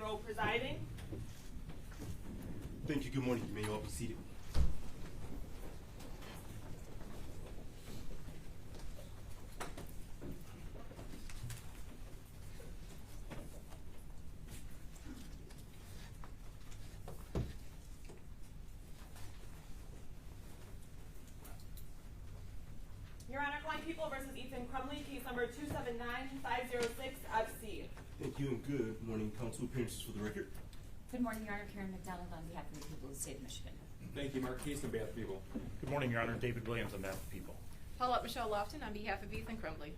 Rowe presiding. Thank you. Good morning. You may all be seated. Your Honor, Klein People versus Ethan Crumley, case number 279506 FC. Thank you and good morning. Council appearances for the record. Good morning, Your Honor. Karen McDonald on behalf of the people of the state of Michigan. Thank you, Mark Case, on behalf of the people. Good morning, Your Honor. David Williams on behalf of the people. Paulette Michelle Lofton on behalf of Ethan Crumley.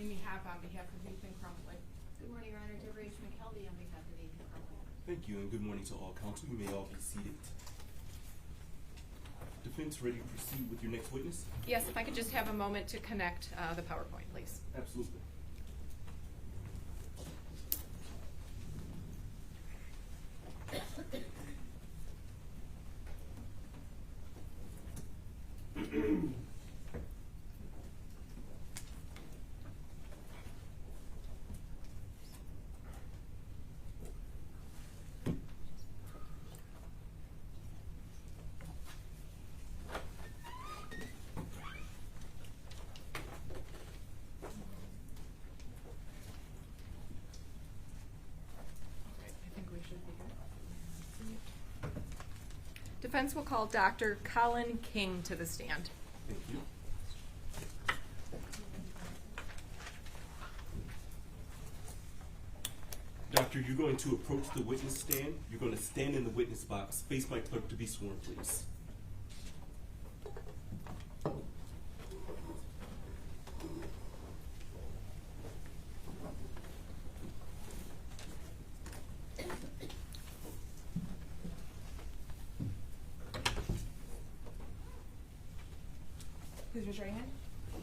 Amy Happ on behalf of Ethan Crumley. Good morning, Your Honor. Deborah H. McKelvey on behalf of Ethan Crumley. Thank you and good morning to all council. You may all be seated. Defense ready to proceed with your next witness? Yes, if I could just have a moment to connect the PowerPoint, please. Absolutely. I think we should be good. Defense will call Dr. Colin King to the stand. Thank you. Doctor, you're going to approach the witness stand. You're going to stand in the witness box. Face my clerk to be sworn, please. Please raise your right hand.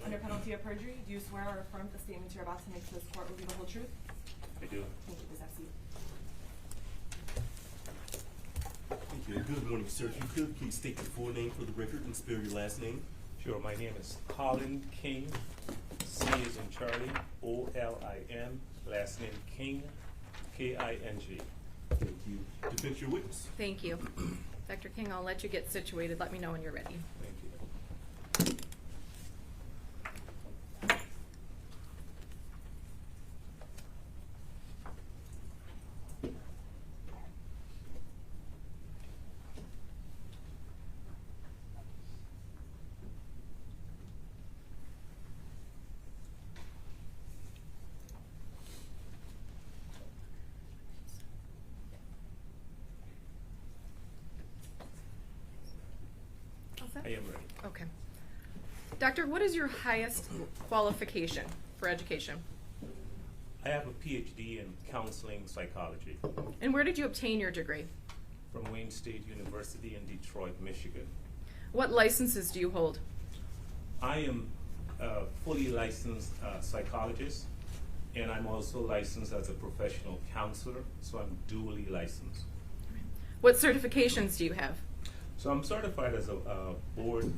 Under penalty of perjury, do you swear or affirm the statements you're about to make to this court will be the whole truth? I do. Thank you. Please have a seat. Thank you. Good morning, sir. If you could, please state your full name for the record and spell your last name. Sure, my name is Colin King. C is in Charlie, O-L-I-N. Last name King, K-I-N-G. Thank you. Defense, your witness. Thank you. Dr. King, I'll let you get situated. Let me know when you're ready. Thank you. All set? I am ready. Okay. Doctor, what is your highest qualification for education? I have a PhD in counseling psychology And where did you obtain your degree? from Wayne State University in Detroit, Michigan. What licenses do you hold? I am a fully licensed psychologist, and I'm also licensed as a professional counselor, so I'm dually licensed. What certifications do you have? So I'm certified as a board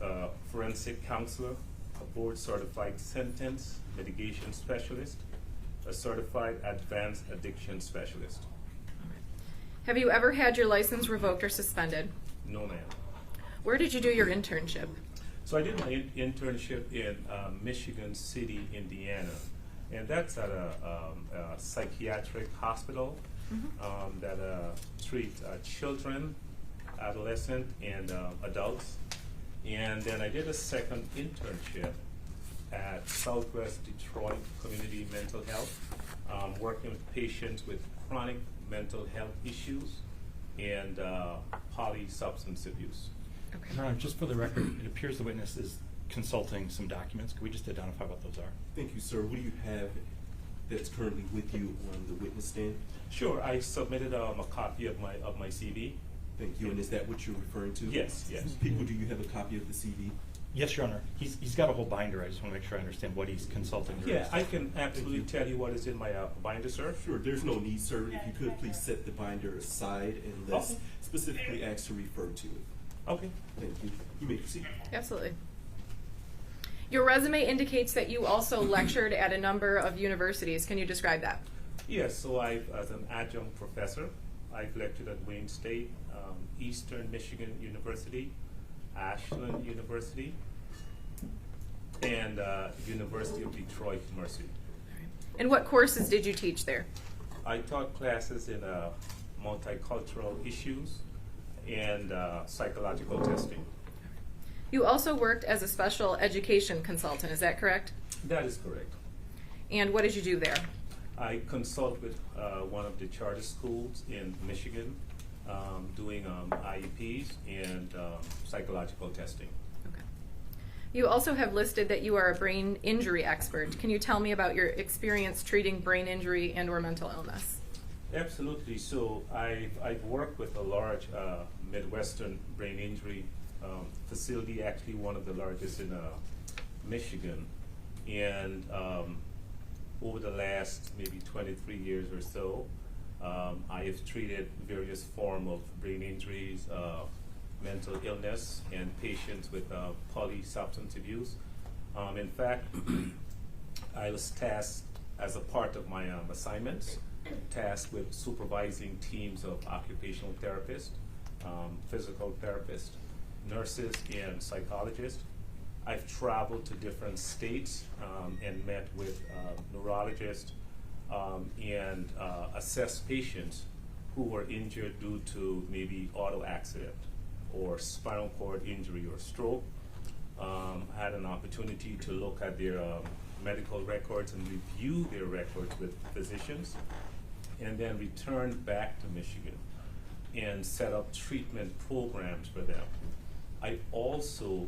forensic counselor, a board certified sentence mitigation specialist, a certified advanced addiction specialist. Have you ever had your license revoked or suspended? No, ma'am. Where did you do your internship? So I did my internship in Michigan City, Indiana, and that's at a psychiatric hospital that treat children, adolescent, and adults. And then I did a second internship at Southwest Detroit Community Mental Health, working with patients with chronic mental health issues and polysubstance abuse. Okay. Your Honor, just for the record, it appears the witness is consulting some documents. Could we just identify what those are? Thank you, sir. What do you have that's currently with you on the witness stand? Sure, I submitted a copy of my CV. Thank you. And is that what you're referring to? Yes, yes. People, do you have a copy of the CV? Yes, Your Honor. He's got a whole binder. I just want to make sure I understand what he's consulting. the Yeah, witness. I can absolutely tell you what is in my binder, sir. Sure, there's no need, sir. If you could, please set the binder aside and let's Okay. specifically ask to refer to it. Okay. Thank you. You may proceed. Absolutely. Your resume indicates that you also lectured at a number of universities. Can you describe that? Yes, so as an adjunct professor, I've lectured at Wayne State, Eastern Michigan University, Ashland University, and University of Detroit Mercy. And what courses did you teach there? I taught classes in multicultural issues and psychological testing. You also worked as a special education consultant, is that correct? That is correct. And what did you do there? I consult with one of the charter schools in Michigan, doing IEPs and psychological testing. Okay. You also have listed that you are a brain injury expert. Can you tell me about your experience treating brain injury and or mental illness? Absolutely. So I've worked with a large Midwestern brain injury facility, actually one of the largest in Michigan. And over the last maybe 23 years or so, I have treated various forms of brain injuries, mental illness, and patients with polysubstance abuse. In fact, I was tasked as a part of my assignments, tasked with supervising teams of occupational therapists, physical therapists, nurses, and psychologists. I've traveled to different states and met with neurologists and assessed patients who were injured due to maybe auto accident or spinal cord injury or stroke. Had an opportunity to look at their medical records and review their records with physicians, and then returned back to Michigan and set up treatment programs for them. I also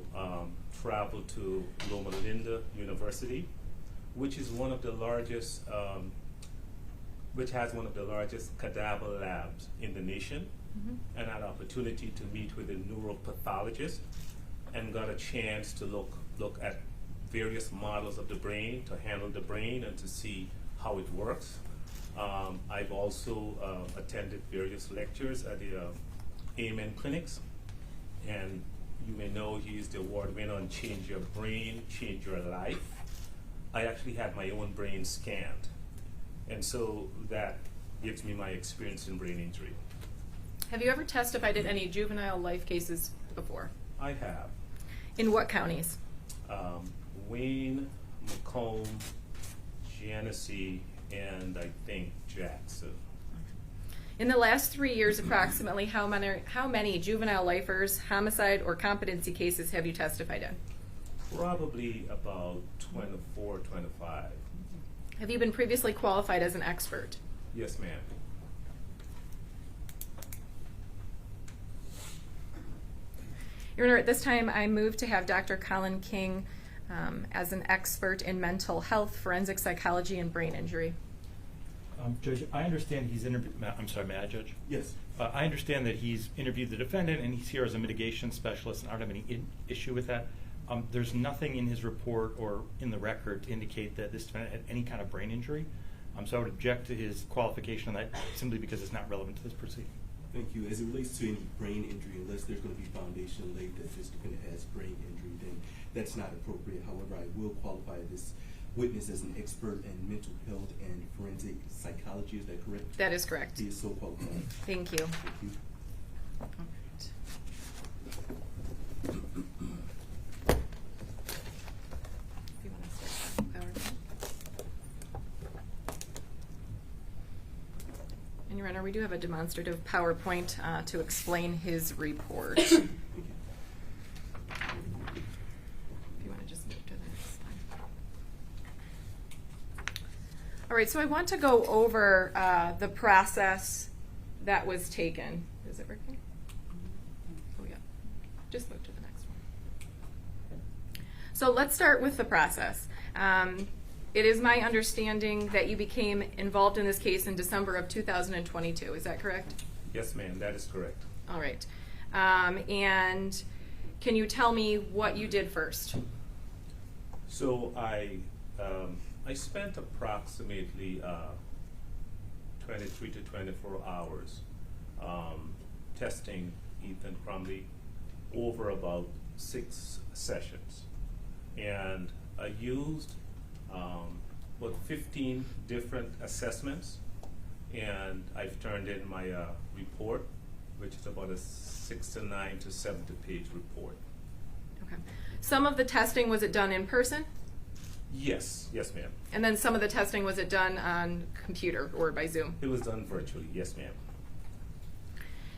traveled to Loma Linda University, which is one of the largest, which has one of the largest cadaver labs in the nation, and had an opportunity to meet with a neuropathologist and got a chance to look at various models of the brain, to handle the brain and to see how it works. I've also attended various lectures at the Amen clinics, and you may know he is the award winner on Change Your Brain, Change Your Life. I actually had my own brain scanned, and so that gives me my experience in brain injury. Have you ever testified at any juvenile life cases before? I have. In what counties? Wayne, Macomb, Genesee, and I think Jackson. In the last 3 years, approximately how many juvenile lifers, homicide, or competency cases have you testified in? Probably about 24, 25. Have you been previously qualified as an expert? Yes, ma'am. Your Honor, at this time, I move to have Dr. Colin King as an expert in mental health, forensic psychology, and brain injury. Judge, I understand he's interviewed, I'm sorry, may I, Judge? Yes. I understand that he's interviewed the defendant and he's here as a mitigation specialist, and I don't have any issue with that. There's nothing in his report or in the record to indicate that this defendant had any kind of brain injury. So I would object to his qualification on that simply because it's not relevant to this proceeding. Thank you. As it relates to any brain injury, unless there's going to be foundation laid that this defendant has brain injury, then that's not appropriate. However, I will qualify this witness as an expert in mental health and forensic psychology. Is that correct? That is correct. He is so qualified. Thank you. Thank you. All right. If you want to start PowerPoint. And Your Honor, we do have a demonstrative PowerPoint to explain his report. If Thank you. you want to just move to the next slide. All right, so I want to go over the process that was taken. Is it working? Oh, yeah. Just move to the next one. So let's start with the process. It is my understanding that you became involved in this case in December of 2022. Is that correct? Yes, ma'am, that is correct. All right. And can you tell me what you did first? So I spent approximately 23 to 24 hours testing Ethan Crumbley over about 6 sessions. And I used about 15 different assessments and I've turned in my report, which is about a 69 to 70 page report. Okay. Some of the testing, was it done in person? Yes, yes, ma'am. And then some of the testing, was it done on computer or by Zoom? It was done virtually, yes, ma'am.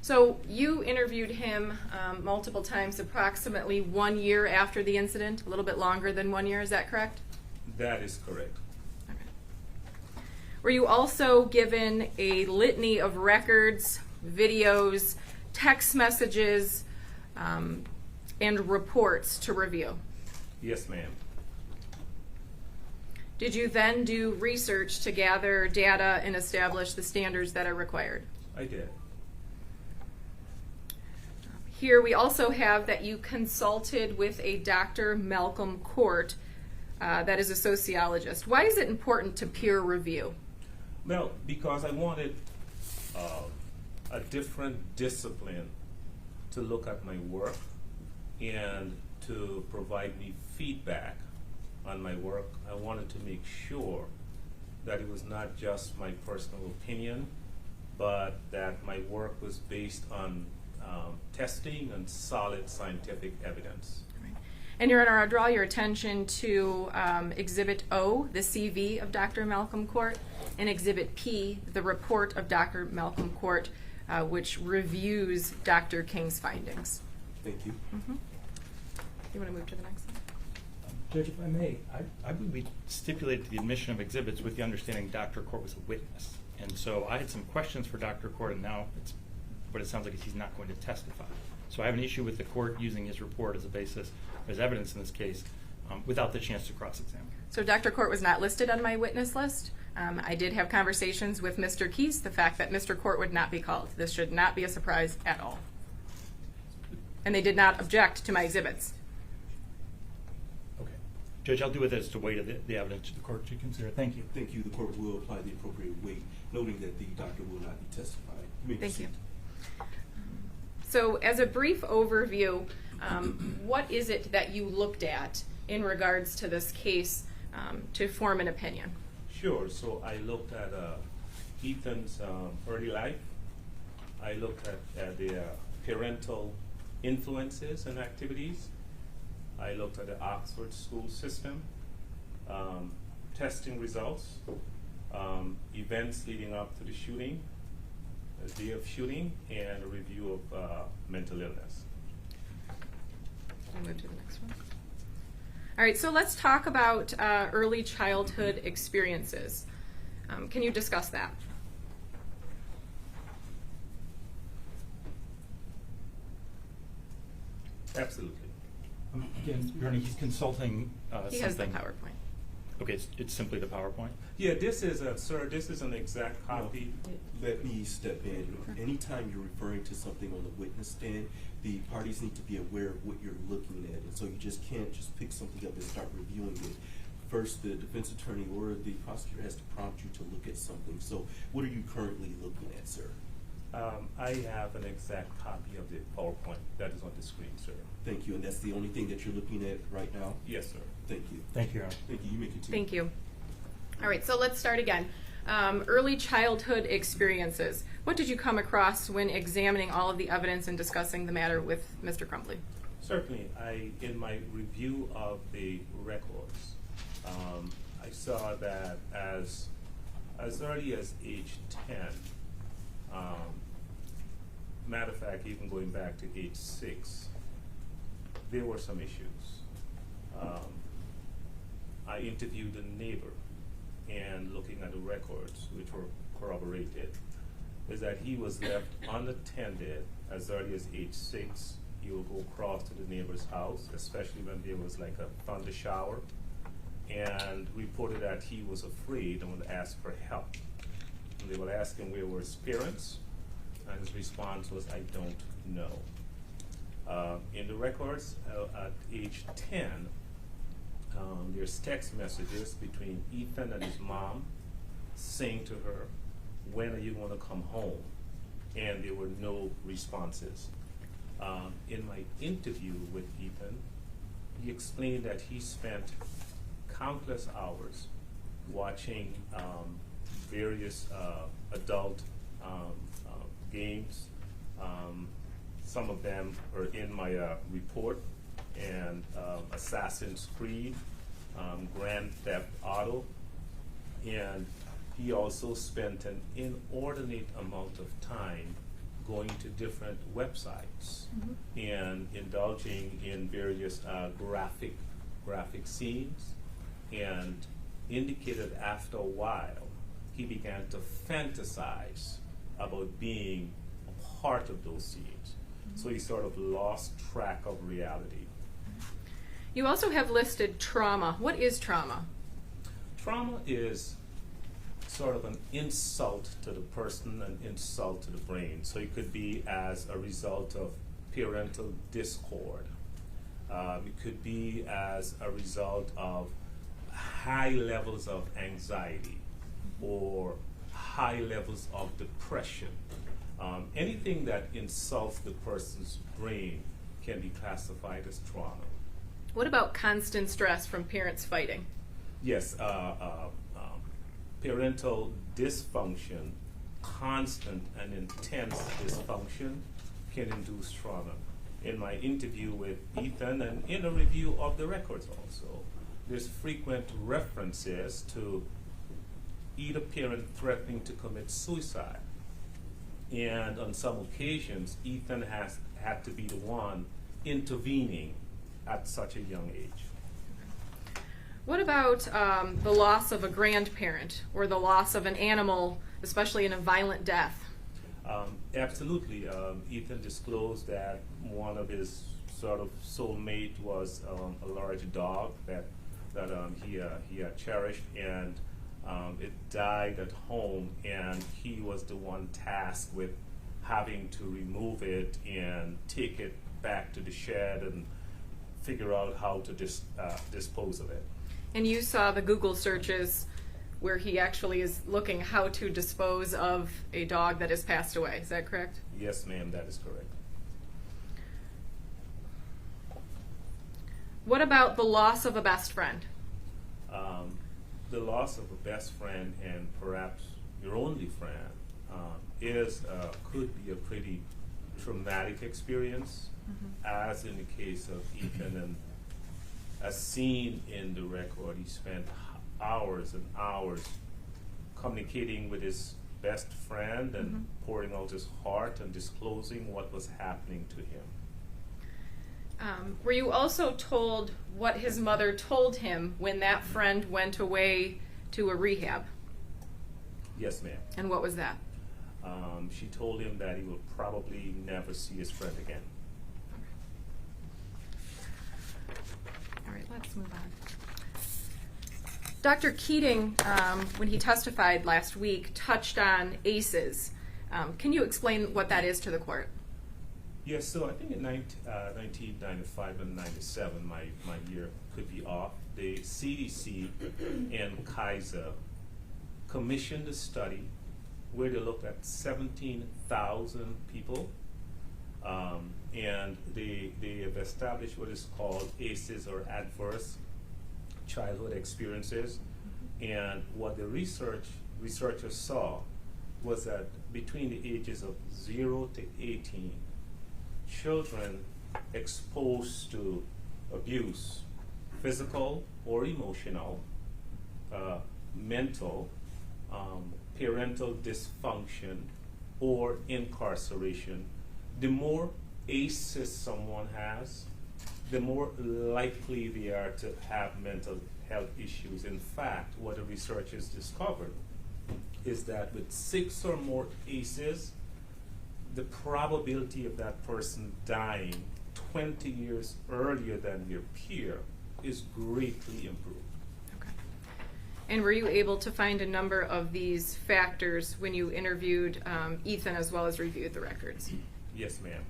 So you interviewed him multiple times, approximately 1 year after the incident, a little bit longer than 1 year, is that correct? That is correct. Okay. Were you also given a litany of records, videos, text messages, and reports to review? Yes, ma'am. Did you then do research to gather data and establish the standards that are required? I did. Here we also have that you consulted with a Dr. Malcolm Court, that is a sociologist. Why is it important to peer review? Well, because I wanted a different discipline to look at my work and to provide me feedback on my work. I wanted to make sure that it was not just my personal opinion, but that my work was based on testing and solid scientific evidence. And Your Honor, I'll draw your attention to Exhibit O, the CV of Dr. Malcolm Court, and Exhibit P, the report of Dr. Malcolm Court, which reviews Dr. King's findings. Thank you. You want to move to the next slide? Judge, if I may, I believe we stipulated the admission of exhibits with the understanding Dr. Court was a witness. And so I had some questions for Dr. Court, and now what it sounds like is he's not going to testify. So I have an issue with the court using his report as a basis, as evidence in this case, without the chance to cross-examine. So Dr. Court was not listed on my witness list. I did have conversations with Mr. Keese, the fact that Mr. Court would not be called. This should not be a surprise at all. And they did not object to my exhibits. Okay. Judge, I'll do with this to weight the evidence to the court to consider. Thank you. Thank you. The court will apply the appropriate weight, noting that the doctor will not be testifying. You may Thank you. proceed. So as a brief overview, what is it that you looked at in regards to this case to form an opinion? Sure. So I looked at Ethan's early life. I looked at the parental influences and activities. I looked at the Oxford school system, testing results, events leading up to the shooting, the day of shooting, and a review of mental illness. We'll move to the next one. All right, so let's talk about early childhood experiences. Can you discuss that? Absolutely. Again, Your Honor, he's consulting He has the something. PowerPoint. Okay, it's simply the PowerPoint? Yeah, this is sir. This is an exact copy. Let me step in. Anytime you're referring to something on the witness stand, the parties need to be aware of what you're looking at. And so you just can't just pick something up and start reviewing it. First, the defense attorney or the prosecutor has to prompt you to look at something. So what are you currently looking at, sir? I have an exact copy of the PowerPoint that is on the screen, sir. Thank you. And that's the only thing that you're looking at right now? Yes, sir. Thank you. Thank you, Your Honor. Thank you. You may continue. Thank you. All right, so let's start again. Early childhood experiences. What did you come across when examining all of the evidence and discussing the matter with Mr. Crumbly? Certainly, in my review of the records, I saw that as early as age 10, matter of fact, even going back to age 6, there were some issues. I interviewed a neighbor, and looking at the records, which were corroborated, is that he was left unattended as early as age 6. He would go across to the neighbor's house, especially when there was like a thunder shower, and reported that he was afraid and would ask for help. And they would ask him where were his parents, and his response was, "I don't know." In the records, at age 10, there's text messages between Ethan and his mom saying to her, "When are you going to come home?" And there were no responses. In my interview with Ethan, he explained that he spent countless hours watching various adult games. Some of them are in my report, and Assassin's Creed, Grand Theft Auto, and he also spent an inordinate amount of time going to different websites and indulging in various graphic scenes, and indicated after a while he began to fantasize about being a part of those scenes. So he sort of lost track of reality. You also have listed trauma. What is trauma? Trauma is sort of an insult to the person, an insult to the brain. So it could be as a result of parental discord. It could be as a result of high levels of anxiety or high levels of depression. Anything that insults the person's brain can be classified as trauma. What about constant stress from parents fighting? Yes, parental dysfunction, constant and intense dysfunction, can induce trauma. In my interview with Ethan and in a review of the records also, there's frequent references to either parent threatening to commit suicide. And on some occasions, Ethan has had to be the one intervening at such a young age. What about the loss of a grandparent or the loss of an animal, especially in a violent death? Absolutely. Ethan disclosed that one of his sort of soulmate was a large dog that he had cherished, and it died at home, and he was the one tasked with having to remove it and take it back to the shed and figure out how to dispose of it. And you saw the Google searches where he actually is looking how to dispose of a dog that has passed away. Is that correct? Yes, ma'am, that is correct. What about the loss of a best friend? The loss of a best friend, and perhaps your only friend, could be a pretty traumatic experience, as in the case of Ethan. And as seen in the record, he spent hours and hours communicating with his best friend and pouring out his heart and disclosing what was happening to him. Were you also told what his mother told him when that friend went away to a rehab? Yes, ma'am. And what was that? She told him that he will probably never see his friend again. All right, let's move on. Dr. Keating, when he testified last week, touched on ACEs. Can you explain what that is to the court? Yes, so I think in 1995 and 97, my year could be off, the CDC and Kaiser commissioned a study where they looked at 17,000 people, and they have established what is called ACEs, or Adverse Childhood Experiences. And what the researchers saw was that between the ages of 0 to 18, children exposed to abuse, physical or emotional, mental, parental dysfunction, or incarceration, the more ACEs someone has, the more likely they are to have mental health issues. In fact, what the researchers discovered is that with 6 or more ACEs, the probability of that person dying 20 years earlier than their peer is greatly improved. Okay. And were you able to find a number of these factors when you interviewed Ethan as well as reviewed the records? Yes, ma'am.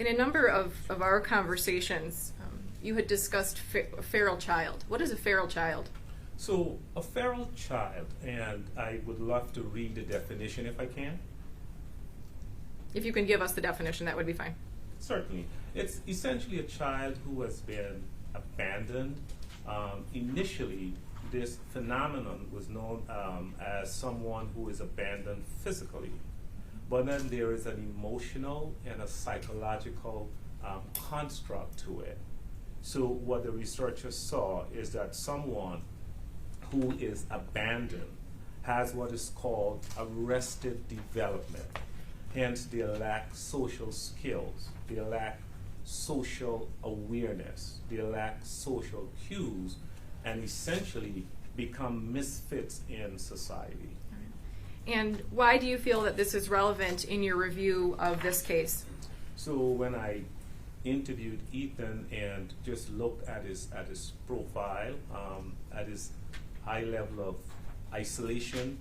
In a number of our conversations, you had discussed a feral child. What is a feral child? So, a feral child, and I would love to read the definition if I can. If you can give us the definition, that would be fine. Certainly. It's essentially a child who has been abandoned, initially this phenomenon was known as someone who is abandoned physically. But then there is an emotional and a psychological construct to it. So what the researchers saw is that someone who is abandoned has what is called arrested development. Hence, they lack social skills, they lack social awareness, they lack social cues, and essentially become misfits in society. And why do you feel that this is relevant in your review of this case? So when I interviewed Ethan and just looked at his profile, at his high level of isolation,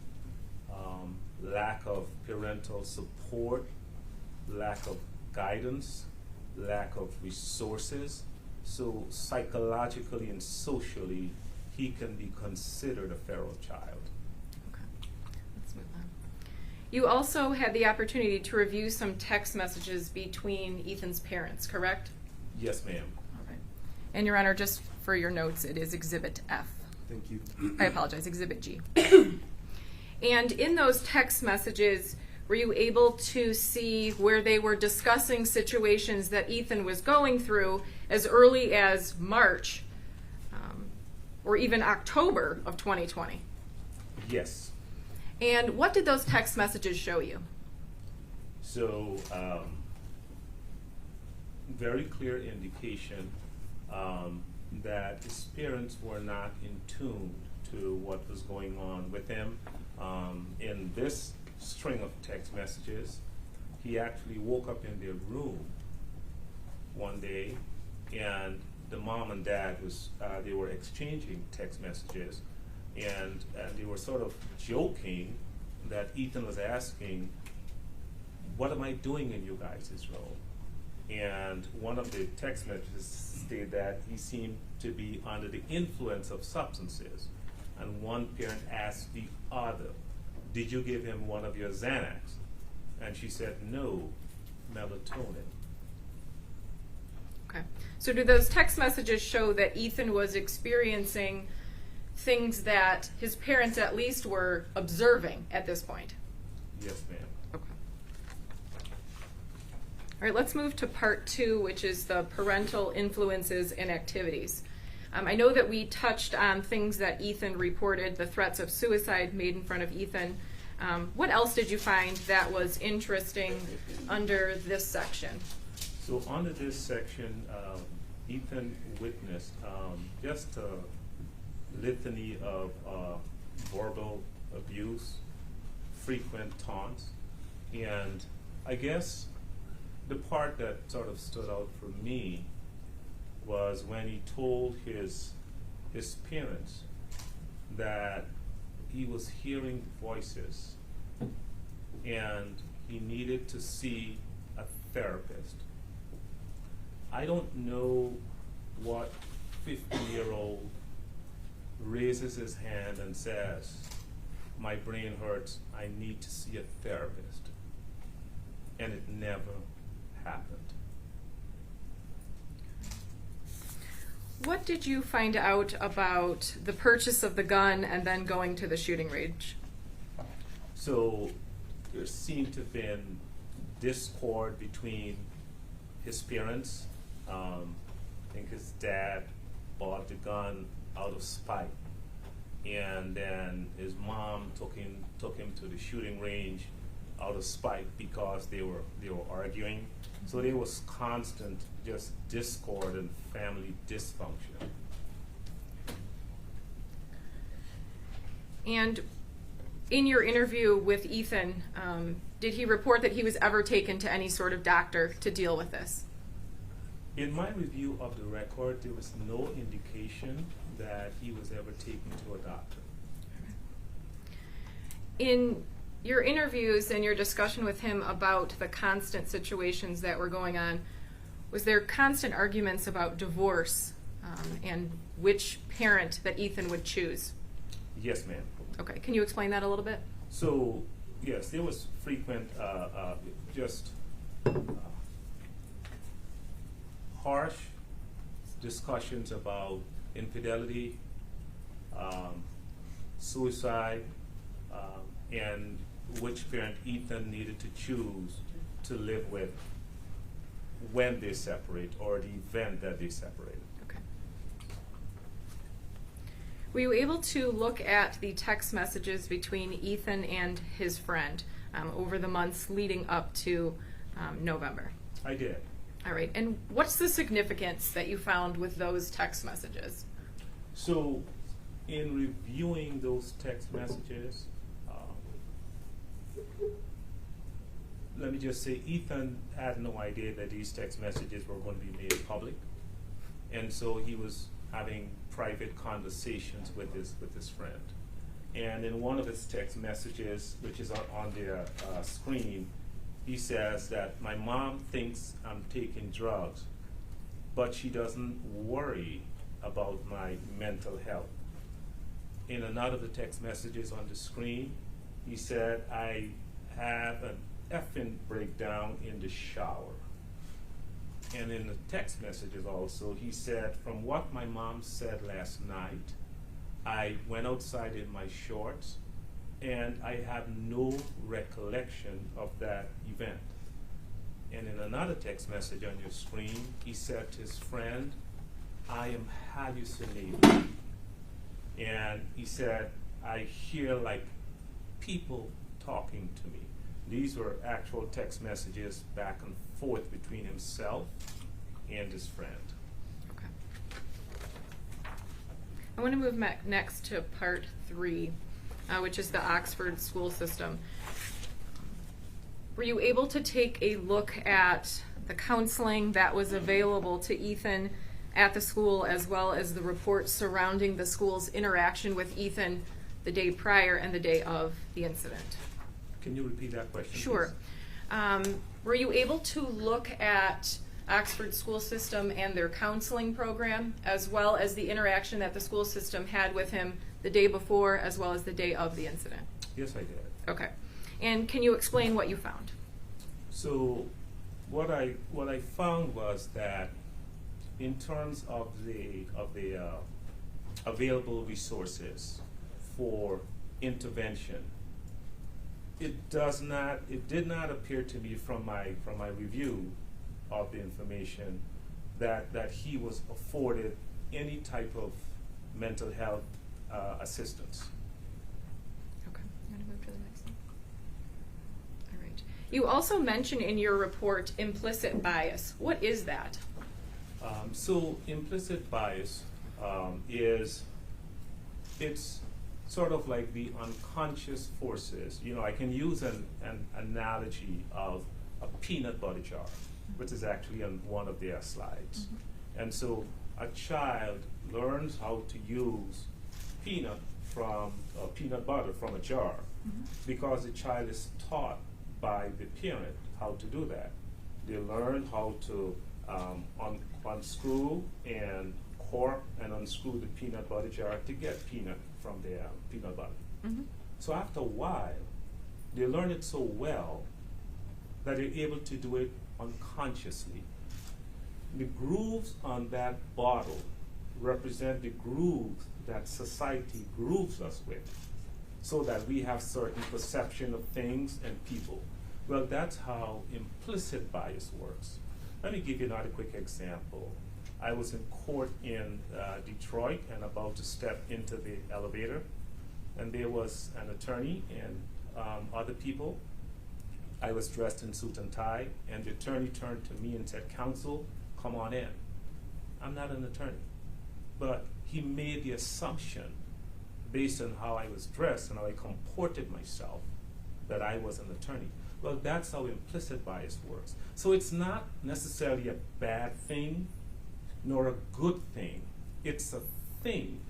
lack of parental support, lack of guidance, lack of resources, so psychologically and socially, he can be considered a feral child. Okay, let's move on. You also had the opportunity to review some text messages between Ethan's parents, correct? Yes, ma'am. All right. And Your Honor, just for your notes, it is Exhibit F. Thank you. I apologize, Exhibit G. And in those text messages, were you able to see where they were discussing situations that Ethan was going through as early as March or even October of 2020? Yes. And what did those text messages show you? So, very clear indication that his parents were not in tune to what was going on with him. In this string of text messages, he actually woke up in their room one day, and the mom and dad they were exchanging text messages, and they were sort of joking that Ethan was asking, "What am I doing in you guys' role?" And one of the text messages stated that he seemed to be under the influence of substances. And one parent asked the other, "Did you give him one of your Xanax?" And she said, "No, melatonin." Okay. So do those text messages show that Ethan was experiencing things that his parents at least were observing at this point? Yes, ma'am. Okay. All right, let's move to part 2, which is the parental influences and activities. I know that we touched on things that Ethan reported, the threats of suicide made in front of Ethan. What else did you find that was interesting under this section? So under this section, Ethan witnessed just a litany of verbal abuse, frequent taunts, and I guess the part that sort of stood out for me was when he told his parents that he was hearing voices and he needed to see a therapist. I don't know what 15-year-old raises his hand and says, "My brain hurts, I need to see a therapist." And it never happened. What did you find out about the purchase of the gun and then going to the shooting range? So there seemed to have been discord between his parents. I think his dad bought the gun out of spite, and then his mom took him to the shooting range out of spite because they were arguing. So there was constant just discord and family dysfunction. And in your interview with Ethan, did he report that he was ever taken to any sort of doctor to deal with this? In my review of the record, there was no indication that he was ever taken to a doctor. In your interviews and your discussion with him about the constant situations that were going on, was there constant arguments about divorce and which parent that Ethan would choose? Yes, ma'am. Okay, can you explain that a little bit? So, yes, there was frequent, harsh discussions about infidelity, suicide, and which parent Ethan needed to choose to live with when they separate, or the event that they separated. Okay. Were you able to look at the text messages between Ethan and his friend over the months leading up to November? I did. All right. And what's the significance that you found with those text messages? So, in reviewing those text messages, let me just say, Ethan had no idea that these text messages were going to be made public, and so he was having private conversations with his friend. And in one of his text messages, which is on the screen, he says that my mom thinks I'm taking drugs, but she doesn't worry about my mental health. In another of the text messages on the screen, he said, I have an effing breakdown in the shower. And in the text messages also, he said, from what my mom said last night, I went outside in my shorts and I have no recollection of that event. And in another text message on your screen, he said to his friend, I am hallucinating. And he said, I hear like people talking to me. These were actual text messages back and forth between himself and his friend. Okay. I want to move next to part 3, which is the Oxford school system. Were you able to take a look at the counseling that was available to Ethan at the school, as well as the reports surrounding the school's interaction with Ethan the day prior and the day of the incident? Can you repeat that question, Sure. Were you able to look at Oxford school system and their counseling program, as well as the interaction that the school system had with him the day before, as well as the day of the incident? Yes, I did. Okay. And can you explain what you found? So what I found was that in terms of the available resources for intervention, it did not appear to me from my review of the information that he was afforded any type of mental health assistance. Okay. I'm going to move to the next one. All right. You also mention in your report implicit bias. What is that? So implicit bias it's sort of like the unconscious forces. You know, I can use an analogy of a peanut butter jar, which is actually on one of their slides. Mm-hmm. And so a child learns how to use peanut butter from a jar, mm-hmm. because the child is taught by the parent how to do that. They learn how to unscrew and cork and unscrew the peanut butter jar to get peanut from the peanut butter. Mm-hmm. So after a while, they learn it so well that they're able to do it unconsciously. The grooves on that bottle represent the grooves that society grooves us with, so that we have certain perception of things and people. Well, that's how implicit bias works. Let me give you another quick example. I was in court in Detroit and about to step into the elevator, and there was an attorney and other people. I was dressed in suit and tie, and the attorney turned to me and said, "Counsel, come on in." I'm not an attorney, but he made the assumption, based on how I was dressed and how I comported myself, that I was an attorney. Well, that's how implicit bias works. So it's not necessarily a bad thing, nor a good thing. It's a thing,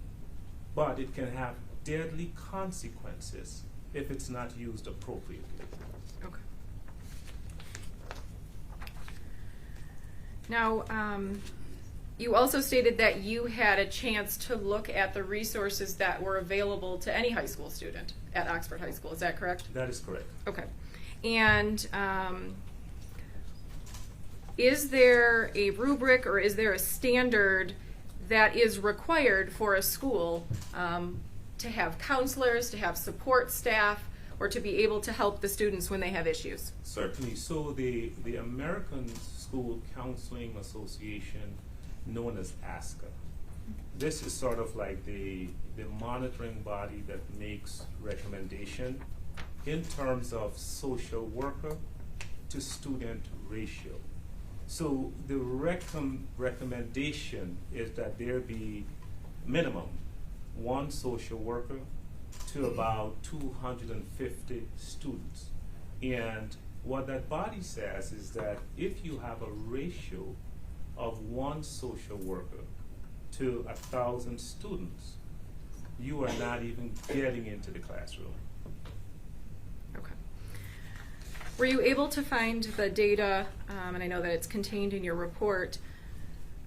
but it can have deadly consequences if it's not used appropriately. Okay. Now, you also stated that you had a chance to look at the resources that were available to any high school student at Oxford High School. Is that correct? That is correct. Okay. And is there a rubric or is there a standard that is required for a school to have counselors, to have support staff, or to be able to help the students when they have issues? Certainly. So the American School Counseling Association, known as ASCA, this is sort of like the monitoring body that makes recommendation in terms of social worker to student ratio. So the recommendation is that there be minimum one social worker to about 250 students. And what that body says is that if you have a ratio of one social worker to 1,000 students, you are not even getting into the classroom. Okay. Were you able to find the data, and I know that it's contained in your report,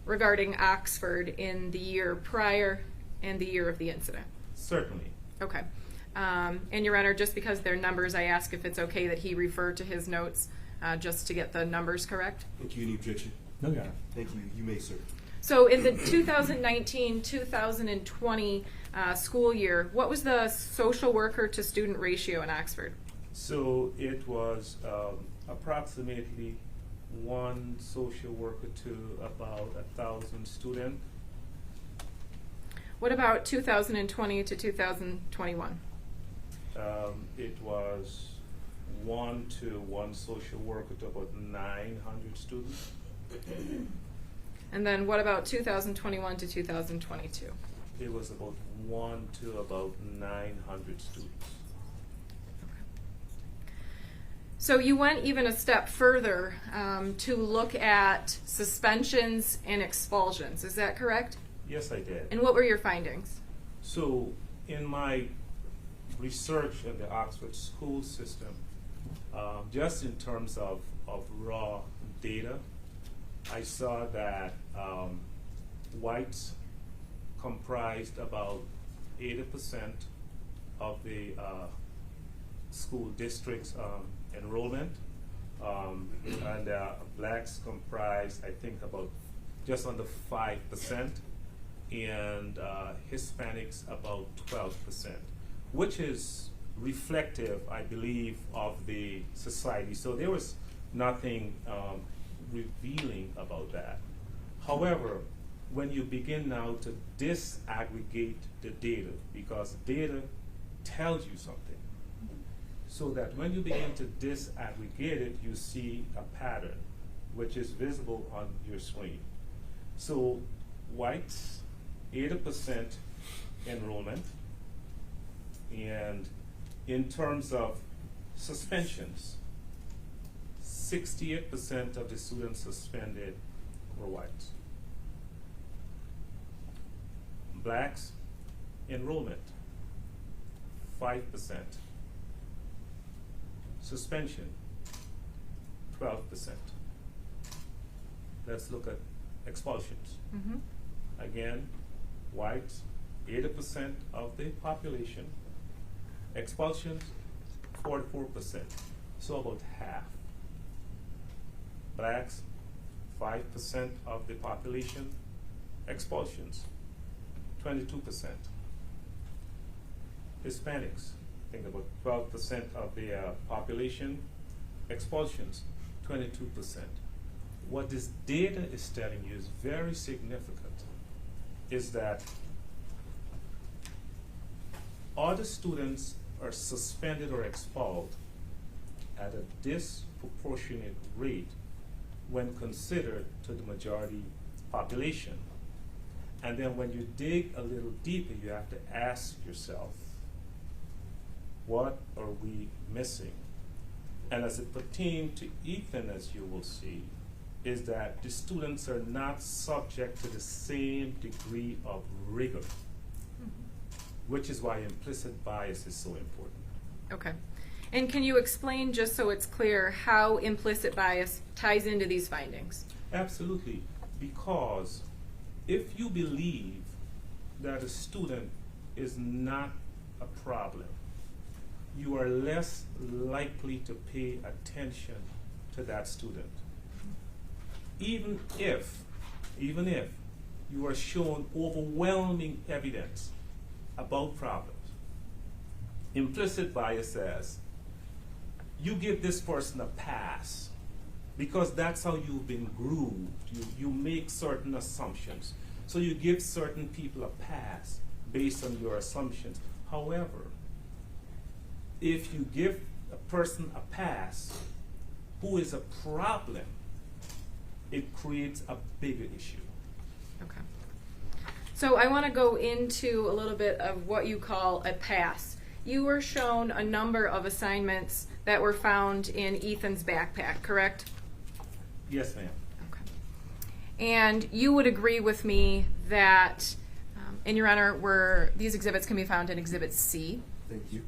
regarding Oxford in the year prior and the year of the incident? Certainly. Okay. And Your Honor, just because they're numbers, I ask if it's okay that he refer to his notes just to get the numbers correct. Thank you. Any objection? No, Your Honor. Thank you. You may, sir. So in the 2019-2020 school year, what was the social worker to student ratio in Oxford? So it was approximately one social worker to about 1,000 students. What about 2020 to 2021? It was one social worker to about 900 students. And then what about 2021 to 2022? It was about 1 to about 900 students. So you went even a step further to look at suspensions and expulsions. Is that correct? Yes, I did. And what were your findings? So in my research in the Oxford school system, just in terms of raw data, I saw that whites comprised about 80% of the school district's enrollment, and blacks comprised, I think, about just under 5%, and Hispanics about 12%, which is reflective, I believe, of the society. So there was nothing revealing about that. However, when you begin now to disaggregate the data, because data tells you something, so that when you begin to disaggregate it, you see a pattern which is visible on your screen. So whites, 80% enrollment, and in terms of suspensions, 68% of the students suspended were whites. Blacks, enrollment, 5%. Suspension, 12%. Let's look at expulsions. Mm-hmm. Again, whites, 80% of the population. Expulsions, 44%, so about half. Blacks, 5% of the population. Expulsions, 22%. Hispanics, I think about 12% of the population. Expulsions, 22%. What this data is telling you is very significant, is that all the students are suspended or expelled at a disproportionate rate when considered to the majority population. And then when you dig a little deeper, you have to ask yourself, what are we missing? And as it pertains to Ethan, as you will see, is that the students are not subject to the same degree of rigor, which is why implicit bias is so important. Okay. And can you explain, just so it's clear, how implicit bias ties into these findings? Absolutely, because if you believe that a student is not a problem, you are less likely to pay attention to that student. Even if you are shown overwhelming evidence about problems. Implicit bias says, you give this person a pass because that's how you've been groomed. You make certain assumptions. So you give certain people a pass based on your assumptions. However, if you give a person a pass who is a problem, it creates a bigger issue. Okay. So I want to go into a little bit of what you call a pass. You were shown a number of assignments that were found in Ethan's backpack, correct? Yes, ma'am. Okay. And you would agree with me that, in Your Honor, these exhibits can be found in Exhibit C. Thank you.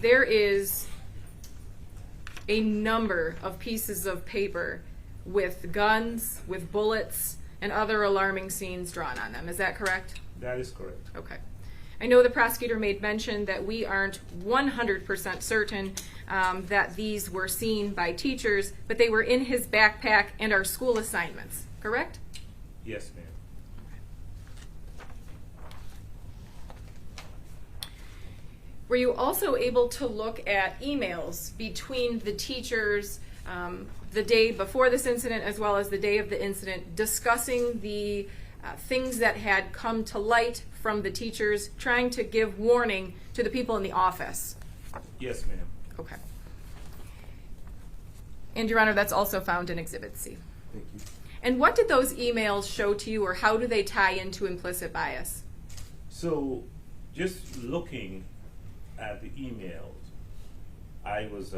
There is a number of pieces of paper with guns, with bullets, and other alarming scenes drawn on them. Is that correct? That is correct. Okay. I know the prosecutor made mention that we aren't 100% certain that these were seen by teachers, but they were in his backpack and are school assignments, correct? Yes, ma'am. Were you also able to look at emails between the teachers the day before this incident as well as the day of the incident discussing the things that had come to light from the teachers trying to give warning to the people in the office? Yes, ma'am. Okay. And Your Honor, that's also found in Exhibit C. Thank you. And what did those emails show to you, or how do they tie into implicit bias? So, just looking at the emails, I was,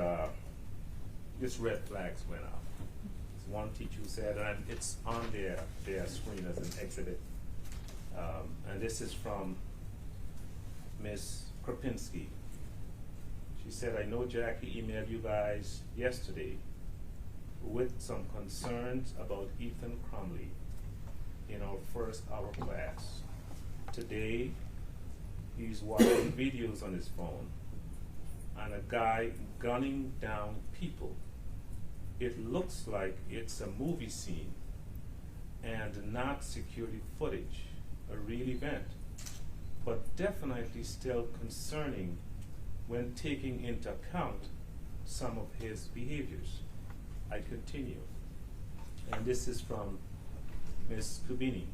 just red flags went up. One teacher who said, and it's on their screen as an exhibit, and this is from Ms. Krapinski. She said, I know Jackie emailed you guys yesterday with some concerns about Ethan Crumley in our first hour class. Today, he's watching videos on his phone and a guy gunning down people. It looks like it's a movie scene and not security footage, a real event, but definitely still concerning when taking into account some of his behaviors. I continue. And this is from Ms. Kubini.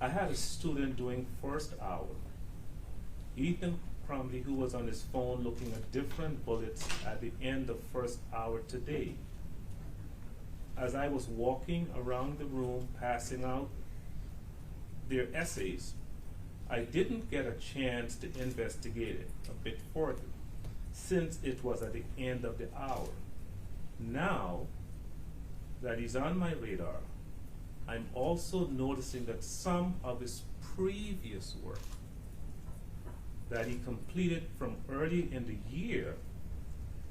I had a student doing first hour. Ethan Crumley, who was on his phone looking at different bullets at the end of first hour today. As I was walking around the room passing out their essays, I didn't get a chance to investigate it a bit further since it was at the end of the hour. Now that he's on my radar, I'm also noticing that some of his previous work that he completed from early in the year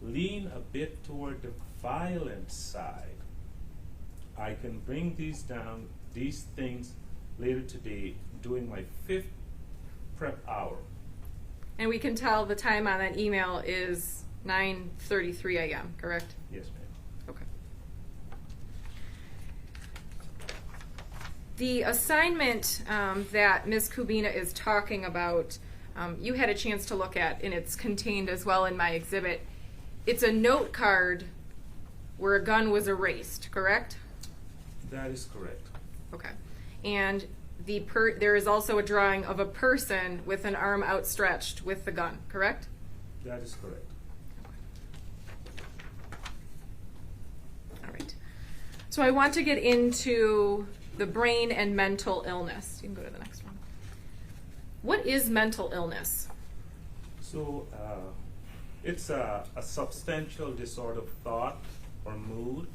lean a bit toward the violent side. I can bring these things later today during my 5th prep hour. And we can tell the time on that email is 9:33 a.m., correct? Yes, ma'am. Okay. The assignment that Ms. Kubina is talking about, you had a chance to look at, and it's contained as well in my exhibit. It's a note card where a gun was erased, correct? That is correct. Okay. And there is also a drawing of a person with an arm outstretched with the gun, correct? That is correct. All right. So I want to get into the brain and mental illness. You can go to the next one. What is mental illness? So it's a substantial disorder of thought or mood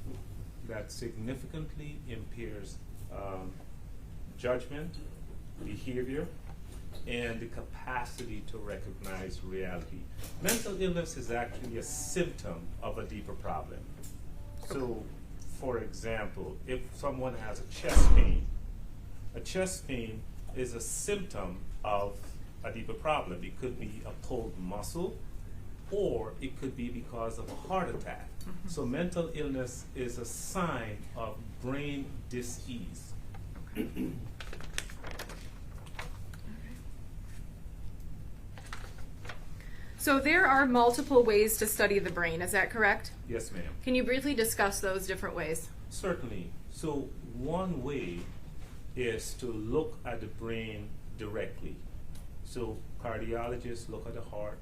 that significantly impairs judgment, behavior, and the capacity to recognize reality. Mental illness is actually a symptom of a deeper problem. So, for example, if someone has a chest pain is a symptom of a deeper problem. It could be a pulled muscle, or it could be because of a heart attack. So mental illness is a sign of brain dis-ease. So there are multiple ways to study the brain, is that correct? Yes, ma'am. Can you briefly discuss those different ways? Certainly. So one way is to look at the brain directly. So cardiologists look at the heart,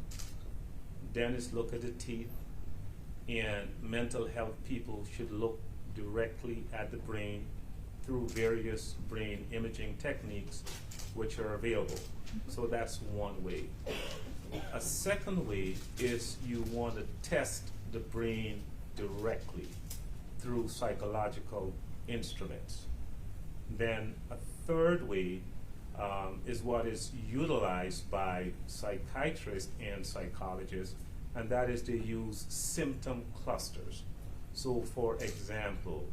dentists look at the teeth, and mental health people should look directly at the brain through various brain imaging techniques which are available. So that's one way. A second way is you want to test the brain directly through psychological instruments. Then a third way is what is utilized by psychiatrists and psychologists, and that is they use symptom clusters. So for example,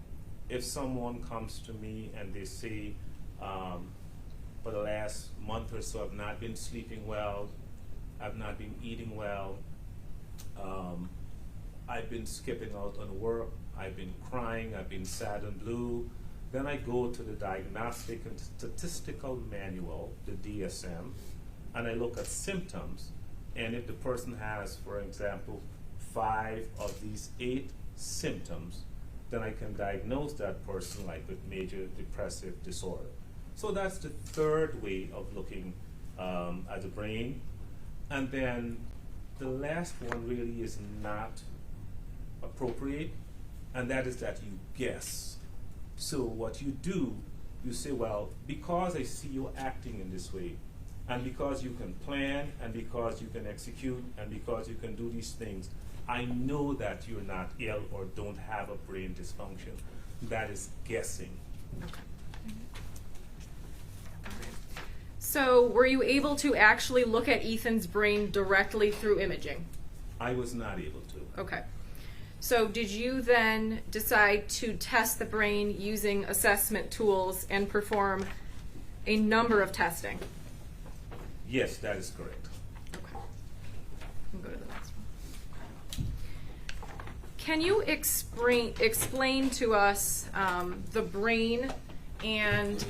if someone comes to me and they say, for the last month or so I've not been sleeping well, I've not been eating well, I've been skipping out on work, I've been crying, I've been sad and blue, then I go to the Diagnostic and Statistical Manual, the DSM, and I look at symptoms. And if the person has, for example, 5 of these 8 symptoms, then I can diagnose that person like with major depressive disorder. So that's the third way of looking at the brain. And then the last one really is not appropriate, and that is that you guess. So what you do, you say, well, because I see you acting in this way, and because you can plan, and because you can execute, and because you can do these things, I know that you're not ill or don't have a brain dysfunction. That is guessing. Okay. So were you able to actually look at Ethan's brain directly through imaging? I was not able to. Okay. So did you then decide to test the brain using assessment tools and perform a number of testing? Yes, that is correct. Okay. We'll go to the next one. Can you explain to us the brain and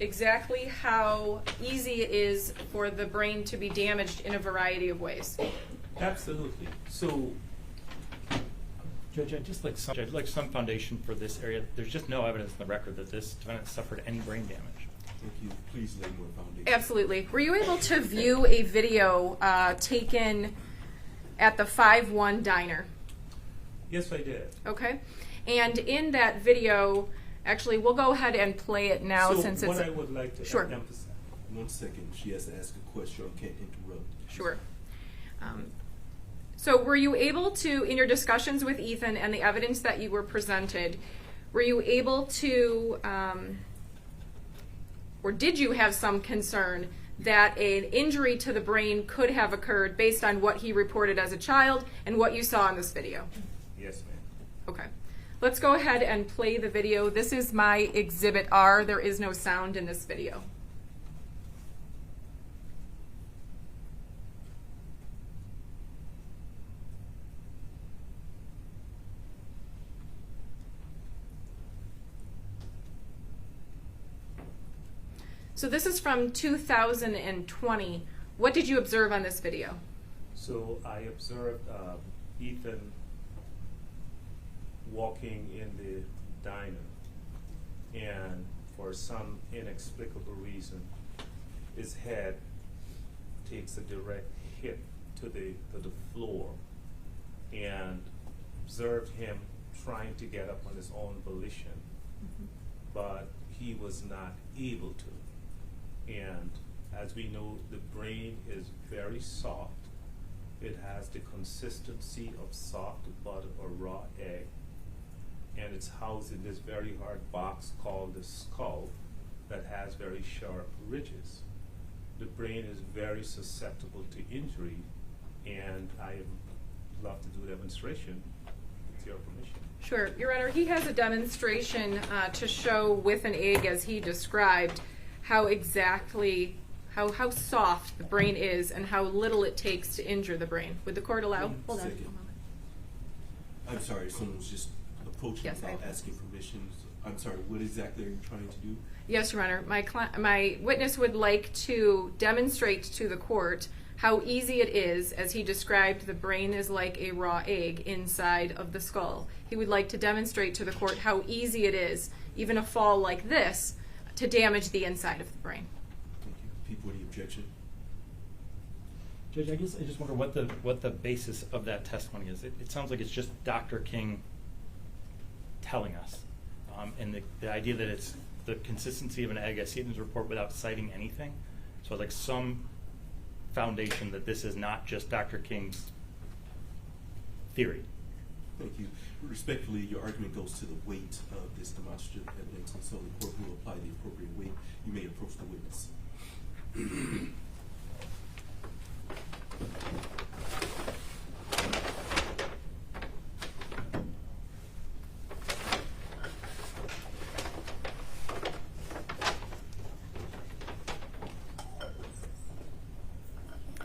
exactly how easy it is for the brain to be damaged in a variety of ways? Absolutely. So, Judge, I'd like some foundation for this area. There's just no evidence in the record that this defendant suffered any brain damage. Thank you. Please lay more foundation. Absolutely. Were you able to view a video taken at the 5-1 diner? yes, I did. Okay. And in that video, actually, we'll go ahead and play it now So since it's what I would like to Sure. emphasize. 1 second. She has to ask a question. I can't interrupt. Sure. So were you able to, in your discussions with Ethan and the evidence that you were presented, were you able to, or did you have some concern that an injury to the brain could have occurred based on what he reported as a child and what you saw in this video? Yes, ma'am. Okay. Let's go ahead and play the video. This is my Exhibit R. There is no sound in this video. So this is from 2020. What did you observe on this video? So I observed Ethan walking in the diner, and for some inexplicable reason, his head takes a direct hit to the floor, and observed him trying to get up on his own volition, but he was not able to. And as we know, the brain is very soft. It has the consistency of soft butter or raw egg, and it's housed in this very hard box called the skull that has very sharp ridges. The brain is very susceptible to injury, and I would love to do a demonstration with your permission. Sure. Your Honor, he has a demonstration to show with an egg, as he described, how exactly, how soft the brain is and how little it takes to injure the brain. Would the court allow? Hold on. Second. I'm sorry, someone was just approaching Yes, I without apologize. asking permission. I'm sorry, what exactly are you trying to do? Yes, Your Honor. My witness would like to demonstrate to the court how easy it is, as he described, the brain is like a raw egg inside of the skull. He would like to demonstrate to the court how easy it is, even a fall like this, to damage the inside of the brain. Thank you. People, any objection? Judge, I guess I just wonder what the basis of that testimony is. It sounds like it's just Dr. King telling us, and the idea that it's the consistency of an egg. I see it in his report without citing anything. So like some foundation that this is not just Dr. King's theory. Thank you. Respectfully, your argument goes to the weight of this demonstrative evidence, and so the court will apply the appropriate weight. You may approach the witness.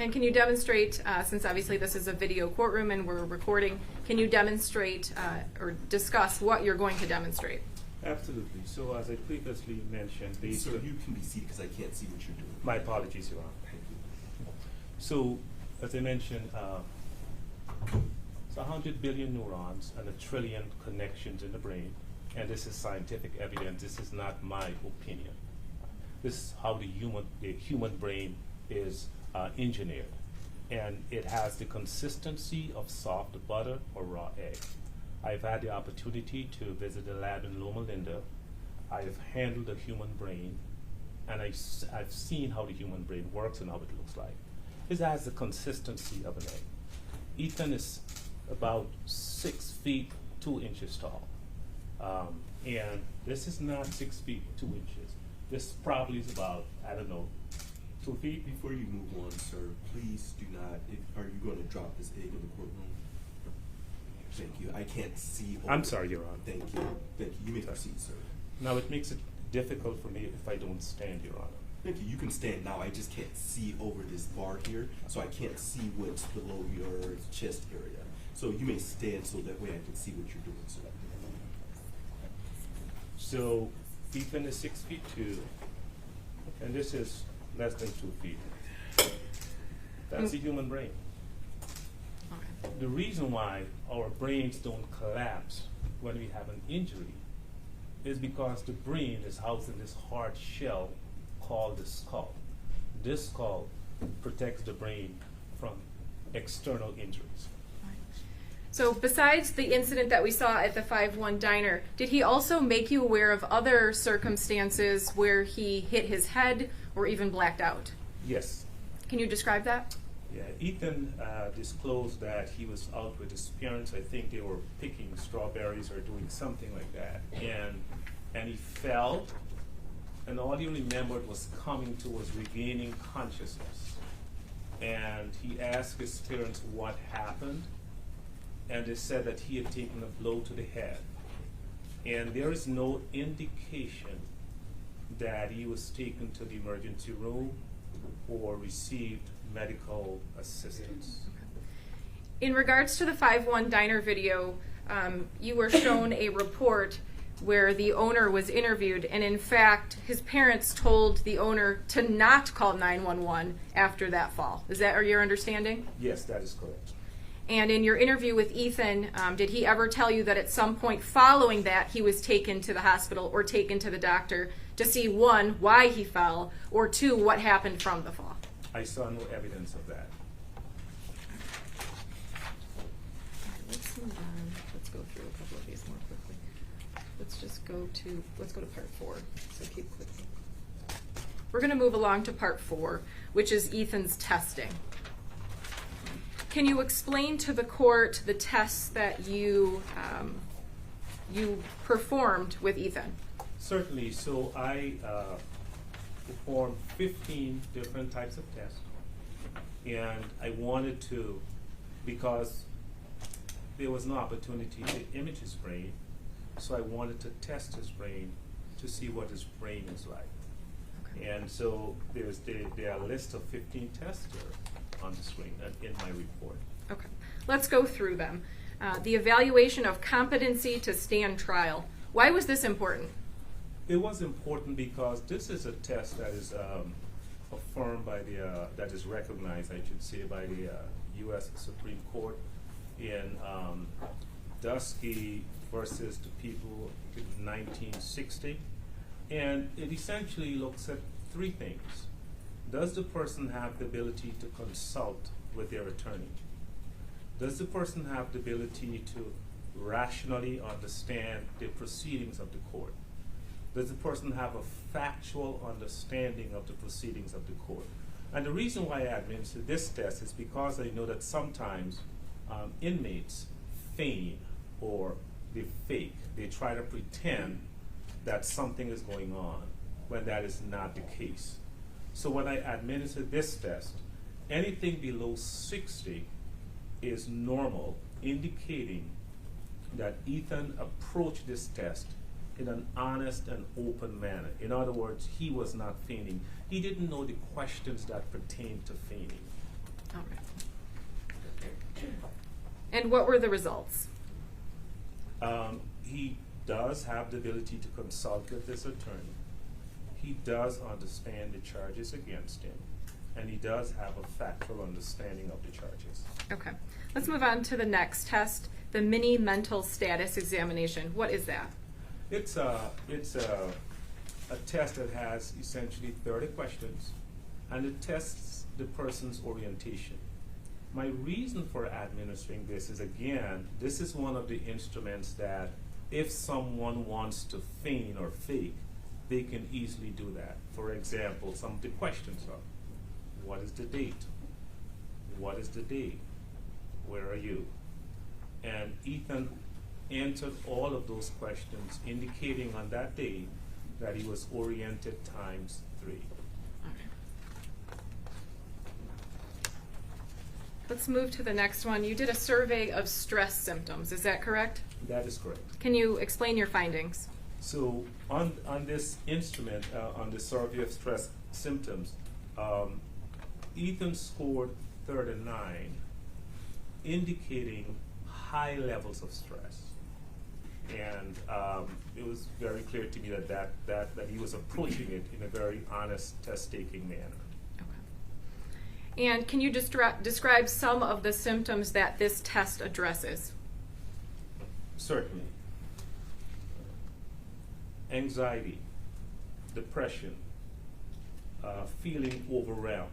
And can you demonstrate, since obviously this is a video courtroom and we're recording, can you demonstrate or discuss what you're going to demonstrate? Absolutely. So as I previously mentioned, based Sir, on you can be seated because I can't see what you're doing. my apologies, Your Honor. Thank you. So, as I mentioned, it's 100 billion neurons and 1 trillion connections in the brain, and this is scientific evidence. This is not my opinion. This is how the human brain is engineered, and it has the consistency of soft butter or raw egg. I've had the opportunity to visit the lab in Loma Linda. I've handled the human brain, and I've seen how the human brain works and how it looks like. It has the consistency of an egg. Ethan is about 6 feet 2 inches tall, and this is not 6 feet 2 inches. This probably is about, I don't know, 2 feet. Before you move on, sir, please do not. Are you going to drop this egg in the courtroom? Thank you. I can't see. I'm sorry, Your Honor. Thank you. Thank you. You may proceed, sir. Now, it makes it difficult for me if I don't stand, Your Honor. Thank you. You can stand now. I just can't see over this bar here, so I can't see what's below your chest area. So you may stand so that way I can see what you're doing, sir. So, Ethan is 6 feet 2, and this is less than 2 feet. That's the human brain. Okay. The reason why our brains don't collapse when we have an injury is because the brain is housed in this hard shell called the skull. This skull protects the brain from external injuries. So besides the incident that we saw at the 5-1 diner, did he also make you aware of other circumstances where he hit his head or even blacked out? Yes. Can you describe that? Yeah, Ethan disclosed that he was out with his parents. I think they were picking strawberries or doing something like that. And he fell, and all he remembered was coming to was regaining consciousness. And he asked his parents what happened, and they said that he had taken a blow to the head. And there is no indication that he was taken to the emergency room or received medical assistance. In regards to the 5-1 diner video, you were shown a report where the owner was interviewed, and in fact, his parents told the owner to not call 911 after that fall. Is that your understanding? Yes, that is correct. And in your interview with Ethan, did he ever tell you that at some point following that he was taken to the hospital or taken to the doctor to see, 1, why he fell, or 2, what happened from the fall? I saw no evidence of that. Let's move on. Let's go through a couple of these more quickly. Let's go to part 4. So keep clicking. We're going to move along to part 4, which is Ethan's testing. Can you explain to the court the tests that you performed with Ethan? Certainly. So I performed 15 different types of tests, and I wanted to, because there was no opportunity to image his brain, so I wanted to test his brain to see what his brain is like. Okay. And so there are a list of 15 tests here on the screen and in my report. Okay. Let's go through them. The evaluation of competency to stand trial. Why was this important? It was important because this is a test that is affirmed by that is recognized, I should say, by the U.S. Supreme Court in Dusky versus the people in 1960. And it essentially looks at three things. Does the person have the ability to consult with their attorney? Does the person have the ability to rationally understand the proceedings of the court? Does the person have a factual understanding of the proceedings of the court? And the reason why I administer this test is because I know that sometimes inmates feign or they fake. They try to pretend that something is going on when that is not the case. So when I administer this test, anything below 60 is normal, indicating that Ethan approached this test in an honest and open manner. In other words, he was not feigning. He didn't know the questions that pertain to feigning. All right. And what were the results? He does have the ability to consult with his attorney. He does understand the charges against him, and he does have a factual understanding of the charges. Okay. Let's move on to the next test, the mini mental status examination. What is that? It's a test that has essentially 30 questions, and it tests the person's orientation. My reason for administering this is, again, this is one of the instruments that if someone wants to feign or fake, they can easily do that. For example, some of the questions are, what is the date? What is the day? Where are you? And Ethan answered all of those questions, indicating on that day that he was oriented times 3. Let's move to the next one. You did a survey of stress symptoms. Is that correct? That is correct. Can you explain your findings? So on this instrument, on the survey of stress symptoms, Ethan scored 39, indicating high levels of stress. And it was very clear to me that he was approaching it in a very honest, test-taking manner. Okay. And can you describe some of the symptoms that this test addresses? Certainly. Anxiety, depression, feeling overwhelmed,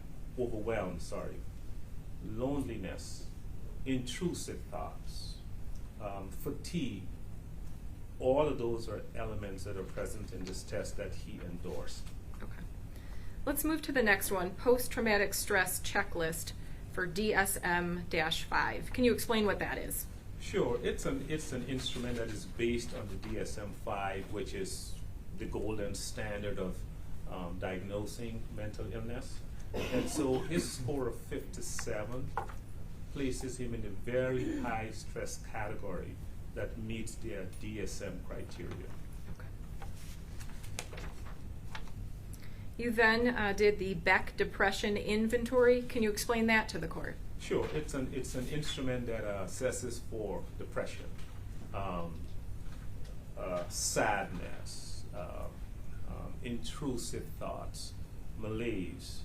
loneliness, intrusive thoughts, fatigue. All of those are elements that are present in this test that he endorsed. Okay. Let's move to the next one, post-traumatic stress checklist for DSM-5. Can you explain what that is? Sure, it's an instrument that is based on the DSM-5, which is the golden standard of diagnosing mental illness. And so his score of 57 places him in a very high stress category that meets their DSM criteria. Okay. You then did the Beck Depression Inventory. Can you explain that to the court? Sure, it's an instrument that assesses for depression, sadness, intrusive thoughts, malaise,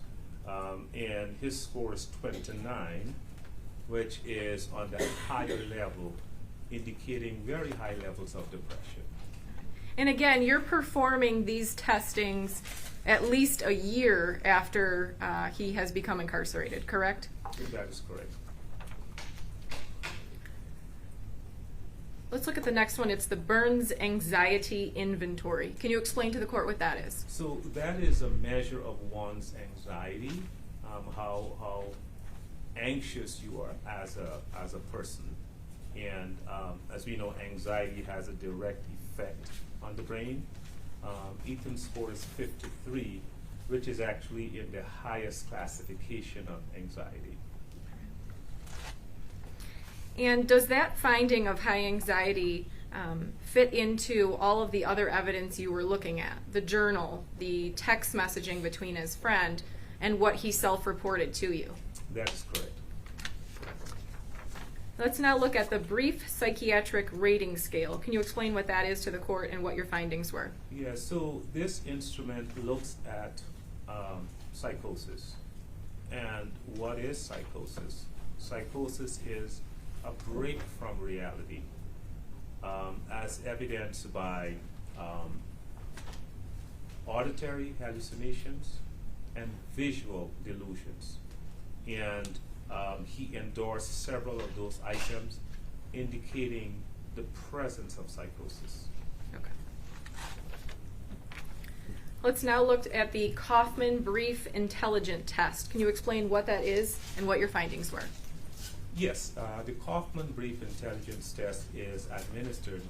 and his score is 29, which is on the higher level, indicating very high levels of depression. And again, you're performing these testings at least a year after he has become incarcerated, correct? That is correct. Let's look at the next one. It's the Burns Anxiety Inventory. Can you explain to the court what that is? So that is a measure of one's anxiety, how anxious you are as a person. And as we know, anxiety has a direct effect on the brain. Ethan's score is 53, which is actually in the highest classification of anxiety. And does that finding of high anxiety fit into all of the other evidence you were looking at? The journal, the text messaging between his friend, and what he self-reported to you? That is correct. Let's now look at the brief psychiatric rating scale. Can you explain what that is to the court and what your findings were? Yeah, so this instrument looks at psychosis. And what is psychosis? Psychosis is a break from reality, as evidenced by auditory hallucinations and visual delusions. And he endorsed several of those items indicating the presence of psychosis. Okay. Let's now look at the Kaufman Brief Intelligent Test. Can you explain what that is and what your findings were? Yes, the Kaufman Brief Intelligence Test is administered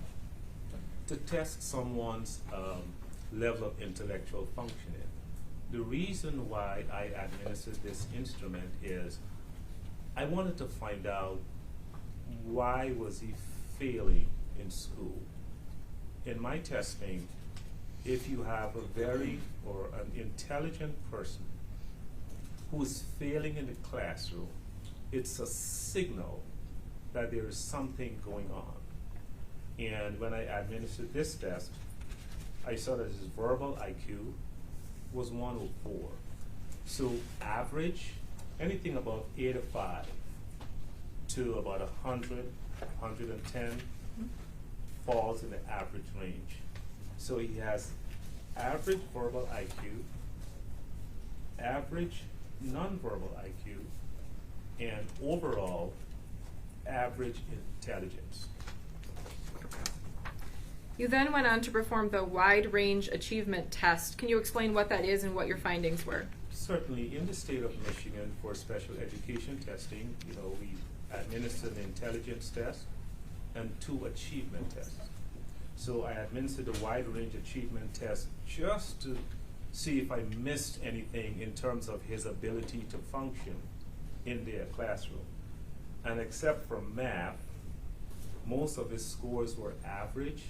to test someone's level of intellectual functioning. The reason why I administered this instrument is I wanted to find out why was he failing in school. In my testing, if you have a very or an intelligent person who is failing in the classroom, it's a signal that there is something going on. And when I administered this test, I saw that his verbal IQ was 104. So average, anything above 85 to about 100, 110 falls in the average range. So he has average verbal IQ, average nonverbal IQ, and overall average intelligence. You then went on to perform the Wide Range Achievement Test. Can you explain what that is and what your findings were? Certainly, in the state of Michigan for special education testing, we administer an intelligence test and 2 achievement tests. So I administered the Wide Range Achievement Test just to see if I missed anything in terms of his ability to function in their classroom. And except for math, most of his scores were average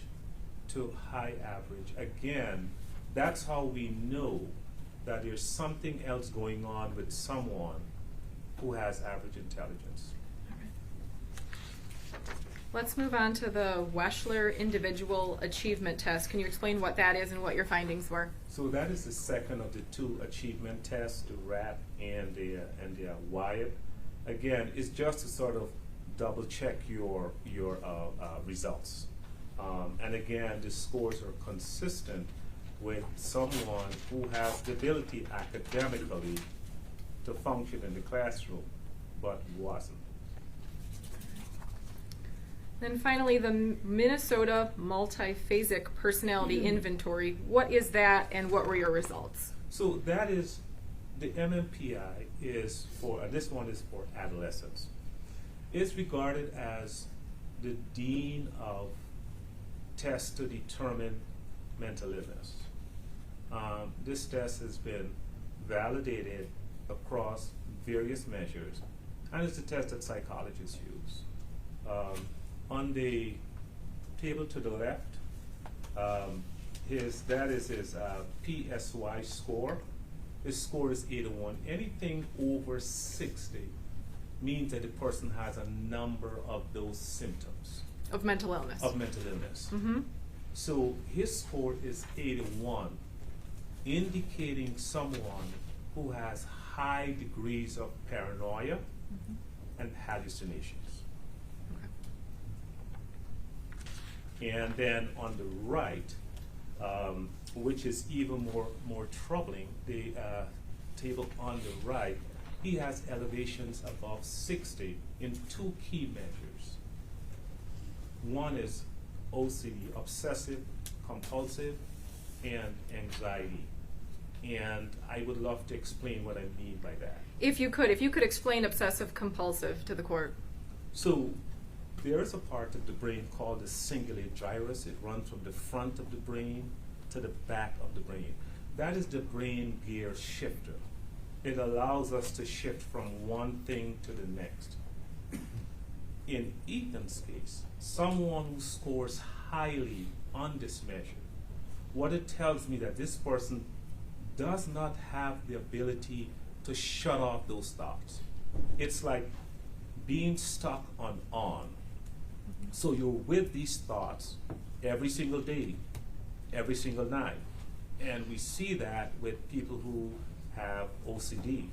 to high average. Again, that's how we know that there's something else going on with someone who has average intelligence. Let's move on to the Weschler Individual Achievement Test. Can you explain what that is and what your findings were? So that is the second of the 2 achievement tests, the RAP and the WIAT. Again, it's just to sort of double check your results. And again, the scores are consistent with someone who has the ability academically to function in the classroom, but wasn't. Then finally, the Minnesota Multiphasic Personality Inventory. What is that and what were your results? So that is, the MMPI is for, this one is for adolescents. It's regarded as the dean of tests to determine mental illness. This test has been validated across various measures, and it's a test that psychologists use. On the table to the left, that is his PSY score. His score is 81. Anything over 60 means that the person has a number of those symptoms. Of mental illness. Of mental illness. Mm-hmm. So his score is 81, indicating someone who has high degrees of paranoia and hallucinations. And then on the right, which is even more troubling, the table on the right, he has elevations above 60 in 2 key measures. One is OCD, obsessive, compulsive, and anxiety. And I would love to explain what I mean by that. If you could explain obsessive compulsive to the court. So there is a part of the brain called the cingulate gyrus. It runs from the front of the brain to the back of the brain. That is the brain gear shifter. It allows us to shift from one thing to the next. In Ethan's case, someone who scores highly on this measure, what it tells me that this person does not have the ability to shut off those thoughts. It's like being stuck on. So you're with these thoughts every single day, every single night. And we see that with people who have OCD.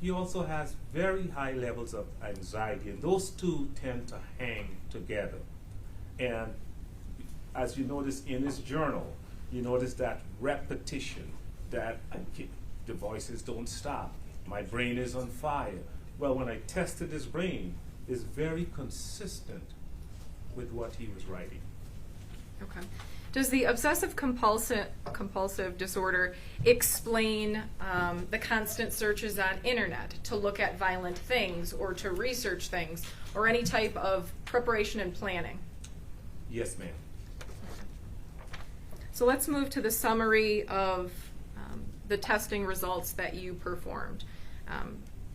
He also has very high levels of anxiety, and those two tend to hang together. And as you notice in his journal, you notice that repetition, that the voices don't stop. My brain is on fire. Well, when I tested his brain, it's very consistent with what he was writing. Okay. Does the obsessive compulsive disorder explain the constant searches on internet to look at violent things or to research things or any type of preparation and planning? Yes, ma'am. So let's move to the summary of the testing results that you performed.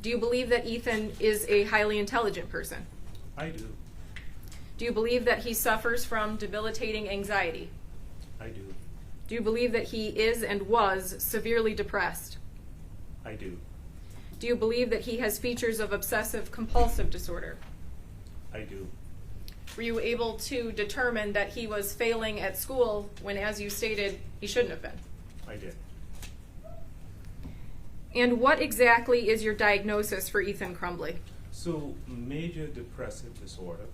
Do you believe that Ethan is a highly intelligent person? I do. Do you believe that he suffers from debilitating anxiety? I do. Do you believe that he is and was severely depressed? I do. Do you believe that he has features of obsessive compulsive disorder? I do. Were you able to determine that he was failing at school when, as you stated, he shouldn't have been? I did. And what exactly is your diagnosis for Ethan Crumbley? So, major depressive disorder,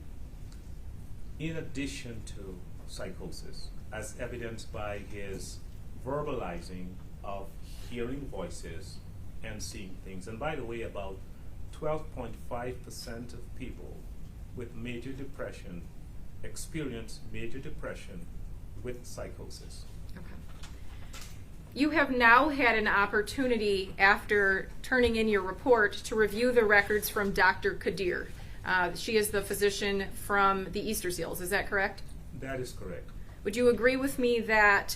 in addition to psychosis, as evidenced by his verbalizing of hearing voices and seeing things. And by the way, about 12.5% of people with major depression experience major depression with psychosis. Okay. You have now had an opportunity, after turning in your report, to review the records from Dr. Kadir. She is the physician from the Easter Seals, is that correct? That is correct. Would you agree with me that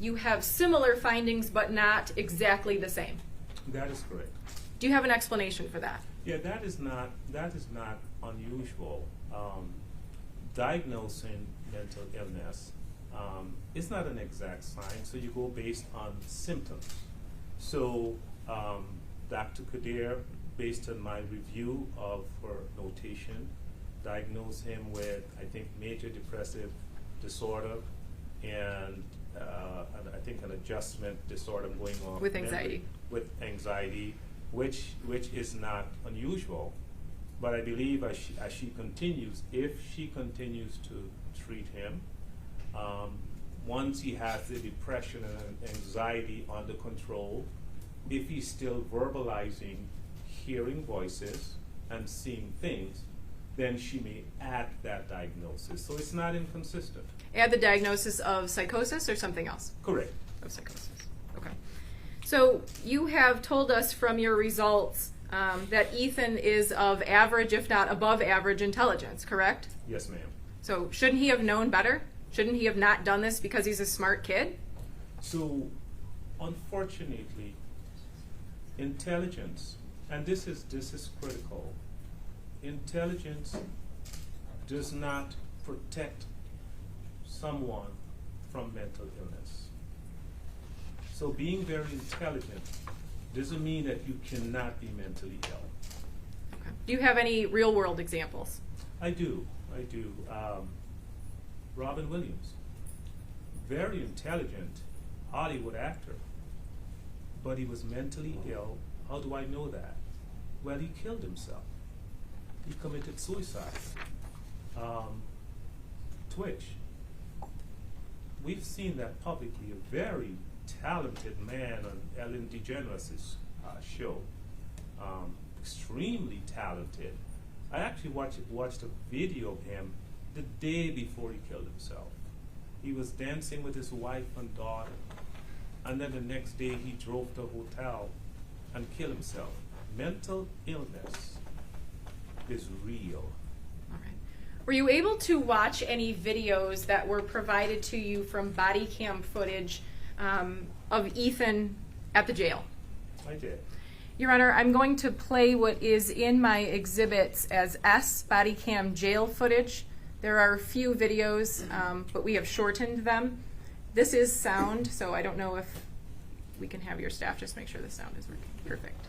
you have similar findings but not exactly the same? That is correct. Do you have an explanation for that? Yeah, that is not unusual. Diagnosing mental illness is not an exact science, so you go based on symptoms. So Dr. Kadir, based on my review of her notation, diagnosed him with, I think, major depressive disorder and I think an adjustment disorder going on With anxiety. With anxiety, which is not unusual. But I believe as she continues, if she continues to treat him, once he has the depression and anxiety under control, if he's still verbalizing, hearing voices, and seeing things, then she may add that diagnosis. So it's not inconsistent. Add the diagnosis of psychosis or something else? Correct. Of psychosis. Okay. So you have told us from your results that Ethan is of average, if not above average, intelligence, correct? Yes, ma'am. So shouldn't he have known better? Shouldn't he have not done this because he's a smart kid? So, unfortunately, intelligence, and this is critical, intelligence does not protect someone from mental illness. So being very intelligent doesn't mean that you cannot be mentally ill. Okay. Do you have any real world examples? I do. Robin Williams, very intelligent Hollywood actor, but he was mentally ill. How do I know that? Well, he killed himself. He committed suicide. Twitch. We've seen that publicly. A very talented man on Ellen DeGeneres' show. Extremely talented. I actually watched a video of him the day before he killed himself. He was dancing with his wife and daughter, and then the next day he drove to a hotel and killed himself. Mental illness is real. All right. Were you able to watch any videos that were provided to you from body cam footage of Ethan at the jail? I did. Your Honor, I'm going to play what is in my exhibits as S body cam jail footage. There are a few videos, but we have shortened them. This is sound, so I don't know if we can have your staff just make sure the sound is working. Perfect.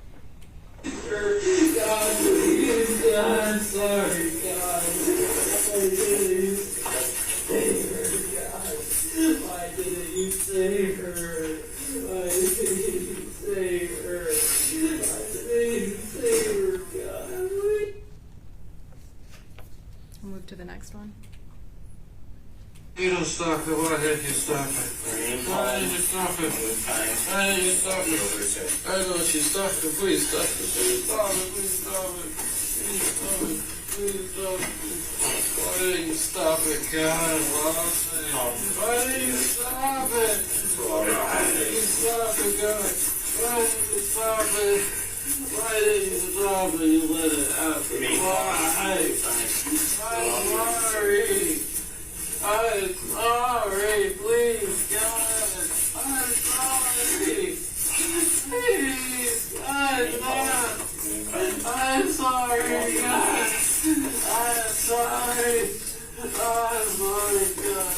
God, please, God, sorry, God. Please, save her, God. Why didn't you save her? Why didn't you save her? Why didn't you save her, God? We'll move to the next one. You don't stop it. Why did you stop it? Why did you stop it? Why did you stop it? I know she stopped it. Please stop it. Please stop it. Please stop it. Please stop it. Please stop it. Why did you stop it, God? Why did you stop it? Why did you stop it, God? Why did you stop it? Why did you stop it? You let it happen. Why? I'm sorry. I'm sorry, please, God. I'm sorry. Please, God, God. I'm sorry, God. I'm sorry. I'm sorry, God.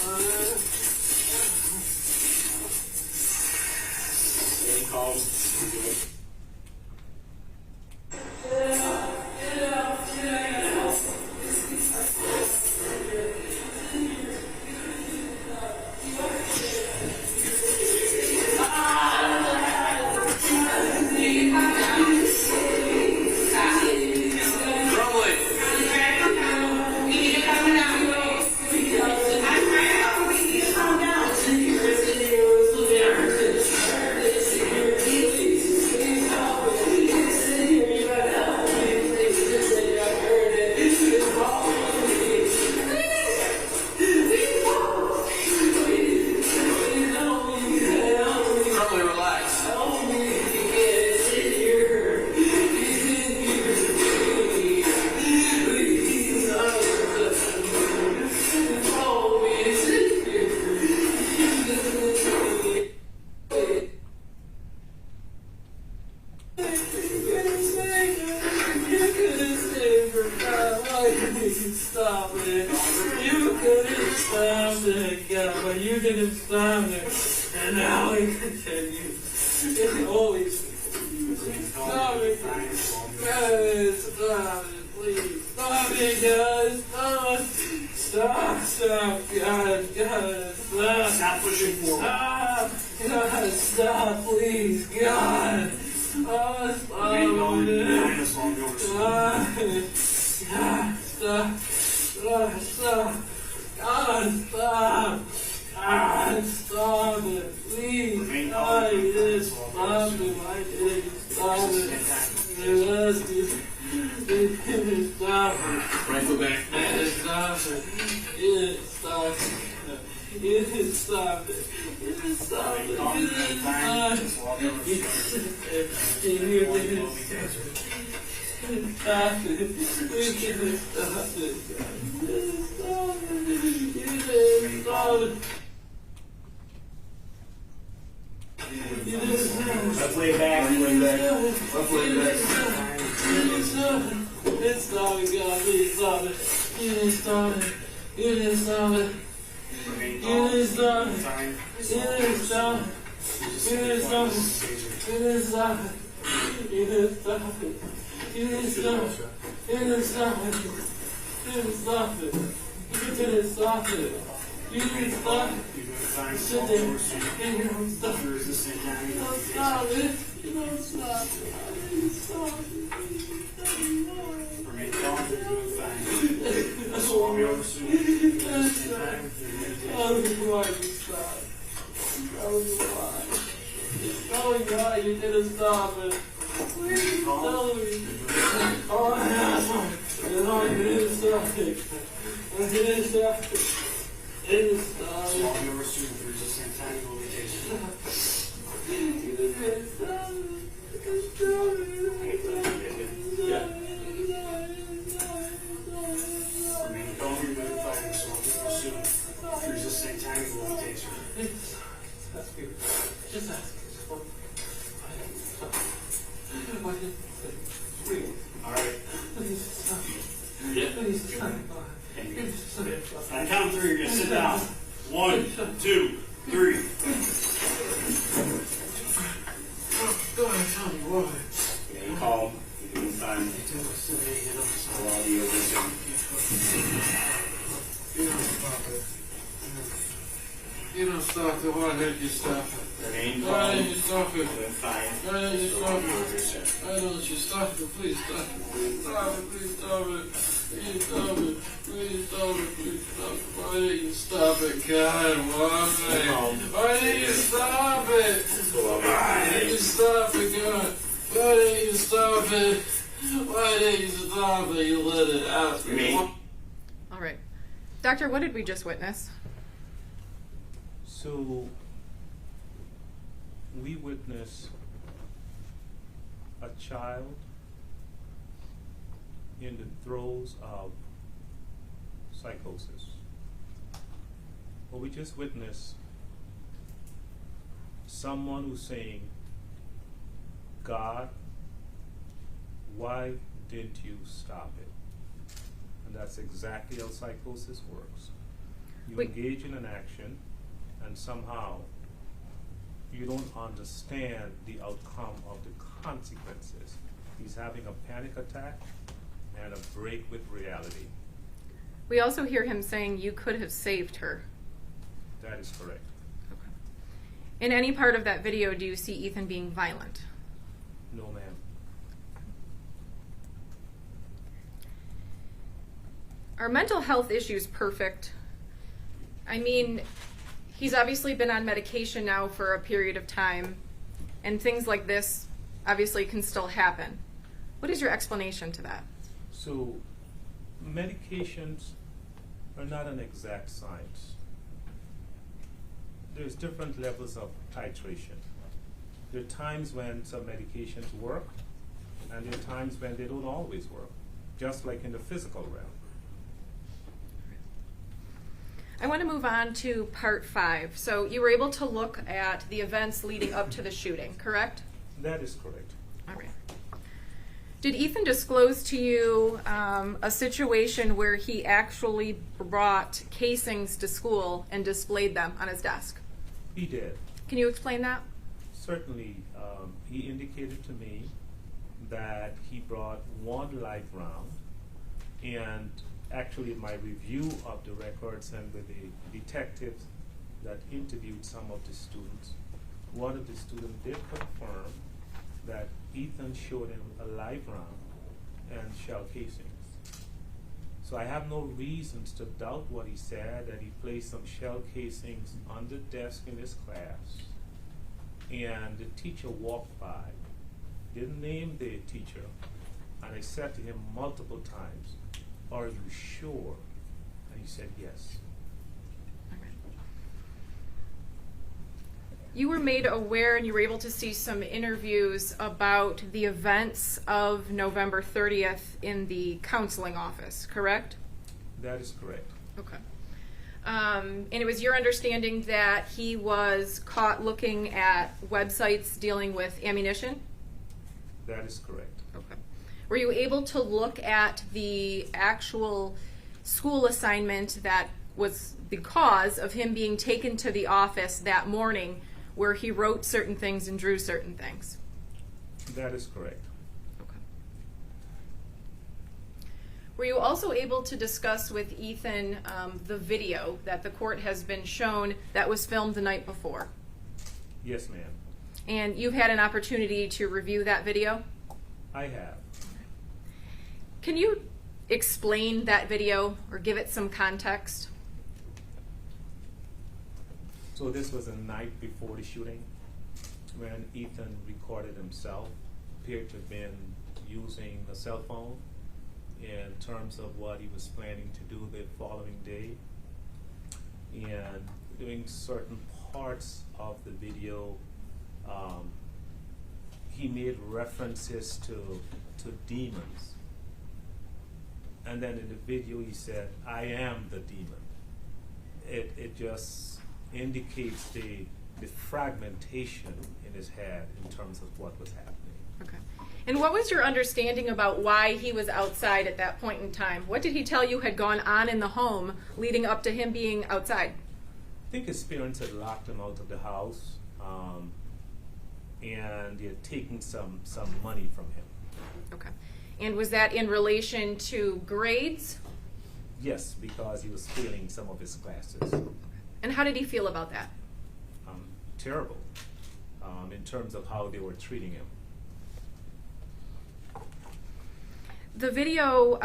Stop it. You couldn't stop it, God, but you didn't stop it. And now we continue. It's always stop it. Guys, stop it, please. Stop it, guys. Stop. Stop, God, stop. Stop pushing forward. Stop. God, stop, please, God. Oh, stop. Behind us long over. Stop. Stop. God, stop. God, stop it. Please. I did stop it. I did stop it. Stop it. Right foot back. I did stop it. You didn't stop it. You didn't stop it. You didn't stop it. You didn't stop it. You didn't stop it. You didn't stop it. You didn't stop it. You didn't stop it. Left leg back. Left leg back. It's stop it, God. Please stop it. You didn't stop it. You didn't stop it. You didn't stop it. You didn't stop it. You didn't stop it. You didn't stop it. You didn't stop it. You didn't stop it. You didn't stop it. You didn't stop it. You didn't stop it. You didn't stop it. Sit there. You don't stop it. You don't stop it. You don't stop it. You don't stop it. Remain calm. You're doing fine. Just swallow me over soon. Why you stop? Why? Oh God, you didn't stop it. Please tell me. Oh, no, you didn't stop it. You didn't stop it. You didn't stop it. Swallow me over soon. If there's the same time, it will be tasted. You didn't stop it. You didn't stop it. Remain calm. You're doing fine. Swallow me over soon. If there's the same time, it will be tasted. Just ask me. Please. All right. Please stop. Yeah. Please stop. On count of 3, you're going to sit down. 1, 2, 3. Go ahead, tell me why. Remain calm. You don't stop it. Why did you stop it? Why did you stop it? Why did you stop it? Why don't you stop it? Please stop it. Please stop it. Please stop it. Please stop it. Please stop it. Please stop it. Why did you stop it, God? Why? Why did you stop it? Why did you stop it, God? Why did you stop it? Why did you stop it? You let it out. All right. Doctor, what did we just witness? So we witness a child in the throes of psychosis. Or we just witness someone who's saying, God, why didn't you stop it? And that's exactly how psychosis works. You engage in an action, and somehow you don't understand the outcome of the consequences. He's having a panic attack and a break with reality. We also hear him saying, you could have saved her. That is correct. Okay. In any part of that video, do you see Ethan being violent? No, ma'am. Are mental health issues perfect? I mean, he's obviously been on medication now for a period of time, and things like this obviously can still happen. What is your explanation to that? So, medications are not an exact science. There's different levels of titration. There are times when some medications work, and there are times when they don't always work, just like in the physical realm. I want to move on to part 5. So you were able to look at the events leading up to the shooting, correct? That is correct. All right. Did Ethan disclose to you a situation where he actually brought casings to school and displayed them on his desk? He did. Can you explain that? Certainly, he indicated to me that he brought one live round, and actually in my review of the records and with the detectives that interviewed some of the students, one of the students did confirm that Ethan showed him a live round and shell casings. So I have no reasons to doubt what he said, that he placed some shell casings on the desk in his class, and the teacher walked by, didn't name the teacher, and I said to him multiple times, "Are you sure?" And he said yes. You were made aware and you were able to see some interviews about the events of November 30th in the counseling office, correct? That is correct. Okay. And it was your understanding that he was caught looking at websites dealing with ammunition? That is correct. Okay. Were you able to look at the actual school assignment that was the cause of him being taken to the office that morning, where he wrote certain things and drew certain things? That is correct. Okay. Were you also able to discuss with Ethan the video that the court has been shown that was filmed the night before? Yes, ma'am. And you've had an opportunity to review that video? I have. Can you explain that video or give it some context? So this was a night before the shooting when Ethan recorded himself, appeared to have been using a cell phone in terms of what he was planning to do the following day, and doing certain parts of the video. He made references to demons, and then in the video he said, "I am the demon." It just indicates the fragmentation in his head in terms of what was happening. Okay. And what was your understanding about why he was outside at that point in time? What did he tell you had gone on in the home leading up to him being outside? I think his parents had locked him out of the house, and they had taken some money from him. Okay. And was that in relation to grades? Yes, because he was failing some of his classes. And how did he feel about that? Terrible, in terms of how they were treating him. The video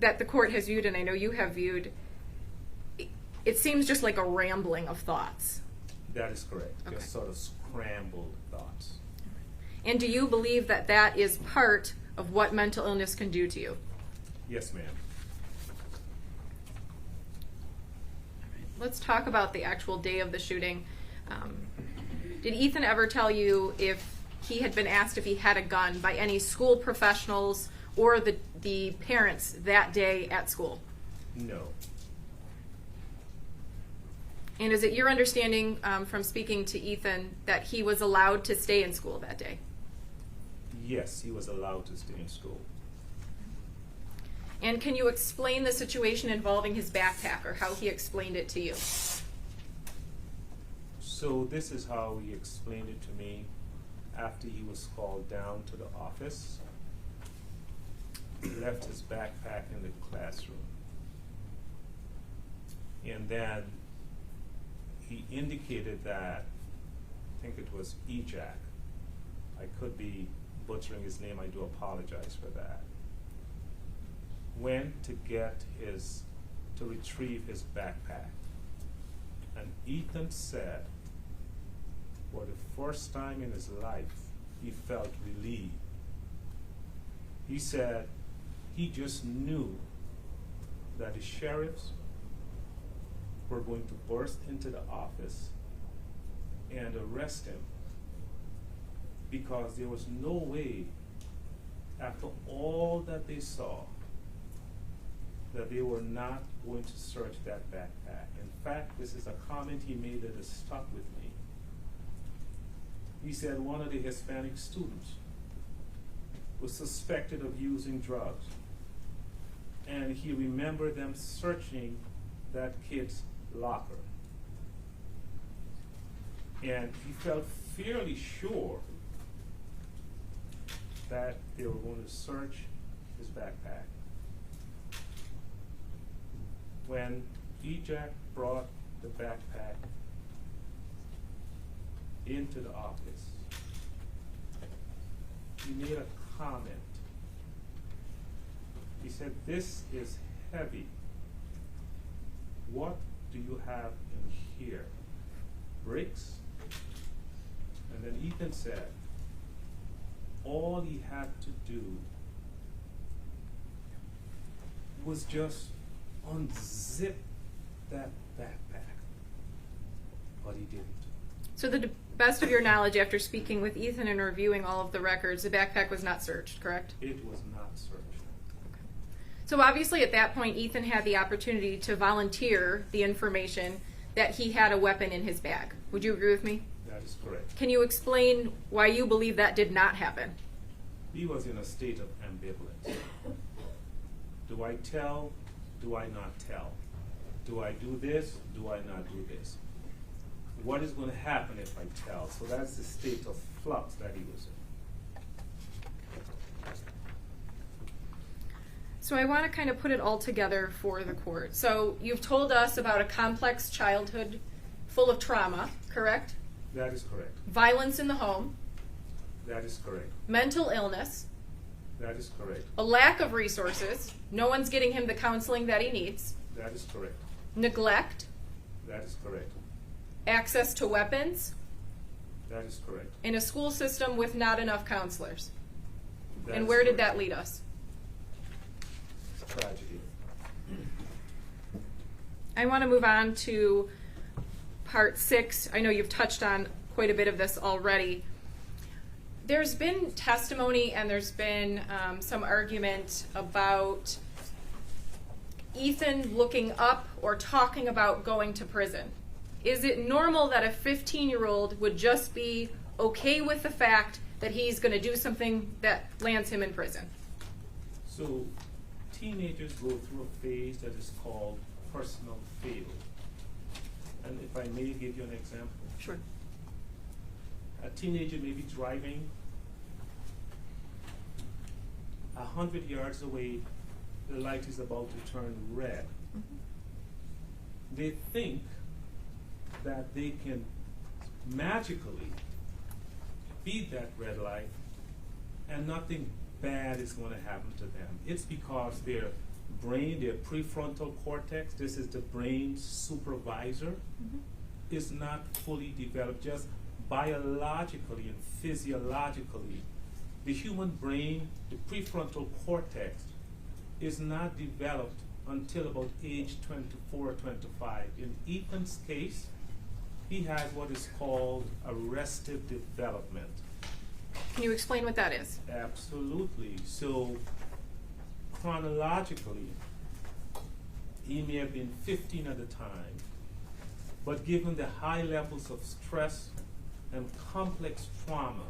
that the court has viewed, and I know you have viewed, it seems just like a rambling of thoughts. That is correct. Okay. Just sort of scrambled thoughts. And do you believe that that is part of what mental illness can do to you? Yes, ma'am. Let's talk about the actual day of the shooting. Did Ethan ever tell you if he had been asked if he had a gun by any school professionals or the parents that day at school? No. And is it your understanding from speaking to Ethan that he was allowed to stay in school that day? Yes, he was allowed to stay in school. And can you explain the situation involving his backpack, or how he explained it to you? So this is how he explained it to me after he was called down to the office. He left his backpack in the classroom. And then he indicated that, I think it was Ejak. I could be butchering his name, I do apologize for that. Went to retrieve his backpack. And Ethan said, for the first time in his life, he felt relieved. He said he just knew that the sheriffs were going to burst into the office and arrest him, because there was no way, after all that they saw, that they were not going to search that backpack. In fact, this is a comment he made that has stuck with me. He said one of the Hispanic students was suspected of using drugs, and he remembered them searching that kid's locker. And he felt fairly sure that they were going to search his backpack. When Ejak brought the backpack into the office, he made a comment. He said, "This is heavy. What do you have in here? Bricks?" And then Ethan said, all he had to do was just unzip that backpack, but he didn't. So the best of your knowledge, after speaking with Ethan and reviewing all of the records, the backpack was not searched, correct? It was not searched. So obviously at that point, Ethan had the opportunity to volunteer the information that he had a weapon in his bag. Would you agree with me? That is correct. Can you explain why you believe that did not happen? He was in a state of ambivalence. Do I tell? Do I not tell? Do I do this? Do I not do this? What is going to happen if I tell? So that's the state of flux that he was in. So I want to kind of put it all together for the court. So you've told us about a complex childhood full of trauma, correct? That is correct. Violence in the home, That is correct. mental illness, That is correct. a lack of resources, no one's getting him the counseling that he needs, That is correct. neglect, That is correct. access to weapons, That is correct. in a school system with not enough counselors. That And is where did correct. that lead us? Tragedy. I want to move on to part 6. I know you've touched on quite a bit of this already. There's been testimony and there's been some argument about Ethan looking up or talking about going to prison. Is it normal that a 15-year-old would just be okay with the fact that he's going to do something that lands him in prison? So teenagers go through a phase that is called personal failure. And if I may give you an example. Sure. A teenager may be driving 100 yards away, the light is about to turn red. they think that they can magically beat that red light and nothing bad is going to happen to them. It's because their brain, their prefrontal cortex, this is the brain supervisor, is not fully developed. Just biologically and physiologically, the human brain, the prefrontal cortex, is not developed until about age 24 or 25. In Ethan's case, he has what is called arrested development. Can you explain what that is? Absolutely. So, chronologically, he may have been 15 at the time, but given the high levels of stress and complex trauma,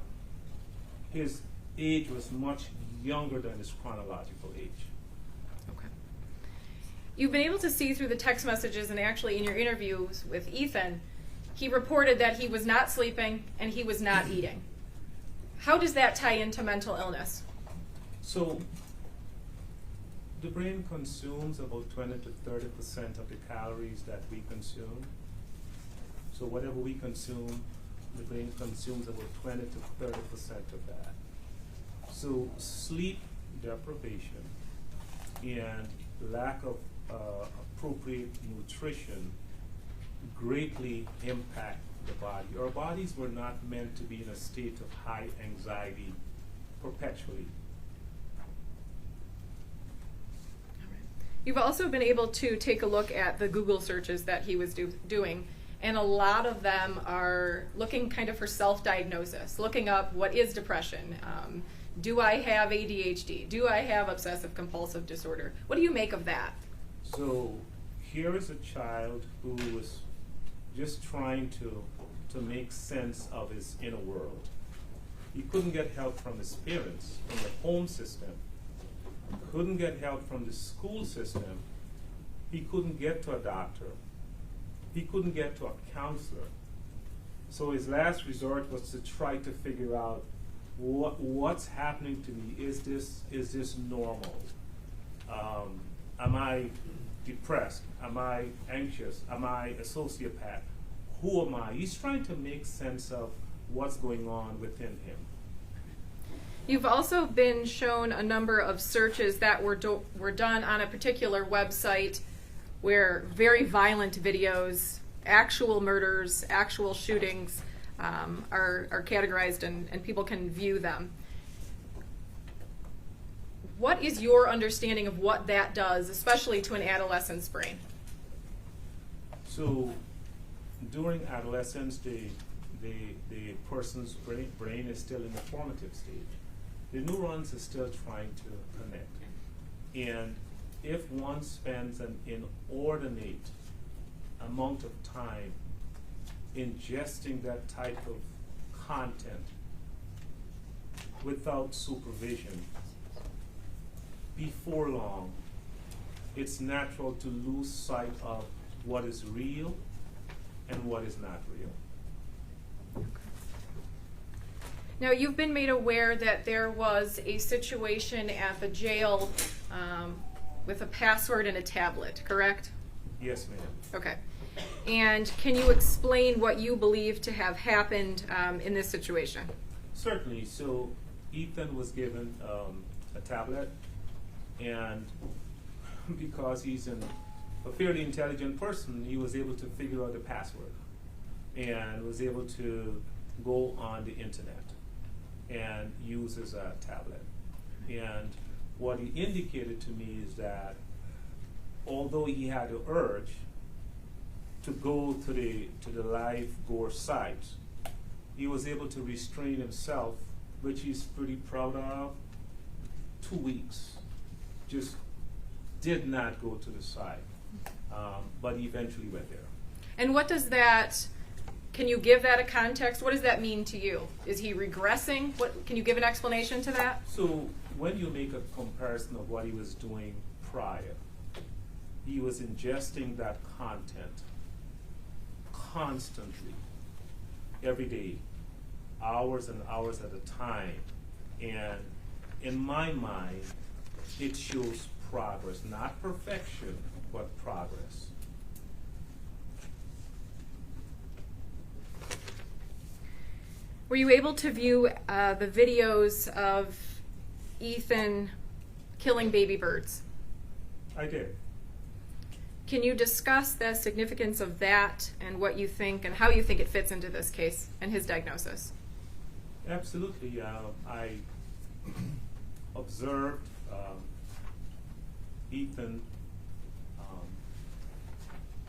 his age was much younger than his chronological age. Okay. You've been able to see through the text messages and actually in your interviews with Ethan, he reported that he was not sleeping and he was not eating. How does that tie into mental illness? So, the brain consumes about 20 to 30% of the calories that we consume. So whatever we consume, the brain consumes about 20 to 30% of that. So sleep deprivation and lack of appropriate nutrition greatly impact the body. Our bodies were not meant to be in a state of high anxiety perpetually. You've also been able to take a look at the Google searches that he was doing, and a lot of them are looking kind of for self-diagnosis, looking up what is depression, do I have ADHD, do I have obsessive compulsive disorder? What do you make of that? So here is a child who was just trying to make sense of his inner world. He couldn't get help from his parents, from the home system. Couldn't get help from the school system. He couldn't get to a doctor. He couldn't get to a counselor. So his last resort was to try to figure out what's happening to me. Is this normal? Am I depressed? Am I anxious? Am I a sociopath? Who am I? He's trying to make sense of what's going on within him. You've also been shown a number of searches that were done on a particular website where very violent videos, actual murders, actual shootings are categorized and people can view them. What is your understanding of what that does, especially to an adolescent's brain? So during adolescence, the person's brain is still in the formative stage. The neurons are still trying to connect. And if one spends an inordinate amount of time ingesting that type of content without supervision, before long, it's natural to lose sight of what is real and what is not real. Now, you've been made aware that there was a situation at the jail with a password and a tablet, correct? Yes, ma'am. Okay. And can you explain what you believe to have happened in this situation? Certainly. So Ethan was given a tablet, and because he's a fairly intelligent person, he was able to figure out the password and was able to go on the internet and use his tablet. And what he indicated to me is that although he had the urge to go to the live Gore site, he was able to restrain himself, which he's pretty proud of. 2 weeks, just did not go to the site, but he eventually went there. And what does that, can you give that a context? What does that mean to you? Is he regressing? Can you give an explanation to that? So when you make a comparison of what he was doing prior, he was ingesting that content constantly, every day, hours and hours at a time. And in my mind, it shows progress, not perfection, but progress. Were you able to view the videos of Ethan killing baby birds? I did. Can you discuss the significance of that and what you think and how you think it fits into this case and his diagnosis? Absolutely. I observed Ethan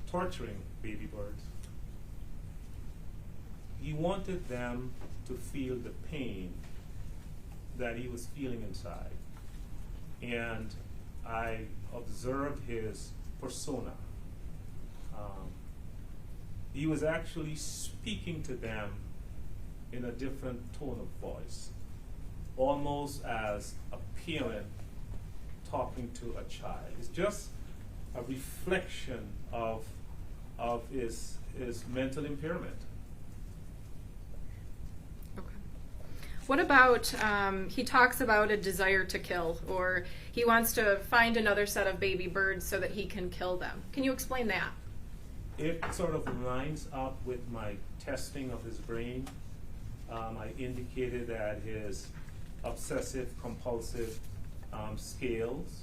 torturing baby birds. He wanted them to feel the pain that he was feeling inside. And I observed his persona. He was actually speaking to them in a different tone of voice, almost as a parent talking to a child. It's just a reflection of his mental impairment. Okay. What about, he talks about a desire to kill, or he wants to find another set of baby birds so that he can kill them. Can you explain that? It sort of lines up with my testing of his brain. I indicated that his obsessive compulsive scales,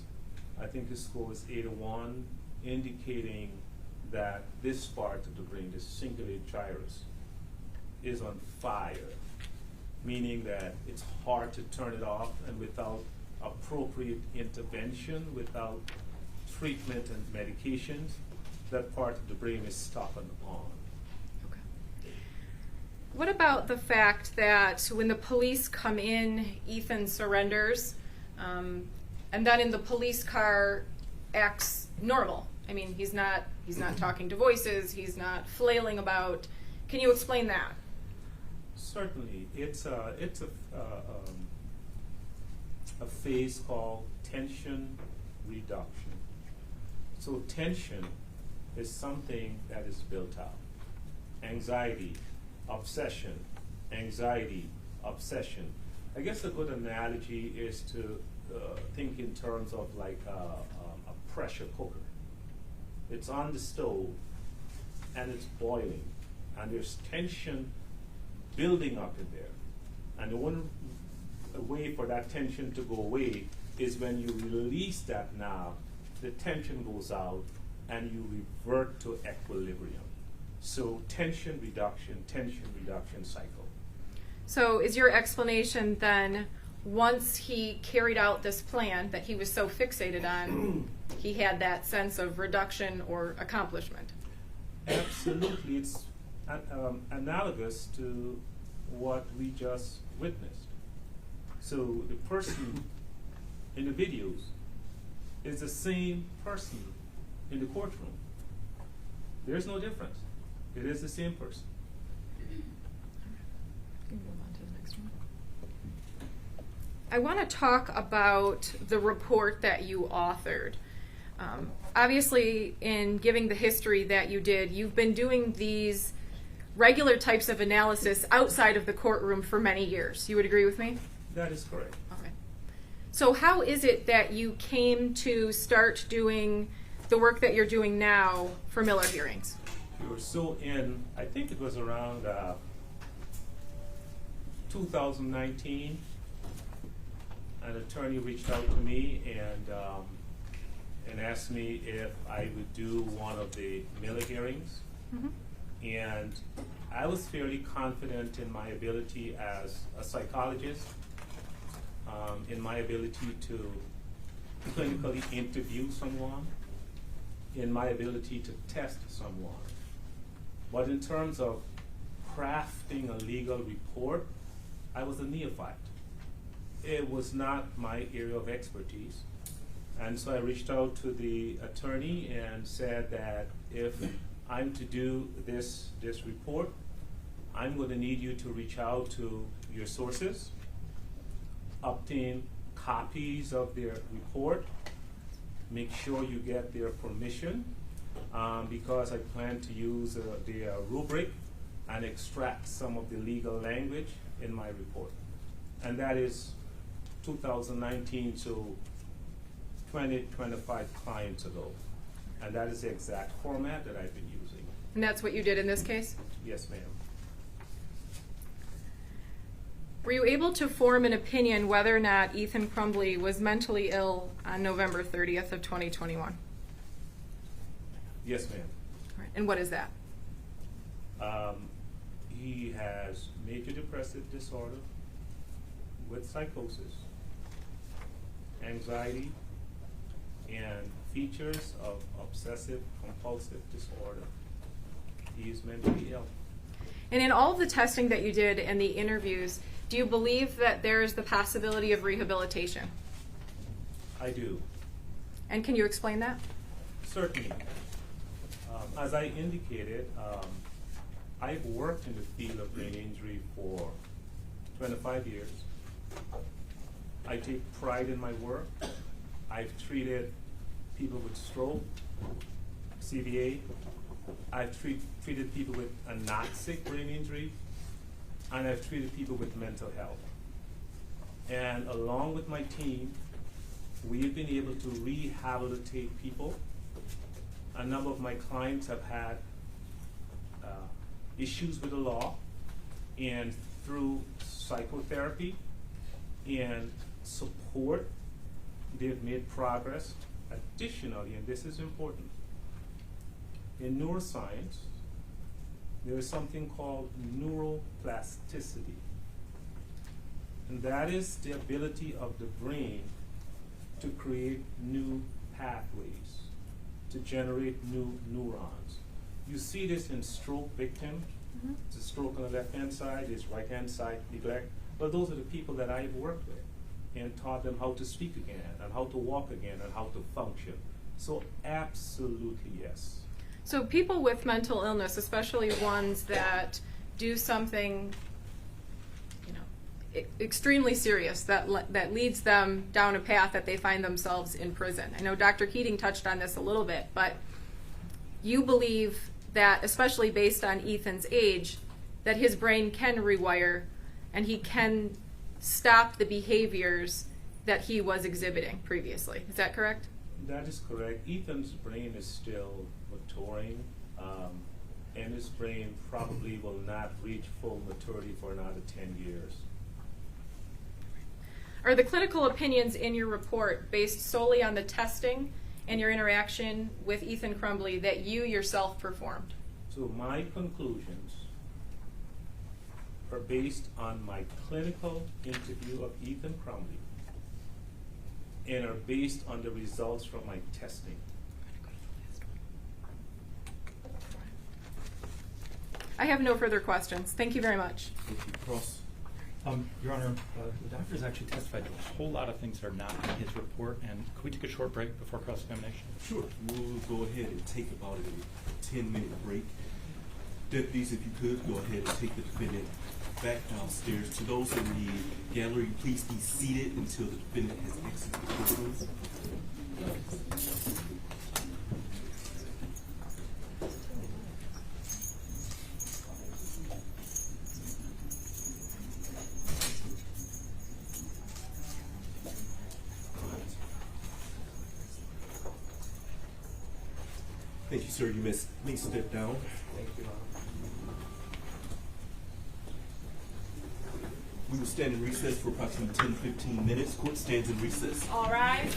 I think his score is 8-1, indicating that this part of the brain, this cingulate gyrus, is on fire, meaning that it's hard to turn it off, and without appropriate intervention, without treatment and medications, that part of the brain is stopped and on. Okay. What about the fact that when the police come in, Ethan surrenders, and then in the police car acts normal? I mean, he's not talking to voices, he's not flailing about. Can you explain that? Certainly, it's a phase called tension reduction. So tension is something that is built up. Anxiety, obsession, anxiety, obsession. I guess a good analogy is to think in terms of like a pressure cooker. It's on the stove and it's boiling, and there's tension building up in there. And the one way for that tension to go away is when you release that knob, the tension goes out and you revert to equilibrium. So tension reduction cycle. So is your explanation then, once he carried out this plan that he was so fixated on, he had that sense of reduction or accomplishment? Absolutely. It's analogous to what we just witnessed. So the person in the videos is the same person in the courtroom. There's no difference. It is the same person. Move on to the next one. I want to talk about the report that you authored. Obviously, in giving the history that you did, you've been doing these regular types of analysis outside of the courtroom for many years. You would agree with me? That is correct. Okay. So how is it that you came to start doing the work that you're doing now for Miller hearings? We were so in, I think it was around 2019, an attorney reached out to me and asked me if I would do one of the Miller hearings. Mm-hmm. And I was fairly confident in my ability as a psychologist, in my ability to clinically interview someone, in my ability to test someone. But in terms of crafting a legal report, I was a neophyte. It was not my area of expertise. And so I reached out to the attorney and said that if I'm to do this report, I'm going to need you to reach out to your sources, obtain copies of their report, make sure you get their permission, because I plan to use the rubric and extract some of the legal language in my report. And that is 2019, so 25 clients ago. And that is the exact format that I've been using. And that's what you did in this case? Yes, ma'am. Were you able to form an opinion whether or not Ethan Crumbly was mentally ill on November 30th of 2021? Yes, ma'am. All right. And what is that? He has major depressive disorder with psychosis, anxiety, and features of obsessive compulsive disorder. He is mentally ill. And in all of the testing that you did and the interviews, do you believe that there is the possibility of rehabilitation? I do. And can you explain that? Certainly. As I indicated, I've worked in the field of brain injury for 25 years. I take pride in my work. I've treated people with stroke, CVA. I've treated people with anoxic brain injury, and I've treated people with mental health. And along with my team, we've been able to rehabilitate people. A number of my clients have had issues with the law, and through psychotherapy and support, they've made progress. Additionally, and this is important, in neuroscience, there is something called neuroplasticity. And that is the ability of the brain to create new pathways, to generate new neurons. You see this in stroke victims. Mm-hmm. It's a stroke on the left-hand side, it's right-hand side neglect. But those are the people that I've worked with and taught them how to speak again and how to walk again and how to function. So absolutely yes. So people with mental illness, especially ones that do something, extremely serious that leads them down a path that they find themselves in prison. I know Dr. Keating touched on this a little bit, but you believe that, especially based on Ethan's age, that his brain can rewire and he can stop the behaviors that he was exhibiting previously. Is that correct? That is correct. Ethan's brain is still maturing, and his brain probably will not reach full maturity for another 10 years. Are the clinical opinions in your report based solely on the testing and your interaction with Ethan Crumbly that you yourself performed? So my conclusions are based on my clinical interview of Ethan Crumbly and are based on the results from my testing. I have no further questions. Thank you very much. Thank you. Cross. Your Honor, the doctors actually testified to a whole lot of things that are not in his report, and could we take a short break before cross-examination? Sure. We'll go ahead and take about a 10-minute break. Deputies, if you could, go ahead and take the defendant back downstairs. To those in the gallery, please be seated until the defendant has exited the courtroom. Thank you, sir. You may please step down. Thank you, Your Honor. We will stand in recess for approximately 10-15 minutes. Court stands in recess. All rise.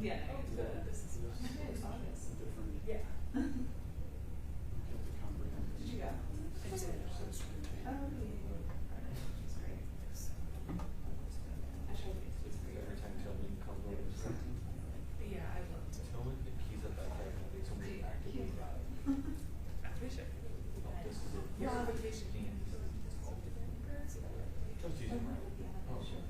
Yeah. This is yeah. Did you go? I did. Oh, great. I tried to get to this Every time Tillman comes over to something, Yeah, I love to. Tillman, he's at that time, they told me actively drive. I wish I could. This is it. You're on vacation. Just using my. Oh, sure.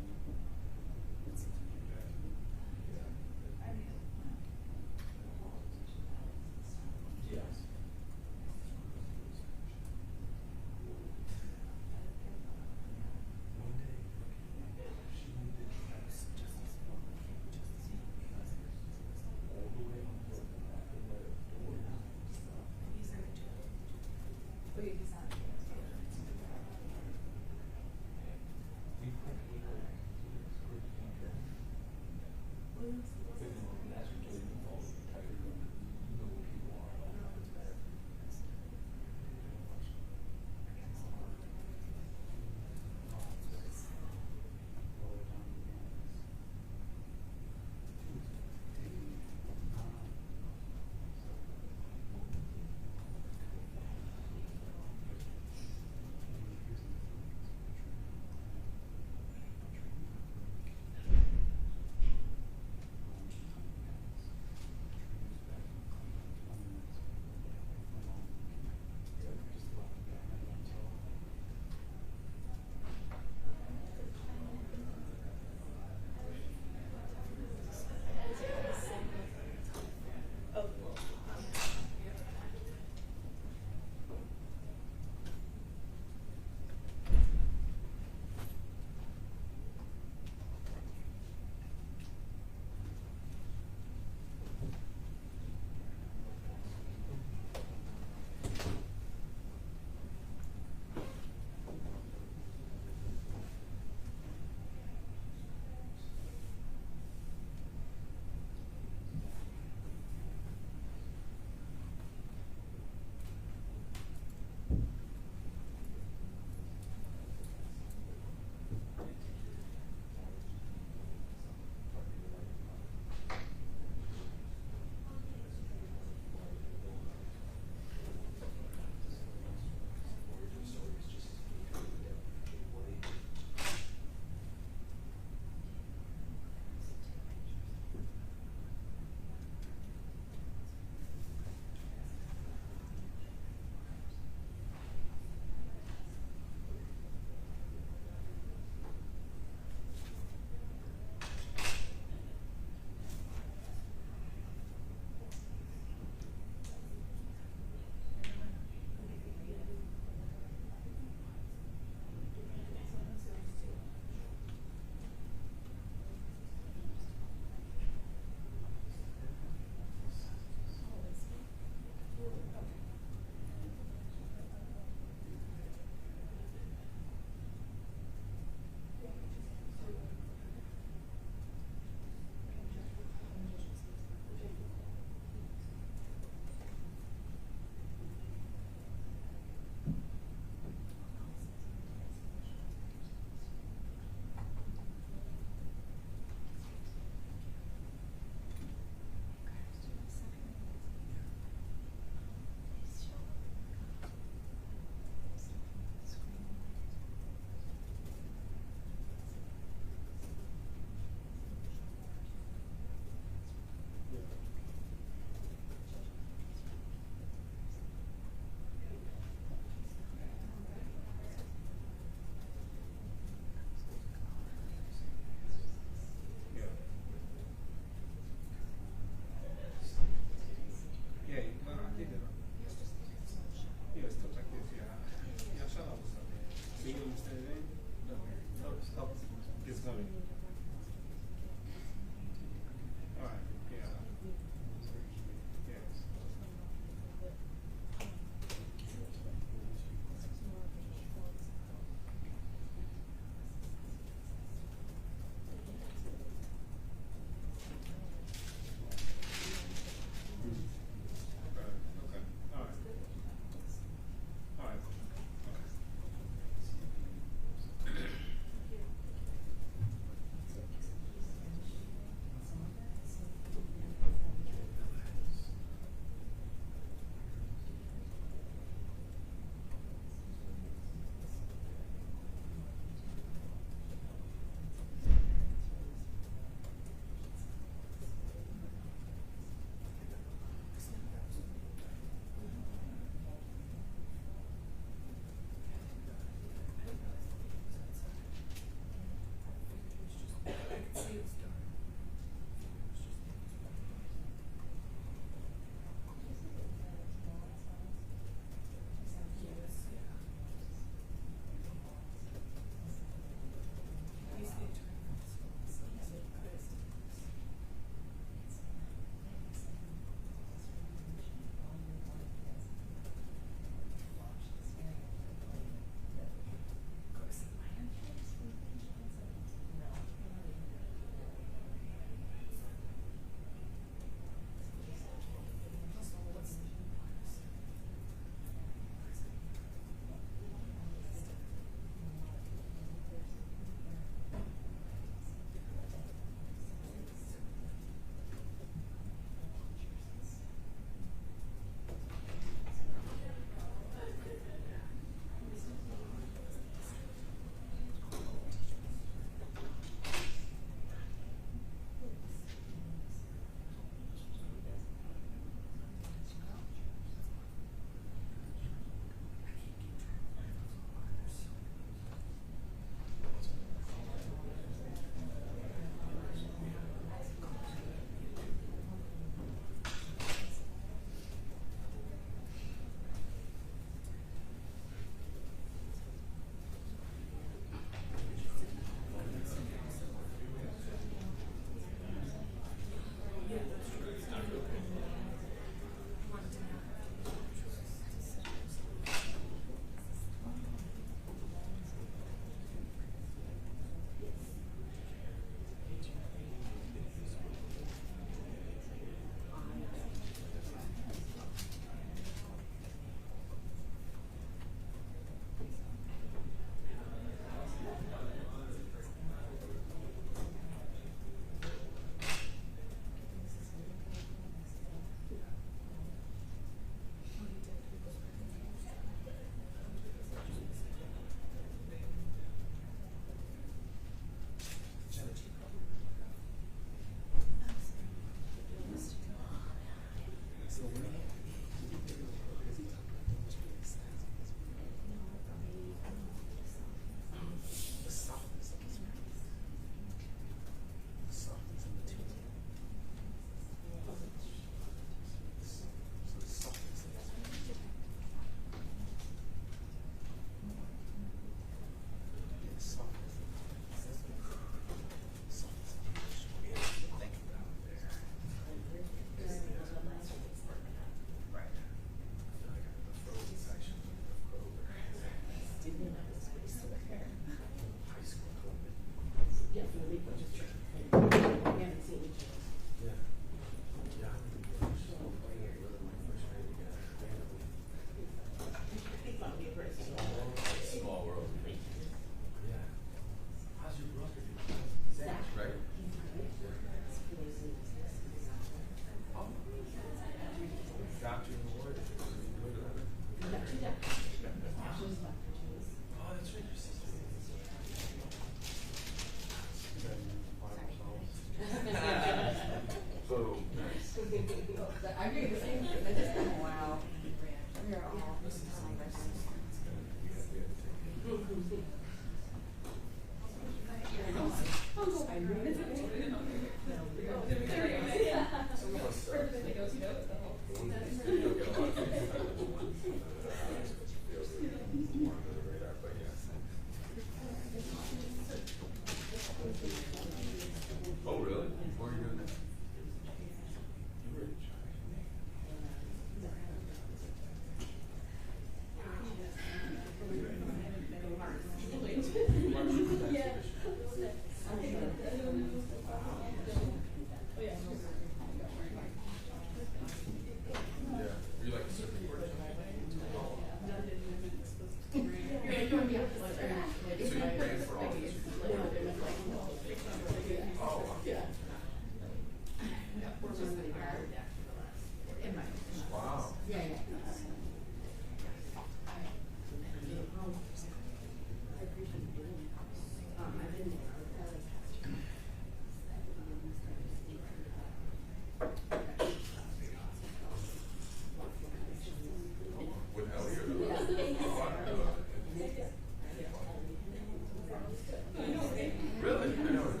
Really? I never know that.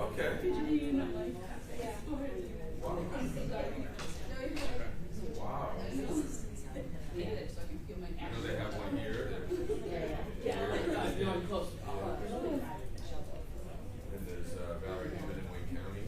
Okay. Wow. Wow. I know they have one here. And there's Valerie Newman in Wayne County.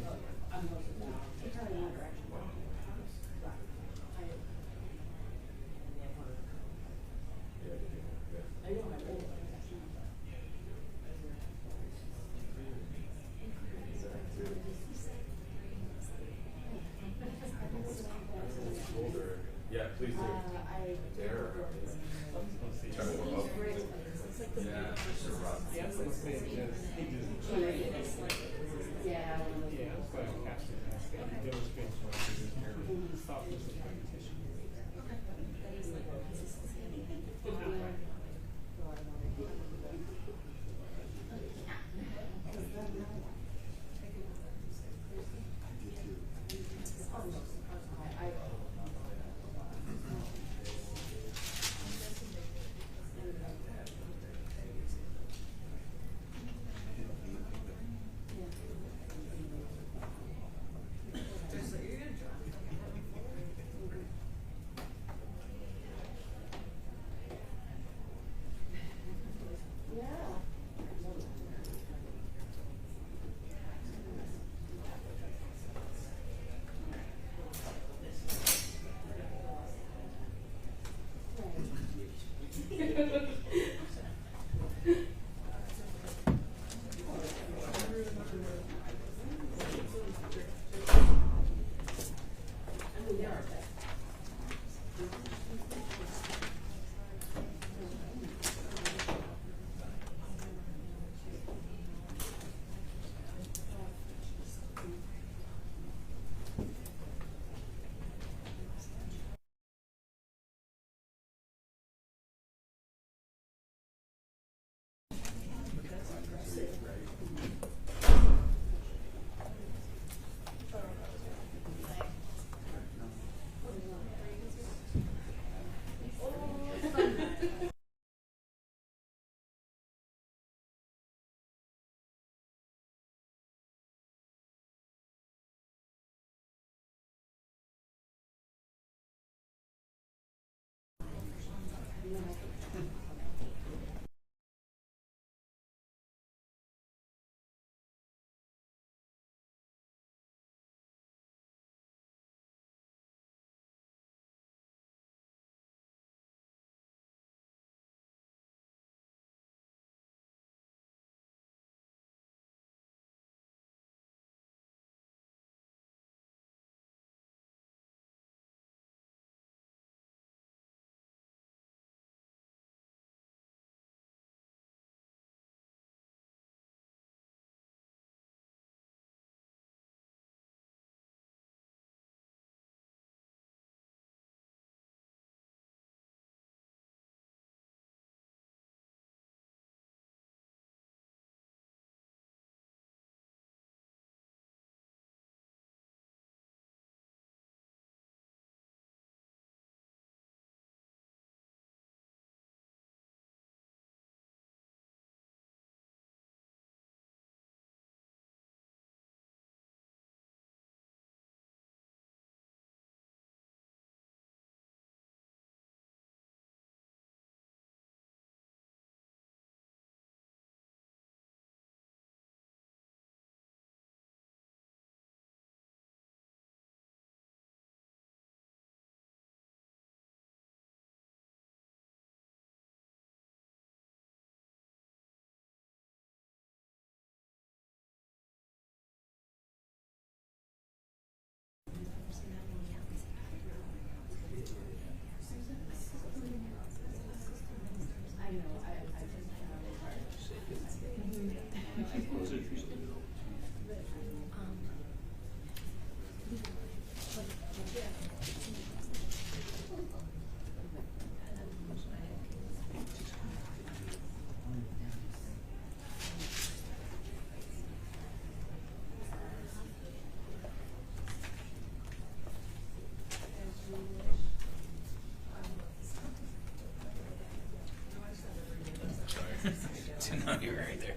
You're right there.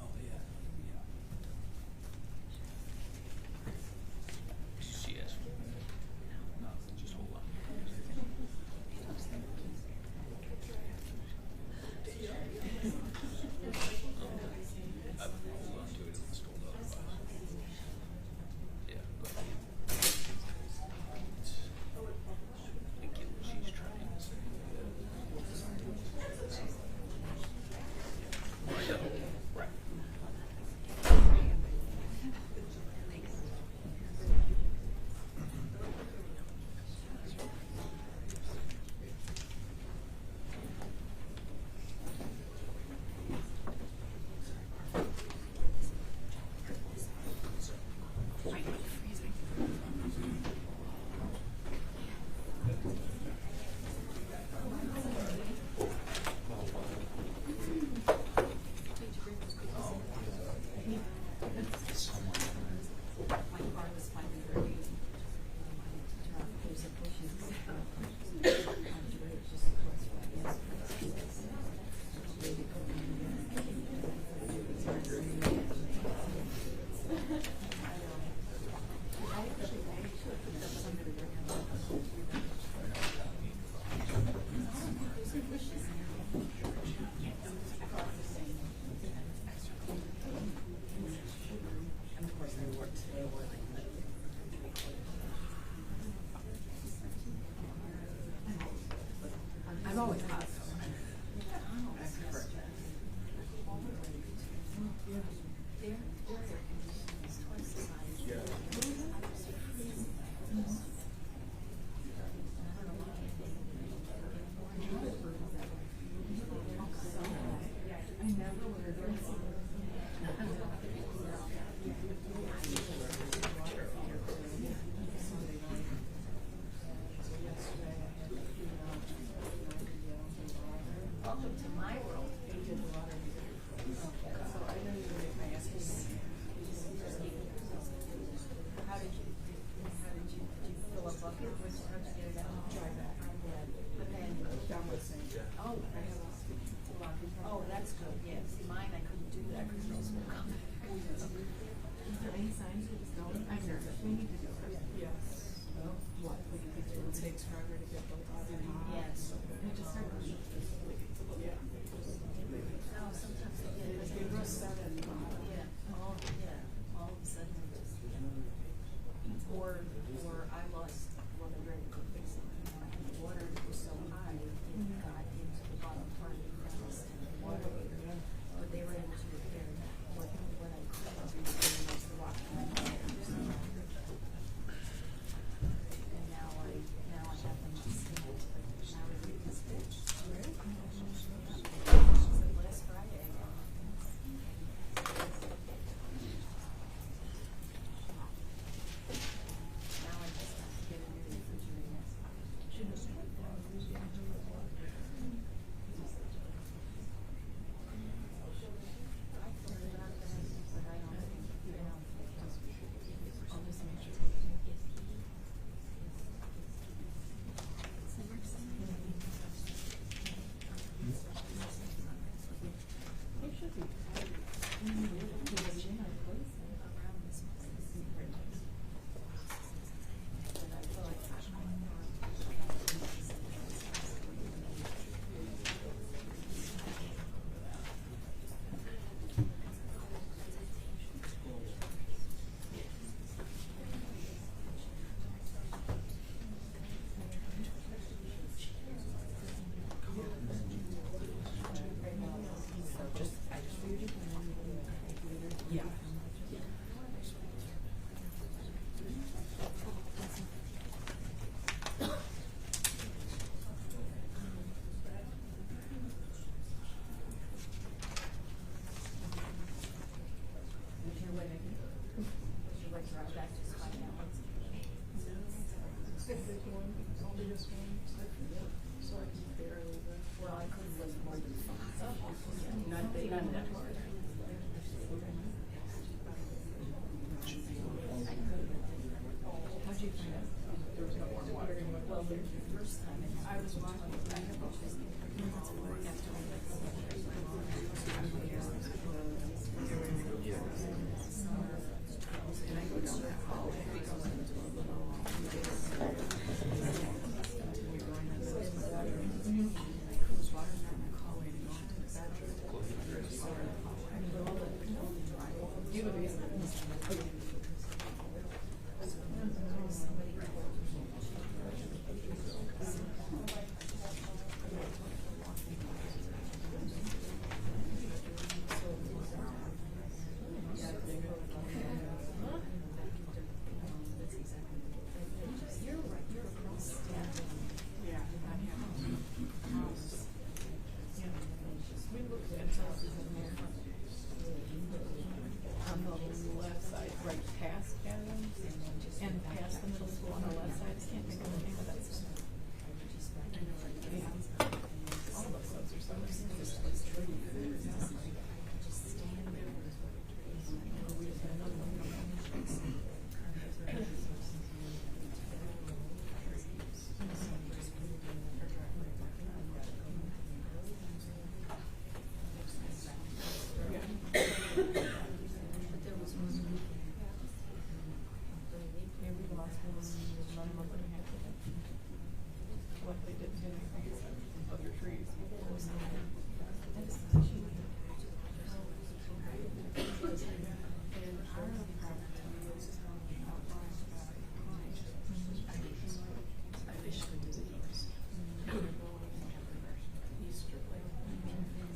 Oh, yeah. Yes. No, just hold on. Hold on to it, it's still otherwise. Yeah, go ahead. I get what she's trying to say. Right. I'm always positive. Welcome to my world. How did you fill a bucket? How'd you get it out? But then, oh, that's good, yeah. See, mine, I couldn't do that because no smoke coming. Any signs of snow? I'm nervous. We need to do it. Yes. What? It takes forever to get the water. Yes. It just yeah. No, sometimes they get it. Like it was sudden. Yeah, all of a sudden, it just, or I lost, well, the very good fix it. The water was so high, it got into the bottom part of the house and the water. But they were able to repair what I couldn't do, was the rock. And now I have them on sand, but now everything's fixed. And past the middle school on the left side, I can't think of the name of that stuff. All of those are so Yeah, we lost one about a month and a half ago. Luckily didn't hit anything other trees.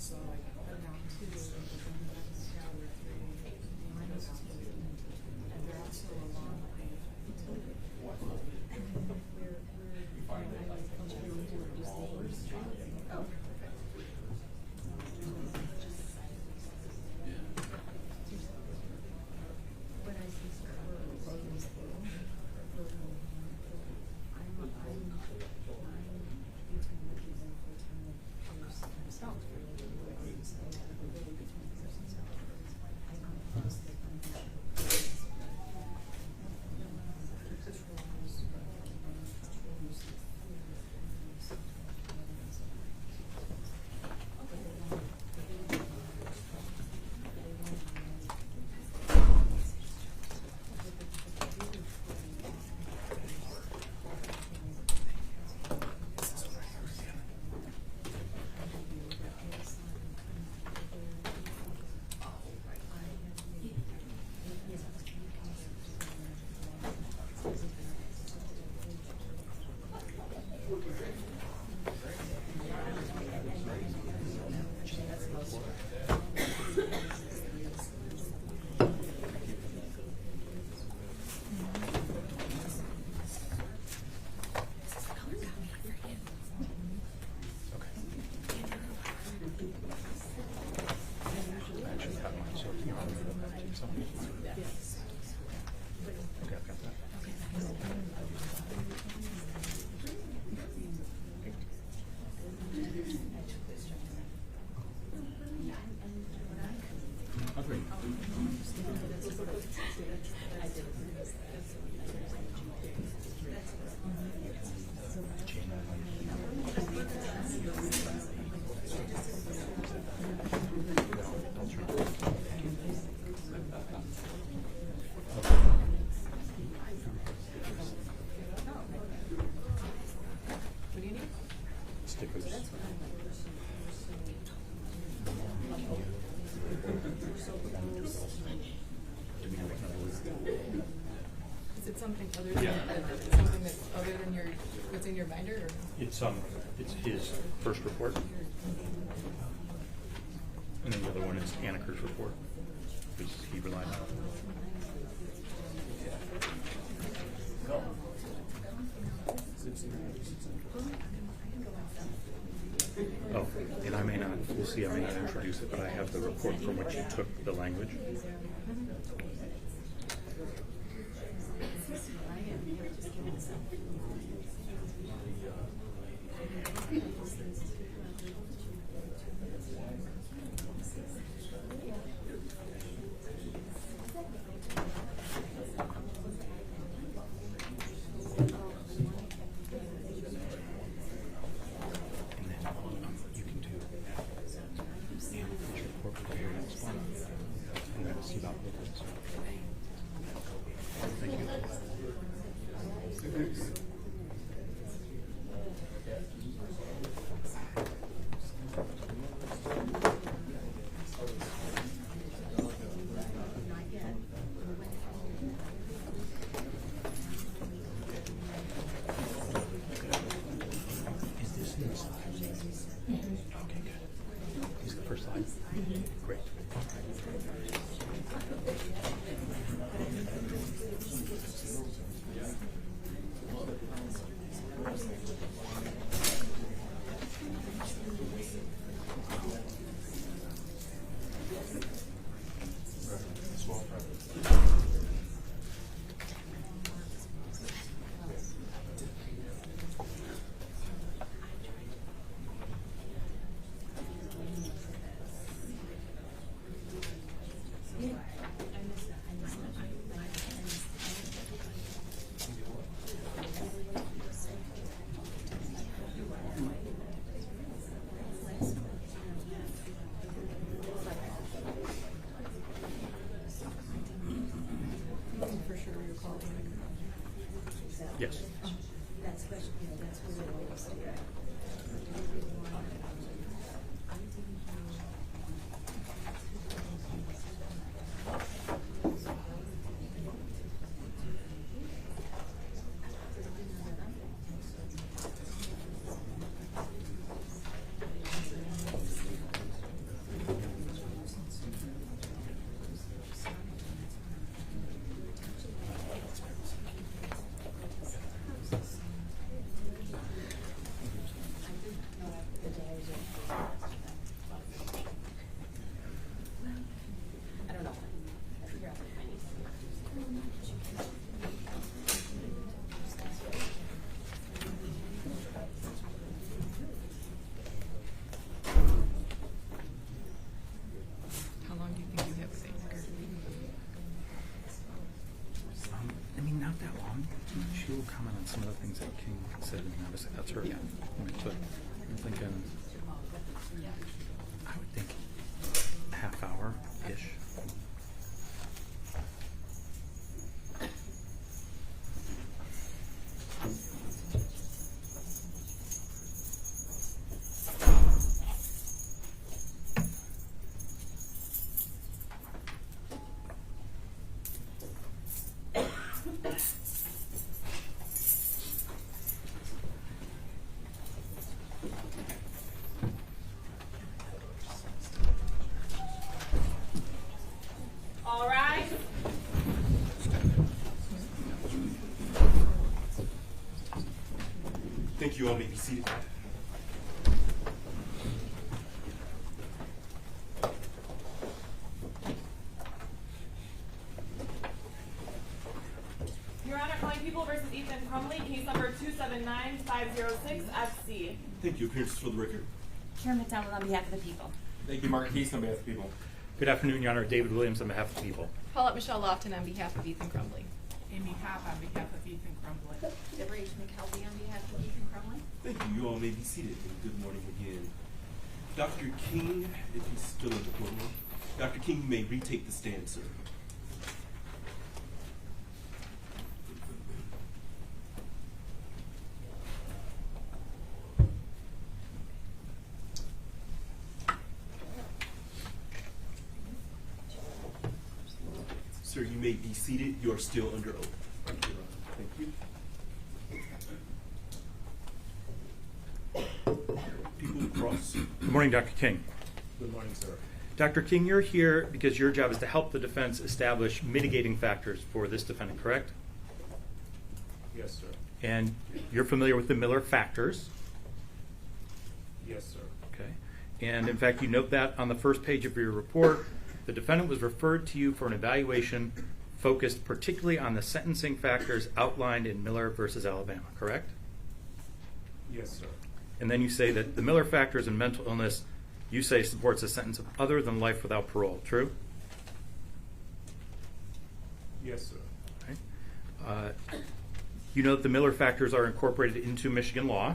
So I cut down two, and they're also a long way. Oh, what do you need? Stickers. Is it something other than, Yeah. something that's other than your, what's in your binder, or? It's his first report. And then the other one is Anniker's report, which he relied on. Oh, and I may not, we'll see, I may not introduce it, but I have the report from which he took the language. And then you can do Anniker's report for your next one. And then see about reports. Thank you. Is this in the slides? Okay, good. Is the first slide? Great. Yes. That's special, you know, that's where it always stayed. But the other one, I didn't I don't know. I figure out what I need. How long do you think you have with Baker? I mean, not that long. She will comment on some of the things that King said, and obviously that's her. Yeah. But I'm thinking, I would think half hour-ish. All right. Thank you. All may be seated. Your Honor, calling People versus Ethan Crumley, case number 279506 FC. Thank you. Appearances for the record. Karen McDonald on behalf of the people. Thank you, Mark Keith, on behalf of the people. Good afternoon, Your Honor. David Williams on behalf of the people. Paulette Michelle Lofton on behalf of Ethan Crumley. Amy Pop on behalf of Ethan Crumbley. Deborah H. McKelvey on behalf of Ethan Crumley. Thank you. You all may be seated. And good morning again. Dr. King, if he's still in the courtroom. Dr. King, you may retake the stand, sir. Sir, you may be seated. You are still under oath. Thank you, Your Honor. Thank you. People across. Good morning, Dr. King. Good morning, sir. Dr. King, you're here because your job is to help the defense establish mitigating factors for this defendant, correct? Yes, sir. And you're familiar with the Miller factors. Yes, sir. Okay. And in fact, you note that on the first page of your report, the defendant was referred to you for an evaluation focused particularly on the sentencing factors outlined in Miller versus Alabama, correct? Yes, sir. And then you say that the Miller factors and mental illness, you say, supports a sentence of other than life without parole, true? Yes, sir. Okay. You know that the Miller factors are incorporated into Michigan law.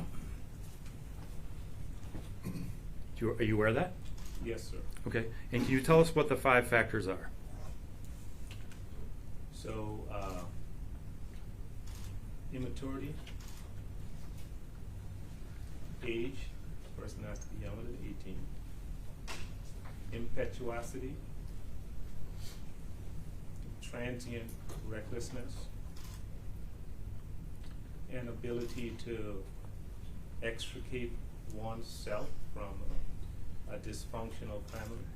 Are you aware of that? Yes, sir. Okay. And can you tell us what the 5 factors are? So, immaturity, age, person has to be younger than 18, impetuosity, transient recklessness, and ability to extricate oneself from a dysfunctional family.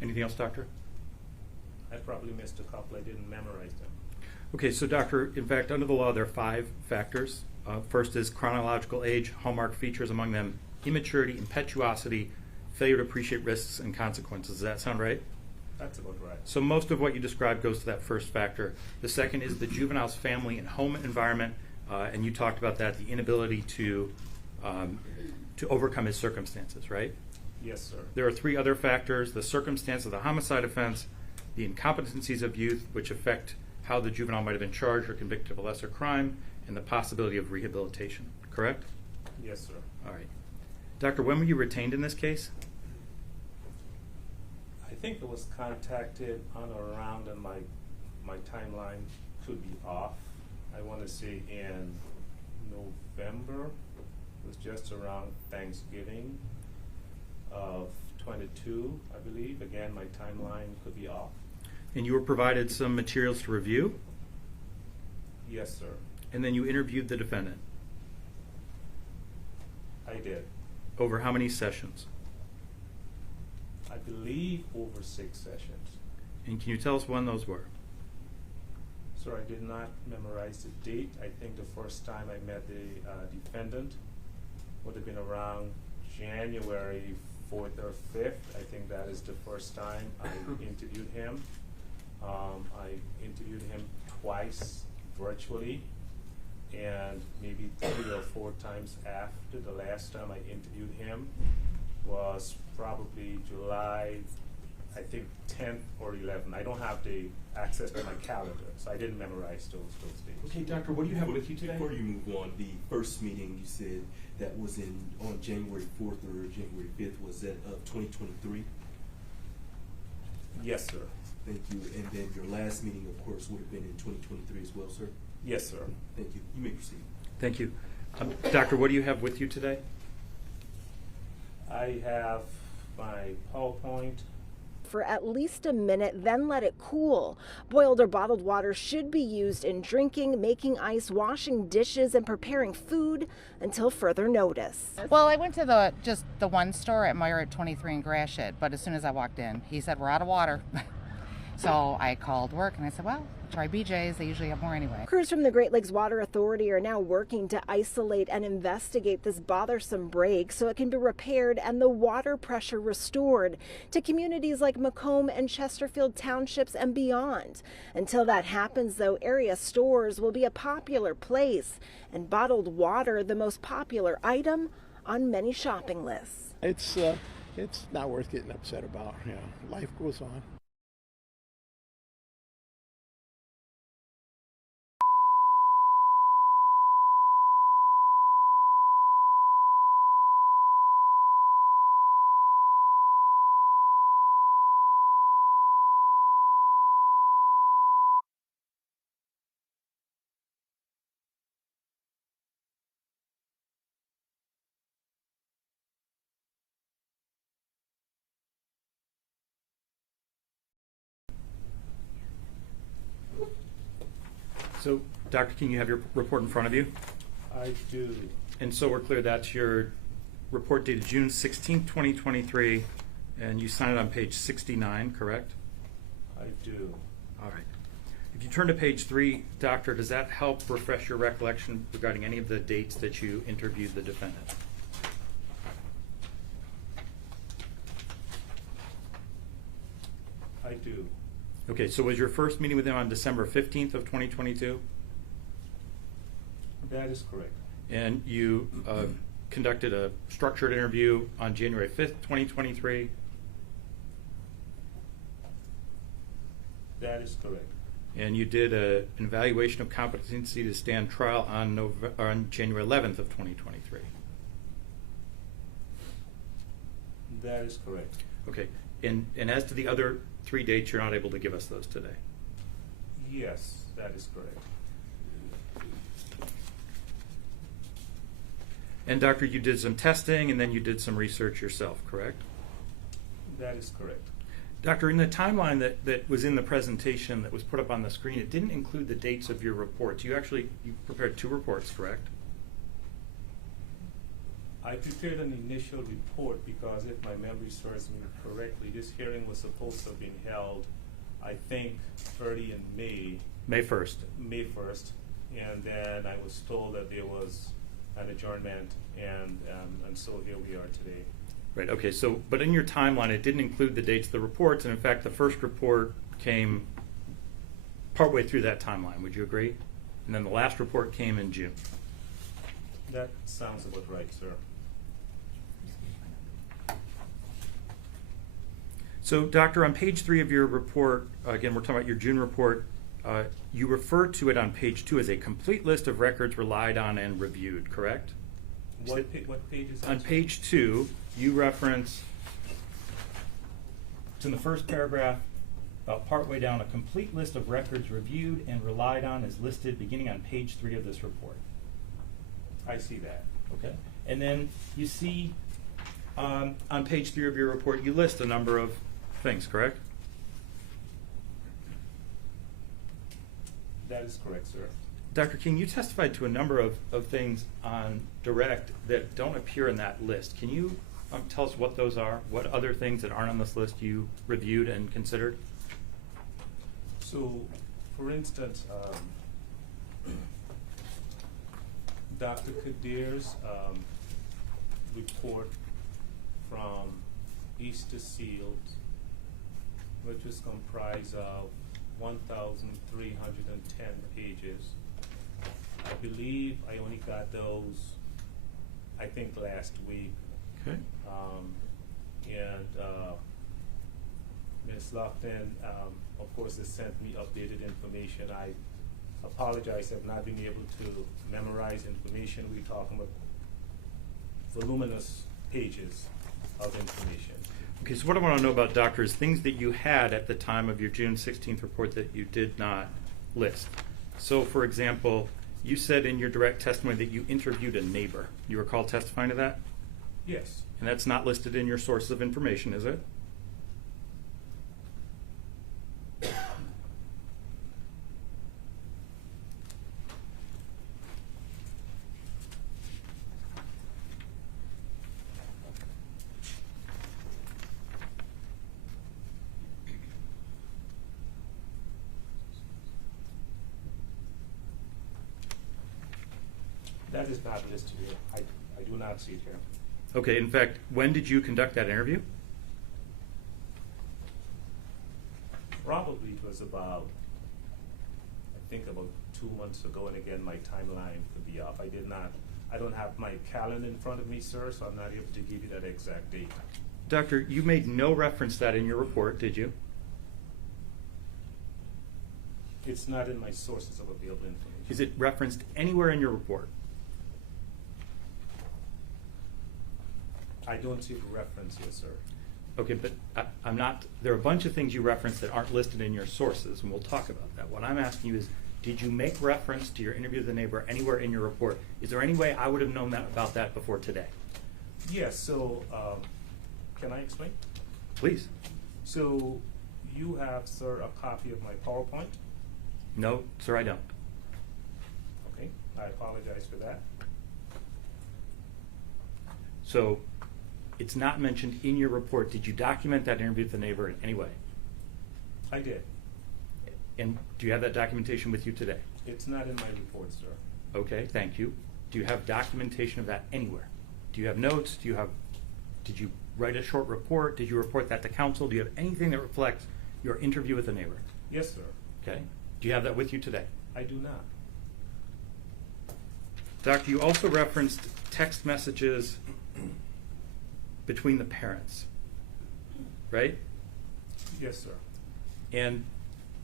Anything else, Doctor? I probably missed a couple. I didn't memorize them. Okay, so Doctor, in fact, under the law, there are 5 factors. First is chronological age, hallmark features among them, immaturity, impetuosity, failure to appreciate risks and consequences. Does that sound right? That's about right. So most of what you described goes to that first factor. The second is the juvenile's family and home environment, and you talked about that, the inability to overcome his circumstances, right? Yes, sir. There are 3 other factors: the circumstance of the homicide offense, the incompetencies of youth, which affect how the juvenile might have been charged or convicted of a lesser crime, and the possibility of rehabilitation. Correct? Yes, sir. All right. Doctor, when were you retained in this case? I think it was contacted on or around, and my timeline could be off. I want to say in November. It was just around Thanksgiving of 22, I believe. Again, my timeline could be off. And you were provided some materials to review, Yes, sir. and then you interviewed the defendant. I did. Over how many sessions? I believe over 6 sessions. And can you tell us when those were? Sir, I did not memorize the date. I think the first time I met the defendant would have been around January 4th or 5th. I think that is the first time I interviewed him. I interviewed him twice virtually, and maybe 3 or 4 times after the last time I interviewed him was probably July, I think 10th or 11th. I don't have the access to my calendar, so I didn't memorize those dates. Okay, doctor, what do you have with you today? Before you move on, the first meeting you said that was on January 4th or January 5th, was that of 2023? Yes, sir. Thank you. And then your last meeting, of course, would have been in 2023 as well, sir? Yes, sir. Thank you. You may proceed. Thank you. Doctor, what do you have with you today? I have my PowerPoint. For at least a minute, then let it cool. Boiled or bottled water should be used in drinking, making ice, washing dishes, and preparing food until further notice. Well, I went to just the one store at Meyer at 23 in Gratiot, but as soon as I walked in, he said, we're out of water. So I called work and I said, well, try BJ's. They usually have more anyway. Crews from the Great Lakes Water Authority are now working to isolate and investigate this bothersome break so it can be repaired and the water pressure restored to communities like Macomb and Chesterfield townships and beyond. Until that happens, though, area stores will be a popular place and bottled water the most popular item on many shopping lists. It's not worth getting upset about. You know, life goes on. So, Dr. King, you have your report in front of you? I do. And so we're clear that's your report dated June 16, 2023, and you sign it on page 69, correct? I do. All right. If you turn to page 3, Doctor, does that help refresh your recollection regarding any of the dates that you interviewed the defendant? I do. Okay, so was your first meeting with him on December 15th of 2022? That is correct. And you conducted a structured interview on January 5th, 2023? That is correct. And you did an evaluation of competency to stand trial on January 11th of 2023? That is correct. Okay, and as to the other 3 dates, you're not able to give us those today? Yes, that is correct. And Doctor, you did some testing and then you did some research yourself, correct? That is correct. Doctor, in the timeline that was in the presentation that was put up on the screen, it didn't include the dates of your reports. You prepared 2 reports, correct? I prepared an initial report because if my memory serves me correctly, this hearing was supposed to have been held, I think, early in May. May 1st. May 1st. And then I was told that there was an adjournment, and so here we are today. Right, okay, so, but in your timeline, it didn't include the dates of the reports, and in fact, the first report came partway through that timeline, would you agree? And then the last report came in June. That sounds about right, sir. So, Doctor, on page 3 of your report, again, we're talking about your June report, you refer to it on page 2 as a complete list of records relied on and reviewed, correct? What page is that? On page 2, you reference It's in the first paragraph, about partway down. A complete list of records reviewed and relied on is listed beginning on page 3 of this report. I see that. Okay. And then you see on page 3 of your report, you list a number of things, correct? That is correct, sir. Dr. King, you testified to a number of things on direct that don't appear in that list. Can you tell us what those are? What other things that aren't on this list you reviewed and considered? So, for instance, Dr. Kadir's report from Easter Seals, which was comprised of 1,310 pages. I believe I only got those, I think, last week. Okay. Ms. Lofton, of course, has sent me updated information. I apologize, I've not been able to memorize information. We're talking about voluminous pages of information. Okay, so what I want to know about, Doctor, is things that you had at the time of your June 16th report that you did not list. So, for example, you said in your direct testimony that you interviewed a neighbor. You recall testifying to that? Yes. And that's not listed in your sources of information, is it? That is not listed here. I do not see it here. Okay, in fact, when did you conduct that interview? Probably it was about, I think about 2 months ago, and again, my timeline could be off. I don't have my calendar in front of me, sir, so I'm not able to give you that exact date. Doctor, you made no reference to that in your report, did you? It's not in my sources of available information. Is it referenced anywhere in your report? I don't see a reference here, sir. Okay, but I'm not, there are a bunch of things you referenced that aren't listed in your sources, and we'll talk about that. What I'm asking you is, did you make reference to your interview with the neighbor anywhere in your report? Is there any way I would have known that about that before today? Yes, so, can I explain? Please. So, you have, sir, a copy of my PowerPoint? No, sir, I don't. Okay, I apologize for that. So, it's not mentioned in your report. Did you document that interview with the neighbor in any way? I did. And do you have that documentation with you today? It's not in my report, sir. Okay, thank you. Do you have documentation of that anywhere? Do you have notes? Did you write a short report? Did you report that to council? Do you have anything that reflects your interview with the neighbor? Yes, sir. Okay. Do you have that with you today? I do not. Doctor, you also referenced text messages between the parents, right? Yes, sir. And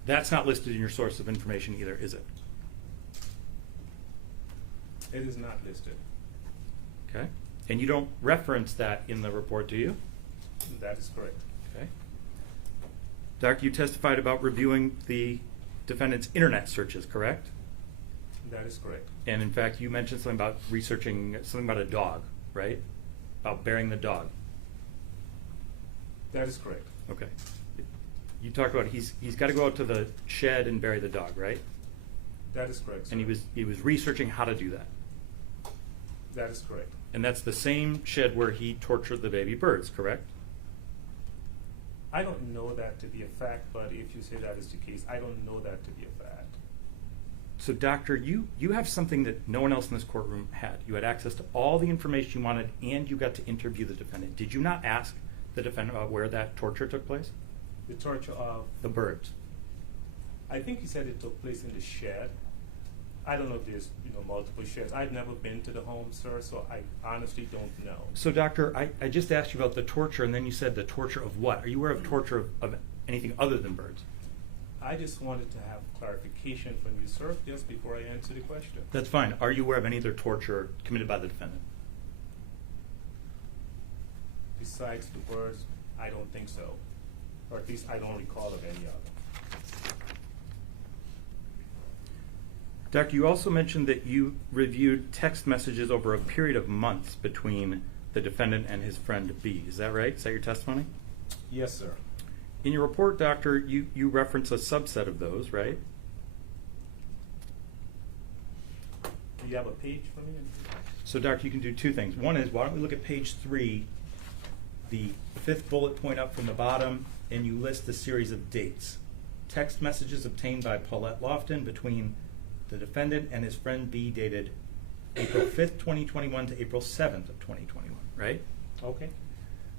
that's not listed in your source of information either, is it? It is not listed. Okay. And you don't reference that in the report, do you? That is correct. Okay. Doctor, you testified about reviewing the defendant's internet searches, correct? That is correct. And in fact, you mentioned something about researching something about a dog, right? About burying the dog. That is correct. Okay. You talked about he's got to go out to the shed and bury the dog, right? That is correct, sir. And he was researching how to do that. That is correct. And that's the same shed where he tortured the baby birds, correct? I don't know that to be a fact, but if you say that is the case, I don't know that to be a fact. So, doctor, you have something that no one else in this courtroom had. You had access to all the information you wanted, and you got to interview the defendant. Did you not ask the defendant about where that torture took place? The torture of? The birds. I think he said it took place in the shed. I don't know if there's multiple sheds. I've never been to the home, sir, so I honestly don't know. So, doctor, I just asked you about the torture, and then you said the torture of what? Are you aware of torture of anything other than birds? I just wanted to have clarification from you, sir, just before I answer the question. That's fine. Are you aware of any other torture committed by the defendant? Besides the birds, I don't think so. or at least I don't recall of any other. Doctor, you also mentioned that you reviewed text messages over a period of months between the defendant and his friend B. Is that right? Is that your testimony? Yes, sir. In your report, Doctor, you reference a subset of those, right? Do you have a page for me? So, Doctor, you can do two things. One is, why don't we look at page 3, the 5th bullet point up from the bottom, and you list a series of dates. Text messages obtained by Paulette Lofton between the defendant and his friend B dated April 5th, 2021 to April 7th of 2021, right? Okay.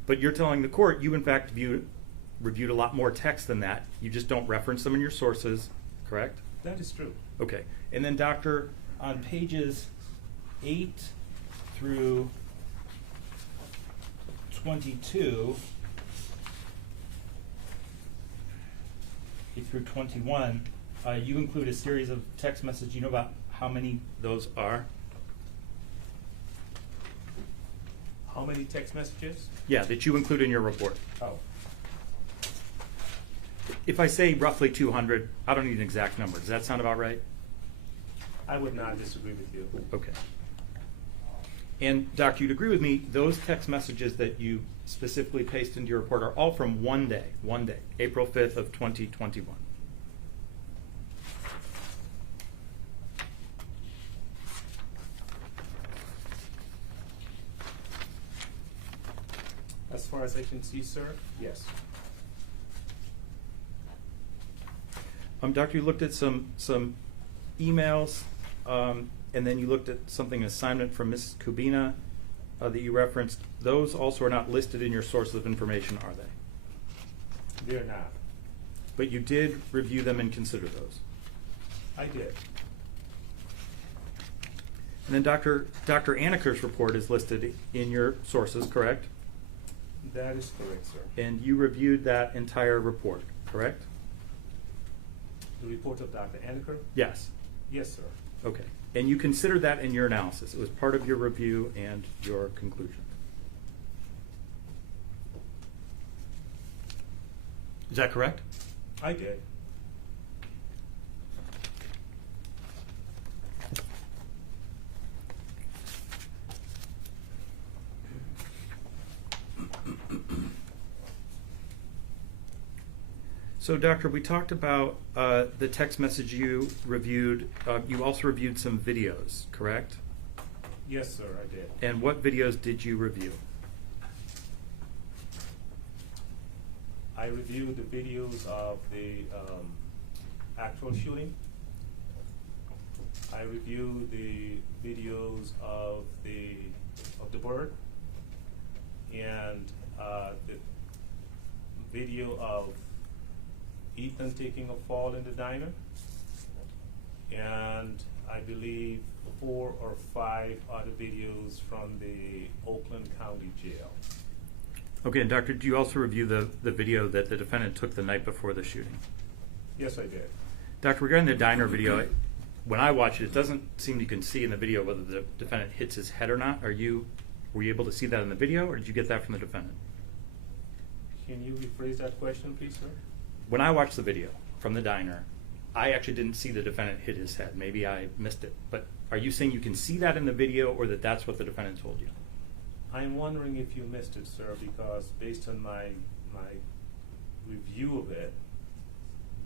But you're telling the court you, in fact, reviewed a lot more text than that. You just don't reference them in your sources, correct? That is true. Okay. And then, Doctor, on pages 8 through 22, 8 through 21, you include a series of text messages. You know about how many those are? How many text messages? Yeah, that you include in your report. Oh. If I say roughly 200, I don't need an exact number. Does that sound about right? I would not disagree with you. Okay. And Doctor, you'd agree with me, those text messages that you specifically pasted into your report are all from one day, April 5th of 2021. As far as I can see, sir, yes. Doctor, you looked at some emails, and then you looked at something, an assignment from Mrs. Kubina that you referenced. Those also are not listed in your sources of information, are they? They're not. But you did review them and consider those. I did. And then Dr. Aniker's report is listed in your sources, correct? That is correct, sir. And you reviewed that entire report, correct? The report of Dr. Aniker? Yes. Yes, sir. Okay. And you considered that in your analysis. It was part of your review and your conclusion. Is that correct? I did. So, Doctor, we talked about the text message you reviewed. You also reviewed some videos, correct? Yes, sir, I did. And what videos did you review? I reviewed the videos of the actual shooting. I reviewed the videos of the bird and the video of Ethan taking a fall in the diner, and I believe 4 or 5 other videos from the Oakland County Jail. Okay, and Doctor, do you also review the video that the defendant took the night before the shooting? Yes, I did. Doctor, regarding the diner video, when I watch it, it doesn't seem you can see in the video whether the defendant hits his head or not. Were you able to see that in the video, or did you get that from the defendant? Can you rephrase that question, please, sir? When I watched the video from the diner, I actually didn't see the defendant hit his head. Maybe I missed it. But are you saying you can see that in the video, or that's what the defendant told you? I'm wondering if you missed it, sir, because based on my review of it,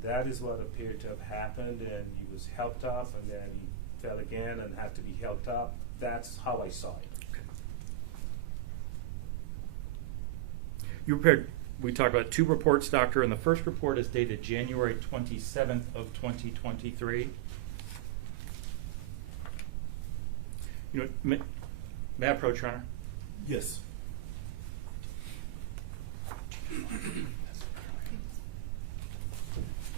that is what appeared to have happened, and he was helped up, and then he fell again and had to be helped up. That's how I saw it. Okay. We talked about 2 reports, Doctor, and the first report is dated January 27th of 2023. You know, may I approach, Your Honor? Yes.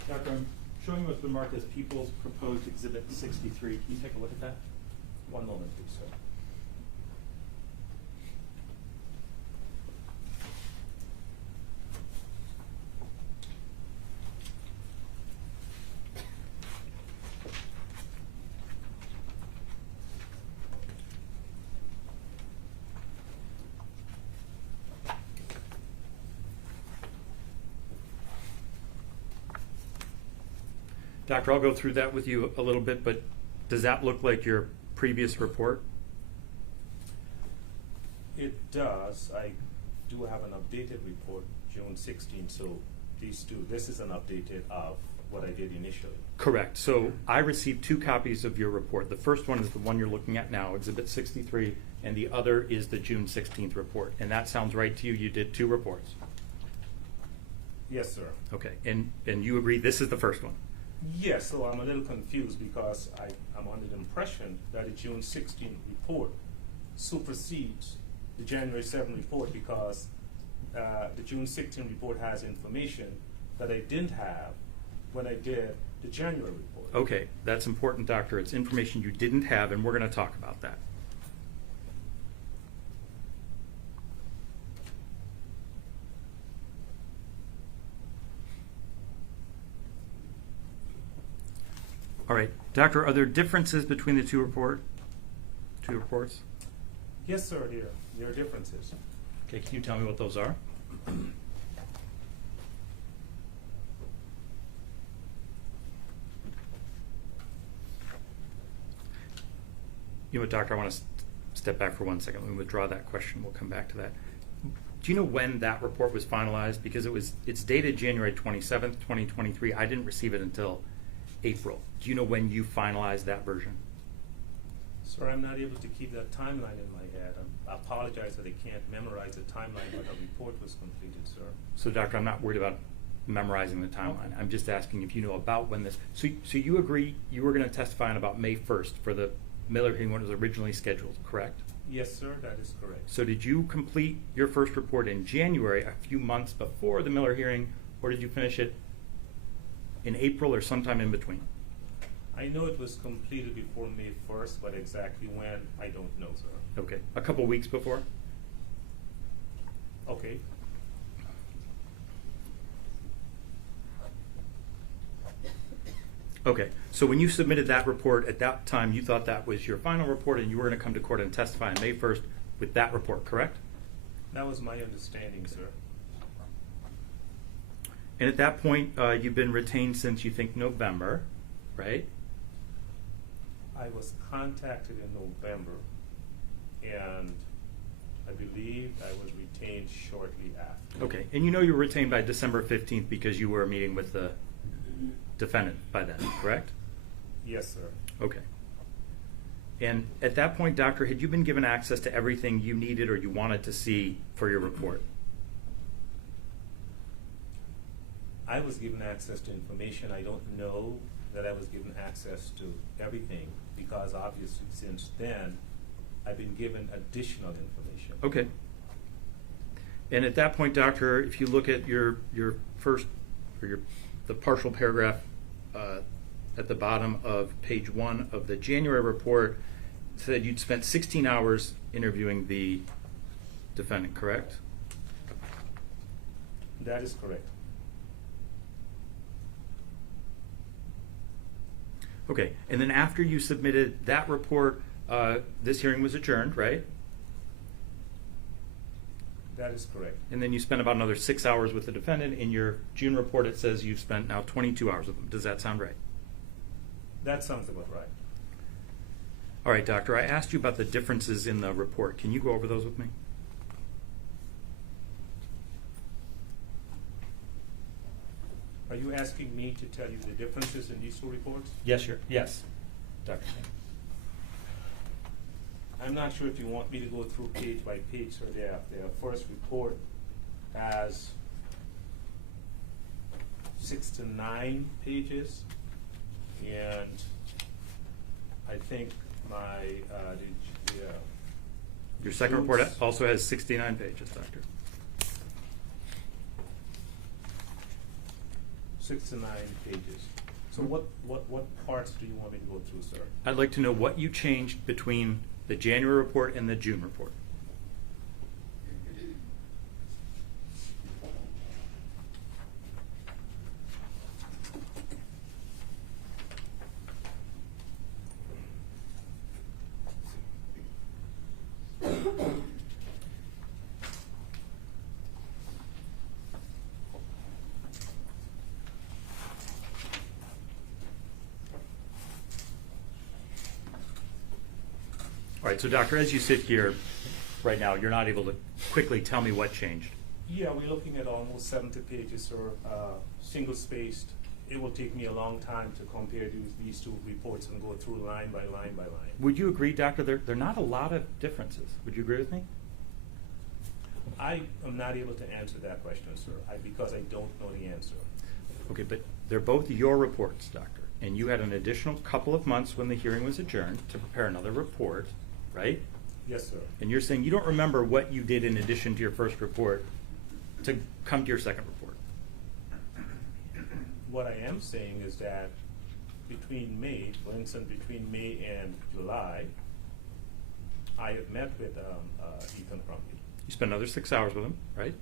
Doctor, I'm showing what's been marked as People's Proposed Exhibit 63. Can you take a look at that? One moment, please, sir. Doctor, I'll go through that with you a little bit, but does that look like your previous report? It does. I do have an updated report, June 16th, so these two, this is an updated of what I did initially. Correct. So I received 2 copies of your report. The first one is the one you're looking at now, Exhibit 63, and the other is the June 16th report. And that sounds right to you? You did 2 reports? Yes, sir. Okay. And you agree this is the first one? Yes, so I'm a little confused because I'm under the impression that the June 16th report supersedes the January 7th report because the June 16th report has information that I didn't have when I did the January report. Okay, that's important, Doctor. It's information you didn't have, and we're going to talk about that. All right, Doctor, are there differences between the two reports? Yes, sir, there are differences. Okay, can you tell me what those are? You know what, Doctor, I want to step back for 1 second. Let me withdraw that question. We'll come back to that. Do you know when that report was finalized? Because it's dated January 27th, 2023. I didn't receive it until April. Do you know when you finalized that version? Sir, I'm not able to keep that timeline in my head. I apologize that I can't memorize the timeline when the report was completed, sir. So, Doctor, I'm not worried about memorizing the timeline. I'm just asking if you know about when this. So you agree you were going to testify on about May 1st for the Miller hearing when it was originally scheduled, correct? Yes, sir, that is correct. So did you complete your first report in January, a few months before the Miller hearing, or did you finish it in April or sometime in between? I know it was completed before May 1st, but exactly when, I don't know, sir. Okay, a couple weeks before? Okay. Okay, so when you submitted that report at that time, you thought that was your final report and you were going to come to court and testify on May 1st with that report, correct? That was my understanding, sir. And at that point, you've been retained since you think November, right? I was contacted in November, and I believe I was retained shortly after. Okay, and you know you were retained by December 15th because you were meeting with the defendant by then, correct? Yes, sir. Okay. And at that point, Doctor, had you been given access to everything you needed or you wanted to see for your report? I was given access to information. I don't know that I was given access to everything because obviously since then I've been given additional information. Okay. And at that point, Doctor, if you look at your first, or the partial paragraph at the bottom of page 1 of the January report, it said you'd spent 16 hours interviewing the defendant, correct? That is correct. Okay, and then after you submitted that report, this hearing was adjourned, right? That is correct. And then you spent about another 6 hours with the defendant. In your June report, it says you've spent now 22 hours with him. Does that sound right? That sounds about right. All right, Doctor, I asked you about the differences in the report. Can you go over those with me? Are you asking me to tell you the differences in these two reports? Yes, yes, Dr. I'm not sure if you want me to go through page by page. So their first report has 6 to 9 pages, and I think my your second report also has 69 pages, Doctor. 6 to 9 pages. So what parts do you want me to go through, sir? I'd like to know what you changed between the January report and the June report. right, so doctor, as you sit here right now, you're not able to quickly tell me what changed. Yeah, we're looking at almost 70 pages, sir, single-spaced. It will take me a long time to compare these two reports and go through line by line by line. Would you agree, doctor, there are not a lot of differences? Would you agree with me? I am not able to answer that question, sir, because I don't know the answer. Okay, but they're both your reports, doctor, and you had an additional couple of months when the hearing was adjourned to prepare another report, right? Yes, sir. And you're saying you don't remember what you did in addition to your first report to come to your second report. What I am saying is that between May, for instance, between May and July, I have met with Ethan Crumley. You spent another 6 hours with him, right?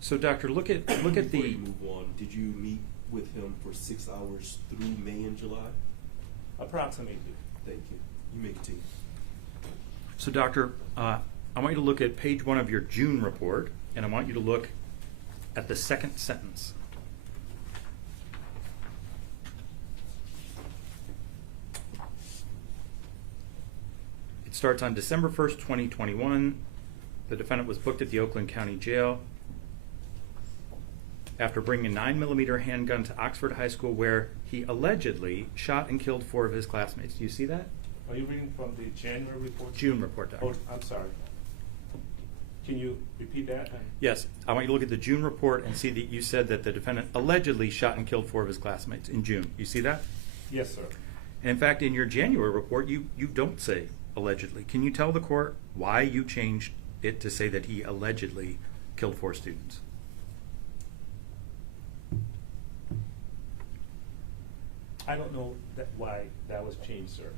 So, doctor, look at Before the. you move on, did you meet with him for 6 hours through May and July? Approximately. Thank you. You may continue. So, doctor, I want you to look at page 1 of your June report, and I want you to look at the second sentence. It starts on December 1st, 2021. The defendant was booked at the Oakland County Jail after bringing a 9mm handgun to Oxford High School, where he allegedly shot and killed 4 of his classmates. Do you see that? Are you reading from the January report? June report, doctor. Oh, I'm sorry. Can you repeat that? Yes, I want you to look at the June report and see that you said that the defendant allegedly shot and killed 4 of his classmates in June. You see that? Yes, sir. And in fact, in your January report, you don't say allegedly. Can you tell the court why you changed it to say that he allegedly killed 4 students? I don't know why that was changed, sir.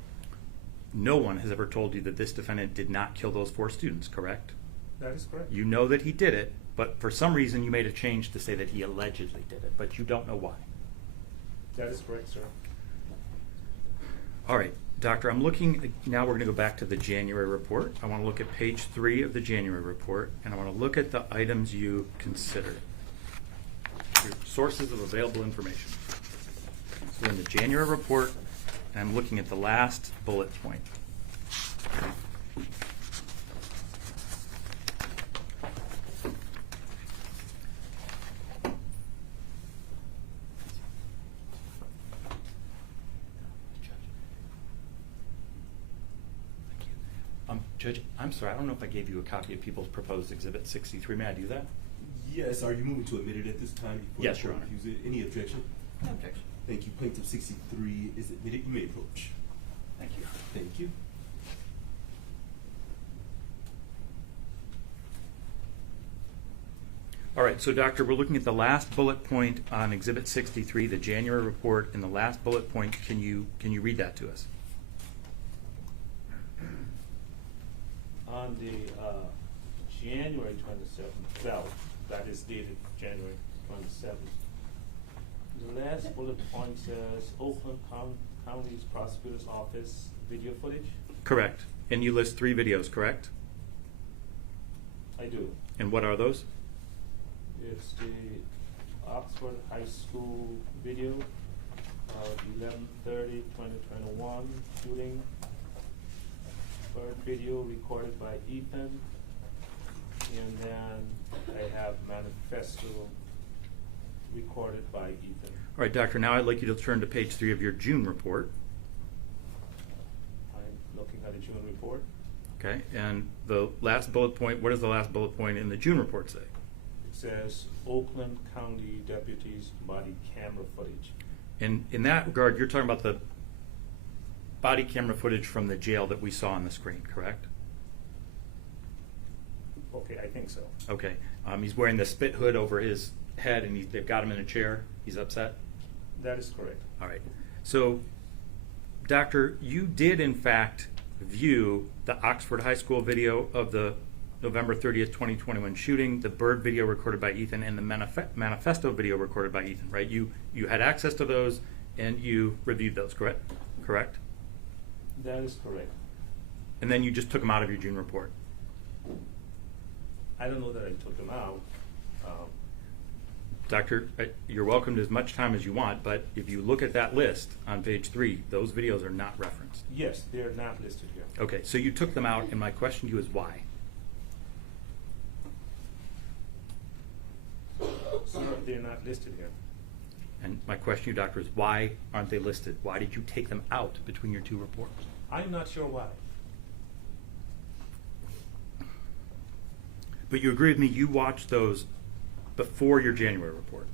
No one has ever told you that this defendant did not kill those 4 students, correct? That is correct. You know that he did it, but for some reason you made a change to say that he allegedly did it, but you don't know why. That is correct, sir. All right, doctor, I'm looking, now we're going to go back to the January report. I want to look at page 3 of the January report, and I want to look at the items you considered. Your sources of available information. So in the January report, and I'm looking at the last bullet point. Judge, I'm sorry, I don't know if I gave you a copy of People's Proposed Exhibit 63. May I do that? Yes. Are you moving to admit it at this time? Before Yes, the Your court Honor. reviews it? Any objection? No objection. Thank you. Plaintiff 63 is admitted. You may approach. Thank you. Thank you. All right, so doctor, we're looking at the last bullet point on Exhibit 63, the January report. In the last bullet point, can you read that to us? On the January 27th, well, that is dated January 27th. The last bullet point says Oakland County's Prosecutor's Office video footage. Correct. And you list 3 videos, correct? I do. And what are those? It's the Oxford High School video of 11/30/2021 shooting. Third video recorded by Ethan. And then I have manifesto recorded by Ethan. All right, doctor, now I'd like you to turn to page 3 of your June report. I'm looking at the June report. Okay, and the last bullet point, what does the last bullet point in the June report say? It says Oakland County deputies body camera footage. And in that regard, you're talking about the body camera footage from the jail that we saw on the screen, correct? Okay, I think so. Okay. He's wearing the spit hood over his head, and they've got him in a chair. He's upset? That is correct. All right. So, doctor, you did, in fact, view the Oxford High School video of the November 30th, 2021 shooting, the Bird video recorded by Ethan, and the manifesto video recorded by Ethan, right? You had access to those, and you reviewed those, correct? Correct? That is correct. And then you just took them out of your June report. I don't know that I took them out. Doctor, you're welcome to as much time as you want, but if you look at that list on page 3, those videos are not referenced. Yes, they're not listed here. Okay, so you took them out, and my question to you is why? Sir, they're not listed here. And my question to you, doctor, is why aren't they listed? Why did you take them out between your 2 reports? I'm not sure why. But you agree with me, you watched those before your January report.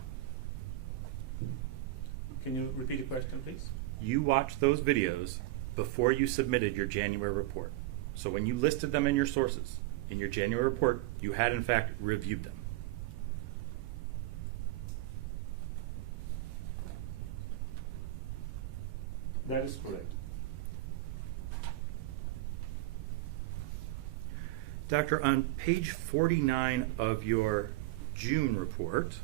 Can you repeat the question, please? You watched those videos before you submitted your January report. So when you listed them in your sources, in your January report, you had in fact reviewed them. That is correct. Doctor, on page 49 of your June report,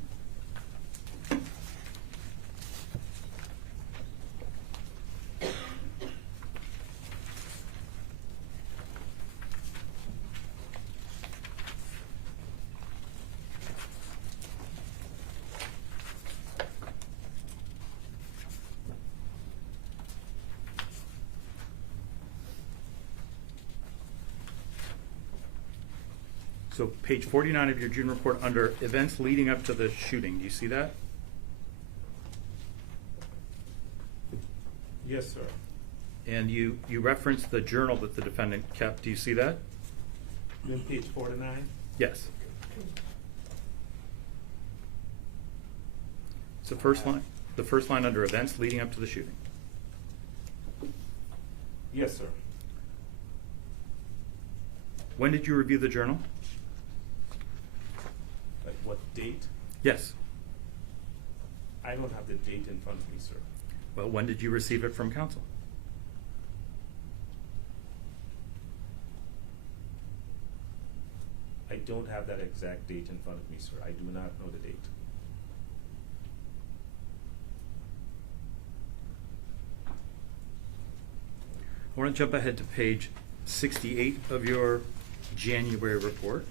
so page 49 of your June report under events leading up to the shooting, do you see that? Yes, sir. And you referenced the journal that the defendant kept, do you see that? In page 49? Yes. It's the first line under events leading up to the shooting. Yes, sir. When did you review the journal? Like what date? Yes. I don't have the date in front of me, sir. Well, when did you receive it from counsel? I don't have that exact date in front of me, sir. I do not know the date. I want to jump ahead to page 68 of your January report.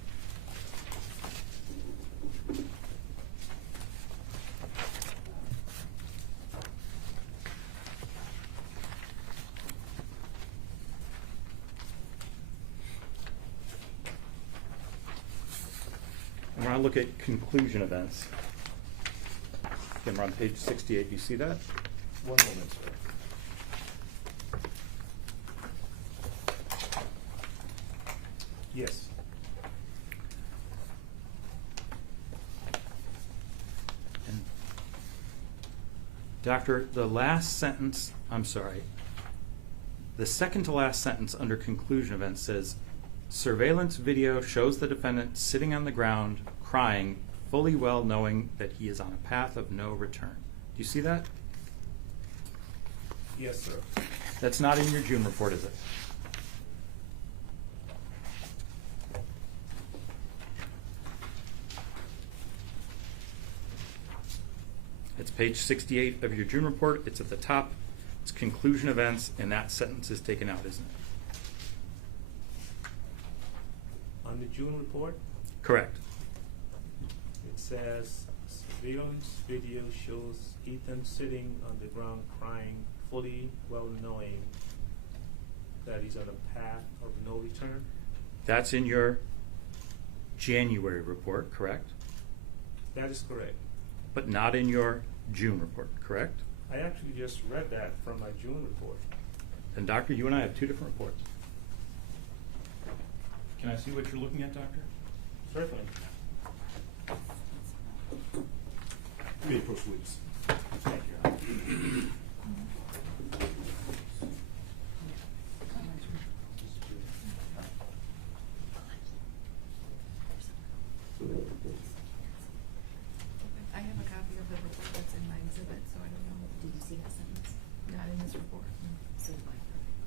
I want to look at conclusion events. Again, we're on page 68. You see that? One moment, sir. Yes. And Doctor, the last sentence, I'm sorry, the second to last sentence under conclusion events says, surveillance video shows the defendant sitting on the ground crying, fully well knowing that he is on a path of no return. Do you see that? Yes, sir. That's not in your June report, is it? It's page 68 of your June report. It's at the top. It's conclusion events, and that sentence is taken out, isn't it? On the June report, Correct. it says surveillance video shows Ethan sitting on the ground crying, fully well knowing that he's on a path of no return. That's in your January report, correct? That is correct. But not in your June report, correct? I actually just read that from my June report. And doctor, you and I have 2 different reports. Can I see what you're looking at, doctor? Certainly. You may approach the witness. Thank you. I have a copy of the report that's in my exhibit, so I don't know. Did you see that sentence? Not in this report. So do I.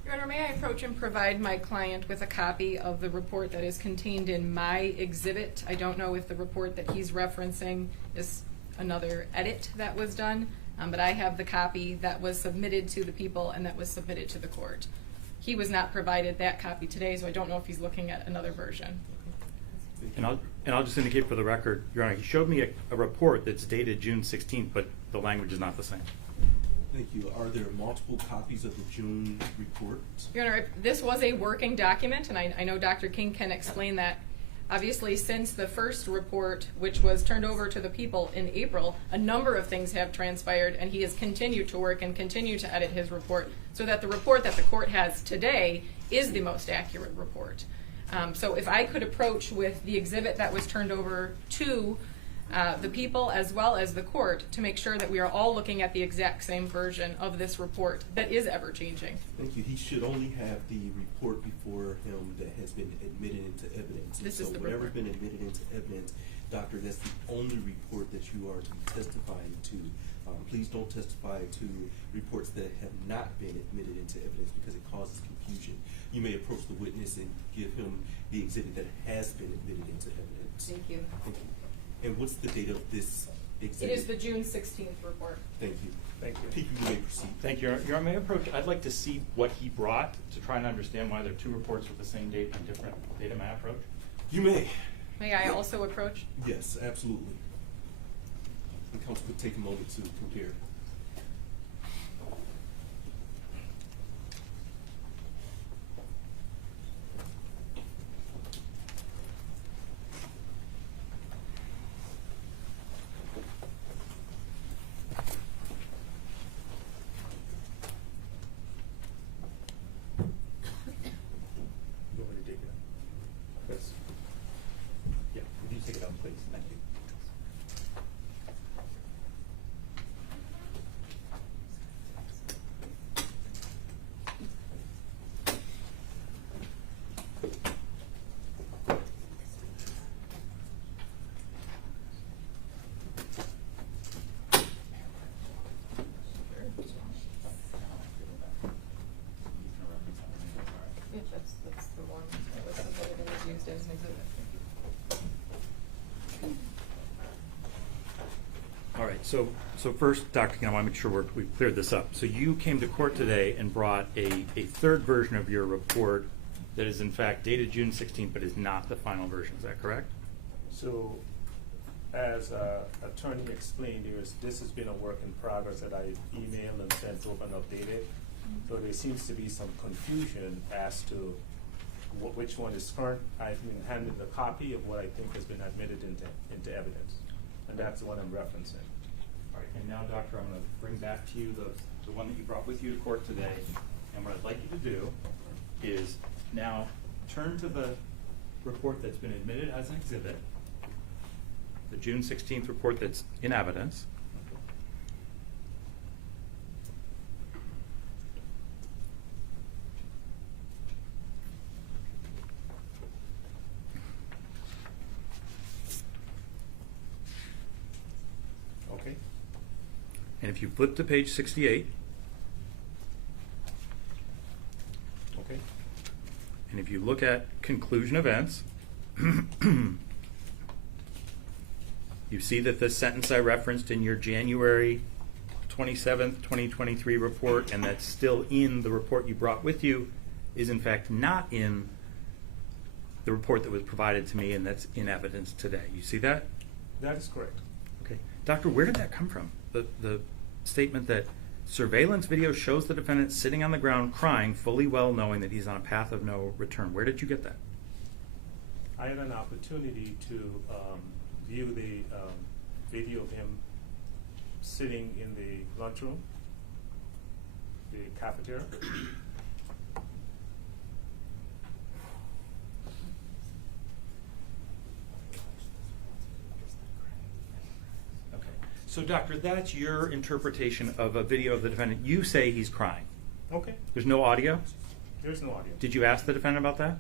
Your Honor, may I approach and provide my client with a copy of the report that is contained in my exhibit? I don't know if the report that he's referencing is another edit that was done, but I have the copy that was submitted to the people and that was submitted to the court. He was not provided that copy today, so I don't know if he's looking at another version. And And I'll just indicate for the record, Your Honor, he showed me a report that's dated June 16th, but the language is not the same. Thank you. Are there multiple copies of the June report? Your Honor, this was a working document, and I know Dr. King can explain that. Obviously, since the first report, which was turned over to the people in April, a number of things have transpired, and he has continued to work and continue to edit his report so that the report that the court has today is the most accurate report. So if I could approach with the exhibit that was turned over to the people as well as the court to make sure that we are all looking at the exact same version of this report that is ever-changing. Thank you. He should only have the report before him that has been admitted into evidence. This so is the whatever's report. been admitted into evidence, doctor, that's the only report that you are to be testifying to. Please don't testify to reports that have not been admitted into evidence because it causes confusion. You may approach the witness and give him the exhibit that has been admitted into evidence. Thank you. Thank you. And what's the date of this It exhibit? is the June 16th report. Thank you. Thank you. People, you may proceed. Thank you, Your Honor. May I approach? I'd like to see what he brought to try and understand why there are two reports with the same date and different data. May I approach? You may. May I also approach? Yes, absolutely. And counsel could take a moment to prepare. You want me to take it up? Yes. Yeah, would you take it up, please? Thank you. Yeah, that's the one that was submitted and was used as an exhibit. All right, so first, Dr. King, I want to make sure we've cleared this up. So you came to court today and brought a third version of your report that is in fact dated June 16th, but is not the final version. Is that correct? So, as attorney explained, this has been a work in progress that I emailed and sent over and updated. So there seems to be some confusion as to which one is current. I've been handed a copy of what I think has been admitted into evidence, and that's the one I'm referencing. All right, and now, Doctor, I'm going to bring back to you the one that you brought with you to court today. And what I'd like you to do is now turn to the report that's been admitted as an exhibit, the June 16th report that's in evidence. Okay. And if you flip to page 68, Okay. and if you look at conclusion events, you see that the sentence I referenced in your January 27th, 2023 report, and that's still in the report you brought with you, is in fact not in the report that was provided to me and that's in evidence today. You see that? That is correct. Okay. Doctor, where did that come from? The statement that surveillance video shows the defendant sitting on the ground crying, fully well knowing that he's on a path of no return. Where did you get that? I had an opportunity to view the video of him sitting in the lunchroom, the cafeteria. Okay. So, doctor, that's your interpretation of a video of the defendant. You say he's crying. Okay. There's no audio? There's no audio. Did you ask the defendant about that?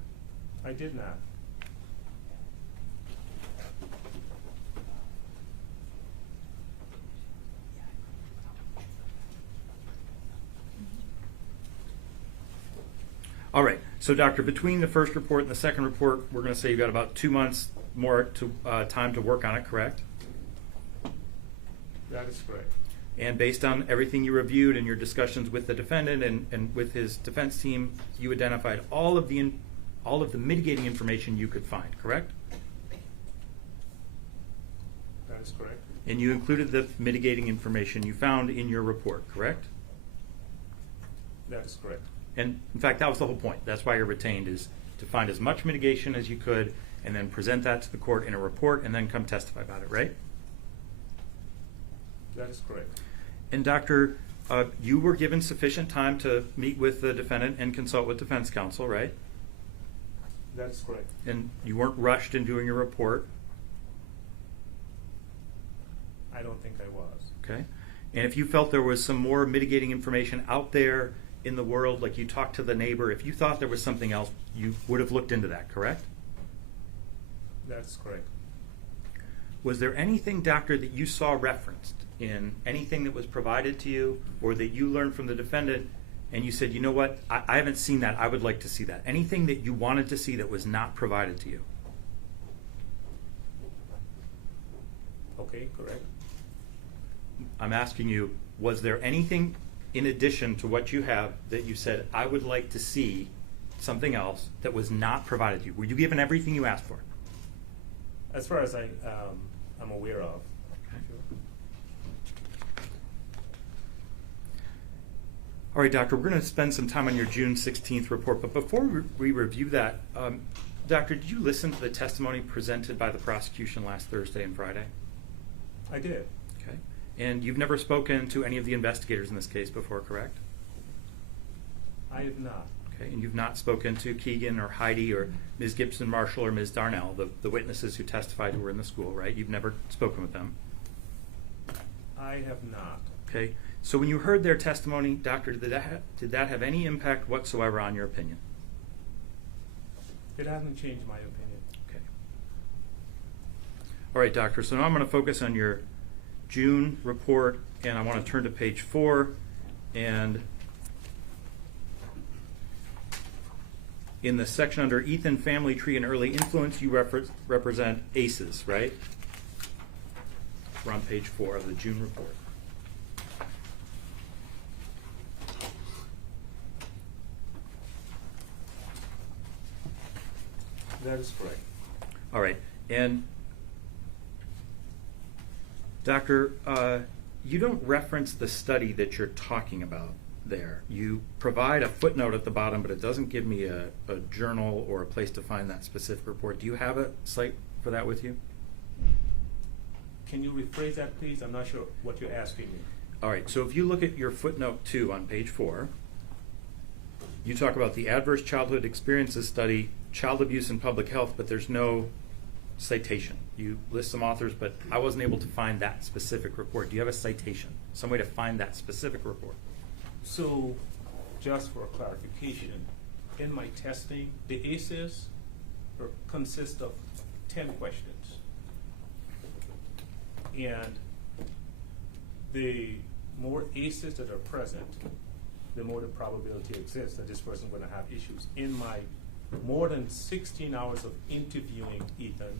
I did not. All right. So, doctor, between the first report and the second report, we're going to say you've got about 2 months more time to work on it, correct? That is correct. And based on everything you reviewed and your discussions with the defendant and with his defense team, you identified all of the mitigating information you could find, correct? is correct. And you included the mitigating information you found in your report, correct? That is correct. And in fact, that was the whole point. That's why you're retained, is to find as much mitigation as you could and then present that to the court in a report and then come testify about it, right? That is correct. And Doctor, you were given sufficient time to meet with the defendant and consult with defense counsel, right? That is correct. And you weren't rushed in doing your report, I don't think I was. okay? And if you felt there was some more mitigating information out there in the world, like you talked to the neighbor, if you thought there was something else, you would have looked into that, correct? That's correct. Was there anything, doctor, that you saw referenced in anything that was provided to you or that you learned from the defendant and you said, you know what, I haven't seen that, I would like to see that? Anything that you wanted to see that was not provided to you? Okay, correct. I'm asking you, was there anything in addition to what you have that you said, I would like to see something else that was not provided to you? Were you given everything you asked for? As far as I'm aware of. All right, doctor, we're going to spend some time on your June 16th report, but before we review that, doctor, did you listen to the testimony presented by the prosecution last Thursday and Friday? I did. Okay. And you've never spoken to any of the investigators in this case before, correct? I have not. Okay. And you've not spoken to Keegan or Heidi or Ms. Gibson Marshall or Ms. Darnell, the witnesses who testified who were in the school, right? You've never spoken with them? I have not. Okay. So when you heard their testimony, doctor, did that have any impact whatsoever on your opinion? It hasn't changed my opinion. Okay. All right, doctor. So now I'm going to focus on your June report, and I want to turn to page 4. And in the section under Ethan, Family Tree, and Early Influence, you represent ACEs, right? We're on page 4 of the June report. That is correct. All right. And doctor, you don't reference the study that you're talking about there. You provide a footnote at the bottom, but it doesn't give me a journal or a place to find that specific report. Do you have a site for that with you? Can you rephrase that, please? I'm not sure what you're asking me. All right. So if you look at your footnote 2 on page 4, you talk about the Adverse Childhood Experiences Study, Child Abuse and Public Health, but there's no citation. You list some authors, but I wasn't able to find that specific report. Do you have a citation, some way to find that specific report? So, just for clarification, in my testing, the ACEs consist of 10 questions. And the more ACEs that are present, the more the probability exists that this person is going to have issues. In my more than 16 hours of interviewing Ethan,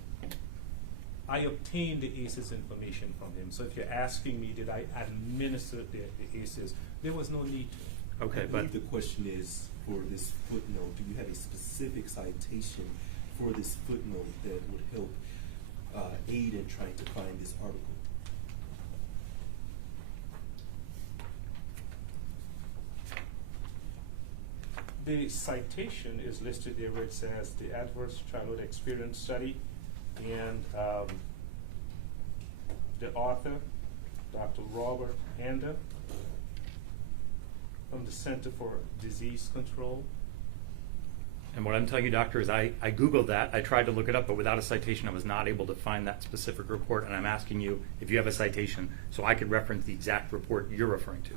I obtained the ACEs information from him. So if you're asking me, did I administer the ACEs, there was no need to. Okay, I but believe the question is for this footnote, do you have a specific citation for this footnote that would help aid in trying to find this article? The citation is listed there where it says the Adverse Childhood Experience Study, and the author, Dr. Robert Ander, from the Center for Disease Control. and what I'm telling you, doctor, is I Googled that. I tried to look it up, but without a citation, I was not able to find that specific report. And I'm asking you if you have a citation so I could reference the exact report you're referring to.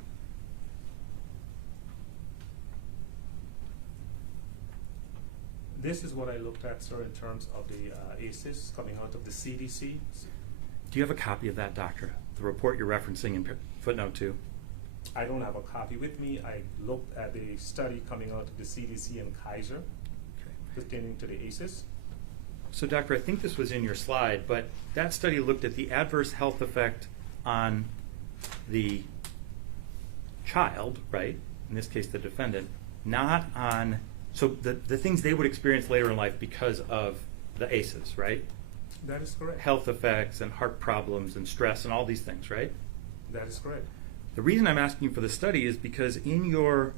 This is what I looked at, sir, in terms of the ACEs coming out of the CDC. Do you have a copy of that, doctor? The report you're referencing in footnote 2? I don't have a copy with me. I looked at the study coming out of the CDC and Kaiser pertaining to the ACEs. So, doctor, I think this was in your slide, but that study looked at the adverse health effect on the child, right? In this case, the defendant, not on, so the things they would experience later in life because of the ACEs, right? That is correct. health effects and heart problems and stress and all these things, right? That is correct. The reason I'm asking you for the study is because in your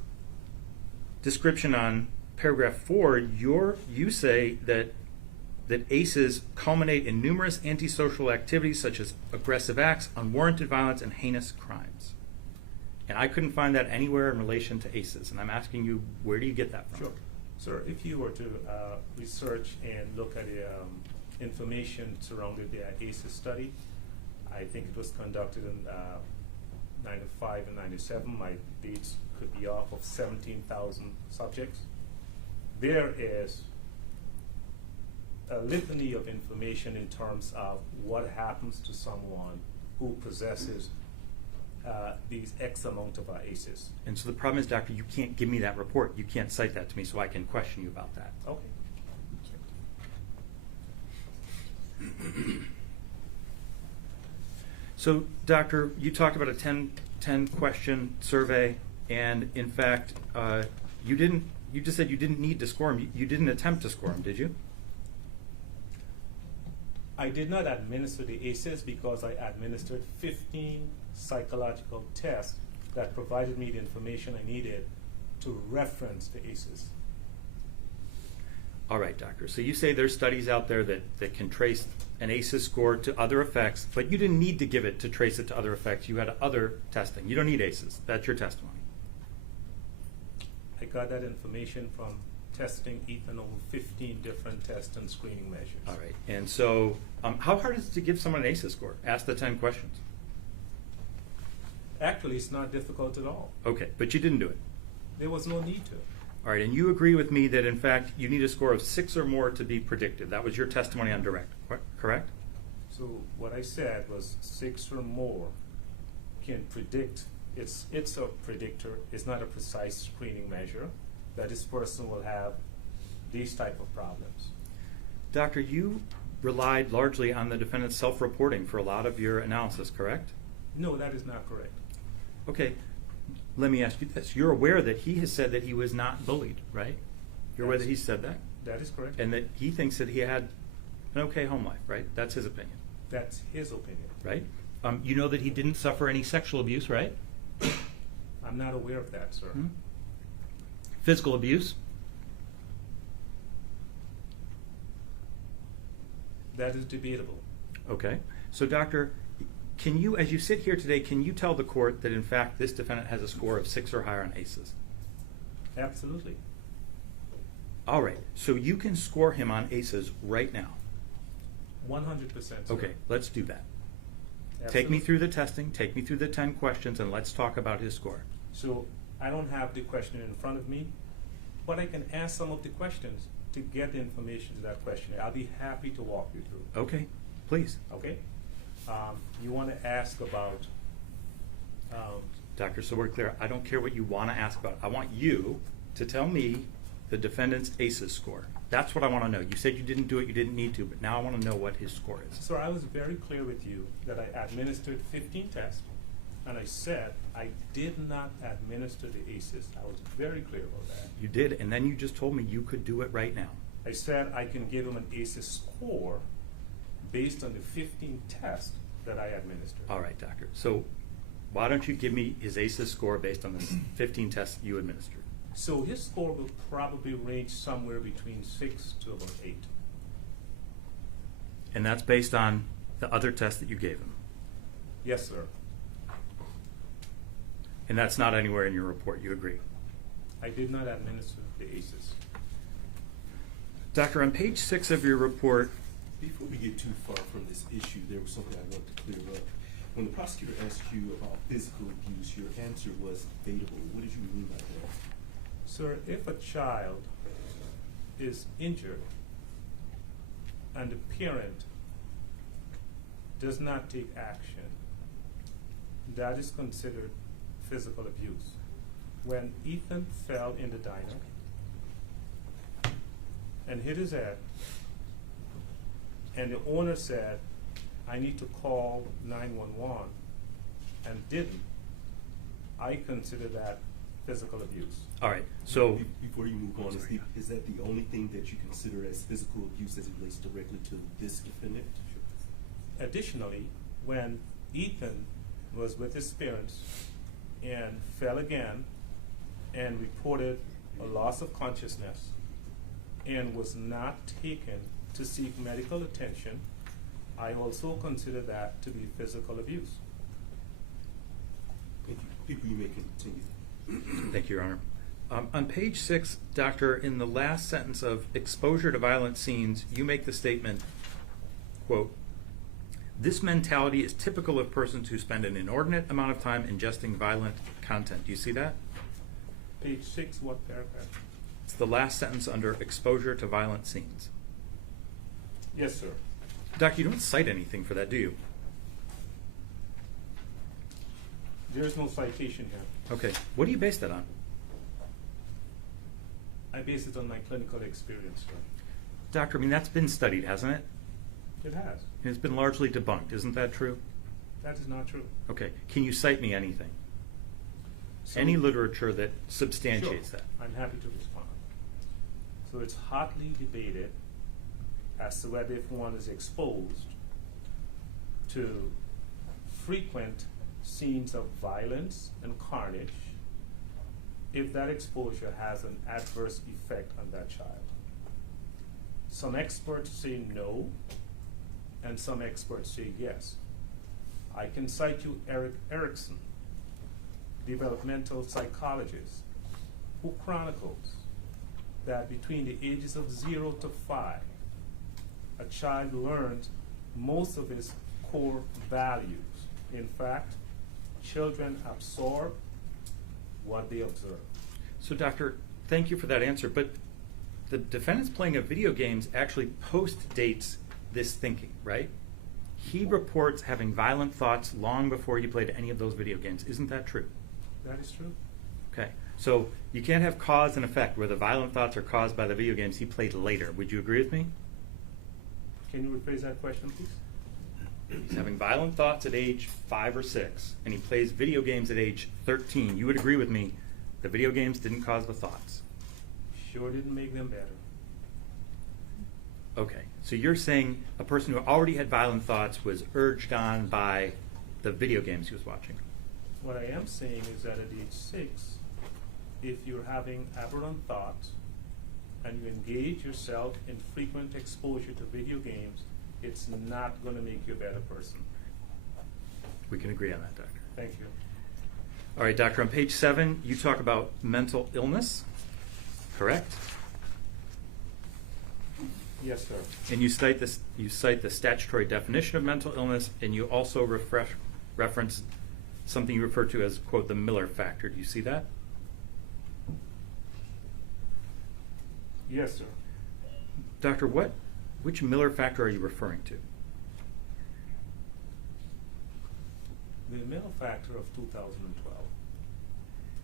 description on paragraph 4, you say that ACEs culminate in numerous antisocial activities such as aggressive acts, unwarranted violence, and heinous crimes. And I couldn't find that anywhere in relation to ACEs. And I'm asking you, where do you get that from? Sure. Sir, if you were to research and look at the information surrounding the ACEs study, I think it was conducted in 95 and 97. My dates could be off, of 17,000 subjects. There is a litany of information in terms of what happens to someone who possesses these X amount of ACEs. And so the problem is, doctor, you can't give me that report. You can't cite that to me so I can question you about that. Okay. So, doctor, you talked about a 10 question survey, and in fact, you just said you didn't need to score him. You didn't attempt to score him, did you? I did not administer the ACEs because I administered 15 psychological tests that provided me the information I needed to reference the ACEs. All right, doctor. So you say there's studies out there that can trace an ACEs score to other effects, but you didn't need to give it to trace it to other effects. You had other testing. You don't need ACEs. That's your testimony. I got that information from testing Ethan over 15 different test and screening measures. All right. And so how hard is it to give someone an ACEs score? Ask the 10 questions. Actually, it's not difficult at all. Okay, but you didn't do it. There was no need to. All right, and you agree with me that, in fact, you need a score of 6 or more to be predicted. That was your testimony on direct, correct? So what I said was 6 or more can predict. It's a predictor. It's not a precise screening measure that this person will have these type of problems. Doctor, you relied largely on the defendant's self-reporting for a lot of your analysis, correct? No, that is not correct. Okay, let me ask you this. You're aware that he has said that he was not bullied, right? You're aware that he said that? That is correct. And that he thinks that he had an okay home life, right? That's his opinion. That's his opinion. Right? You know that he didn't suffer any sexual abuse, right? I'm not aware of that, sir. Hmm? Physical abuse? That is debatable. Okay. So, doctor, can you, as you sit here today, can you tell the court that, in fact, this defendant has a score of 6 or higher on ACEs? Absolutely. All right. So you can score him on ACEs right now. 100%, sir. Okay, let's do that. Absolutely. Take me through the testing, take me through the 10 questions, and let's talk about his score. So I don't have the question in front of me, but I can ask some of the questions to get the information to that question. I'll be happy to walk you through. Okay, please. Okay? You want to ask about... Doctor, so we're clear. I don't care what you want to ask about. I want you to tell me the defendant's ACEs score. That's what I want to know. You said you didn't do it, you didn't need to, but now I want to know what his score is. Sir, I was very clear with you that I administered 15 tests, and I said I did not administer the ACEs. I was very clear about that. You did, and then you just told me you could do it right now. I said I can give him an ACEs score based on the 15 tests that I administered. All right, doctor. So why don't you give me his ACEs score based on the 15 tests you administered? So his score will probably range somewhere between 6 to about 8. And that's based on the other tests that you gave him? Yes, sir. And that's not anywhere in your report, you agree? I did not administer the ACEs. Doctor, on page 6 of your report... Before we get too far from this issue, there was something I want to clear up. When the prosecutor asked you about physical abuse, your answer was debatable. What did you mean by that? Sir, if a child is injured and the parent does not take action, that is considered physical abuse. When Ethan fell in the diner and hit his head, and the owner said, I need to call 911, and didn't, I consider that physical abuse. All right, so Before you move on, is that the only thing that you consider as physical abuse as it relates directly to this defendant? Additionally, when Ethan was with his parents and fell again and reported a loss of consciousness and was not taken to seek medical attention, I also consider that to be physical abuse. Thank you. People, you may continue. Thank you, Your Honor. On page 6, Doctor, in the last sentence of exposure to violent scenes, you make the statement, quote, "This mentality is typical of persons who spend an inordinate amount of time ingesting violent content." Do you see that? Page 6, what paragraph? It's the last sentence under exposure to violent scenes. Yes, sir. Doctor, you don't cite anything for that, do you? There is no citation here. Okay. What do you base that on? I base it on my clinical experience, sir. Doctor, I mean, that's been studied, hasn't it? It has. It's been largely debunked. Isn't that true? That is not true. Okay. Can you cite me anything? So- Any literature that substantiates Sure. that? I'm happy to respond. So it's hotly debated as to whether if one is exposed to frequent scenes of violence and carnage, if that exposure has an adverse effect on that child. Some experts say no, and some experts say yes. I can cite you Eric Erickson, developmental psychologist, who chronicles that between the ages of 0 to 5, a child learns most of his core values. In fact, children absorb what they observe. So, Doctor, thank you for that answer, but the defendant's playing of video games actually post-dates this thinking, right? He reports having violent thoughts long before he played any of those video games. Isn't that true? That is true. Okay. So you can't have cause and effect where the violent thoughts are caused by the video games he played later. Would you agree with me? Can you rephrase that question, please? He's having violent thoughts at age 5 or 6, and he plays video games at age 13. You would agree with me, the video games didn't cause the thoughts. Sure didn't make them better. Okay, so you're saying a person who already had violent thoughts was urged on by the video games he was watching. What I am saying is that at age 6, if you're having aberrant thoughts and you engage yourself in frequent exposure to video games, it's not going to make you a better person. We can agree on that, Doctor. Thank you. All right, Doctor, on page 7, you talk about mental illness, correct? Yes, sir. And you cite this. You cite the statutory definition of mental illness, and you also reference something you refer to as, quote, the Miller factor. Do you see that? Yes, sir. Doctor, which Miller factor are you referring to? The Miller factor of 2012,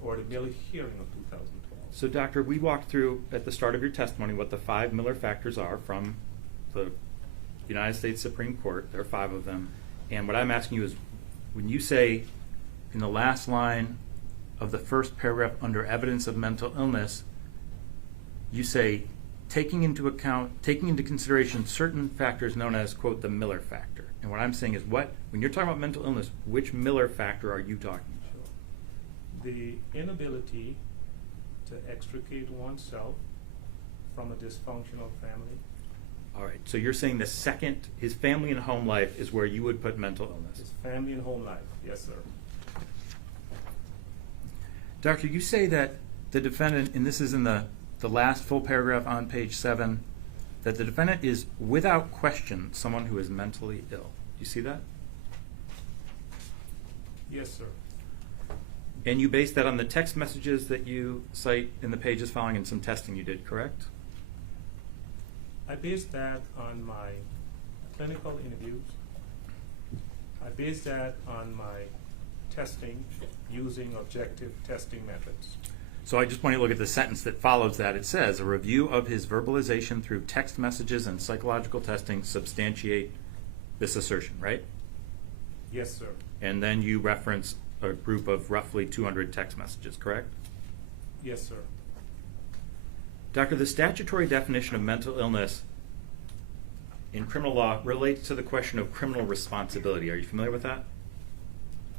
or the Miller hearing of 2012. So, Doctor, we walked through at the start of your testimony what the 5 Miller factors are from the United States Supreme Court. There are 5 of them. And what I'm asking you is, when you say in the last line of the first paragraph under evidence of mental illness, you say taking into consideration certain factors known as, quote, the Miller factor. And what I'm saying is, when you're talking about mental illness, which Miller factor are you talking about? The inability to extricate oneself from a dysfunctional family. All right, so you're saying the second, his family and home life is where you would put mental illness. His family and home life, yes, sir. Doctor, you say that the defendant, and this is in the last full paragraph on page 7, that the defendant is without question someone who is mentally ill. Do you see that? Yes, sir. And you base that on the text messages that you cite in the pages following and some testing you did, correct? I based that on my clinical interviews. I based that on my testing using objective testing methods. So I just want you to look at the sentence that follows that. It says, a review of his verbalization through text messages and psychological testing substantiate this assertion, right? Yes, sir. And then you reference a group of roughly 200 text messages, correct? Yes, sir. Doctor, the statutory definition of mental illness in criminal law relates to the question of criminal responsibility. Are you familiar with that?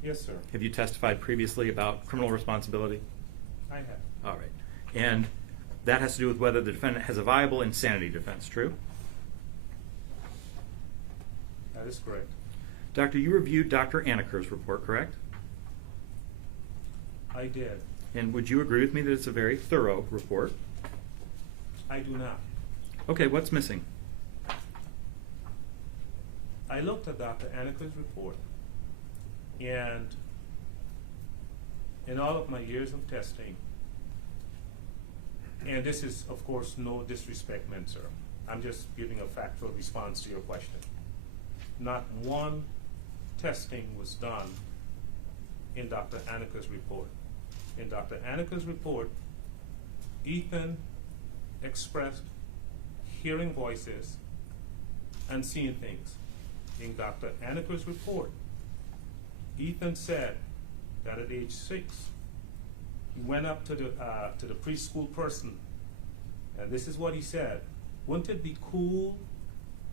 Yes, sir. Have you testified previously about criminal responsibility? I have. All right. And that has to do with whether the defendant has a viable insanity defense, true? That is correct. Doctor, you reviewed Dr. Anaker's report, correct? I did. And would you agree with me that it's a very thorough report? I do not. Okay, what's missing? I looked at Dr. Anaker's report, and in all of my years of testing, and this is, of course, no disrespect meant, sir. I'm just giving a factual response to your question. Not one testing was done in Dr. Anaker's report. In Dr. Anaker's report, Ethan expressed hearing voices and seeing things. In Dr. Anaker's report, Ethan said that at age 6, he went up to the preschool person, and this is what he said: "Wouldn't it be cool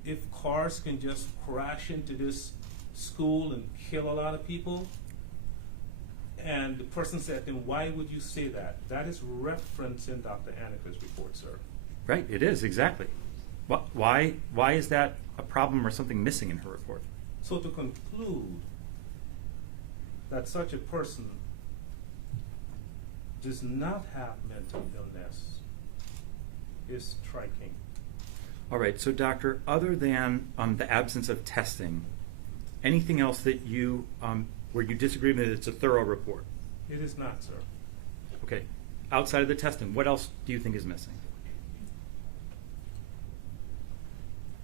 if cars can just crash into this school and kill a lot of people?" And the person said, "Then why would you say that?" That is referenced in Dr. Anaker's report, sir. Right, it is, exactly. Why is that a problem or something missing in her report? So to conclude that such a person does not have mental illness is striking. All right, so doctor, other than the absence of testing, anything else that you, where you disagree with it, it's a thorough report? It is not, sir. Okay, outside of the testing, what else do you think is missing?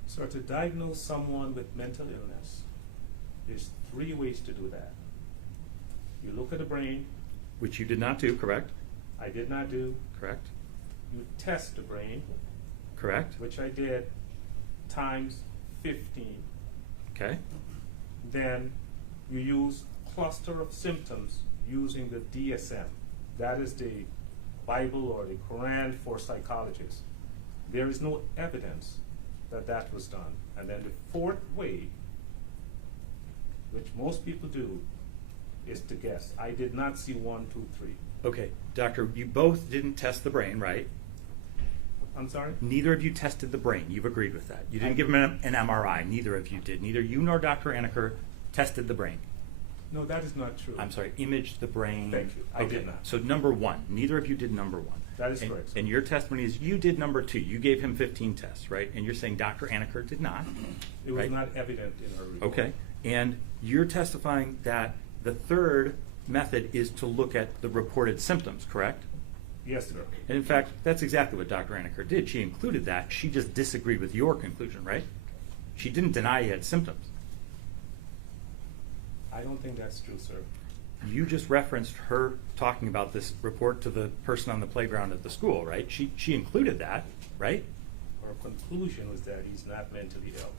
So to diagnose someone with mental illness, there's 3 ways to do that. You look at the brain. Which you did not do, correct? I did not do. Correct. You test the brain. Correct. Which I did times 15. Okay. Then you use cluster of symptoms using the DSM. That is the Bible or the Quran for psychologists. There is no evidence that that was done. And then the 4th way, which most people do, is to guess. I did not see 1, 2, 3. Okay, doctor, you both didn't test the brain, right? I'm sorry? Neither of you tested the brain. You've agreed with that. You didn't give him an MRI. Neither of you did. Neither you nor Dr. Anaker tested the brain. No, that is not true. I'm sorry, imaged the brain. Thank you. I did not. So number 1, neither of you did number 1. That is correct, sir. And your testimony is you did number 2. You gave him 15 tests, right? And you're saying Dr. Anaker did not. It was right? not evident in her report. Okay. And you're testifying that the 3rd method is to look at the reported symptoms, correct? Yes, sir. And in fact, that's exactly what Dr. Anaker did. She included that. She just disagreed with your conclusion, right? She didn't deny you had symptoms. I don't think that's true, sir. You just referenced her talking about this report to the person on the playground at the school, right? She included that, right? Her conclusion was that he's not mentally ill.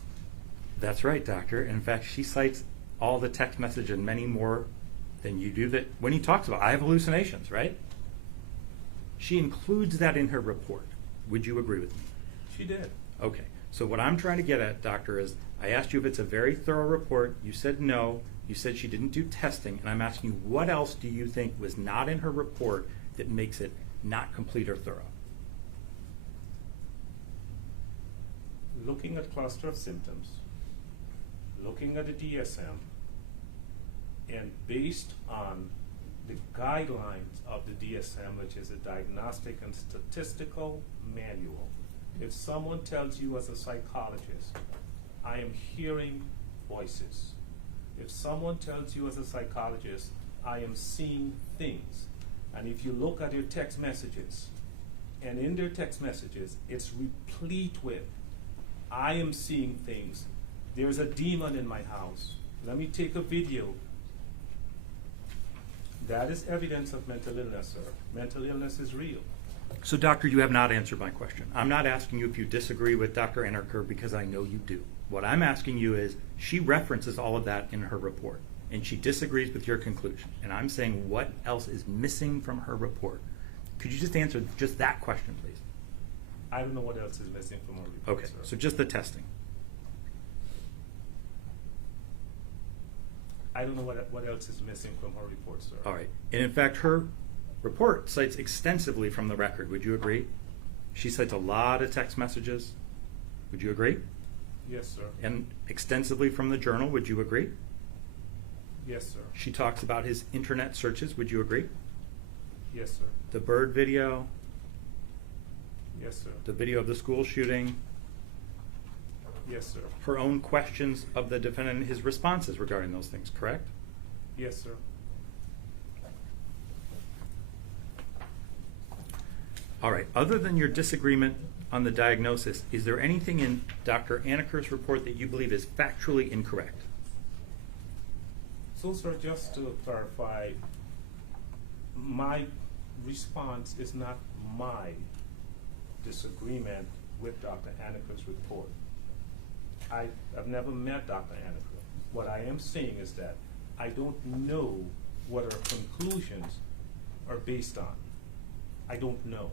That's right, doctor. And in fact, she cites all the text message and many more than you do that when he talks about, I have hallucinations, right? She includes that in her report. Would you agree with me? She did. Okay. So what I'm trying to get at, doctor, is I asked you if it's a very thorough report. You said no. You said she didn't do testing. And I'm asking you, what else do you think was not in her report that makes it not complete or thorough? Looking at cluster of symptoms, looking at the DSM, and based on the guidelines of the DSM, which is a diagnostic and statistical manual, if someone tells you as a psychologist, I am hearing voices. If someone tells you as a psychologist, I am seeing things, and if you look at your text messages, and in their text messages, it's replete with, I am seeing things. There's a demon in my house. Let me take a video. That is evidence of mental illness, sir. Mental illness is real. So, doctor, you have not answered my question. I'm not asking you if you disagree with Dr. Anaker because I know you do. What I'm asking you is, she references all of that in her report, and she disagrees with your conclusion. And I'm saying what else is missing from her report. Could you just answer just that question, please? I don't know what else is missing from our report, Okay, sir. so just the testing. I don't know what else is missing from her report, sir. All right. And in fact, her report cites extensively from the record. Would you agree? She cites a lot of text messages. Would you agree? Yes, sir. And extensively from the journal. Would you agree? Yes, sir. She talks about his internet searches. Would you agree? Yes, sir. The bird video, Yes, sir. the video of the school shooting, Yes, sir. her own questions of the defendant and his responses regarding those things, correct? Yes, sir. All right. Other than your disagreement on the diagnosis, is there anything in Dr. Aniker's report that you believe is factually incorrect? So, sir, just to clarify, my response is not my disagreement with Dr. Aniker's report. I've never met Dr. Aniker. What I am saying is that I don't know what her conclusions are based on. I don't know.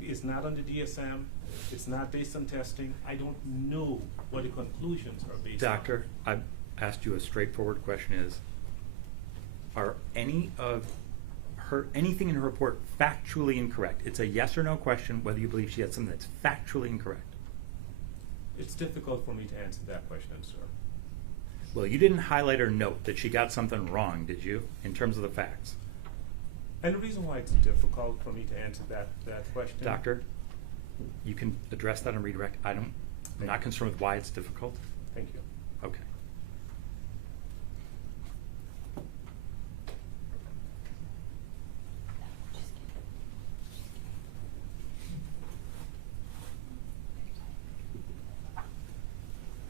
It's not under DSM. It's not based on testing. I don't know what the conclusions are based on. Doctor, I've asked you a straightforward question is, are any of anything in her report factually incorrect? It's a yes or no question whether you believe she had something that's factually incorrect. It's difficult for me to answer that question, sir. Well, you didn't highlight or note that she got something wrong, did you, in terms of the facts? And the reason why it's difficult for me to answer that question. Doctor, you can address that and redirect. I'm not concerned with why it's difficult. Thank you. Okay.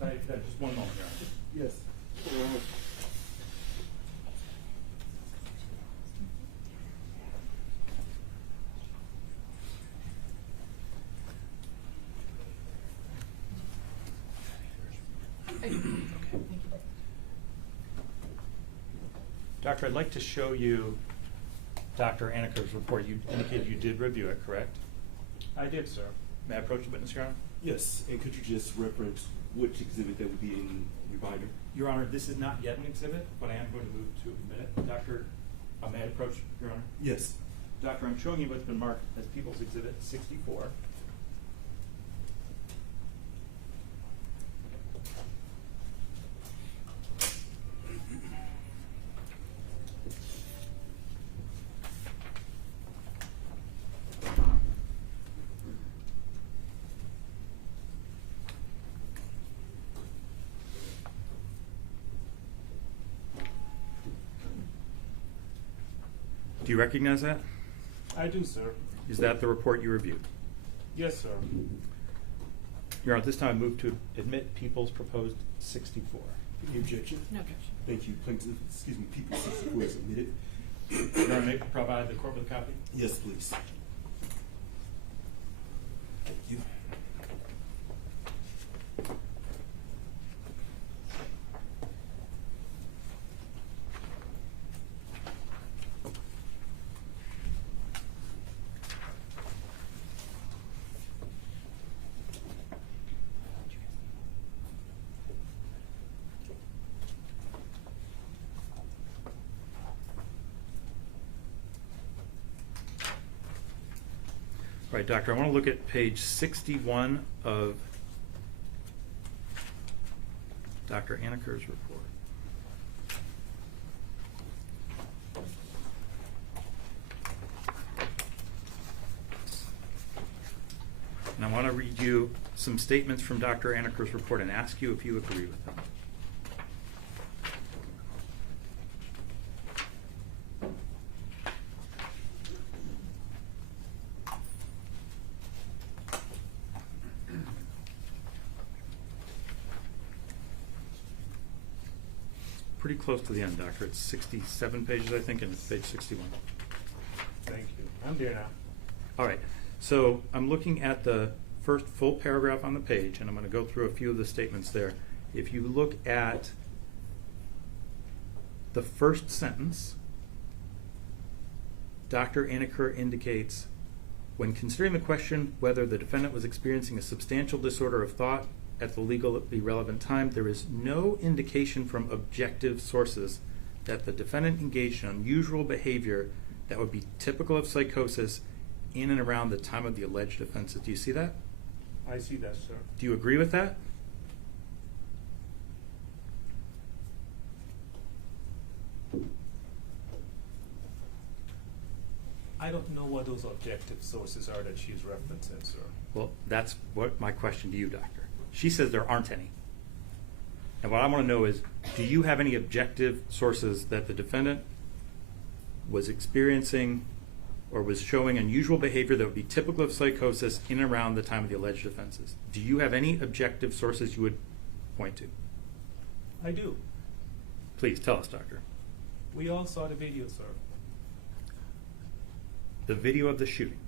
Just one moment, Your Honor. Yes. Doctor, I'd like to show you Dr. Aniker's report. You indicated you did review it, correct? I did, sir. May I approach the witness, Your Honor? Yes, and could you just reference which exhibit that would be in your binder? Your Honor, this is not yet an exhibit, but I am going to move to admit it. Doctor, may I approach, Your Honor? Yes. Doctor, I'm showing you what's been marked as People's Exhibit 64. Do you recognize that? I do, sir. Is that the report you reviewed? Yes, sir. Your Honor, at this time I move to admit People's proposed 64. Any objection? No objection. Thank you. People 64 is admitted. Your Honor, may I provide the court with a copy? Yes, please. Thank you. All right, Doctor, I want to look at page 61 of Dr. Aniker's report. And I want to read you some statements from Dr. Aniker's report and ask you if you agree with them. Pretty close to the end, Doctor. It's 67 pages, I think, and it's page 61. Thank you. I'm there now. All right. So I'm looking at the first full paragraph on the page, and I'm going to go through a few of the statements there. If you look at the first sentence, Dr. Aniker indicates when considering the question whether the defendant was experiencing a substantial disorder of thought at the legally relevant time, there is no indication from objective sources that the defendant engaged in unusual behavior that would be typical of psychosis in and around the time of the alleged offenses. Do you see that? I see that, sir. Do you agree with that? I don't know what those objective sources are that she's referencing, sir. Well, that's what my question to you, doctor. She says there aren't any. And what I want to know is, do you have any objective sources that the defendant was experiencing or was showing unusual behavior that would be typical of psychosis in and around the time of the alleged offenses? Do you have any objective sources you would point to? I do. Please tell us, doctor. We all saw the video, sir. The video of the shooting.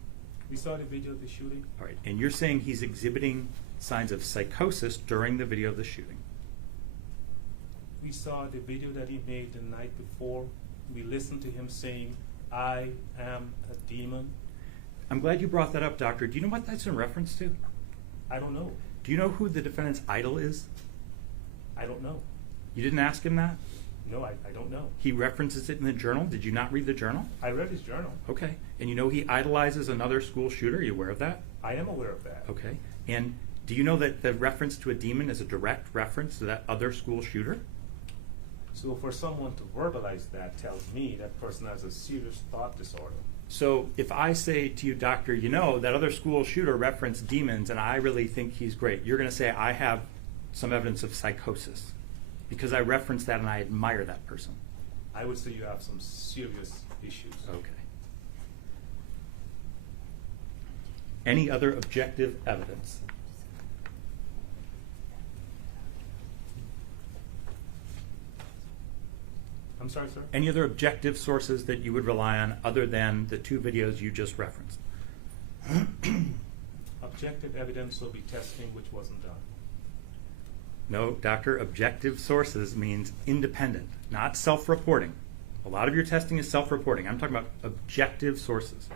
We saw the video of the shooting. All right. And you're saying he's exhibiting signs of psychosis during the video of the shooting. We saw the video that he made the night before. We listened to him saying, "I am a demon." I'm glad you brought that up, doctor. Do you know what that's in reference to? I don't know. Do you know who the defendant's idol is? I don't know. You didn't ask him that? No, I don't know. He references it in the journal. Did you not read the journal? I read his journal. Okay. And you know he idolizes another school shooter. Are you aware of that? I am aware of that. Okay. And do you know that the reference to a demon is a direct reference to that other school shooter? So for someone to verbalize that tells me that person has a serious thought disorder. So if I say to you, doctor, you know, that other school shooter referenced demons and I really think he's great, you're going to say I have some evidence of psychosis because I referenced that and I admire that person. I would say you have some serious issues. Okay. Any other objective evidence? I'm sorry, sir? Any other objective sources that you would rely on other than the two videos you just referenced? Objective evidence will be testing which wasn't done. No, doctor, objective sources means independent, not self-reporting. A lot of your testing is self-reporting. I'm talking about objective sources.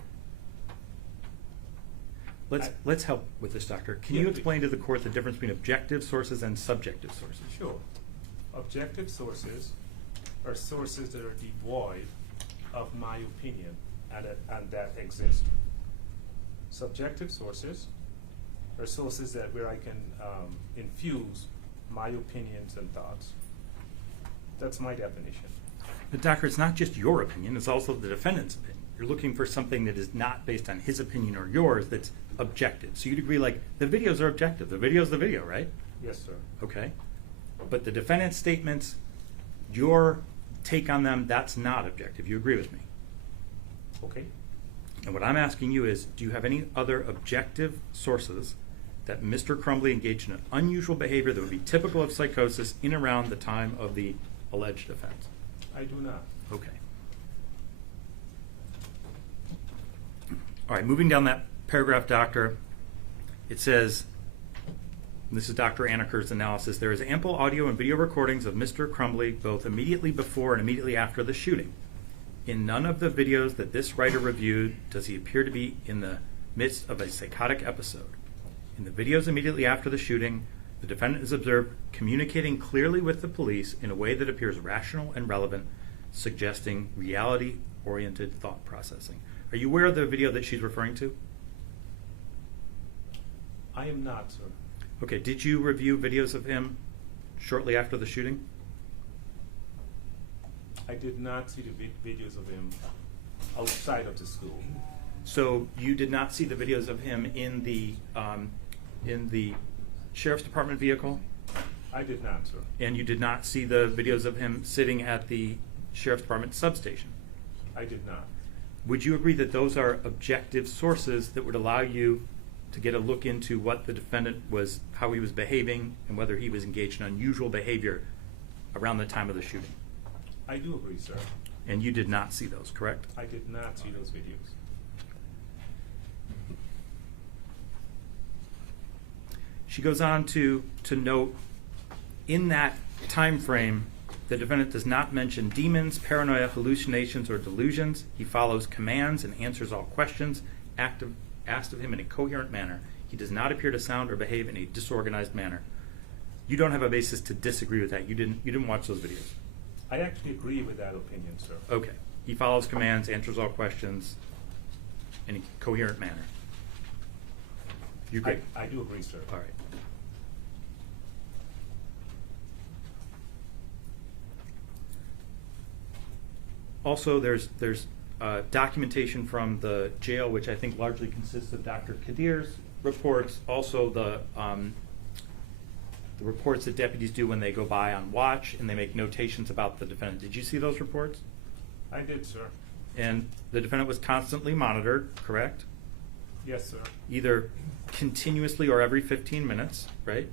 Let's help with this, doctor. Can you explain to the court the difference between objective sources and subjective sources? Sure. Objective sources are sources that are devoid of my opinion and that exist. Subjective sources are sources that where I can infuse my opinions and thoughts. That's my definition. But doctor, it's not just your opinion, it's also the defendant's opinion. You're looking for something that is not based on his opinion or yours that's objective. So you'd agree, like, the videos are objective. The video's the video, right? Yes, sir. Okay. But the defendant's statements, your take on them, that's not objective. You agree with me? Okay. And what I'm asking you is, do you have any other objective sources that Mr. Crumbly engaged in an unusual behavior that would be typical of psychosis in and around the time of the alleged offense? I do not. Okay. All right, moving down that paragraph, doctor, it says, and this is Dr. Anaker's analysis, there is ample audio and video recordings of Mr. Crumbly both immediately before and immediately after the shooting. In none of the videos that this writer reviewed does he appear to be in the midst of a psychotic episode. In the videos immediately after the shooting, the defendant is observed communicating clearly with the police in a way that appears rational and relevant, suggesting reality-oriented thought processing. Are you aware of the video that she's referring to? I am not, sir. Okay, did you review videos of him shortly after the shooting? I did not see the videos of him outside of the school. So you did not see the videos of him in the sheriff's department vehicle? I did not, sir. And you did not see the videos of him sitting at the sheriff's department substation? I did not. Would you agree that those are objective sources that would allow you to get a look into what the defendant was, how he was behaving, and whether he was engaged in unusual behavior around the time of the shooting? I do agree, sir. And you did not see those, correct? I did not see those videos. She goes on to note, in that time frame, the defendant does not mention demons, paranoia, hallucinations, or delusions. He follows commands and answers all questions, asked of him in a coherent manner. He does not appear to sound or behave in a disorganized manner. You don't have a basis to disagree with that. You didn't watch those videos. I actually agree with that opinion, sir. Okay. He follows commands, answers all questions in a coherent manner. You agree? I do agree, sir. All right. Also, there's documentation from the jail, which I think largely consists of Dr. Kadir's reports. Also, the reports that deputies do when they go by on watch and they make notations about the defendant. Did you see those reports? I did, sir. And the defendant was constantly monitored, correct? Yes, sir. Either continuously or every 15 minutes, right?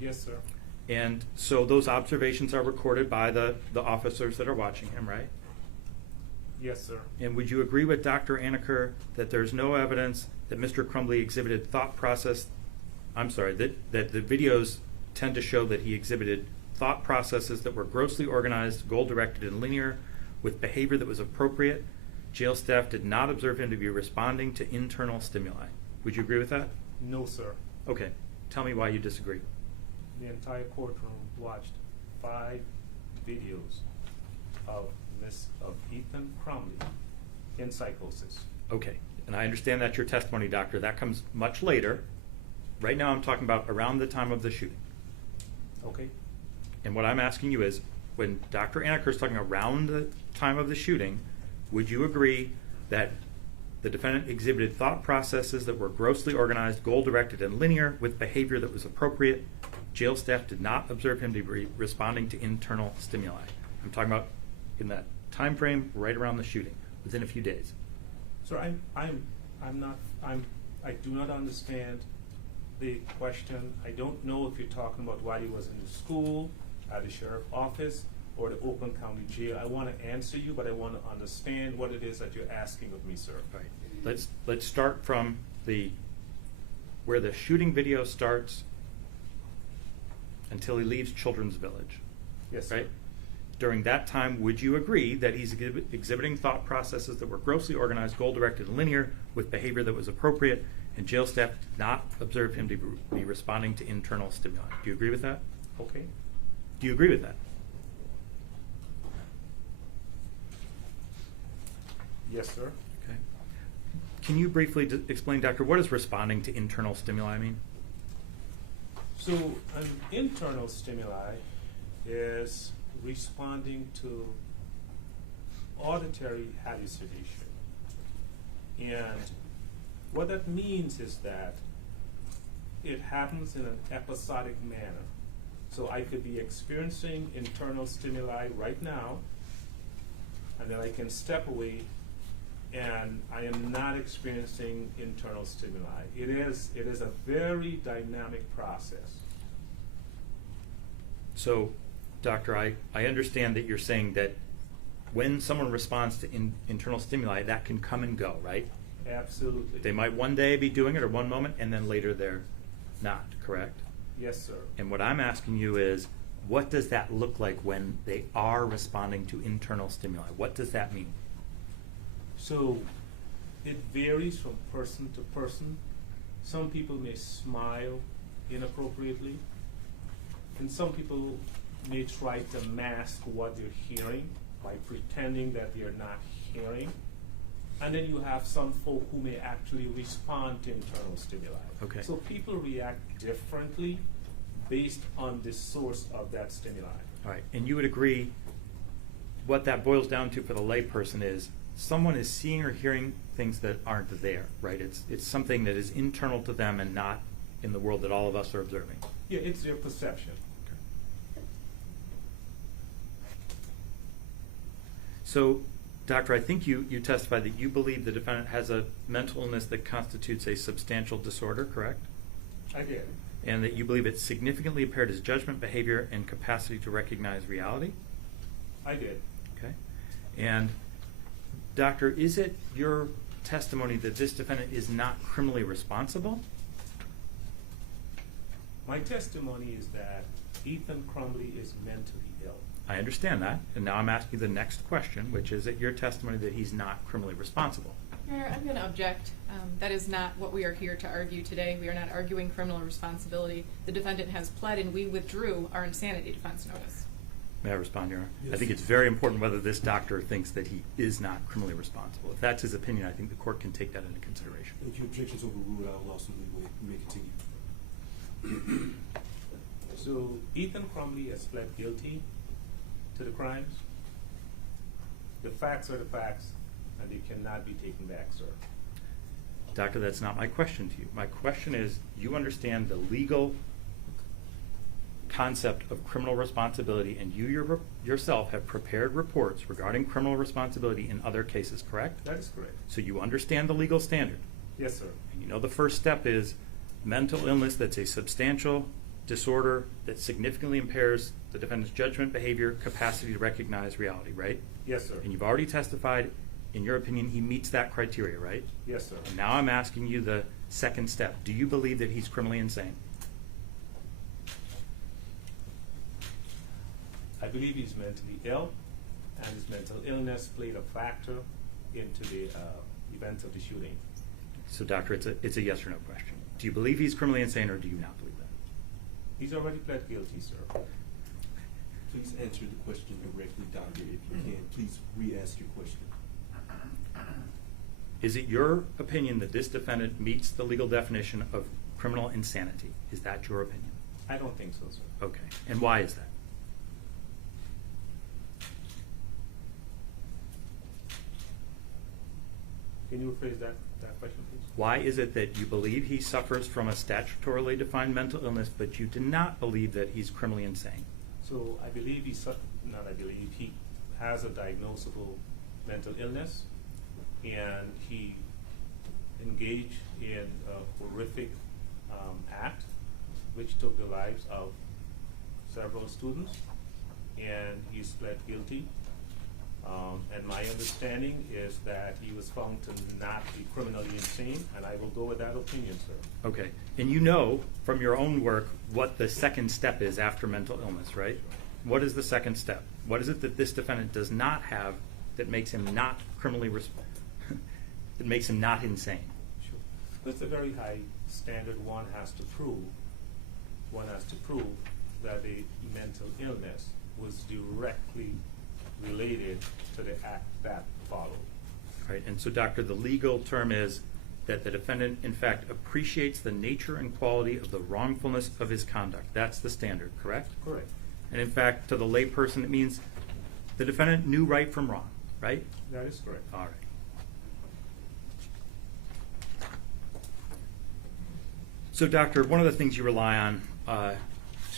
Yes, sir. And so those observations are recorded by the officers that are watching him, right? Yes, sir. And would you agree with Dr. Anaker that there's no evidence that Mr. Crumbley exhibited thought process, that the videos tend to show that he exhibited thought processes that were grossly organized, goal-directed, and linear, with behavior that was appropriate? Jail staff did not observe him to be responding to internal stimuli. Would you agree with that? No, sir. Okay. Tell me why you disagree. The entire courtroom watched 5 videos of Ethan Crumbley in psychosis. Okay. And I understand that's your testimony, doctor. That comes much later. Right now I'm talking about around the time of the shooting. Okay. And what I'm asking you is, when Dr. Anaker is talking around the time of the shooting, would you agree that the defendant exhibited thought processes that were grossly organized, goal-directed, and linear, with behavior that was appropriate? Jail staff did not observe him to be responding to internal stimuli. I'm talking about in that time frame right around the shooting, within a few days. Sir, I do not understand the question. I don't know if you're talking about while he was in the school, at the sheriff's office, or the Oakland County Jail. I want to answer you, but I want to understand what it is that you're asking of me, sir. Right. Let's start from where the shooting video starts until he leaves Children's Village. Yes, sir. Right? During that time, would you agree that he's exhibiting thought processes that were grossly organized, goal-directed, and linear, with behavior that was appropriate, and jail staff did not observe him to be responding to internal stimuli? Do you agree with that? Okay. Do you agree with that? Yes, sir. Okay. Can you briefly explain, doctor, what does responding to internal stimuli mean? So an internal stimuli is responding to auditory hallucination. And what that means is that it happens in an episodic manner. So I could be experiencing internal stimuli right now, and then I can step away and I am not experiencing internal stimuli. It is a very dynamic process. So, doctor, I understand that you're saying that when someone responds to internal stimuli, that can come and go, right? Absolutely. They might one day be doing it, or one moment, and then later they're not, correct? Yes, sir. And what I'm asking you is, what does that look like when they are responding to internal stimuli? What does that mean? So it varies from person to person. Some people may smile inappropriately, and some people may try to mask what they're hearing by pretending that they're not hearing. And then you have some folk who may actually respond to internal stimuli. Okay. So people react differently based on the source of that stimuli. All right, and you would agree what that boils down to for the layperson is someone is seeing or hearing things that aren't there, right? It's something that is internal to them and not in the world that all of us are observing. Yeah, it's their perception. Okay. So, doctor, I think you testified that you believe the defendant has a mental illness that constitutes a substantial disorder, correct? I did. And that you believe it significantly impaired his judgment, behavior, and capacity to recognize reality? I did. Okay. And, doctor, is it your testimony that this defendant is not criminally responsible? My testimony is that Ethan Crumbley is mentally ill. I understand that. And now I'm asking the next question, which is it your testimony that he's not criminally responsible? Your Honor, I'm going to object. That is not what we are here to argue today. We are not arguing criminal responsibility. The defendant has pled, and we withdrew our insanity defense notice. May I respond, Your Honor? Yes. I think it's very important whether this doctor thinks that he is not criminally responsible. If that's his opinion, I think the court can take that into consideration. If your objection is overruled, I will also leeway. You may continue. So Ethan Crumley has pled guilty to the crimes. The facts are the facts, and they cannot be taken back, sir. Doctor, that's not my question to you. My question is, you understand the legal concept of criminal responsibility, and you yourself have prepared reports regarding criminal responsibility in other cases, correct? That is correct. So you understand the legal standard. Yes, sir. And you know the first step is mental illness that's a substantial disorder that significantly impairs the defendant's judgment, behavior, capacity to recognize reality, right? Yes, sir. And you've already testified, in your opinion, he meets that criteria, right? Yes, sir. And now I'm asking you the second step. Do you believe that he's criminally insane? I believe he's mentally ill, and his mental illness played a factor into the events of the shooting. So, doctor, it's a yes or no question. Do you believe he's criminally insane, or do you not believe that? He's already pled guilty, sir. Please answer the question directly, doctor. If you can, please re-ask your question. Is it your opinion that this defendant meets the legal definition of criminal insanity? Is that your opinion? I don't think so, sir. Okay. And why is that? Can you rephrase that question, please? Why is it that you believe he suffers from a statutorily defined mental illness, but you do not believe that he's criminally insane? So I believe he has a diagnosable mental illness, and he engaged in a horrific act which took the lives of several students, and he's pled guilty. And my understanding is that he was found to not be criminally insane, and I will go with that opinion, sir. Okay. And you know from your own work what the second step is after mental illness, right? What is the second step? What is it that this defendant does not have that makes him not criminally that makes him not insane? Sure. That's a very high standard one has to prove. One has to prove that the mental illness was directly related to the act that followed. Right. And so, doctor, the legal term is that the defendant, in fact, appreciates the nature and quality of the wrongfulness of his conduct. That's the standard, correct? Correct. And in fact, to the layperson, it means the defendant knew right from wrong, right? That is correct. All right. So, doctor, one of the things you rely on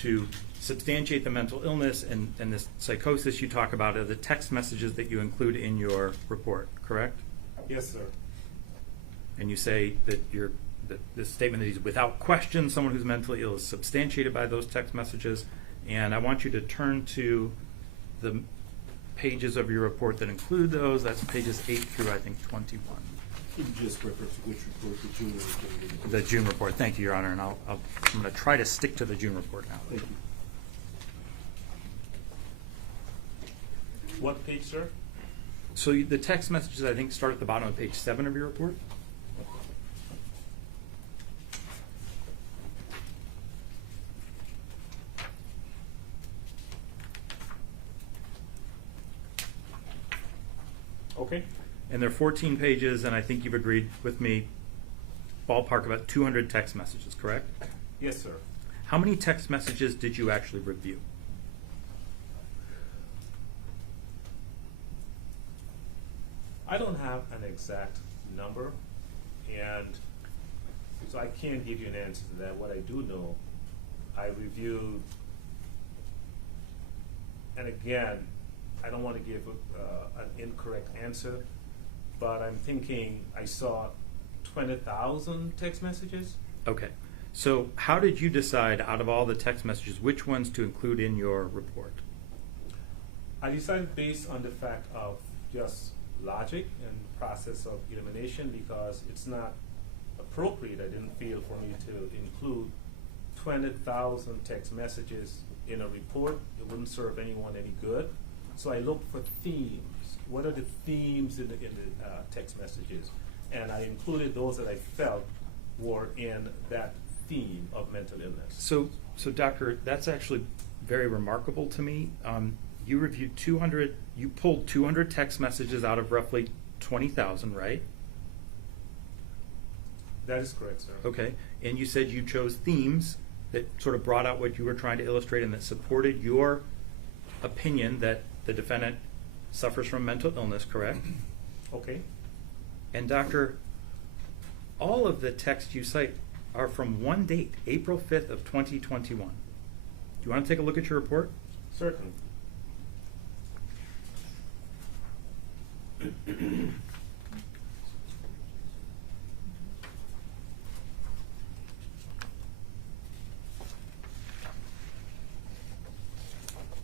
to substantiate the mental illness and this psychosis you talk about are the text messages that you include in your report, correct? Yes, sir. And you say that the statement that he's without question someone who's mentally ill is substantiated by those text messages. And I want you to turn to the pages of your report that include those. That's pages 8 through, I think, 21. Can you just reference which report, the June report? The June report. Thank you, Your Honor. And I'm going to try to stick to the June report now. Thank you. What page, sir? So the text messages, I think, start at the bottom of page 7 of your report. Okay. And there are 14 pages, and I think you've agreed with me, ballpark about 200 text messages, correct? Yes, sir. How many text messages did you actually review? I don't have an exact number, and so I can't give you an answer to that. What I do know, I reviewed, and again, I don't want to give an incorrect answer, but I'm thinking I saw 20,000 text messages. Okay. So how did you decide, out of all the text messages, which ones to include in your report? I decided based on the fact of just logic and process of elimination, because it's not appropriate, I didn't feel, for me to include 20,000 text messages in a report. It wouldn't serve anyone any good. So I looked for themes. What are the themes in the text messages? and I included those that I felt were in that theme of mental illness. So doctor, that's actually very remarkable to me. You reviewed 200, you pulled 200 text messages out of roughly 20,000, right? That is correct, sir. Okay, and you said you chose themes that sort of brought out what you were trying to illustrate and that supported your opinion that the defendant suffers from mental illness, correct? Okay. And doctor, all of the texts you cite are from one date, April 5th of 2021. Do you want to take a look at your report? Certainly.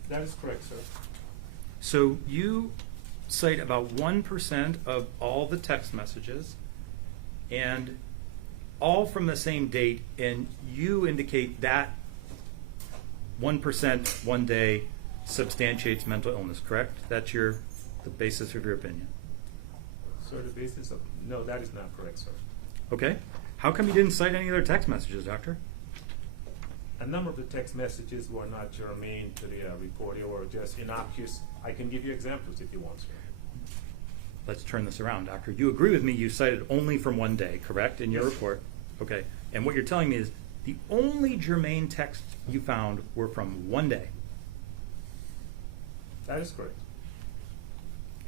That is correct, sir. So you cite about 1% of all the text messages and all from the same date, and you indicate that 1% one day substantiates mental illness, correct? That's the basis of your opinion. Sir, the basis of, no, that is not correct, sir. Okay. How come you didn't cite any other text messages, doctor? A number of the text messages were not germane to the report. They were just innocuous. I can give you examples if you want, sir. Let's turn this around, doctor. You agree with me you cited only from one day, correct, in your Yes. report? Okay. And what you're telling me is the only germane texts you found were from one day. That is correct.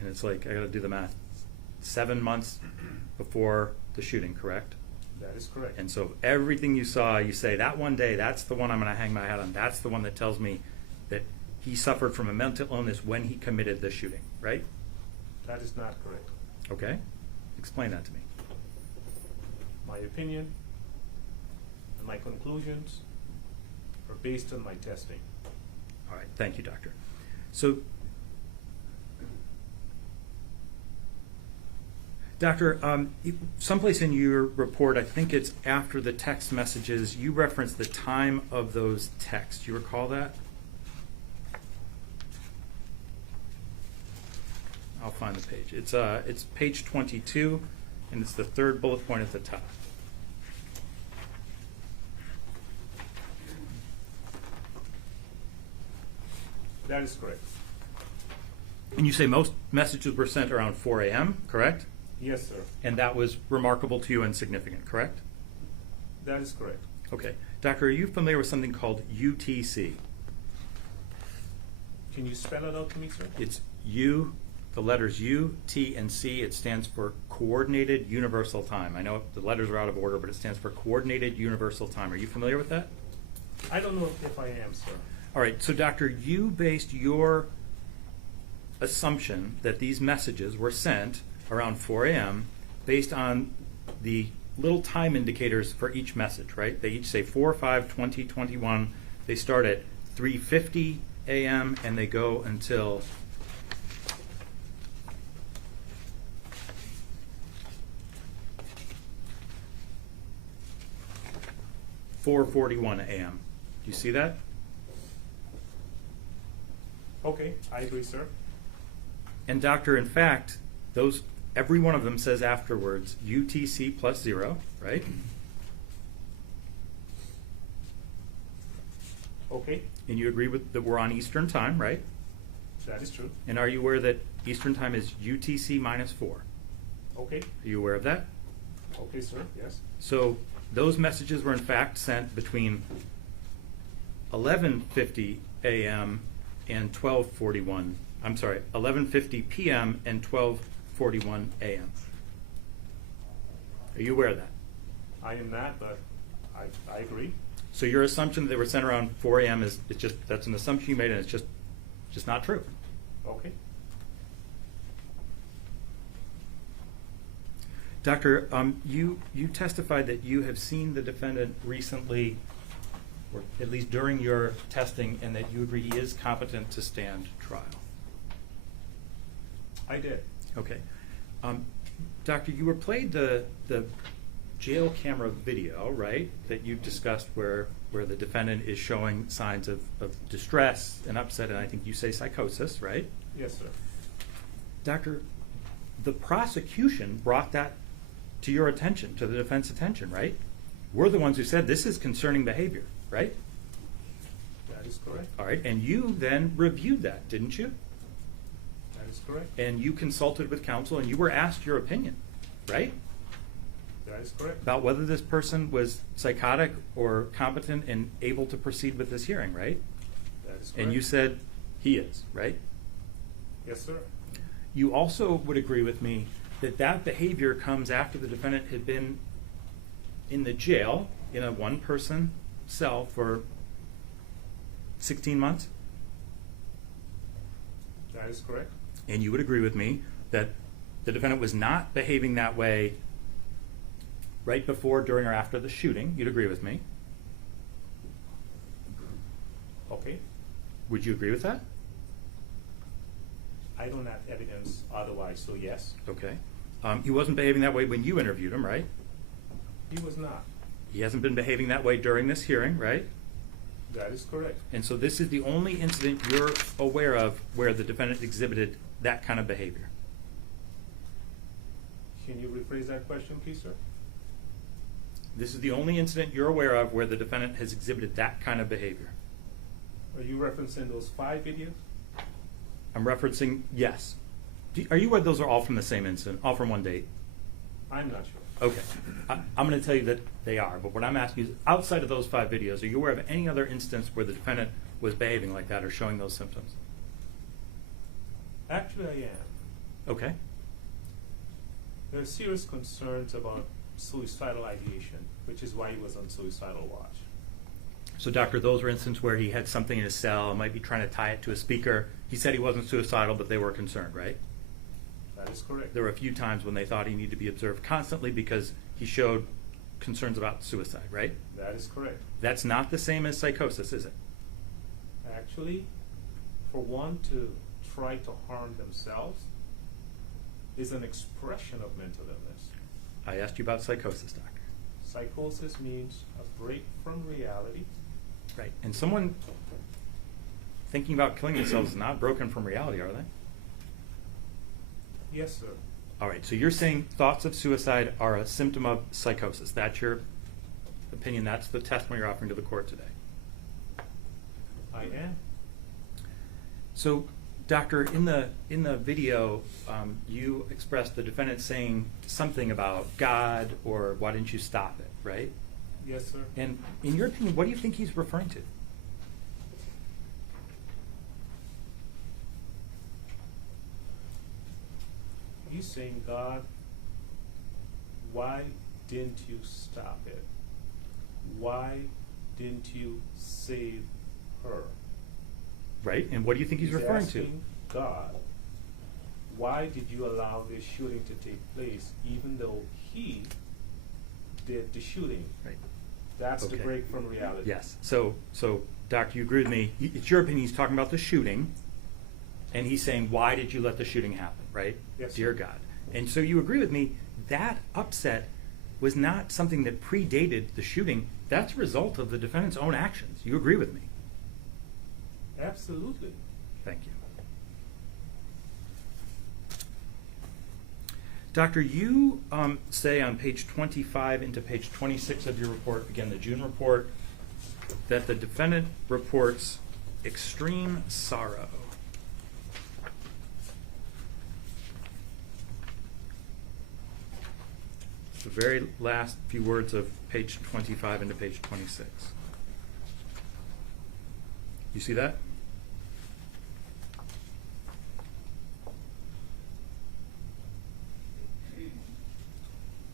And it's like, I gotta do the math, 7 months before the shooting, correct? That is correct. And so everything you saw, you say, that one day, that's the one I'm gonna hang my hat on. That's the one that tells me that he suffered from a mental illness when he committed the shooting, right? That is not correct. Okay. Explain that to me. My opinion and my conclusions are based on my testing. All right, thank you, doctor. So, doctor, someplace in your report, I think it's after the text messages, you reference the time of those texts. Do you recall that? I'll find the page. It's page 22, and it's the third bullet point at the top. That is correct. And you say most messages were sent around 4 a.m., correct? Yes, sir. And that was remarkable to you and significant, correct? That is correct. Okay. Doctor, are you familiar with something called UTC? Can you spell it out to me, sir? It's U, the letters U, T, and C. It stands for Coordinated Universal Time. I know the letters are out of order, but it stands for Coordinated Universal Time. Are you familiar with that? I don't know if I am, sir. All right. So, doctor, you based your assumption that these messages were sent around 4 a.m. based on the little time indicators for each message, right? They each say 4, 5, 20, 21. They start at 3:50 a.m. and they go until 4:41 a.m. Do you see that? Okay, I agree, sir. And doctor, in fact, those every one of them says afterwards UTC plus 0, right? Okay, And you agree with that we're on Eastern time, right? that is true. And are you aware that Eastern time is UTC minus 4? Okay, Are you aware of that? okay, sir, yes. So those messages were in fact sent between 11:50 a.m. and 12:41. I'm sorry, 11:50 p.m. and 12:41 a.m. Are you aware of that? I am not, but I agree. So your assumption that they were sent around 4 a.m. is it's just that's an assumption you made and it's just not true. Okay. Doctor, you testified that you have seen the defendant recently, or at least during your testing, and that you agree he is competent to stand trial. I did. Okay. Doctor, you were played the jail camera video, right, that you discussed where the defendant is showing signs of distress and upset, and I think you say psychosis, right? Yes, sir. Doctor, the prosecution brought that to your attention, to the defense attention, right? We're the ones who said this is concerning behavior, right? That is correct. All right, and you then reviewed that, didn't you? That is correct. And you consulted with counsel and you were asked your opinion, right? That is correct. About whether this person was psychotic or competent and able to proceed with this hearing, right? That is correct. And you said he is, right? Yes, sir. You also would agree with me that that behavior comes after the defendant had been in the jail in a one-person cell for 16 months? That is correct. And you would agree with me that the defendant was not behaving that way right before, during, or after the shooting. You'd agree with me. Okay. Would you agree with that? I don't have evidence otherwise, so yes. Okay. He wasn't behaving that way when you interviewed him, right? He was not. He hasn't been behaving that way during this hearing, right? That is correct. And so this is the only incident you're aware of where the defendant exhibited that kind of behavior. Can you rephrase that question, please, sir? This is the only incident you're aware of where the defendant has exhibited that kind of behavior. Are you referencing those 5 videos? I'm referencing, yes. Are you aware those are all from the same incident, all from one date? I'm not sure. Okay. I'm going to tell you that they are, but what I'm asking is, outside of those 5 videos, are you aware of any other instance where the defendant was behaving like that or showing those symptoms? Actually, I am. Okay. There are serious concerns about suicidal ideation, which is why he was on suicidal watch. So, doctor, those were instances where he had something in his cell, might be trying to tie it to a speaker. He said he wasn't suicidal, but they were concerned, right? That is correct. There were a few times when they thought he needed to be observed constantly because he showed concerns about suicide, right? That is correct. That's not the same as psychosis, is it? Actually, for one to try to harm themselves is an expression of mental illness. I asked you about psychosis, doctor. Psychosis means a break from reality. Right. And someone thinking about killing themselves is not broken from reality, are they? Yes, sir. All right. So you're saying thoughts of suicide are a symptom of psychosis. That's your opinion. That's the testimony you're offering to the court today. I am. So, doctor, in the video, you expressed the defendant saying something about God or why didn't you stop it, right? Yes, sir. And in your opinion, what do you think he's referring to? He's saying, God, why didn't you stop it? Why didn't you save her? Right. And what do you think he's referring to? Asking God, why did you allow this shooting to take place even though he did the shooting? Right. That's Okay. the break from reality. Yes. So, doctor, you agree with me. It's your opinion he's talking about the shooting, and he's saying, why did you let the shooting happen, right? Yes, Dear sir. God. And so you agree with me, that upset was not something that predated the shooting. That's a result of the defendant's own actions. You agree with me? Absolutely. Thank you. Doctor, you say on page 25 into page 26 of your report, again, the June report, that the defendant reports extreme sorrow. The very last few words of page 25 into page 26. You see that?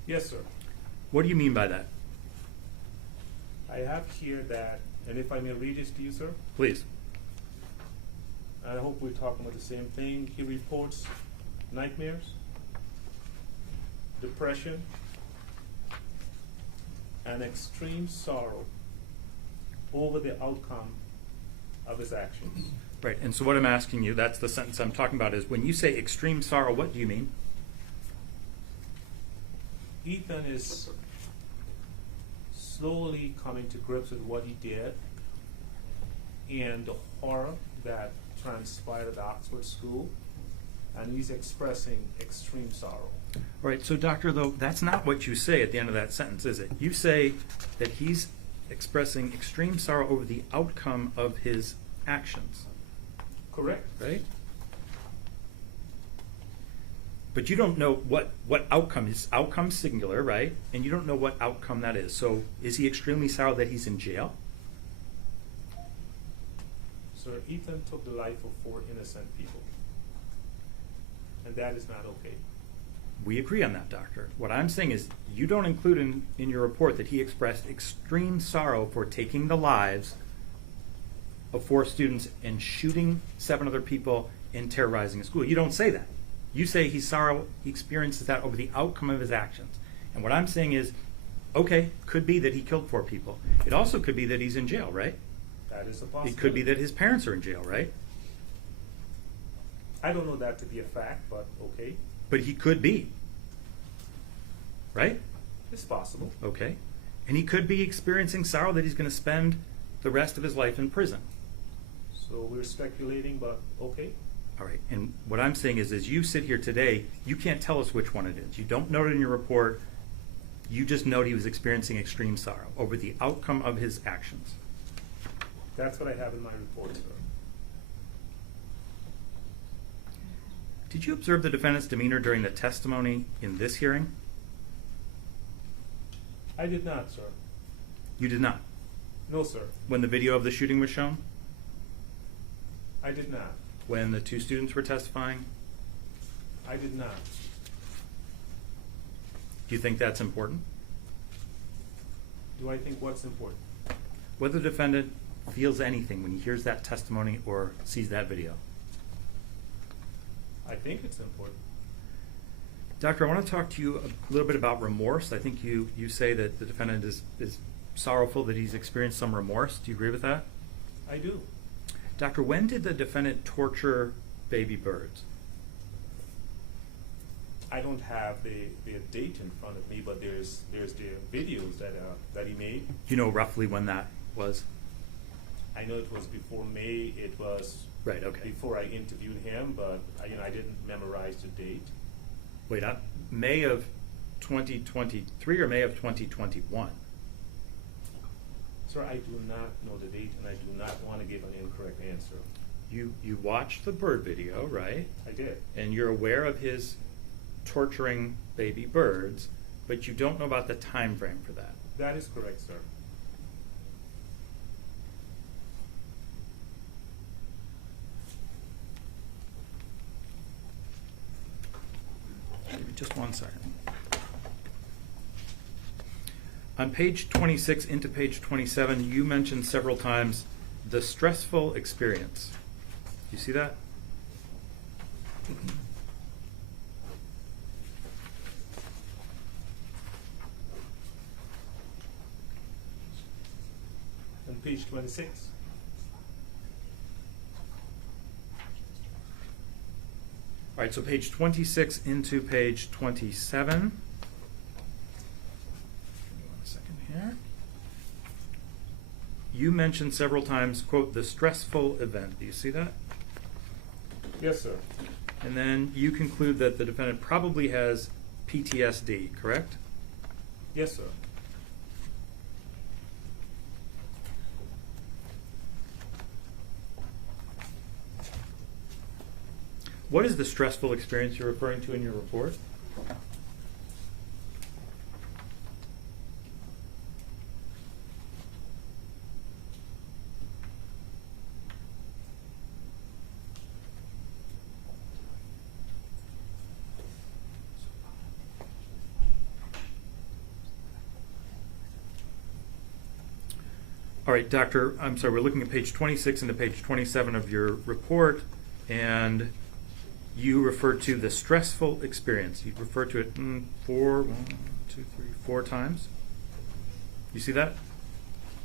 Yes, sir. What do you mean by that? I have here that, and if I may read this to you, sir. Please. I hope we're talking about the same thing. He reports nightmares, depression, and extreme sorrow over the outcome of his actions. Right, and so what I'm asking you, that's the sentence I'm talking about, is when you say extreme sorrow, what do you mean? Ethan is slowly coming to grips with what he did and the horror that transpired at the Oxford School and he's expressing extreme sorrow. All right, so doctor, though, that's not what you say at the end of that sentence, is it? You say that he's expressing extreme sorrow over the outcome of his actions. Correct. Right? But you don't know what outcome is. Outcome singular, right? And you don't know what outcome that is. So is he extremely sorry that he's in jail? Sir, Ethan took the life of 4 innocent people. And that is not okay. We agree on that, doctor. What I'm saying is you don't include in your report that he expressed extreme sorrow for taking the lives of 4 students and shooting 7 other people and terrorizing a school. You don't say that. You say he experiences that over the outcome of his actions. And what I'm saying is, okay, could be that he killed 4 people. It also could be that he's in jail, right? That is a possibility. It could be that his parents are in jail, right? I don't know that to be a fact, but okay. But he could be, right? It's possible. Okay. And he could be experiencing sorrow that he's going to spend the rest of his life in prison. So we're speculating, but okay. All right. And what I'm saying is, as you sit here today, you can't tell us which one it is. You don't note it in your report. You just note he was experiencing extreme sorrow over the outcome of his actions. That's what I have in my report, sir. Did you observe the defendant's demeanor during the testimony in this hearing? I did not, sir. You did not? No, sir. When the video of the shooting was shown? I did not. When the 2 students were testifying? I did not. Do you think that's important? Do I think what's important? Whether the defendant feels anything when he hears that testimony or sees that video. I think it's important. Doctor, I want to talk to you a little bit about remorse. I think you say that the defendant is sorrowful that he's experienced some remorse. Do you agree with that? I do. Doctor, when did the defendant torture baby birds? I don't have the date in front of me, but there's the videos that he made. Do you know roughly when that was? I know it was before May. It was right. Okay. Before I interviewed him, but I didn't memorize the date. Wait, May of 2023 or May of 2021? Sir, I do not know the date, and I do not want to give an incorrect answer. You watched the bird video, right? I did. And you're aware of his torturing baby birds, but you don't know about the time frame for that. That is correct, sir. Give me just one second. On page 26 into page 27, you mentioned several times the stressful experience. Do you see that? On page 26. All right, so page 26 into page 27. Here. You mentioned several times, quote, the stressful event. Do you see that? Yes, sir. And then you conclude that the defendant probably has PTSD, correct? Yes, sir. What is the stressful experience you're referring to in your report? All right, Doctor, I'm sorry, we're looking at page 26 and to page 27 of your report, and you refer to the stressful experience. You refer to it 4 times. You see that?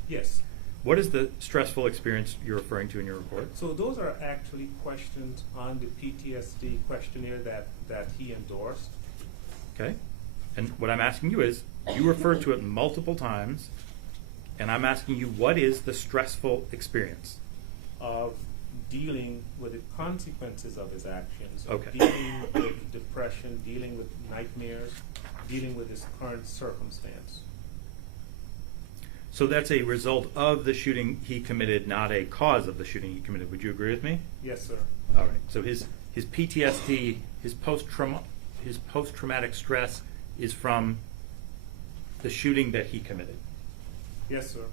Yes. What is the stressful experience you're referring to in your report? So those are actually questions on the PTSD questionnaire that he endorsed. Okay. And what I'm asking you is, you refer to it multiple times, and I'm asking you, what is the stressful experience? Of dealing with the consequences of his actions, Okay. dealing with depression, dealing with nightmares, dealing with his current circumstance. So that's a result of the shooting he committed, not a cause of the shooting he committed. Would you agree with me? Yes, sir. All right. So his PTSD, his post-traumatic stress is from the shooting that he committed. Yes, sir.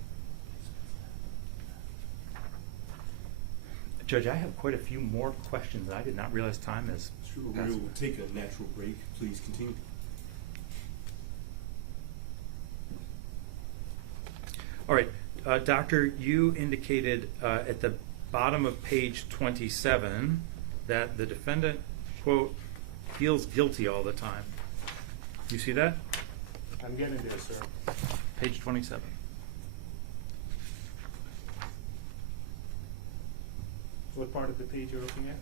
Judge, I have quite a few more questions, and I did not realize time is. Sure, we will take a natural break. Please continue. All right, Doctor, you indicated at the bottom of page 27 that the defendant, quote, feels guilty all the time. You see that? I'm getting there, sir. Page 27. What part of the page you're looking at?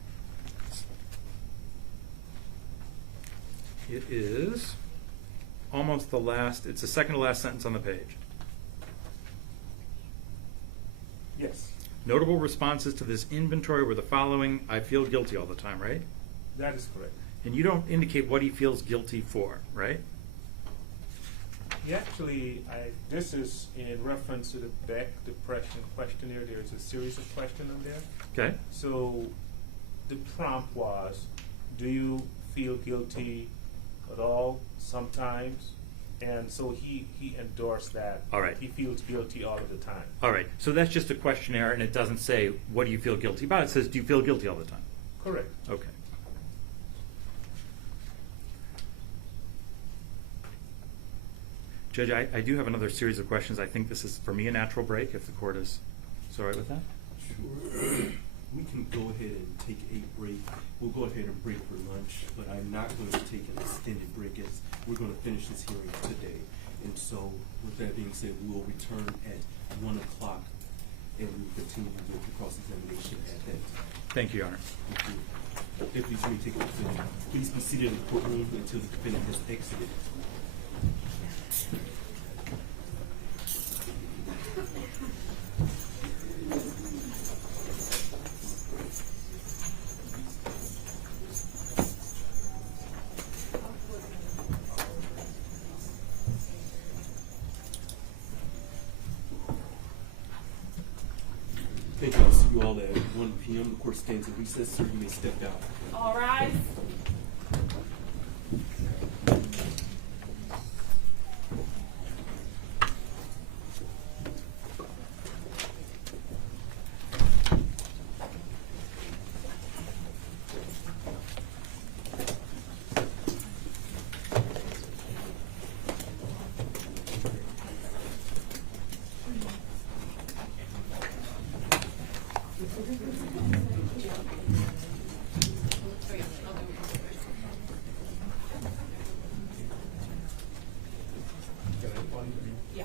It is almost the last, it's the second to last sentence on the page. Yes. Notable responses to this inventory were the following: I feel guilty all the time, right? That is correct. And you don't indicate what he feels guilty for, right? This is in reference to the Beck Depression Questionnaire. There's a series of questions on there. Okay. So the prompt was, do you feel guilty at all, sometimes? And so he endorsed that. All right. He feels guilty all of the time. All right. So that's just a questionnaire, and it doesn't say, what do you feel guilty about? It says, do you feel guilty all the time? Correct. Okay. Judge, I do have another series of questions. I think this is, for me, a natural break, if the court is all right with that. Sure. We can go ahead and take a break. We'll go ahead and break for lunch, but I'm not going to take an extended break as we're going to finish this hearing today. And so, with that being said, we will return at 1 o'clock and we will continue with the cross-examination at that time. Thank you, Your Honor. Thank you. Deputies, may take a defendant. Please be seated in the courtroom until the defendant has exited. Thank you. I'll see you all at 1 p.m. The court stands in recess, so you may step down. All rise. Yeah.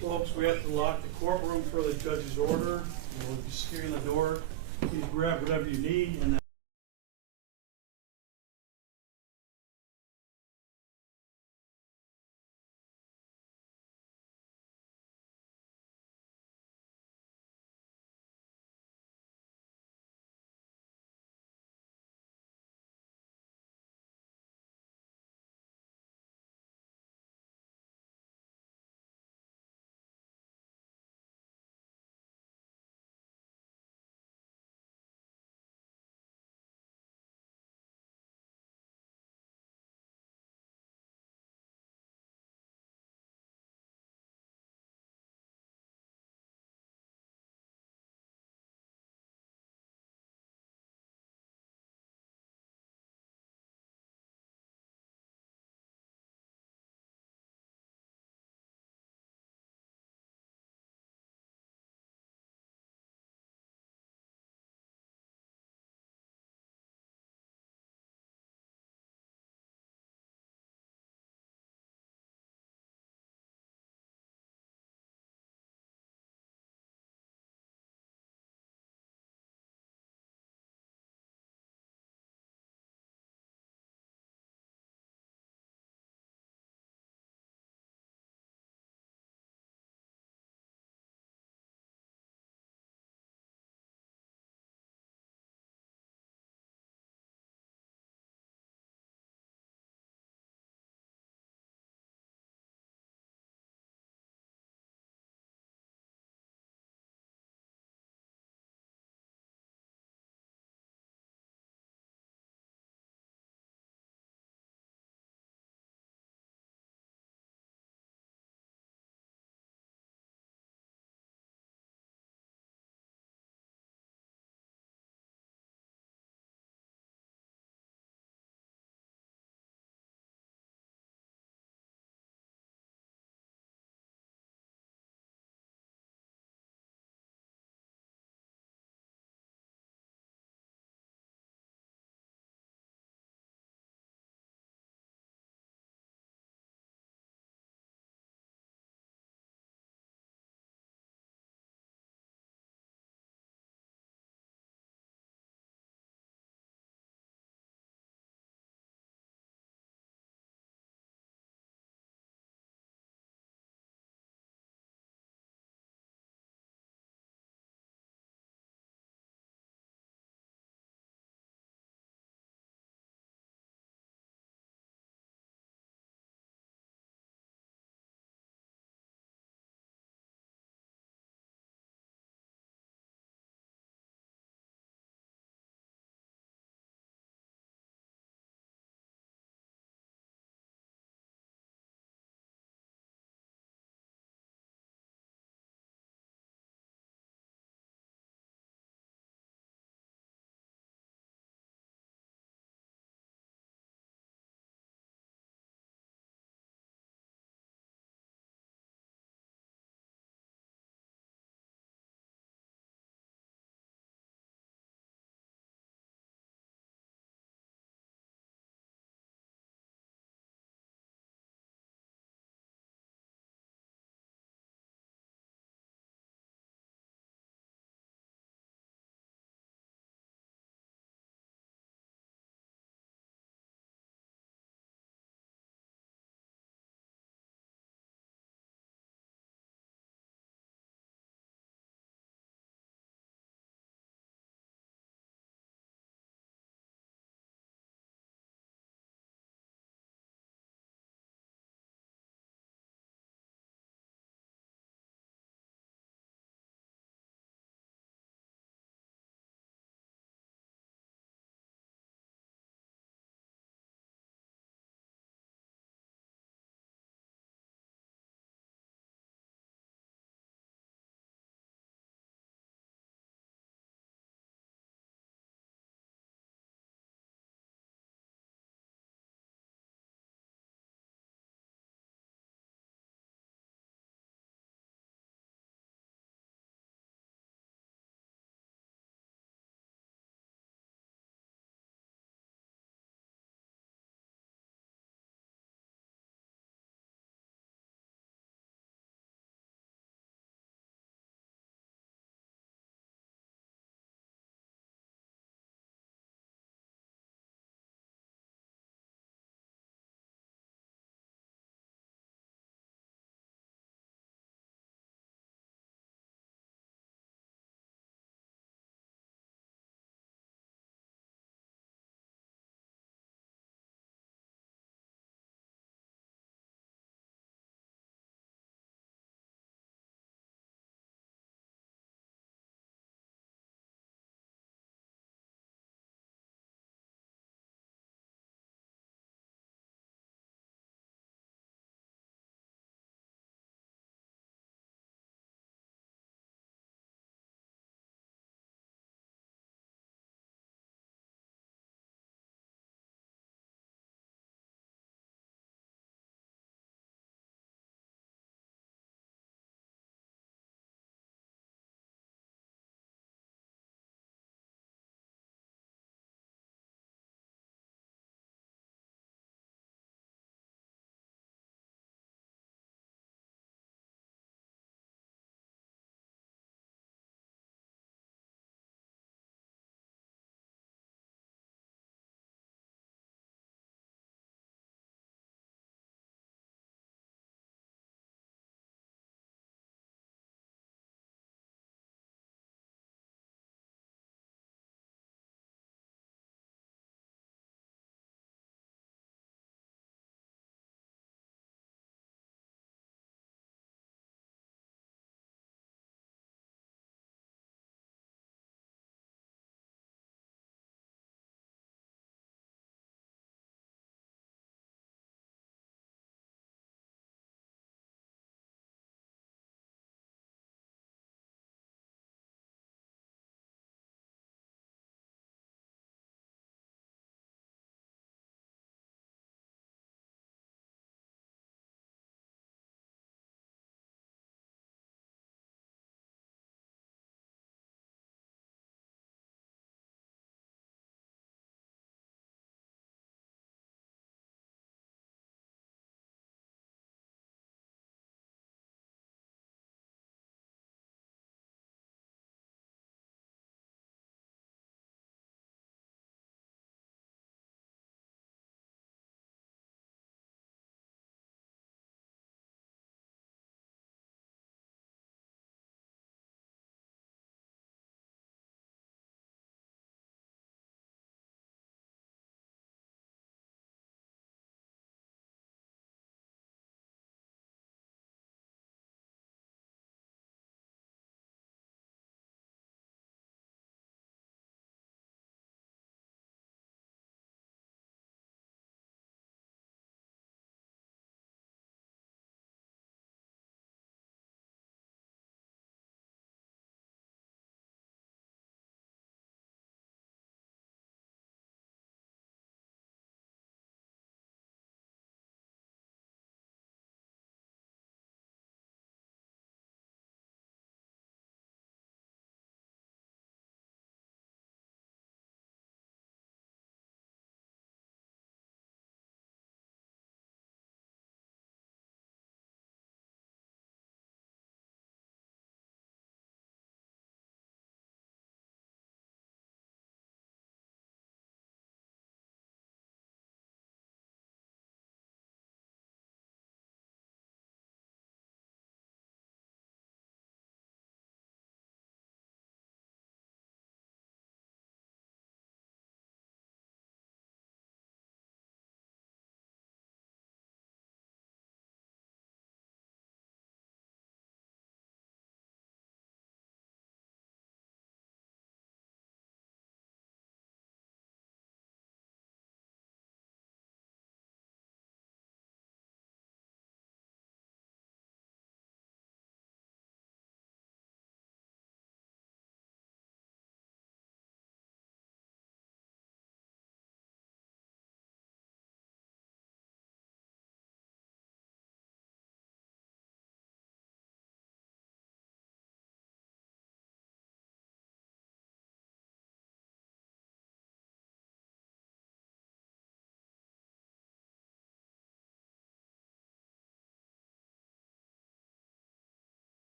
Folks, we have to lock the courtroom for the judge's order. We'll be securing the door. Please grab whatever you need and then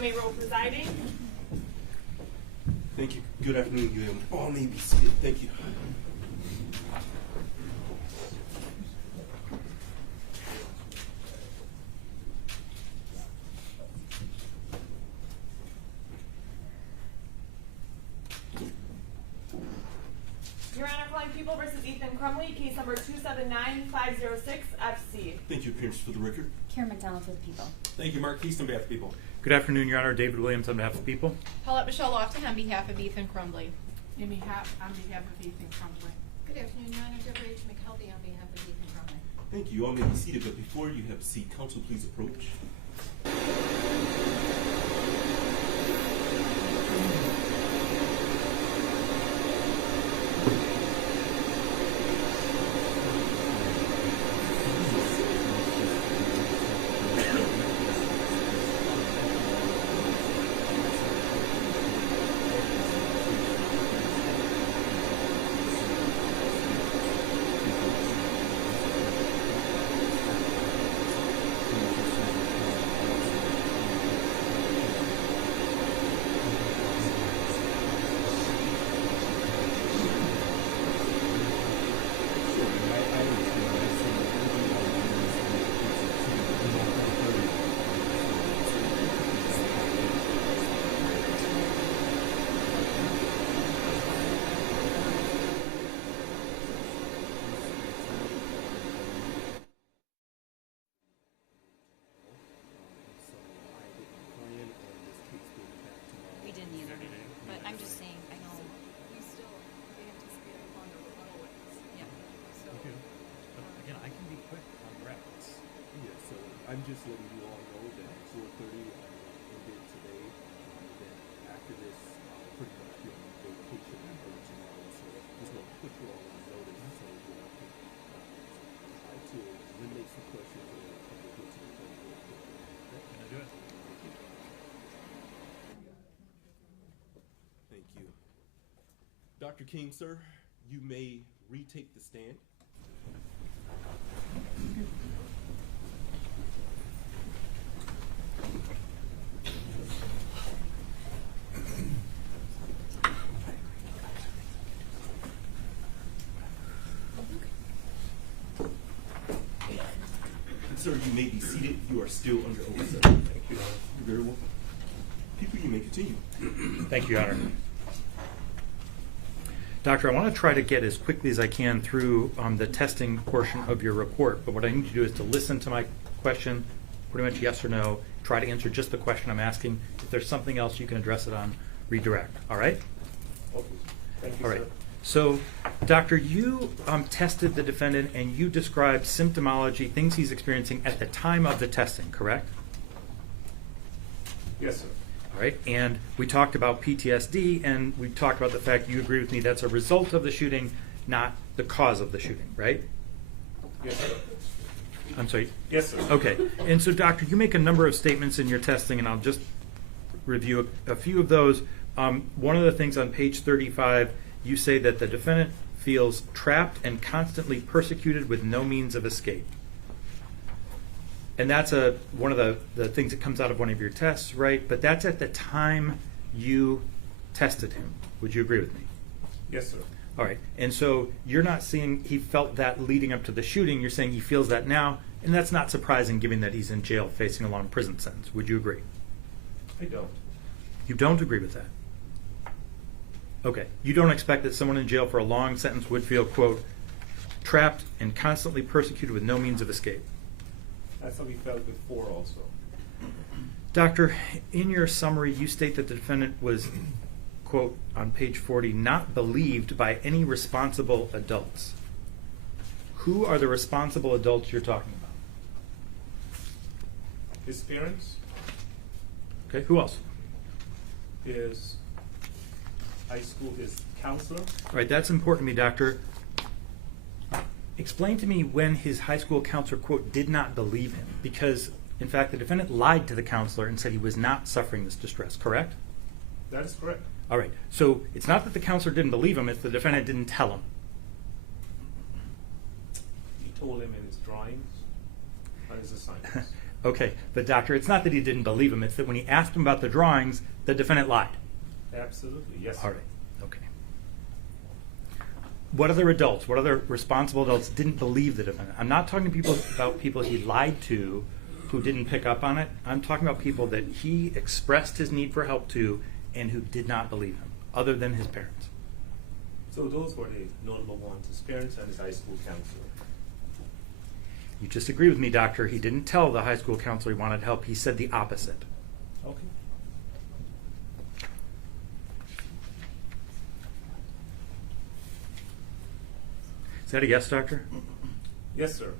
Kwame Rowe presiding. Thank you. Good afternoon. You all may be seated. Thank you. Your Honor, calling People versus Ethan Crumley, case number 279506 FC. Thank you. Appearance for the record. Karen McDonald for the People. Thank you, Mark Keast on behalf of the people. Good afternoon, Your Honor. David Williams on behalf of the people. Paulette Michelle Lofton on behalf of Ethan Crumley. Amy Happ on behalf of Ethan Crumley. Good afternoon, Your Honor. Deborah H. McKelvey on behalf of Ethan Crumley. Thank you. You all may be seated, but before you have a seat, counsel, please approach. I'm just letting you all know that at 4:30 ended today. That after this, I'll pretty much be on vacation after tomorrow. So just want to put you all on notice so you all can try to eliminate some questions and get to the point real quick. Okay? Thank you. Dr. King, sir, you may retake the stand. Sir, you may be seated. You are still under oath, sir. Thank you. You're very welcome. People, you may continue. Thank you, Your Honor. Doctor, I want to try to get as quickly as I can through the testing portion of your report, but what I need to do is to listen to my question, pretty much yes or no, try to answer just the question I'm asking. If there's something else, you can address it on redirect. All right? Okay. Thank you, All right. sir. So, doctor, you tested the defendant and you described symptomology, things he's experiencing at the time of the testing, correct? Yes, sir. All right, and we talked about PTSD, and we talked about the fact you agree with me that's a result of the shooting, not the cause of the shooting, right? Yes, sir. I'm sorry? Yes, sir. Okay, and so, doctor, you make a number of statements in your testing, and I'll just review a few of those. One of the things on page 35, you say that the defendant feels trapped and constantly persecuted with no means of escape. And that's one of the things that comes out of one of your tests, right? But that's at the time you tested him. Would you agree with me? Yes, sir. All right. And so you're not saying he felt that leading up to the shooting. You're saying he feels that now. And that's not surprising given that he's in jail facing a long prison sentence. Would you agree? I don't. You don't agree with that? Okay. You don't expect that someone in jail for a long sentence would feel, quote, trapped and constantly persecuted with no means of escape. That's how we felt before also. Doctor, in your summary, you state that the defendant was, quote, on page 40, not believed by any responsible adults. Who are the responsible adults you're talking about? His parents, Okay, who else? his high school, his counselor. All right, that's important to me, doctor. Explain to me when his high school counselor, quote, did not believe him. Because, in fact, the defendant lied to the counselor and said he was not suffering this distress, correct? That is correct. All right, so it's not that the counselor didn't believe him, it's the defendant didn't tell him. He told him in his drawings, on his assignments. Okay, but doctor, it's not that he didn't believe him, it's that when he asked him about the drawings, the defendant lied. Absolutely, yes. All right, okay. What other adults, what other responsible adults didn't believe the defendant? I'm not talking about people he lied to who didn't pick up on it. I'm talking about people that he expressed his need for help to and who did not believe him, other than his parents. So those were the notable ones, his parents and his high school counselor. You just agree with me, doctor. He didn't tell the high school counselor he wanted help. He said the opposite. Okay. Is that a yes, doctor? Yes, sir.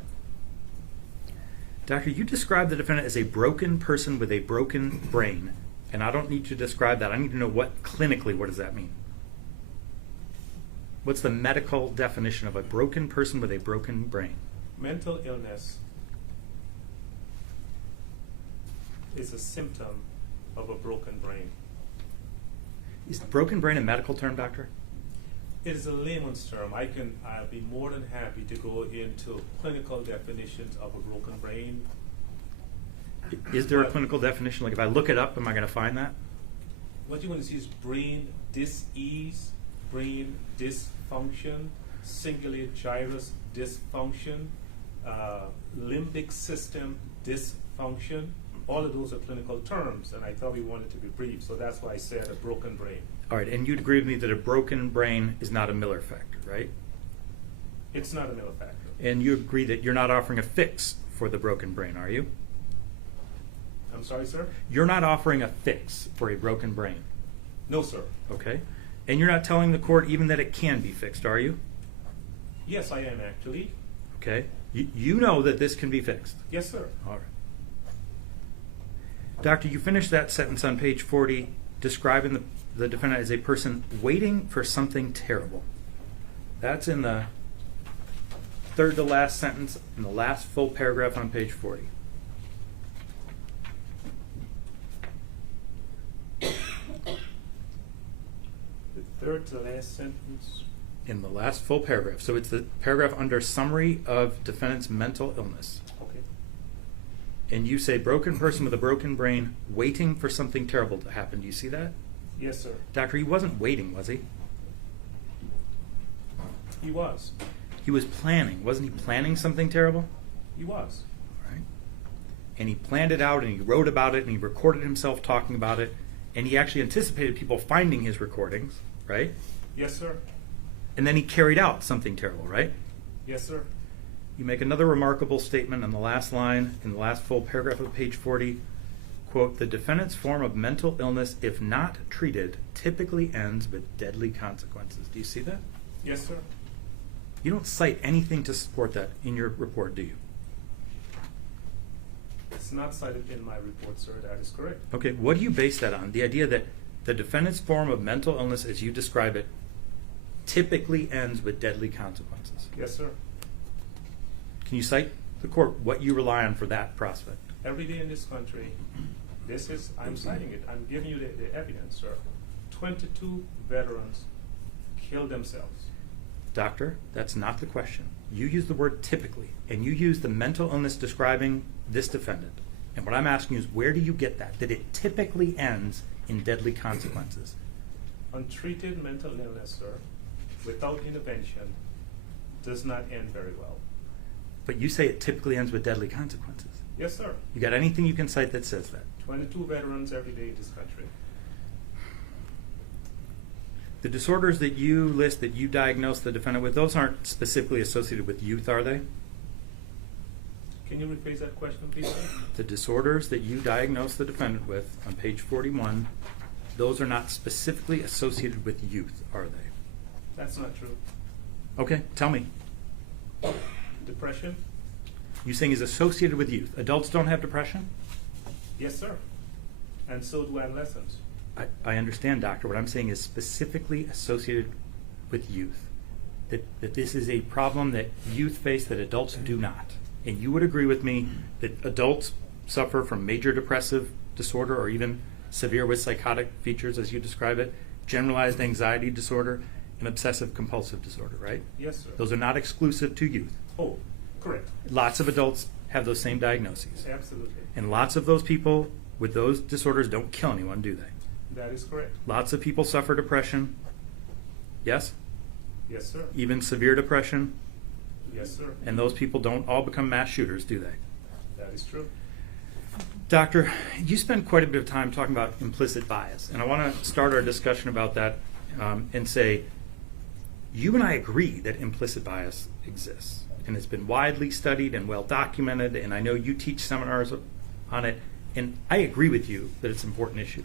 Doctor, you described the defendant as a broken person with a broken brain, and I don't need you to describe that. I need to know what does that mean? What's the medical definition of a broken person with a broken brain? Mental illness is a symptom of a broken brain. Is broken brain a medical term, doctor? It is a layman's term. I'd be more than happy to go into clinical definitions of a broken brain. Is there a clinical definition? Like if I look it up, am I going to find that? What you're going to see is brain dis-ease, brain dysfunction, cingulate gyrus dysfunction, limbic system dysfunction. All of those are clinical terms, and I thought we wanted to be brief, so that's why I said a broken brain. All right, and you'd agree with me that a broken brain is not a Miller factor, right? It's not a Miller factor. And you agree that you're not offering a fix for the broken brain, are you? I'm sorry, sir? You're not offering a fix for a broken brain. No, sir. Okay. And you're not telling the court even that it can be fixed, are you? Yes, I am actually. Okay. You know that this can be fixed. Yes, sir. All right. Doctor, you finished that sentence on page 40 describing the defendant as a person waiting for something terrible. That's in the third to last sentence in the last full paragraph on page 40. The third to last sentence. In the last full paragraph. So it's the paragraph under summary of defendant's mental illness. Okay. And you say broken person with a broken brain waiting for something terrible to happen. Do you see that? Yes, sir. Doctor, he wasn't waiting, was he? He was. He was planning. Wasn't he planning something terrible? He was. Right. And he planned it out and he wrote about it and he recorded himself talking about it. And he actually anticipated people finding his recordings, right? Yes, sir. And then he carried out something terrible, right? Yes, sir. You make another remarkable statement on the last line in the last full paragraph of page 40. Quote, the defendant's form of mental illness, if not treated, typically ends with deadly consequences. Do you see that? Yes, sir. You don't cite anything to support that in your report, do you? It's not cited in my report, sir. That is correct. Okay, what do you base that on? The idea that the defendant's form of mental illness, as you describe it, typically ends with deadly consequences. Yes, sir. Can you cite the court what you rely on for that prospect? Every day in this country, I'm citing it. I'm giving you the evidence, sir. 22 veterans killed themselves. Doctor, that's not the question. You use the word typically, and you use the mental illness describing this defendant. And what I'm asking you is, where do you get that it typically ends in deadly consequences? Untreated mental illness, sir, without intervention, does not end very well. But you say it typically ends with deadly consequences. Yes, sir. You got anything you can cite that says that? 22 veterans every day in this country. The disorders that you list, that you diagnose the defendant with, those aren't specifically associated with youth, are they? Can you rephrase that question, please, sir? The disorders that you diagnose the defendant with on page 41, those are not specifically associated with youth, are they? That's not true. Okay, tell me. Depression? You saying he's associated with youth. Adults don't have depression? Yes, sir. And so do adolescents. I understand, doctor. What I'm saying is specifically associated with youth. That this is a problem that youth face that adults do not. And you would agree with me that adults suffer from major depressive disorder or even severe with psychotic features, as you describe it, generalized anxiety disorder, and obsessive compulsive disorder, right? Yes, sir. Those are not exclusive to youth. Oh, correct. Lots of adults have those same diagnoses. Absolutely. And lots of those people with those disorders don't kill anyone, do they? That is correct. Lots of people suffer depression. Yes? Yes, sir. Even severe depression. Yes, sir. And those people don't all become mass shooters, do they? That is true. Doctor, you spend quite a bit of time talking about implicit bias. And I want to start our discussion about that and say, you and I agree that implicit bias exists. And it's been widely studied and well documented. And I know you teach seminars on it. And I agree with you that it's an important issue.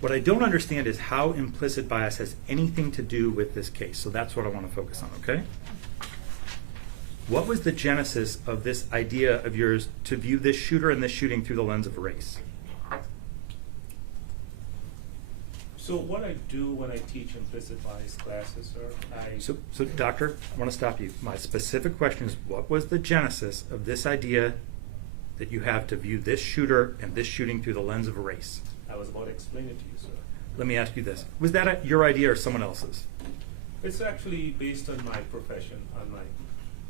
What I don't understand is how implicit bias has anything to do with this case. So that's what I want to focus on, okay? What was the genesis of this idea of yours to view this shooter and this shooting through the lens of race? So what I do when I teach implicit bias classes, sir, So doctor, I want to stop you. My specific question is, what was the genesis of this idea that you have to view this shooter and this shooting through the lens of race? I was about to explain it to you, sir. Let me ask you this. Was that your idea or someone else's? It's actually based on my profession, on my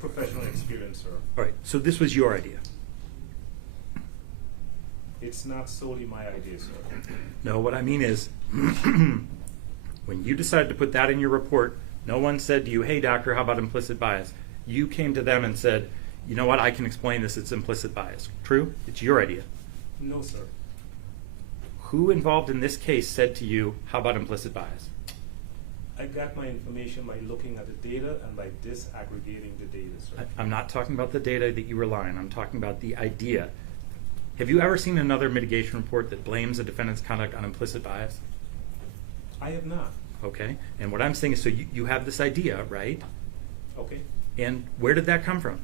professional experience, sir. All right, so this was your idea? It's not solely my idea, sir. No, what I mean is, when you decided to put that in your report, no one said to you, hey, doctor, how about implicit bias? You came to them and said, you know what, I can explain this, it's implicit bias. True? It's your idea. No, sir. Who involved in this case said to you, how about implicit bias? I got my information by looking at the data and by disaggregating the data, sir. I'm not talking about the data that you rely on. I'm talking about the idea. Have you ever seen another mitigation report that blames a defendant's conduct on implicit bias? I have not. Okay. And what I'm saying is, so you have this idea, right? Okay. And where did that come from?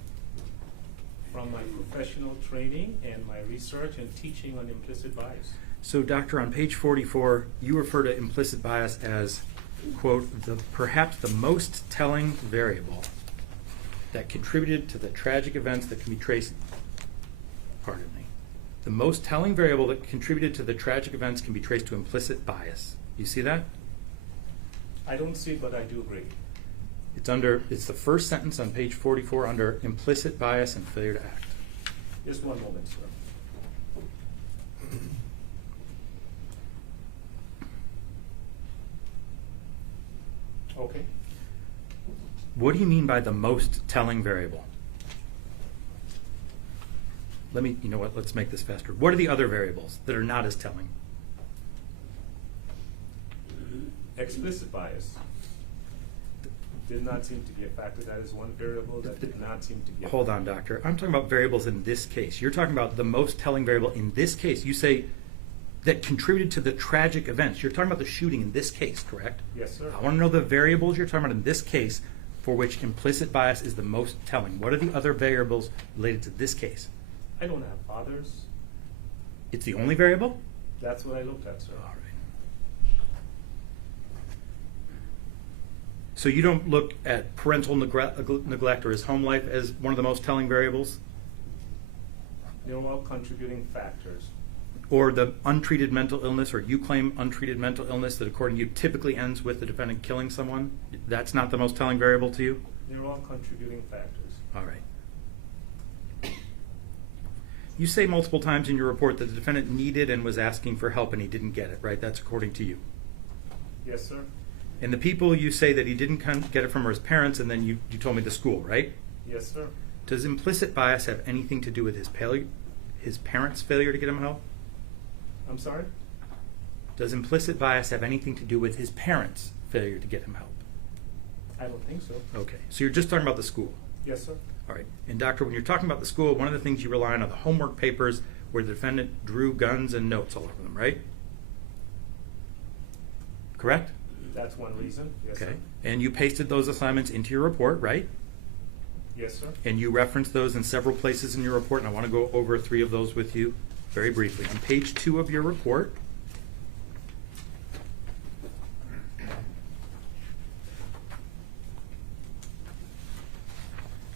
from my professional training and my research and teaching on implicit bias. So, Doctor, on page 44, you refer to implicit bias as, quote, perhaps the most telling variable that contributed to the tragic events that can be traced, pardon me, the most telling variable that contributed to the tragic events can be traced to implicit bias. You see that? I don't see it, but I do agree. It's the first sentence on page 44 under implicit bias and failure to act. Just one moment, sir. Okay. What do you mean by the most telling variable? You know what, let's make this faster. What are the other variables that are not as telling? Explicit bias did not seem to be a factor. That is one variable that did not seem to be a Hold on, doctor. I'm talking about variables in this case. You're talking about the most telling variable in this case. You say that contributed to the tragic events. You're talking about the shooting in this case, correct? Yes, sir. I want to know the variables you're talking about in this case for which implicit bias is the most telling. What are the other variables related to this case? I don't have fathers. It's the only variable? That's what I looked at, sir. All right. So you don't look at parental neglect or his home life as one of the most telling variables? They're all contributing factors. Or the untreated mental illness, or you claim untreated mental illness that according to you typically ends with the defendant killing someone? That's not the most telling variable to you? They're all contributing factors. All right. You say multiple times in your report that the defendant needed and was asking for help and he didn't get it, right? That's according to you. Yes, sir. And the people you say that he didn't get it from are his parents, and then you told me the school, right? Yes, sir. Does implicit bias have anything to do with his parents' failure to get him help? I'm sorry? Does implicit bias have anything to do with his parents' failure to get him help? I don't think so. Okay, so you're just talking about the school. Yes, sir. All right. And doctor, when you're talking about the school, one of the things you rely on are the homework papers where the defendant drew guns and notes all over them, right? Correct? That's one reason. Yes, Okay. sir. And you pasted those assignments into your report, right? Yes, sir. And you referenced those in several places in your report, and I want to go over 3 of those with you very briefly. On page 2 of your report,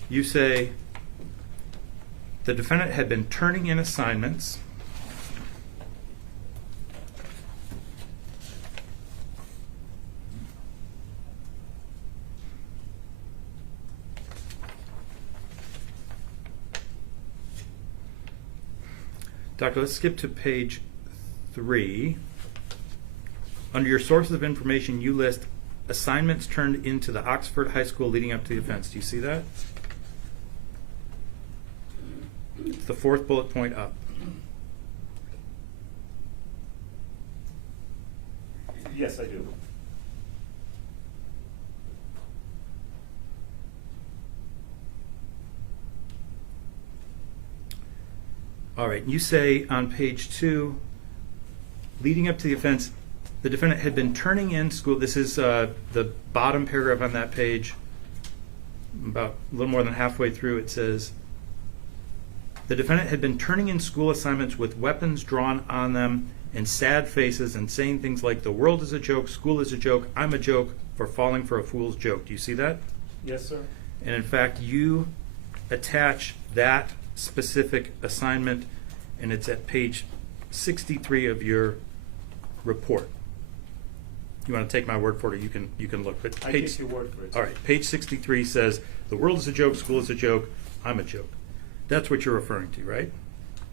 you say the defendant had been turning in assignments Doctor, let's skip to page 3. Under your sources of information, you list assignments turned into the Oxford High School leading up to the offense. Do you see that? It's the 4th bullet point up. Yes, I do. All right, you say on page 2, leading up to the offense, the defendant had been turning in school. This is the bottom paragraph on that page. About a little more than halfway through, it says, the defendant had been turning in school assignments with weapons drawn on them and sad faces and saying things like, the world is a joke, school is a joke, I'm a joke for falling for a fool's joke. Do you see that? Yes, sir. And in fact, you attach that specific assignment, and it's at page 63 of your report. You want to take my word for it, or you can look. But I take your word for it. All right, page 63 says, the world is a joke, school is a joke, I'm a joke. That's what you're referring to, right?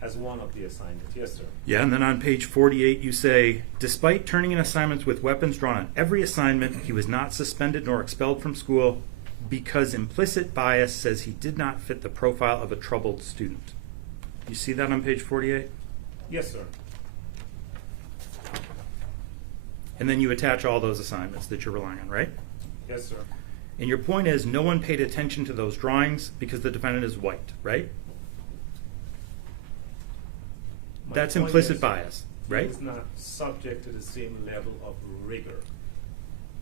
As one of the assignments. Yes, sir. Yeah, and then on page 48 you say, despite turning in assignments with weapons drawn on every assignment, he was not suspended nor expelled from school because implicit bias says he did not fit the profile of a troubled student. You see that on page 48? Yes, sir. And then you attach all those assignments that you're relying on, right? Yes, sir. And your point is no one paid attention to those drawings because the defendant is white, right? That's point implicit is, bias, right? He is not subject to the same level of rigor.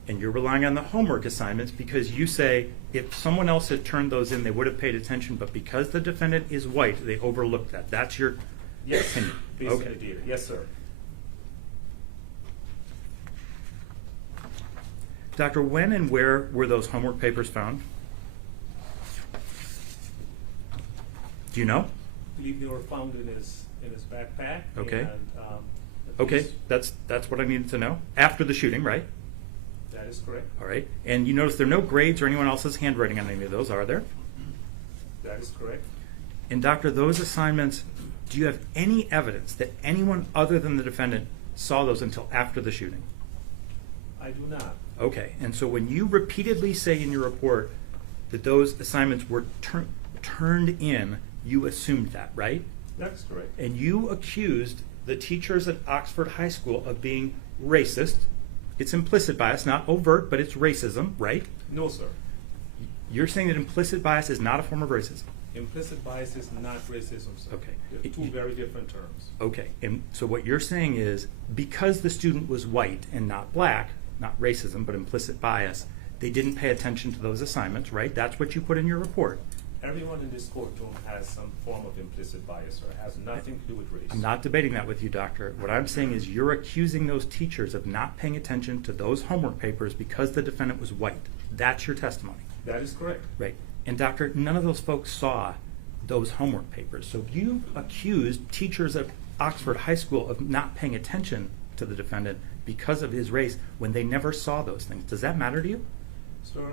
And you're relying on the homework assignments because you say if someone else had turned those in, they would have paid attention, but because the defendant is white, they overlooked that. That's your Yes, opinion. basically Okay. did. Yes, sir. Doctor, when and where were those homework papers found? Do you know? I believe they were found in his backpack. Okay. And, the Okay, police- that's what I needed to know. After the shooting, right? That is correct. All right. And you notice there are no grades or anyone else's handwriting on any of those, are there? That is correct. And doctor, those assignments, do you have any evidence that anyone other than the defendant saw those until after the shooting? I do not. Okay. And so when you repeatedly say in your report that those assignments were turned in, you assumed that, right? That's correct. And you accused the teachers at Oxford High School of being racist. It's implicit bias, not overt, but it's racism, right? No, sir. You're saying that implicit bias is not a form of racism. Implicit bias is not racism, sir. Okay. They're two very different terms. Okay. And so what you're saying is because the student was white and not black, not racism, but implicit bias, they didn't pay attention to those assignments, right? That's what you put in your report. Everyone in this courtroom has some form of implicit bias, or it has nothing to do with race. I'm not debating that with you, doctor. What I'm saying is you're accusing those teachers of not paying attention to those homework papers because the defendant was white. That's your testimony. That is correct. Right. And doctor, none of those folks saw those homework papers. So you accused teachers at Oxford High School of not paying attention to the defendant because of his race when they never saw those things. Does that matter to you? Sir,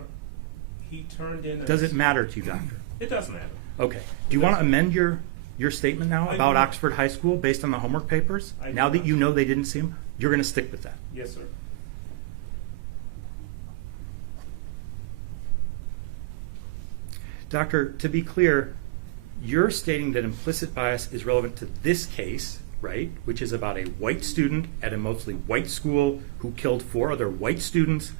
he turned in... Does it matter to you, doctor? It does matter. Okay. Do you want to amend your statement now I about do. Oxford High School based on the homework papers? I do Now that not. you know they didn't see them, you're going to stick with that. Yes, sir. Doctor, to be clear, you're stating that implicit bias is relevant to this case, right, which is about a white student at a mostly white school who killed 4 other white students,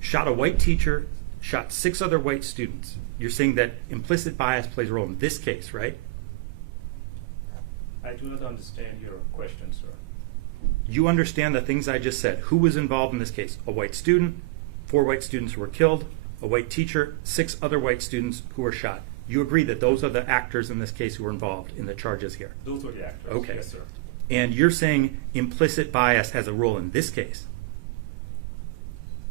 shot a white teacher, shot 6 other white students. You're saying that implicit bias plays a role in this case, right? I do not understand your question, sir. You understand the things I just said. Who was involved in this case? A white student, 4 white students who were killed, a white teacher, 6 other white students who were shot. You agree that those are the actors in this case who were involved in the charges here? Those were the actors. Okay. Yes, sir. And you're saying implicit bias has a role in this case?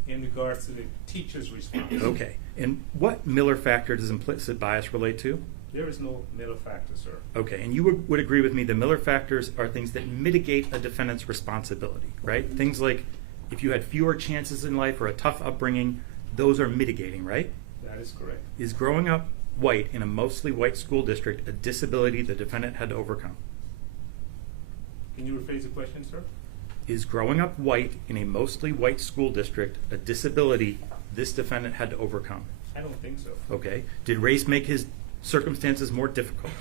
In regards to the teacher's response. Okay. And what Miller factor does implicit bias relate to? There is no Miller factor, sir. Okay. And you would agree with me the Miller factors are things that mitigate a defendant's responsibility, right? Things like if you had fewer chances in life or a tough upbringing, those are mitigating, right? That is correct. Is growing up white in a mostly white school district a disability the defendant had to overcome? Can you rephrase the question, sir? Is growing up white in a mostly white school district a disability this defendant had to overcome? I don't think so. Okay. Did race make his circumstances more difficult?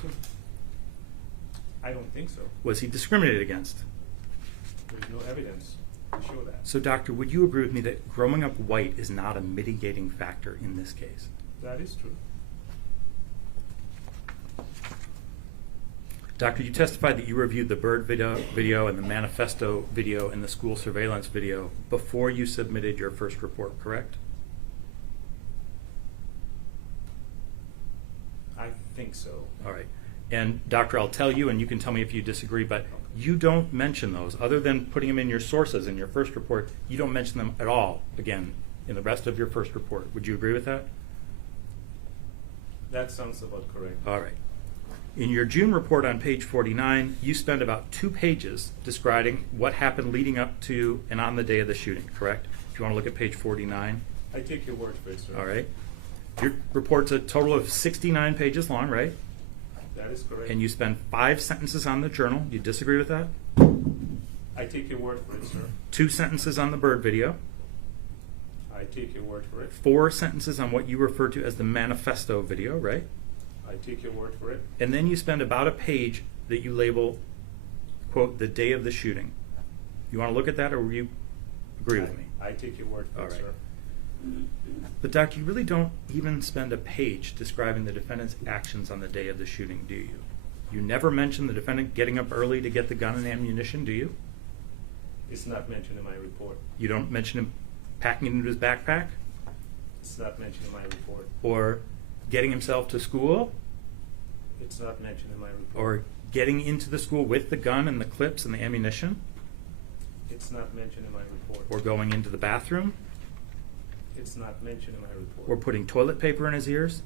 I don't think so. Was he discriminated against? There's no evidence to show that. So, doctor, would you agree with me that growing up white is not a mitigating factor in this case? That is true. Doctor, you testified that you reviewed the Bird video and the Manifesto video and the school surveillance video before you submitted your first report, correct? I think so. All right. And doctor, I'll tell you, and you can tell me if you disagree, but you don't mention those. Other than putting them in your sources in your first report, you don't mention them at all, again, in the rest of your first report. Would you agree with that? That sounds about correct. All right. In your June report on page 49, you spend about 2 pages describing what happened leading up to and on the day of the shooting, correct? If you want to look at page 49. I take your word for it, sir. All right. Your report's a total of 69 pages long, right? That is correct. And you spend 5 sentences on the journal. You disagree with that? I take your word for it, sir. 2 sentences on the Bird video. I take your word for it. 4 sentences on what you refer to as the Manifesto video, right? I take your word for it. And then you spend about a page that you label, quote, the day of the shooting. You want to look at that, or will you agree with me? I take your word for All it, right. sir. But doctor, you really don't even spend a page describing the defendant's actions on the day of the shooting, do you? You never mention the defendant getting up early to get the gun and ammunition, do you? It's not mentioned in my report. You don't mention him packing it into his backpack, It's not mentioned in my report. or getting himself to school, It's not mentioned in my report. or getting into the school with the gun and the clips and the ammunition, It's not mentioned in my report. or going into the bathroom, It's not mentioned in my report. or putting toilet paper in his ears.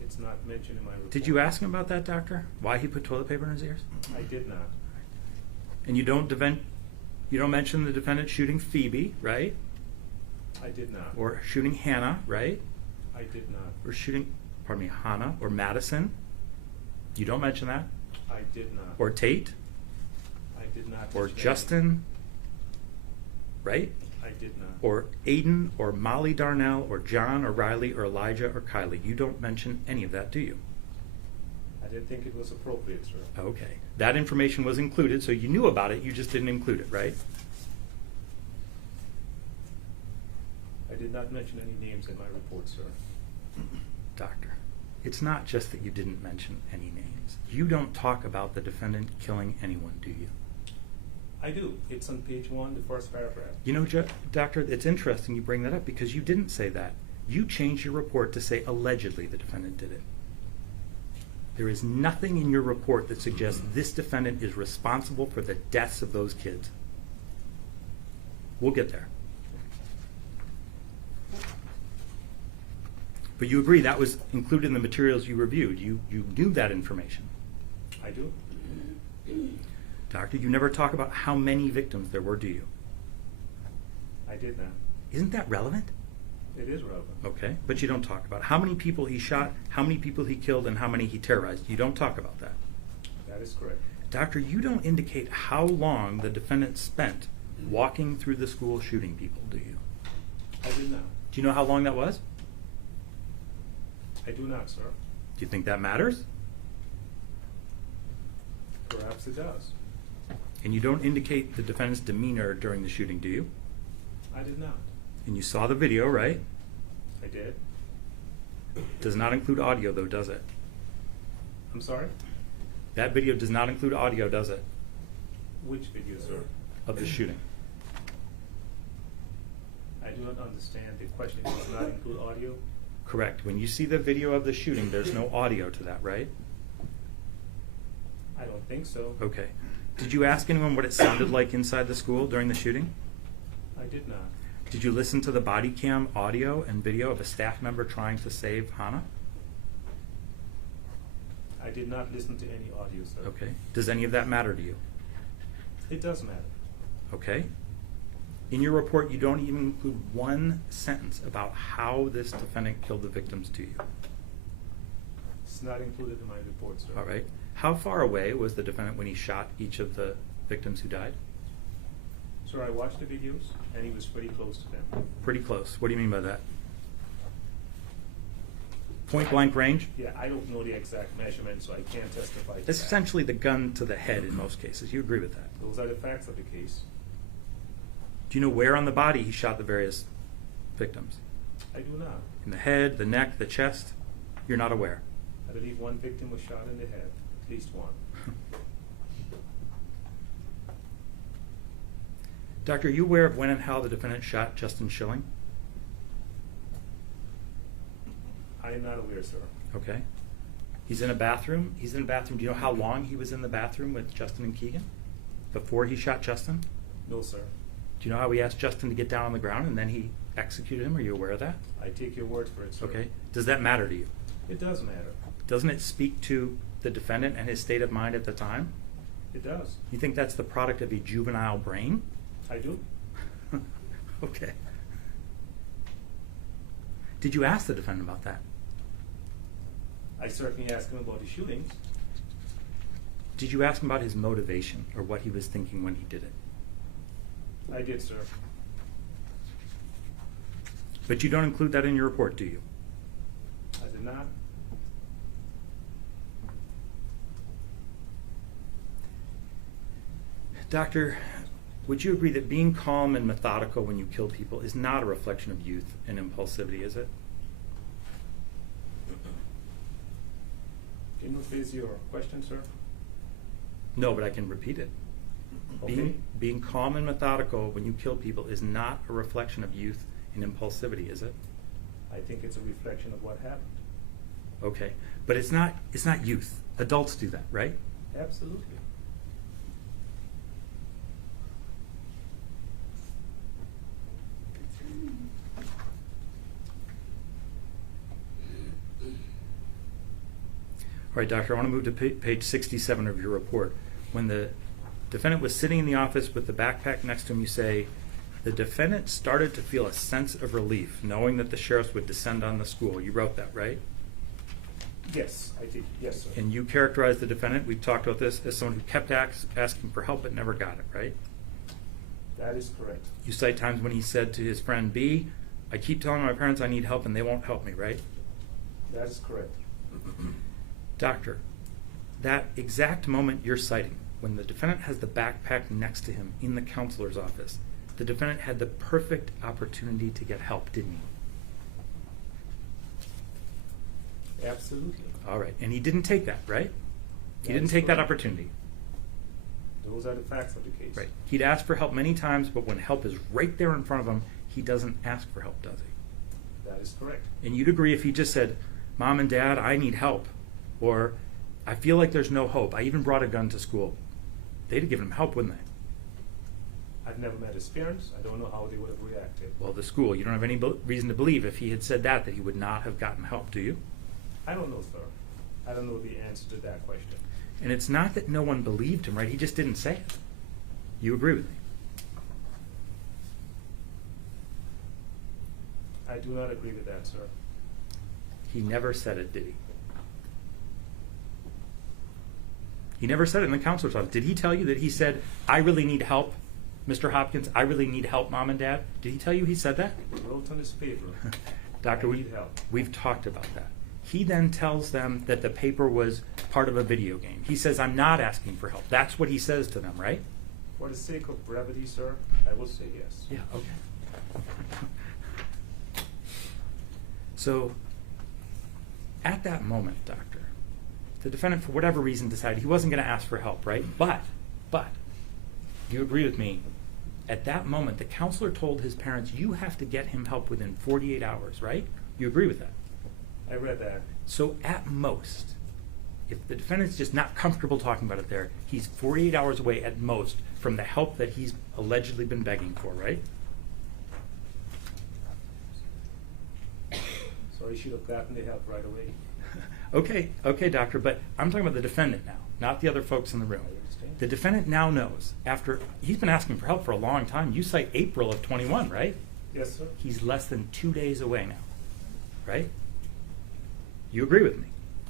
It's not mentioned in my report. Did you ask him about that, doctor? Why he put toilet paper in his ears? I did not. And you don't mention the defendant shooting Phoebe, right? I did not. Or shooting Hannah, right? I did not. Or shooting, Hannah or Madison. You don't mention that. I did not. Or Tate. I did not. Or mention Justin, right? any. I did not. Or Aiden, or Molly Darnell, or John, or Riley, or Elijah, or Kylie. You don't mention any of that, do you? I didn't think it was appropriate, sir. Okay. That information was included, so you knew about it, you just didn't include it, right? I did not mention any names in my report, sir. Doctor, it's not just that you didn't mention any names. You don't talk about the defendant killing anyone, do you? I do. It's on page 1, the first paragraph. You know, Doctor, it's interesting you bring that up because you didn't say that. You changed your report to say allegedly the defendant did it. There is nothing in your report that suggests this defendant is responsible for the deaths of those kids. We'll get there. But you agree that was included in the materials you reviewed. You knew that information. I do. Doctor, you never talk about how many victims there were, do you? I did not. Isn't that relevant? It is relevant. Okay, but you don't talk about how many people he shot, how many people he killed, and how many he terrorized. You don't talk about that. That is correct. Doctor, you don't indicate how long the defendant spent walking through the school shooting people, do you? I did not. Do you know how long that was? I do not, sir. Do you think that matters? Perhaps it does. And you don't indicate the defendant's demeanor during the shooting, do you? I did not. And you saw the video, right? I did. Does not include audio, though, does it? I'm sorry? That video does not include audio, does it? Which video, sir? Of the shooting. I do not understand. The question does not include audio? Correct. When you see the video of the shooting, there's no audio to that, right? I don't think so. Okay. Did you ask anyone what it sounded like inside the school during the shooting? I did not. Did you listen to the body cam audio and video of a staff member trying to save Hannah? I did not listen to any audio, sir. Okay. Does any of that matter to you? It does matter. Okay. In your report, you don't even include one sentence about how this defendant killed the victims to you. It's not included in my report, sir. All right. How far away was the defendant when he shot each of the victims who died? Sir, I watched the videos, and he was pretty close to them. Pretty close. What do you mean by that? Point blank range? Yeah, I don't know the exact measurement, so I can't testify to It's that. essentially the gun to the head in most cases. You agree with that? Those are the facts of the case. Do you know where on the body he shot the various victims? I do not. In the head, the neck, the chest? You're not aware? I believe one victim was shot in the head, at least one. Doctor, are you aware of when and how the defendant shot Justin Schilling? I am not aware, sir. Okay. He's in a bathroom. Do you know how long he was in the bathroom with Justin and Keegan before he shot Justin? No, sir. Do you know how he asked Justin to get down on the ground and then he executed him? Are you aware of that? I take your word for it, sir. Okay. Does that matter to you? It does matter. Doesn't it speak to the defendant and his state of mind at the time? It does. You think that's the product of a juvenile brain? I do. Okay. Did you ask the defendant about that? I certainly asked him about the shootings. Did you ask him about his motivation or what he was thinking when he did it? I did, sir. But you don't include that in your report, do you? I did not. Doctor, would you agree that being calm and methodical when you kill people is not a reflection of youth and impulsivity, is it? Can you rephrase your question, sir? No, but I can repeat it. Okay. Being calm and methodical when you kill people is not a reflection of youth and impulsivity, is it? I think it's a reflection of what happened. Okay, but it's not youth. Adults do that, right? Absolutely. All right, doctor, I want to move to page 67 of your report. When the defendant was sitting in the office with the backpack next to him, you say, the defendant started to feel a sense of relief knowing that the sheriffs would descend on the school. You wrote that, right? Yes, I did. Yes, sir. And you characterized the defendant, we've talked about this, as someone who kept asking for help but never got it, right? That is correct. You cite times when he said to his friend B, I keep telling my parents I need help and they won't help me, right? That is correct. Doctor, that exact moment you're citing, when the defendant has the backpack next to him in the counselor's office, the defendant had the perfect opportunity to get help, didn't he? Absolutely. All right, and he didn't take that, right? He That didn't is take that correct. opportunity. Those are the facts of the case. Right. He'd asked for help many times, but when help is right there in front of him, he doesn't ask for help, does he? That is correct. And you'd agree if he just said, Mom and Dad, I need help, or I feel like there's no hope, I even brought a gun to school, they'd have given him help, wouldn't they? I've never met his parents. I don't know how they would have reacted. Well, the school, you don't have any reason to believe if he had said that he would not have gotten help, do you? I don't know, sir. I don't know the answer to that question. And it's not that no one believed him, right? He just didn't say it. You agree with me? I do not agree with that, sir. He never said it, did he? He never said it in the counselor's office. Did he tell you that he said, I really need help, Mr. Hopkins? I really need help, Mom and Dad? Did he tell you he said that? He wrote on his paper. Doctor, I need help. we've talked about that. He then tells them that the paper was part of a video game. He says, I'm not asking for help. That's what he says to them, right? For the sake of brevity, sir, I will say yes. Yeah, okay. So, at that moment, doctor, the defendant, for whatever reason, decided he wasn't going to ask for help, right? But, you agree with me, at that moment, the counselor told his parents, you have to get him help within 48 hours, right? You agree with that? I read that. So at most, if the defendant's just not comfortable talking about it there, he's 48 hours away at most from the help that he's allegedly been begging for, right? So he should have gotten the help right away. Okay, doctor, but I'm talking about the defendant now, not the other folks in the room. I understand. The defendant now knows, after, he's been asking for help for a long time. You cite April of 21, right? Yes, sir. He's less than 2 days away now, right? You agree with me?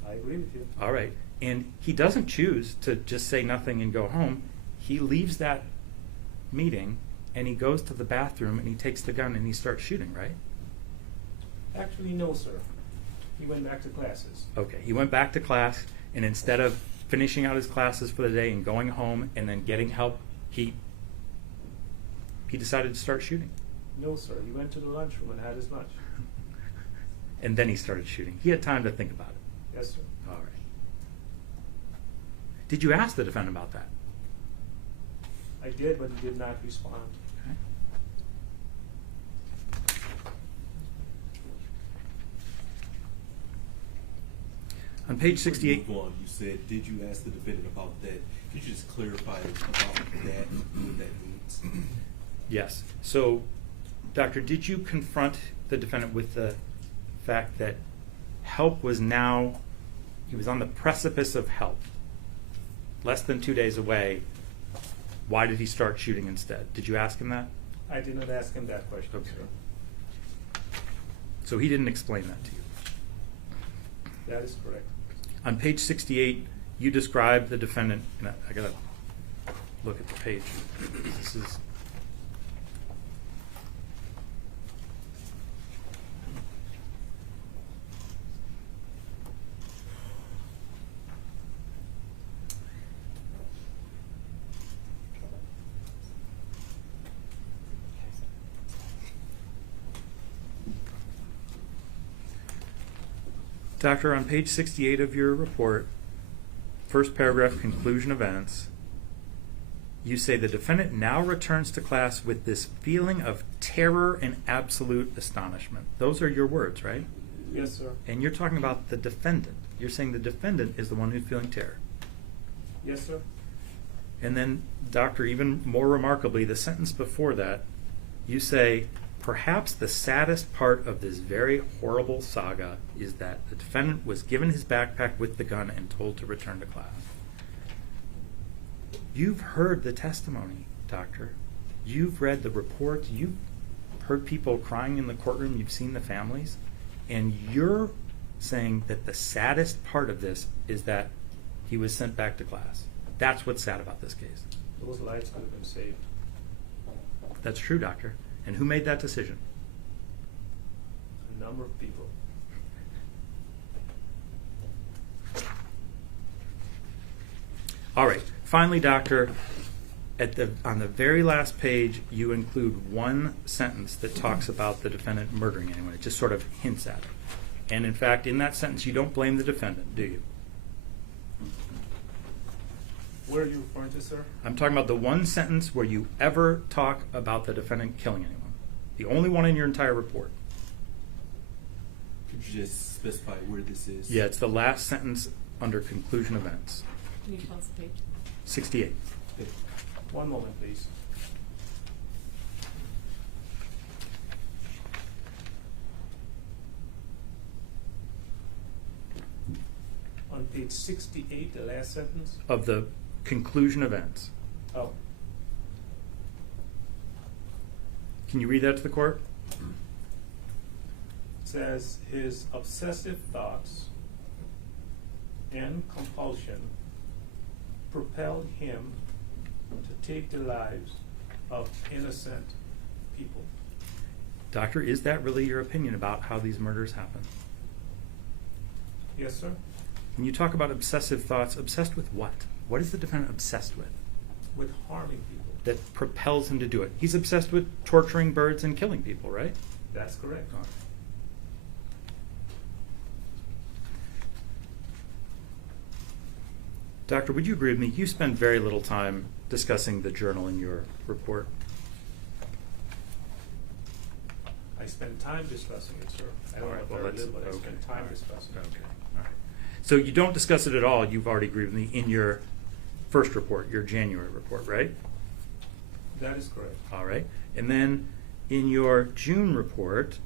I agree with you. All right. And he doesn't choose to just say nothing and go home. He leaves that meeting and he goes to the bathroom and he takes the gun and he starts shooting, right? Actually, no, sir. He went back to classes. Okay. He went back to class, and instead of finishing out his classes for the day and going home and then getting help, he decided to start shooting. No, sir. He went to the lunchroom and had his lunch. And then he started shooting. He had time to think about it. Yes, sir. All right. Did you ask the defendant about that? I did, but he did not respond. Okay. On page 68. Before you move on, you said, did you ask the defendant about that? Could you just clarify about that, what that means? Yes. So, doctor, did you confront the defendant with the fact that help was now, he was on the precipice of help, less than 2 days away? Why did he start shooting instead? Did you ask him that? I did not ask him that question, Okay. sir. So he didn't explain that to you. That is correct. On page 68, you describe the defendant, and I gotta look at the page. This is. Doctor, on page 68 of your report, first paragraph, conclusion events, you say the defendant now returns to class with this feeling of terror and absolute astonishment. Those are your words, right? Yes, sir. And you're talking about the defendant. You're saying the defendant is the one who's feeling terror. Yes, sir. And then, doctor, even more remarkably, the sentence before that, you say, perhaps the saddest part of this very horrible saga is that the defendant was given his backpack with the gun and told to return to class. You've heard the testimony, doctor. You've read the reports. You've heard people crying in the courtroom. You've seen the families. And you're saying that the saddest part of this is that he was sent back to class. That's what's sad about this case. Those lives could have been saved. That's true, doctor. And who made that decision? A number of people. All right. Finally, doctor, on the very last page, you include one sentence that talks about the defendant murdering anyone. It just sort of hints at it. And in fact, in that sentence, you don't blame the defendant, do you? Where are you referring to, sir? I'm talking about the one sentence where you ever talk about the defendant killing anyone. The only one in your entire report. Could you just specify where this is? Yeah, it's the last sentence under conclusion events. Can you tell us the page? 68. One moment, please. On page 68, the last sentence. Of the conclusion events. Oh. Can you read that to the court? It says his obsessive thoughts and compulsion propelled him to take the lives of innocent people. Doctor, is that really your opinion about how these murders happen? Yes, sir. When you talk about obsessive thoughts, obsessed with what? What is the defendant obsessed with? With harming people. That propels him to do it. He's obsessed with torturing birds and killing people, right? That's correct. All right. Doctor, would you agree with me? You spend very little time discussing the journal in your report. I spend time discussing it, sir. I don't know very little, but I spend time discussing it. Okay. All right. So you don't discuss it at all, you've already agreed with me, in your first report, your January report, right? That is correct. All right. And then in your June report,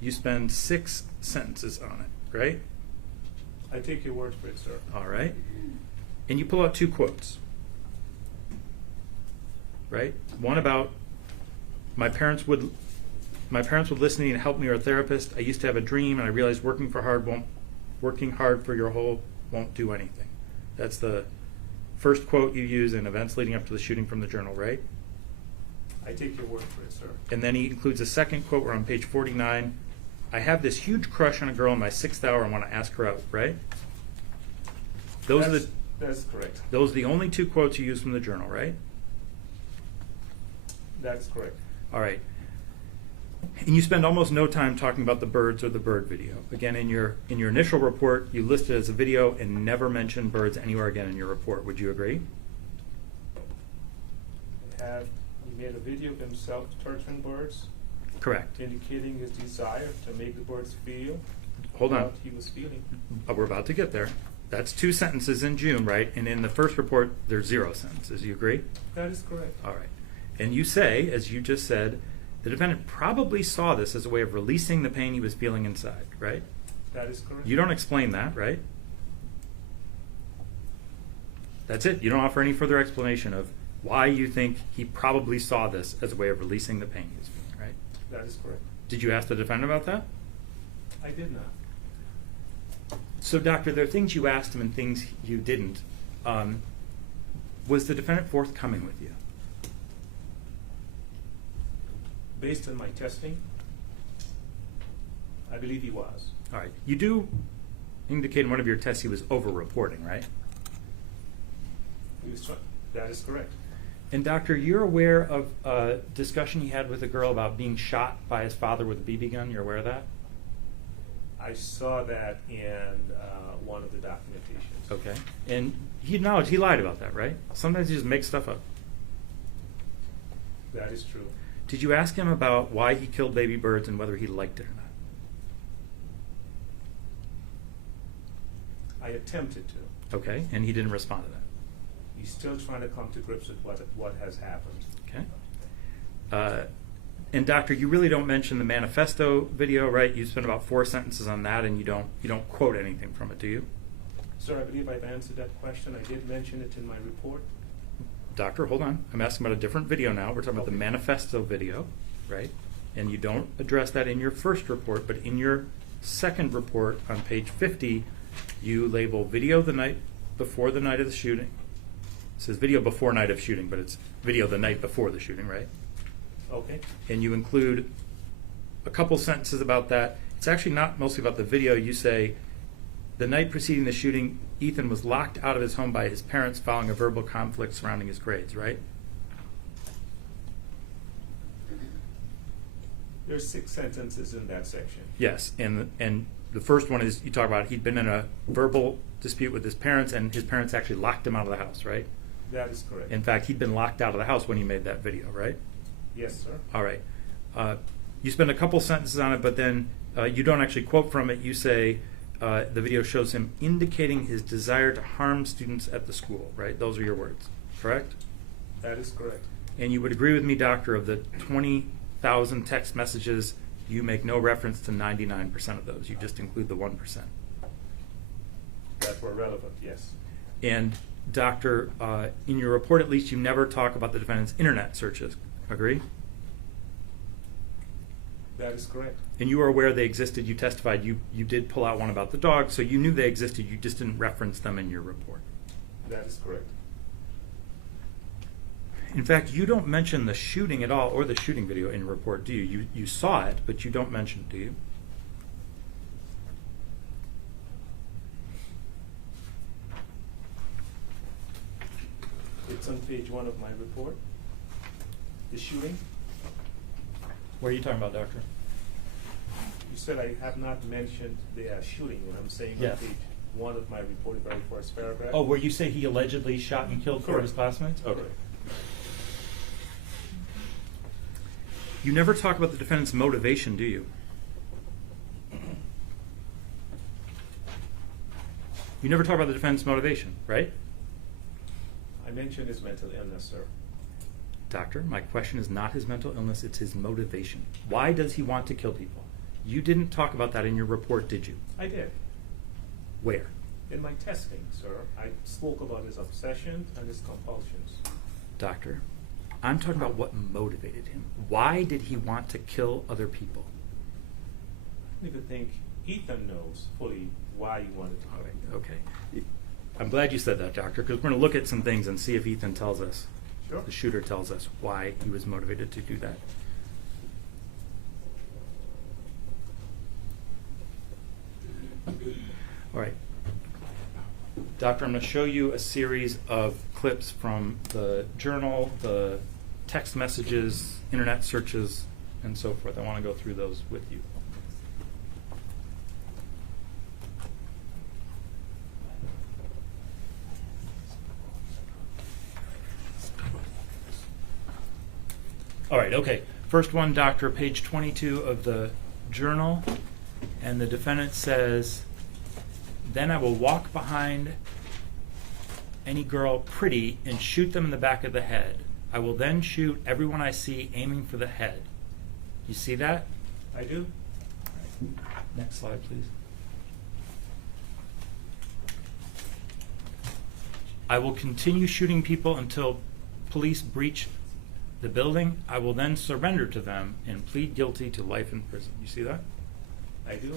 you spend 6 sentences on it, right? I take your word for it, sir. All right. And you pull out 2 quotes, right? One about my parents would listen to me and help me, or a therapist. I used to have a dream, and I realized working hard for your whole won't do anything. That's the first quote you use in events leading up to the shooting from the journal, right? I take your word for it, sir. And then he includes a second quote where on page 49, I have this huge crush on a girl in my 6th hour and want to ask her out, right? That's correct. Those are the only 2 quotes you use from the journal, right? That's correct. All right. And you spend almost no time talking about the birds or the bird video. Again, in your initial report, you list it as a video and never mention birds anywhere again in your report. Would you agree? He made a video of himself torturing birds. Correct. Indicating his desire to make the birds feel Hold on. what he was feeling. We're about to get there. That's 2 sentences in June, right? And in the first report, there's 0 sentences. You agree? That is correct. All right. And you say, as you just said, the defendant probably saw this as a way of releasing the pain he was feeling inside, right? That is correct. You don't explain that, right? That's it. You don't offer any further explanation of why you think he probably saw this as a way of releasing the pain he was feeling, right? That is correct. Did you ask the defendant about that? I did not. So, doctor, there are things you asked him and things you didn't. Was the defendant forthcoming with you? Based on my testing, I believe he was. All right. You do indicate in one of your tests he was over-reporting, right? That is correct. And, doctor, you're aware of a discussion he had with a girl about being shot by his father with a BB gun? You're aware of that? I saw that in one of the documentations. Okay. And he acknowledged he lied about that, right? Sometimes he just makes stuff up. That is true. Did you ask him about why he killed baby birds and whether he liked it or not? I attempted to. Okay, and he didn't respond to that. He's still trying to come to grips with what has happened. Okay. And doctor, you really don't mention the manifesto video, right? You spend about 4 sentences on that, and you don't quote anything from it, do you? Sir, I believe I've answered that question. I did mention it in my report. Doctor, hold on. I'm asking about a different video now. We're talking about the manifesto video, right? And you don't address that in your first report, but in your second report on page 50, you label video the night before the night of the shooting. It says video before night of shooting, but it's video the night before the shooting, right? Okay. And you include a couple sentences about that. It's actually not mostly about the video. You say, the night preceding the shooting, Ethan was locked out of his home by his parents following a verbal conflict surrounding his grades, right? There's 6 sentences in that section. Yes, and the first one is you talk about he'd been in a verbal dispute with his parents, and his parents actually locked him out of the house, right? That is correct. In fact, he'd been locked out of the house when he made that video, right? Yes, sir. All right. You spend a couple sentences on it, but then you don't actually quote from it. You say the video shows him indicating his desire to harm students at the school, right? Those are your words, correct? That is correct. And you would agree with me, doctor, of the 20,000 text messages, you make no reference to 99% of those. You just include the 1%. That were relevant, yes. And doctor, in your report at least, you never talk about the defendant's internet searches. Agree? That is correct. And you were aware they existed. You testified. You did pull out one about the dog, so you knew they existed. You just didn't reference them in your report. That is correct. In fact, you don't mention the shooting at all or the shooting video in your report, do you? You saw it, but you don't mention it, do you? It's on page 1 of my report. The shooting. What are you talking about, doctor? You said I have not mentioned the shooting when I'm saying Yes. on page 1 of my report, the very first paragraph. Oh, where you say he allegedly shot and killed 4 of his classmates? Okay. Correct. You never talk about the defendant's motivation, do you? You never talk about the defendant's motivation, right? I mentioned his mental illness, sir. Doctor, my question is not his mental illness, it's his motivation. Why does he want to kill people? You didn't talk about that in your report, did you? I did. Where? In my testing, sir, I spoke about his obsessions and his compulsions. Doctor, I'm talking about what motivated him. Why did he want to kill other people? I don't even think Ethan knows fully why he wanted to. All right, okay. I'm glad you said that, doctor, because we're going to look at some things and see if Ethan tells us, Sure. the shooter tells us why he was motivated to do that. All right. Doctor, I'm going to show you a series of clips from the journal, the text messages, internet searches, and so forth. I want to go through those with you. All right, okay. First one, doctor, page 22 of the journal, and the defendant says, then I will walk behind any girl pretty and shoot them in the back of the head. I will then shoot everyone I see aiming for the head. You see that? I do. All right. Next slide, please. I will continue shooting people until police breach the building. I will then surrender to them and plead guilty to life in prison. You see that? I do.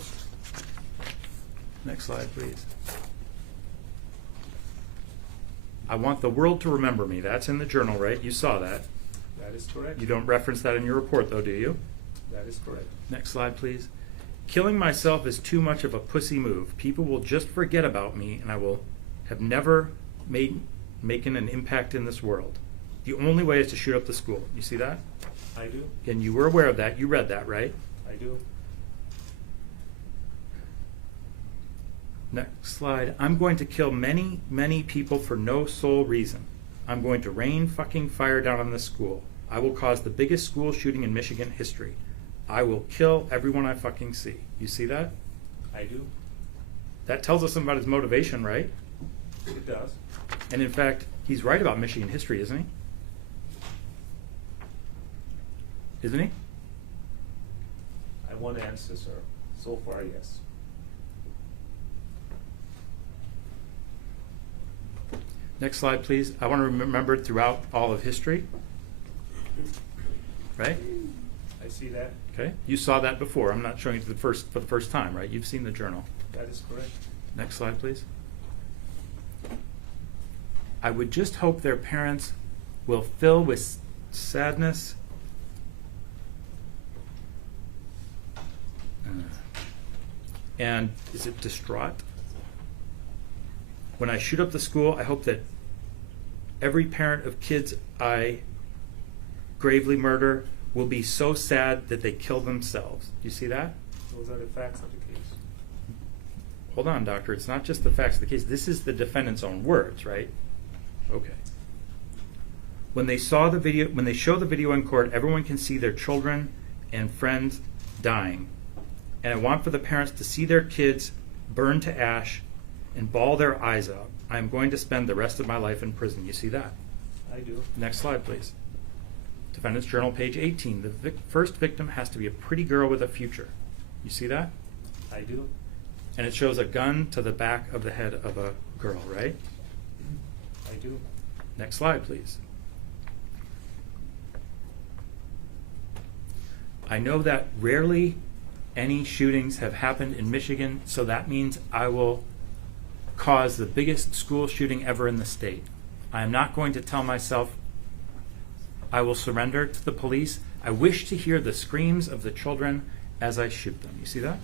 Next slide, please. I want the world to remember me. That's in the journal, right? You saw that. That is correct. You don't reference that in your report, though, do you? That is correct. Next slide, please. Killing myself is too much of a pussy move. People will just forget about me, and I will have never making an impact in this world. The only way is to shoot up the school. You see that? I do. And you were aware of that. You read that, right? I do. Next slide. I'm going to kill many, many people for no sole reason. I'm going to rain fucking fire down on this school. I will cause the biggest school shooting in Michigan history. I will kill everyone I fucking see. You see that? I do. That tells us something about his motivation, right? It does. And in fact, he's right about Michigan history, isn't he? Isn't he? I want to answer, sir. So far, yes. Next slide, please. I want to remember throughout all of history. Right? I see that. Okay. You saw that before. I'm not showing it for the first time, right? You've seen the journal. That is correct. Next slide, please. I would just hope their parents will fill with sadness and is it distraught? When I shoot up the school, I hope that every parent of kids I gravely murder will be so sad that they kill themselves. Do you see that? Those are the facts of the case. Hold on, doctor. It's not just the facts of the case. This is the defendant's own words, right? Okay. When they show the video in court, everyone can see their children and friends dying. And I want for the parents to see their kids burned to ash and bawl their eyes out. I am going to spend the rest of my life in prison. You see that? I do. Next slide, please. Defendant's Journal, page 18. The first victim has to be a pretty girl with a future. You see that? I do. And it shows a gun to the back of the head of a girl, right? I do. Next slide, please. I know that rarely any shootings have happened in Michigan, so that means I will cause the biggest school shooting ever in the state. I am not going to tell myself I will surrender to the police. I wish to hear the screams of the children as I shoot them. You see that?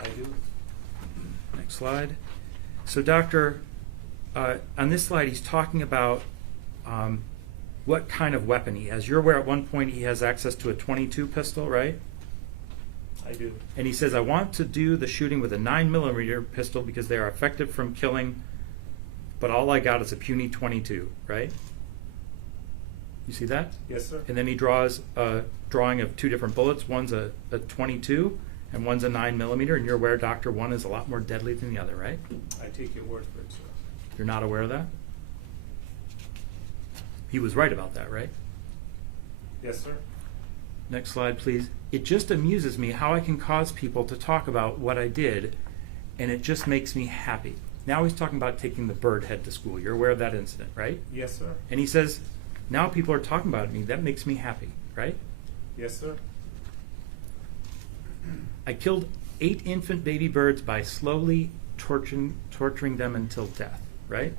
I do. Next slide. So, doctor, on this slide, he's talking about what kind of weapon he has. You're aware at one point he has access to a .22 pistol, right? I do. And he says, I want to do the shooting with a 9mm pistol because they are effective from killing, but all I got is a puny .22, right? You see that? Yes, sir. And then he draws a drawing of two different bullets. One's a .22 and one's a 9mm, and you're aware, doctor, one is a lot more deadly than the other, right? I take your word for it, sir. You're not aware of that? He was right about that, right? Yes, sir. Next slide, please. It just amuses me how I can cause people to talk about what I did, and it just makes me happy. Now he's talking about taking the bird head to school. You're aware of that incident, right? Yes, sir. And he says, now people are talking about me. That makes me happy, right? Yes, sir. I killed 8 infant baby birds by slowly torturing them until death, right?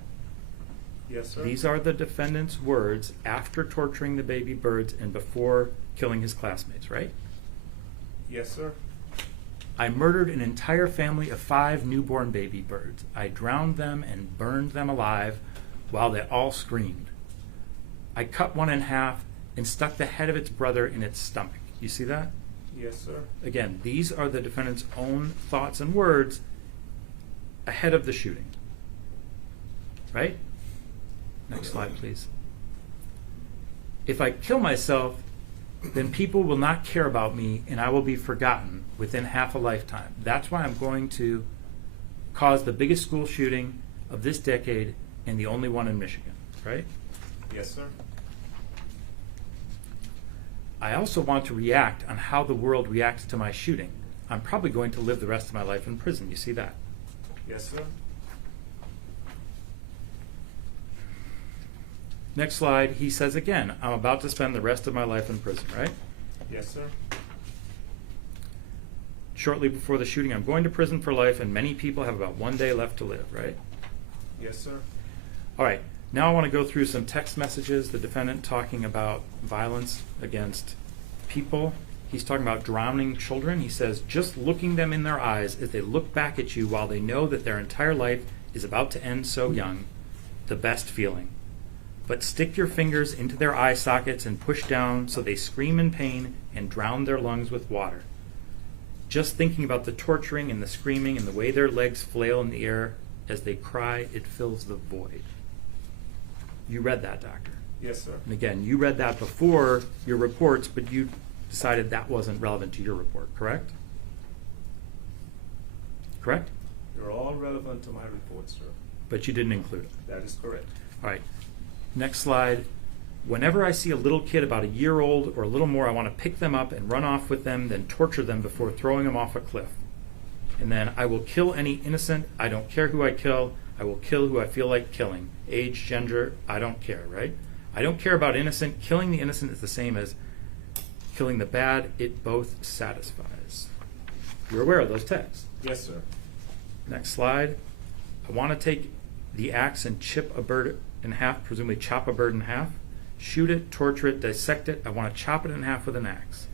Yes, sir. These are the defendant's words after torturing the baby birds and before killing his classmates, right? Yes, sir. I murdered an entire family of 5 newborn baby birds. I drowned them and burned them alive while they all screamed. I cut one in half and stuck the head of its brother in its stomach. You see that? Yes, sir. Again, these are the defendant's own thoughts and words ahead of the shooting. Right? Next slide, please. If I kill myself, then people will not care about me and I will be forgotten within half a lifetime. That's why I'm going to cause the biggest school shooting of this decade and the only one in Michigan, right? Yes, sir. I also want to react on how the world reacts to my shooting. I'm probably going to live the rest of my life in prison. You see that? Yes, sir. Next slide, he says again, I'm about to spend the rest of my life in prison, right? Yes, sir. Shortly before the shooting, I'm going to prison for life, and many people have about 1 day left to live, right? Yes, sir. All right, now I want to go through some text messages, the defendant talking about violence against people. He's talking about drowning children. He says, just looking them in their eyes as they look back at you while they know that their entire life is about to end so young, the best feeling. But stick your fingers into their eye sockets and push down so they scream in pain and drown their lungs with water. Just thinking about the torturing and the screaming and the way their legs flail in the air as they cry, it fills the void. You read that, doctor? Yes, sir. And again, you read that before your reports, but you decided that wasn't relevant to your report, correct? Correct? They're all relevant to my report, sir. But you didn't include it. That is correct. All right. Next slide. Whenever I see a little kid about a year old or a little more, I want to pick them up and run off with them, then torture them before throwing them off a cliff. And then I will kill any innocent. I don't care who I kill. I will kill who I feel like killing. Age, gender, I don't care, right? I don't care about innocent. Killing the innocent is the same as killing the bad. It both satisfies. You're aware of those texts? Yes, sir. Next slide. I want to take the axe and chip a bird in half, presumably chop a bird in half, shoot it, torture it, dissect it. I want to chop it in half with an axe.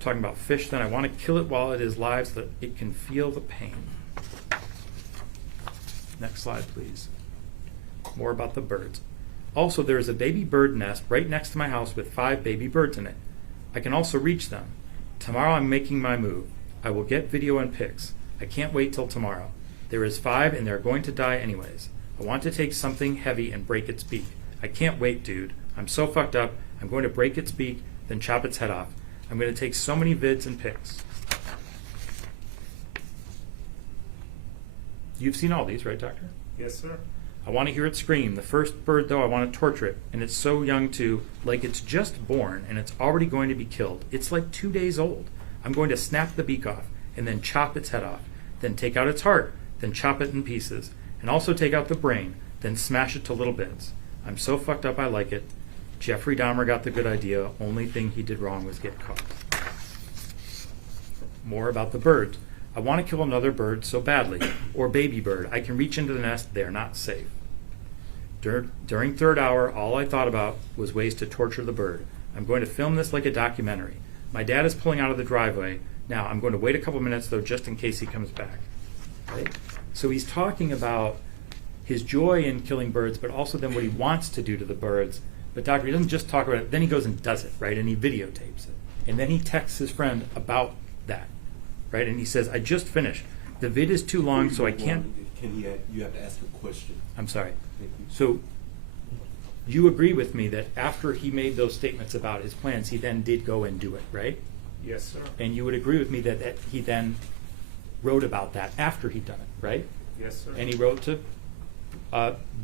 Talking about fish, then I want to kill it while it is live so that it can feel the pain. Next slide, please. More about the birds. Also, there is a baby bird nest right next to my house with 5 baby birds in it. I can also reach them. Tomorrow I'm making my move. I will get video and pics. I can't wait till tomorrow. There is 5 and they're going to die anyways. I want to take something heavy and break its beak. I can't wait, dude. I'm so fucked up. I'm going to break its beak, then chop its head off. I'm going to take so many vids and pics. You've seen all these, right, Doctor? Yes, sir. I want to hear it scream. The first bird, though, I want to torture it. And it's so young, too, like it's just born and it's already going to be killed. It's like 2 days old. I'm going to snap the beak off and then chop its head off. Then take out its heart, then chop it in pieces. And also take out the brain, then smash it to little bits. I'm so fucked up I like it. Jeffrey Dahmer got the good idea. Only thing he did wrong was get caught. More about the birds. I want to kill another bird so badly, or baby bird. I can reach into the nest. They're not safe. During third hour, all I thought about was ways to torture the bird. I'm going to film this like a documentary. My dad is pulling out of the driveway. Now, I'm going to wait a couple minutes, though, just in case he comes back. Right? So he's talking about his joy in killing birds, but also then what he wants to do to the birds. But Doctor, he doesn't just talk about it, then he goes and does it, right? And he videotapes it. And then he texts his friend about that, right? And he says, I just finished. The vid is too long, so I can't... You have to ask a question. I'm sorry. Thank you. So you agree with me that after he made those statements about his plans, he then did go and do it, right? Yes, sir. And you would agree with me that he then wrote about that after he'd done it, right? Yes, sir. And he wrote to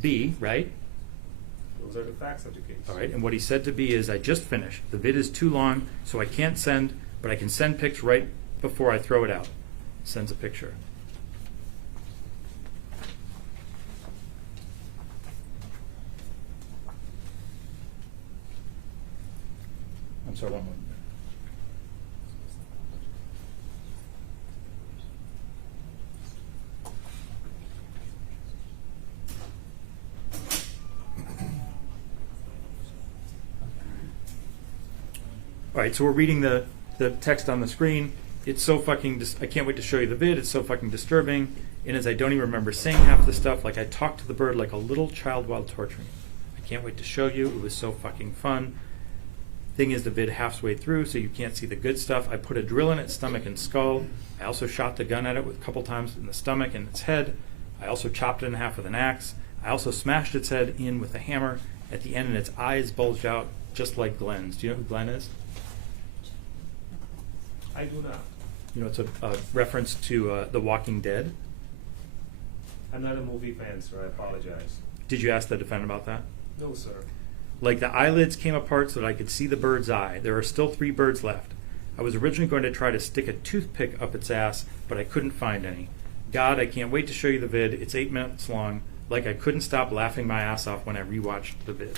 B, right? Those are the facts of the case. All right, and what he said to B is, I just finished. The vid is too long, so I can't send, but I can send pics right before I throw it out. Sends a picture. I'm sorry, one more. All right, so we're reading the text on the screen. It's so fucking, I can't wait to show you the vid. It's so fucking disturbing. And as I don't even remember saying half the stuff, like I talked to the bird like a little child while torturing it. I can't wait to show you. It was so fucking fun. Thing is, the vid halfway through, so you can't see the good stuff. I put a drill in its stomach and skull. I also shot the gun at it with a couple times in the stomach and its head. I also chopped it in half with an axe. I also smashed its head in with a hammer at the end, and its eyes bulged out just like Glenn's. Do you know who Glenn is? I do not. You know, it's a reference to The Walking Dead. I'm not a movie fan, sir. I apologize. Did you ask the defendant about that? No, sir. Like the eyelids came apart so that I could see the bird's eye. There are still 3 birds left. I was originally going to try to stick a toothpick up its ass, but I couldn't find any. God, I can't wait to show you the vid. It's 8 minutes long. Like I couldn't stop laughing my ass off when I rewatched the vid.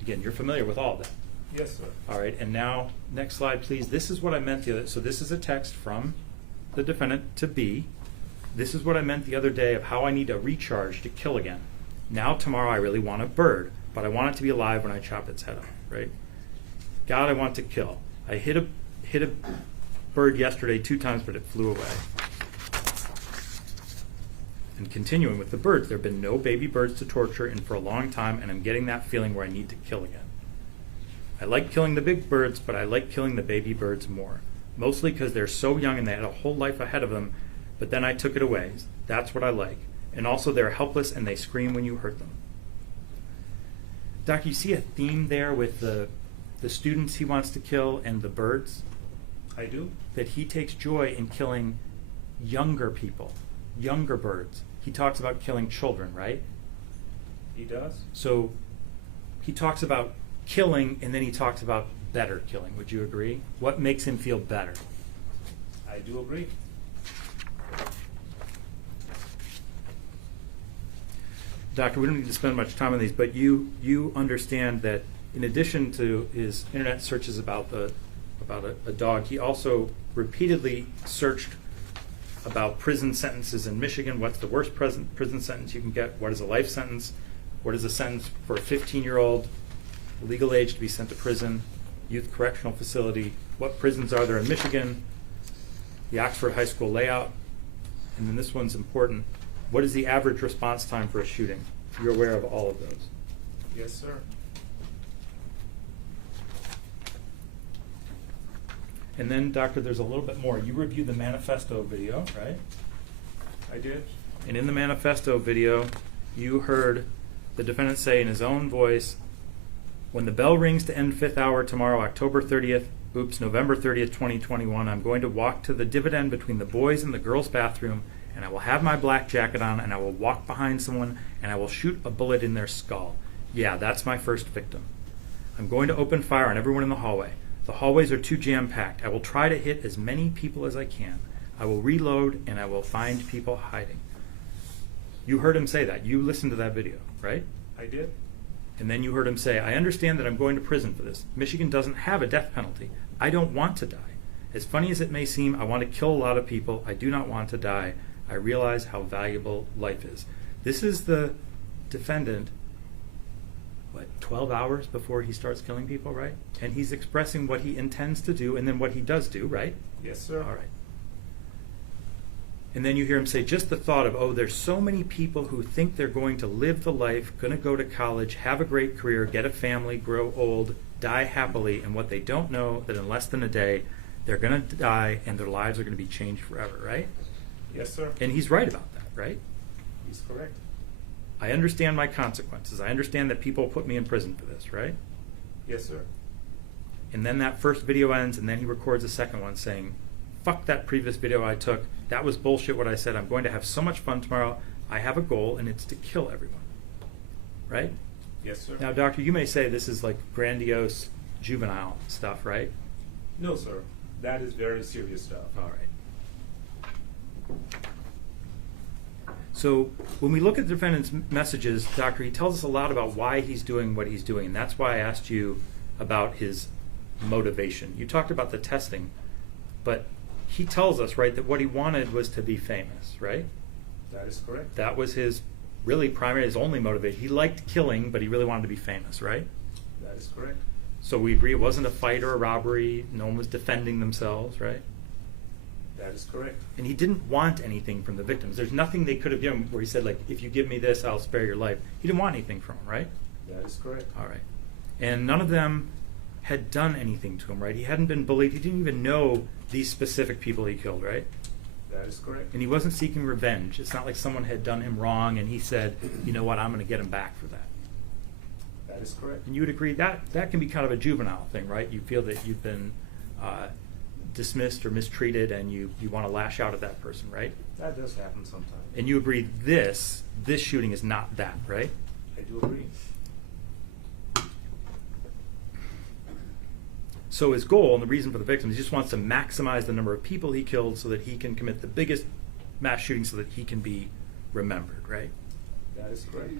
Again, you're familiar with all of that. Yes, sir. All right, and now, next slide, please. This is what I meant the other, so this is a text from the defendant to B. This is what I meant the other day of how I need a recharge to kill again. Now, tomorrow, I really want a bird, but I want it to be alive when I chop its head off, right? God, I want to kill. I hit a bird yesterday 2 times, but it flew away. And continuing with the birds, there have been no baby birds to torture in for a long time, and I'm getting that feeling where I need to kill again. I like killing the big birds, but I like killing the baby birds more. Mostly because they're so young and they had a whole life ahead of them, but then I took it away. That's what I like. And also they're helpless and they scream when you hurt them. Doctor, you see a theme there with the students he wants to kill and the birds? I do. That he takes joy in killing younger people, younger birds. He talks about killing children, right? He does. So he talks about killing and then he talks about better killing. Would you agree? What makes him feel better? I do agree. Doctor, we don't need to spend much time on these, but you understand that in addition to his internet searches about a dog, he also repeatedly searched about prison sentences in Michigan. What's the worst prison sentence you can get? What is a life sentence? What is a sentence for a 15-year-old legal age to be sent to prison, youth correctional facility? What prisons are there in Michigan? The Oxford High School layout. And then this one's important. What is the average response time for a shooting? You're aware of all of those. Yes, sir. And then, Doctor, there's a little bit more. You reviewed the manifesto video, right? I did. And in the manifesto video, you heard the defendant say in his own voice, when the bell rings to end fifth hour tomorrow, November 30th, 2021, I'm going to walk to the dividend between the boys and the girls' bathroom, and I will have my black jacket on, and I will walk behind someone, and I will shoot a bullet in their skull. Yeah, that's my first victim. I'm going to open fire on everyone in the hallway. The hallways are too jam-packed. I will try to hit as many people as I can. I will reload, and I will find people hiding. You heard him say that. You listened to that video, right? I did. And then you heard him say, I understand that I'm going to prison for this. Michigan doesn't have a death penalty. I don't want to die. As funny as it may seem, I want to kill a lot of people. I do not want to die. I realize how valuable life is. This is the defendant, 12 hours before he starts killing people, right? And he's expressing what he intends to do and then what he does do, right? Yes, sir. All right. And then you hear him say, just the thought of, there's so many people who think they're going to live the life, going to go to college, have a great career, get a family, grow old, die happily, and what they don't know that in less than a day, they're going to die and their lives are going to be changed forever, right? Yes, sir. And he's right about that, right? He's correct. I understand my consequences. I understand that people put me in prison for this, right? Yes, sir. And then that first video ends, and then he records a second one saying, fuck that previous video I took. That was bullshit what I said. I'm going to have so much fun tomorrow. I have a goal, and it's to kill everyone. Right? Yes, sir. Now, Doctor, you may say this is like grandiose juvenile stuff, right? No, sir. That is very serious stuff. All right. So when we look at the defendant's messages, Doctor, he tells us a lot about why he's doing what he's doing, and that's why I asked you about his motivation. You talked about the testing, but he tells us, right, that what he wanted was to be famous, right? That is correct. That was his really primary, his only motivation. He liked killing, but he really wanted to be famous, right? That is correct. So we agree it wasn't a fight or a robbery. No one was defending themselves, right? That is correct. And he didn't want anything from the victims. There's nothing they could have given where he said, like, if you give me this, I'll spare your life. He didn't want anything from them, right? That is correct. All right. And none of them had done anything to him, right? He hadn't been bullied. He didn't even know these specific people he killed, right? That is correct. And he wasn't seeking revenge. It's not like someone had done him wrong and he said, you know what, I'm going to get him back for that. That is correct. And you would agree that can be kind of a juvenile thing, right? You feel that you've been dismissed or mistreated and you want to lash out at that person, right? That does happen sometimes. And you agree this shooting is not that, right? I do agree. So his goal and the reason for the victims, he just wants to maximize the number of people he killed so that he can commit the biggest mass shooting so that he can be remembered, right? That is correct.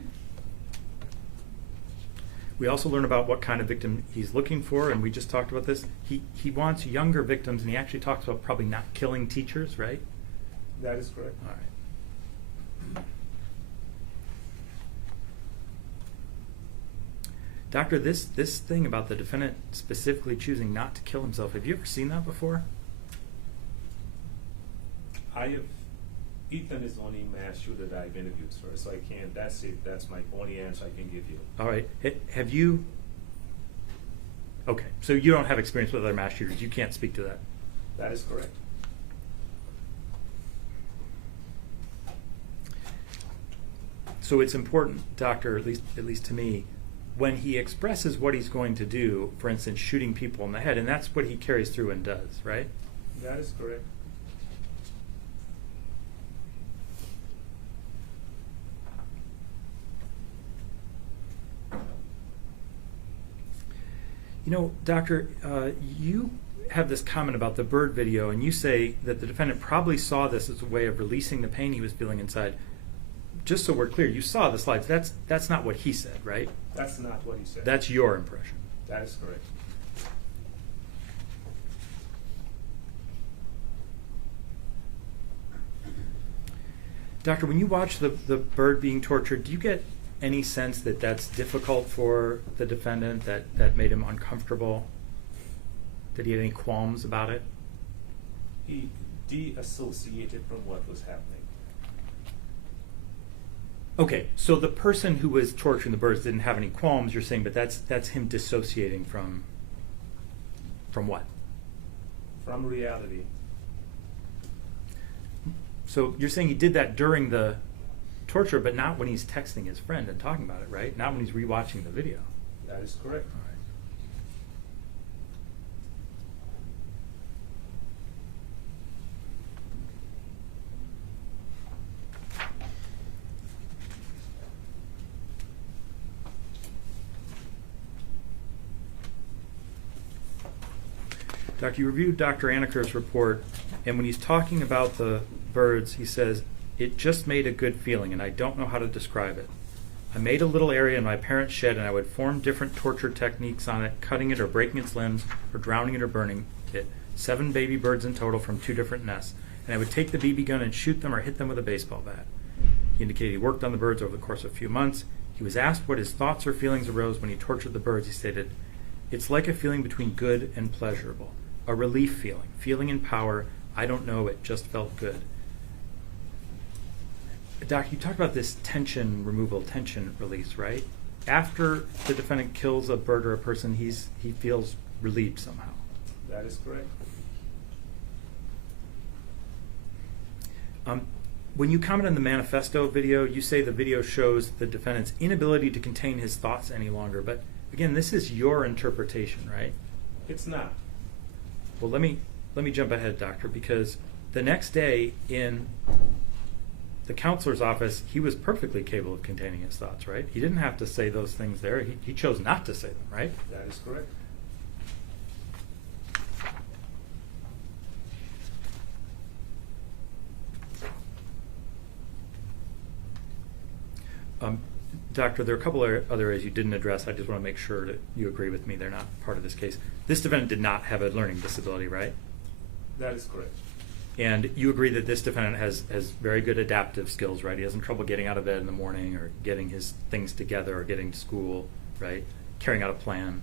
We also learn about what kind of victim he's looking for, and we just talked about this. He wants younger victims, and he actually talks about probably not killing teachers, right? That is correct. All right. Doctor, this thing about the defendant specifically choosing not to kill himself, have you ever seen that before? I have. Ethan is the only mass shooter that I've interviewed, sir, so I can't. That's it. That's my only answer I can give you. All right. Have you? Okay, so you don't have experience with other mass shooters. You can't speak to that. That is correct. So it's important, doctor, at least to me, when he expresses what he's going to do, for instance, shooting people in the head, and that's what he carries through and does, right? That is correct. You know, doctor, you have this comment about the bird video, and you say that the defendant probably saw this as a way of releasing the pain he was feeling inside. Just so we're clear, you saw the slides. That's not what he said, right? That's not what he said. That's your impression. That is correct. Doctor, when you watch the bird being tortured, do you get any sense that that's difficult for the defendant, that made him uncomfortable? Did he have any qualms about it? He de-associated from what was happening. Okay, so the person who was torturing the birds didn't have any qualms, you're saying, but that's him dissociating from what? From reality. So you're saying he did that during the torture, but not when he's texting his friend and talking about it, right? Not when he's rewatching the video. That is correct. All right. Doctor, you reviewed Dr. Aniker's report, and when he's talking about the birds, he says, "It just made a good feeling, and I don't know how to describe it. I made a little area in my parents' shed, and I would form different torture techniques on it, cutting it or breaking its limbs, or drowning it or burning it. 7 baby birds in total from 2 different nests. And I would take the BB gun and shoot them or hit them with a baseball bat." He indicated he worked on the birds over the course of a few months. He was asked what his thoughts or feelings arose when he tortured the birds. He stated, "It's like a feeling between good and pleasurable. A relief feeling in power. I don't know, it just felt good." Doc, you talked about this tension removal, tension release, right? After the defendant kills a bird or a person, he feels relieved somehow. That is correct. When you comment on the manifesto video, you say the video shows the defendant's inability to contain his thoughts any longer. But again, this is your interpretation, right? It's not. Well, let me jump ahead, doctor, because the next day in the counselor's office, he was perfectly capable of containing his thoughts, right? He didn't have to say those things there. He chose not to say them, right? That is correct. Doctor, there are a couple of other areas you didn't address. I just want to make sure that you agree with me. They're not part of this case. This defendant did not have a learning disability, right? That is correct. And you agree that this defendant has very good adaptive skills, right? He has no trouble getting out of bed in the morning or getting his things together or getting to school, right? Carrying out a plan.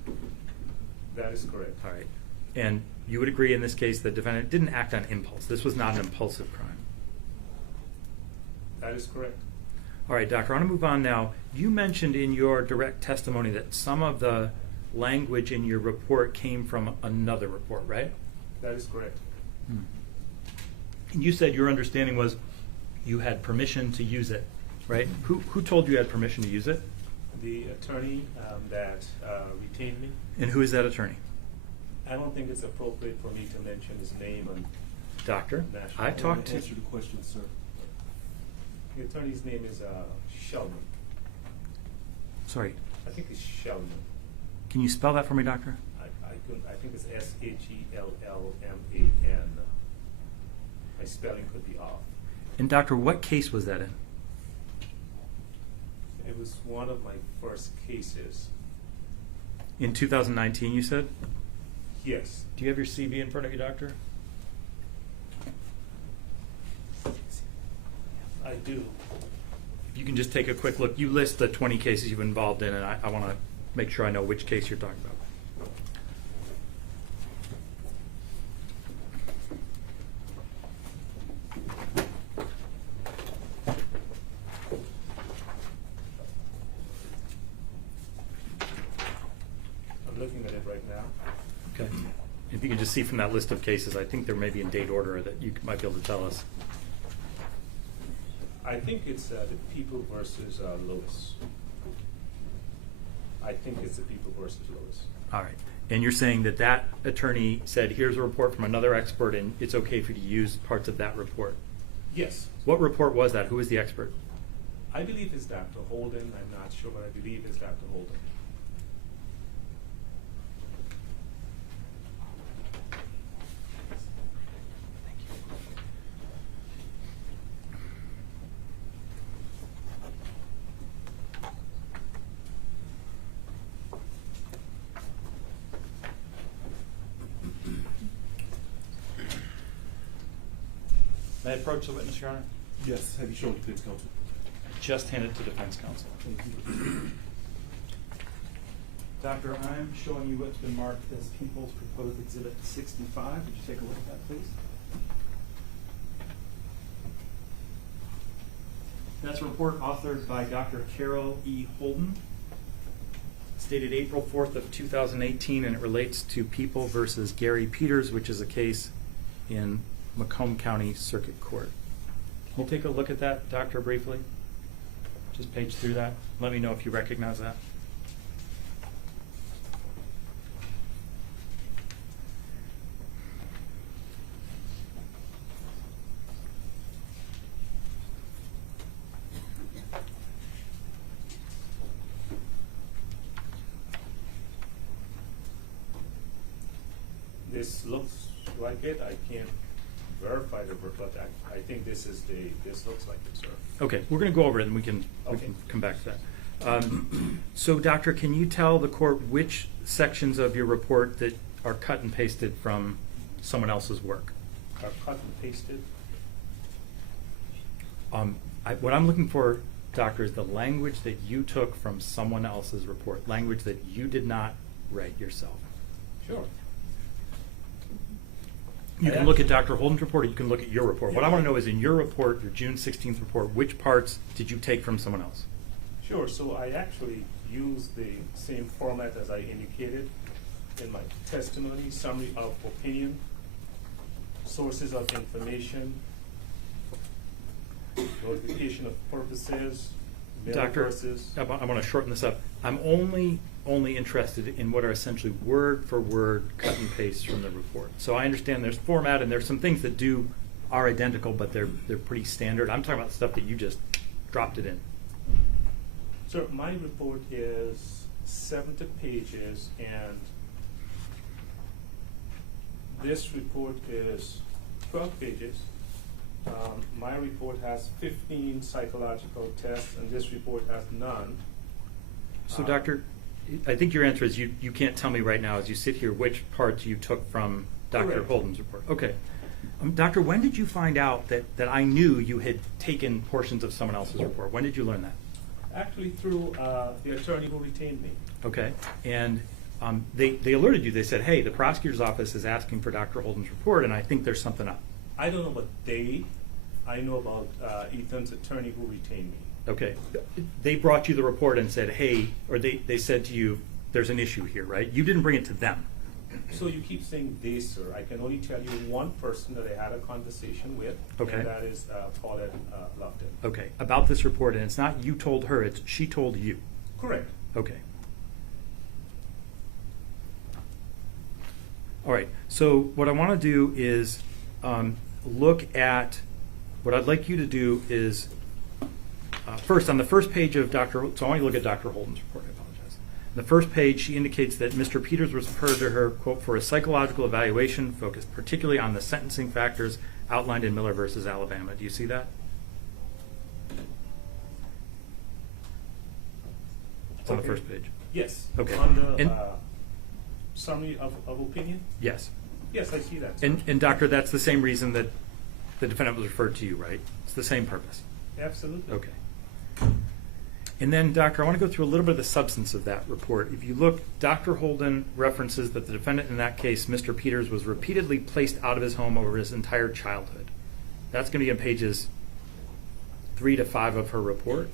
That is correct. All right. And you would agree in this case the defendant didn't act on impulse. This was not an impulsive crime. That is correct. All right, doctor, I want to move on now. You mentioned in your direct testimony that some of the language in your report came from another report, right? That is correct. And you said your understanding was you had permission to use it, right? Who told you you had permission to use it? The attorney that retained me. And who is that attorney? I don't think it's appropriate for me to mention his name on Doctor, national. I talked to... Answer the question, sir. The attorney's name is Sheldon. Sorry. I think it's Sheldon. Can you spell that for me, doctor? I think it's Shellman. My spelling could be off. And doctor, what case was that in? It was one of my first cases. In 2019, you said? Yes. Do you have your CV in front of you, doctor? I do. You can just take a quick look. You list the 20 cases you've been involved in, and I want to make sure I know which case you're talking about. I'm looking at it right now. Okay. If you can just see from that list of cases, I think there may be in date order that you might be able to tell us. I think it's the People versus Lewis. I think it's the People versus Lewis. All right. And you're saying that that attorney said, here's a report from another expert, and it's okay for you to use parts of that report? Yes. What report was that? Who was the expert? I believe it's Dr. Holden. I'm not sure, but I believe it's Dr. Holden. May I approach the witness, Your Honor? Yes, have you shown defense counsel? Just hand it to defense counsel. Doctor, I'm showing you what's been marked as People's Proposed Exhibit 65. Would you take a look at that, please? That's a report authored by Dr. Carol E. Holden. It's dated April 4th of 2018, and it relates to People versus Gary Peters, which is a case in Macomb County Circuit Court. Can you take a look at that, Doctor, briefly? Just page through that. Let me know if you recognize that. This looks like it. I can't verify the report, but I think this looks like it, sir. Okay, we're going to go over it and we can come back to that. So, Doctor, can you tell the court which sections of your report that are cut and pasted from someone else's work? Are cut and pasted? What I'm looking for, Doctor, is the language that you took from someone else's report, language that you did not write yourself. Sure. You can look at Dr. Holden's report, or you can look at your report. What I want to know is, in your report, your June 16th report, which parts did you take from someone else? Sure. So I actually used the same format as I indicated in my testimony: summary of opinion, sources of information, notification of purposes, Doctor, I want to shorten this up. I'm only interested in what are essentially word for word cut and paste from the report. So I understand there's format and there's some things that are identical, but they're pretty standard. I'm talking about stuff that you just dropped it in. So my report is 70 pages, and this report is 12 pages. My report has 15 psychological tests, and this report has none. So, Doctor, I think your answer is you can't tell me right now as you sit here which parts you took from Dr. Correct. Holden's report. Okay. Doctor, when did you find out that I knew you had taken portions of someone else's report? When did you learn that? Actually, through the attorney who retained me. Okay. And they alerted you. They said, hey, the prosecutor's office is asking for Dr. Holden's report, and I think there's something up. I don't know about I know about Ethan's attorney who retained me. Okay. They brought you the report and said, hey, or they said to you, there's an issue here, right? You didn't bring it to them. So you keep saying they, sir. I can only tell you one person that I had a conversation with, Okay. and that is Paulette Lupton. Okay. About this report, and it's not you told her, it's she told you. Correct. Okay. All right. So what I want to do is look at, what I'd like you to do is, first, on the first page of so I want you to look at Dr. Holden's report. I apologize. On the first page, she indicates that Mr. Peters was referred to her, quote, for a psychological evaluation focused particularly on the sentencing factors outlined in Miller versus Alabama. Do you see that? It's on the first page. Yes. Okay. On the And- summary of opinion? Yes. Yes, I see that, sir. And Doctor, that's the same reason that the defendant was referred to you, right? It's the same purpose. Absolutely. Okay. And then, Doctor, I want to go through a little bit of the substance of that report. If you look, Dr. Holden references that the defendant in that case, Mr. Peters, was repeatedly placed out of his home over his entire childhood. That's going to be on pages 3 to 5 of her report.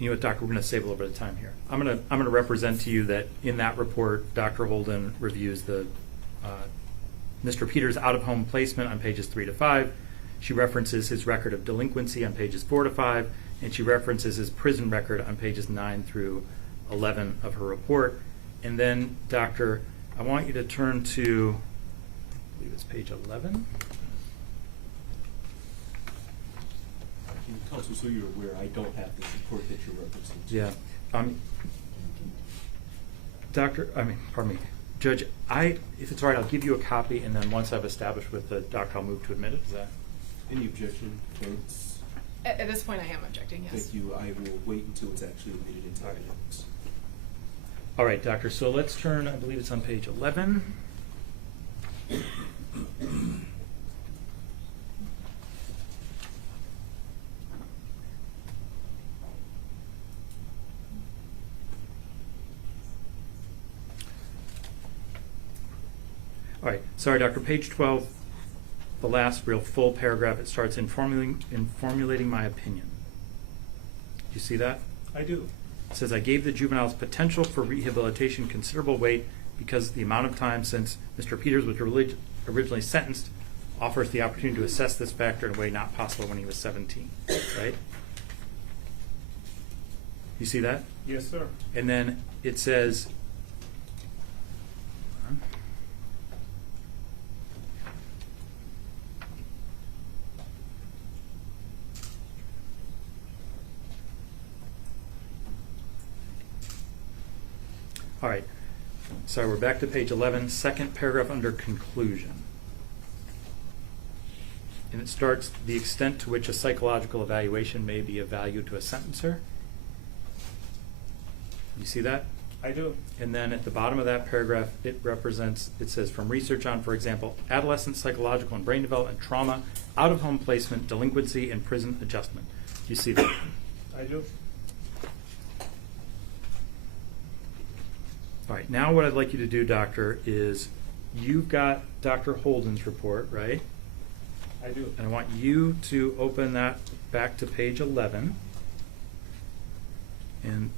you know what, Doctor, we're going to save a little bit of time here. I'm going to represent to you that in that report, Dr. Holden reviews the Mr. Peters' out-of-home placement on pages 3 to 5. She references his record of delinquency on pages 4 to 5, and she references his prison record on pages 9 through 11 of her report. And then, Doctor, I want you to turn to, I believe it's page 11. Counsel, so you're aware, I don't have the support that you're representing. Yeah. Pardon me. Judge, if it's all right, I'll give you a copy, and then once I've established with the doctor, I'll move to admit it. Is that? Any objection, defense? At this point, I am objecting, yes. Thank you. I will wait until it's actually admitted into evidence. All right, Doctor. So let's turn, I believe it's on page 11. All right, sorry, Doctor. Page 12, the last real full paragraph, it starts in formulating my opinion. Do you see that? I do. It says, I gave the juvenile's potential for rehabilitation considerable weight because the amount of time since Mr. Peters was originally sentenced offers the opportunity to assess this factor in a way not possible when he was 17, right? You see that? Yes, sir. And then it says, all right, sorry, we're back to page 11, second paragraph under conclusion. And it starts, the extent to which a psychological evaluation may be of value to a sentencer. You see that? I do. And then at the bottom of that paragraph, it says, from research on, for example, adolescent psychological and brain development, trauma, out-of-home placement, delinquency, and prison adjustment. You see that? I do. All right, now what I'd like you to do, Doctor, is you've got Dr. Holden's report, right? I do. And I want you to open that back to page 11. And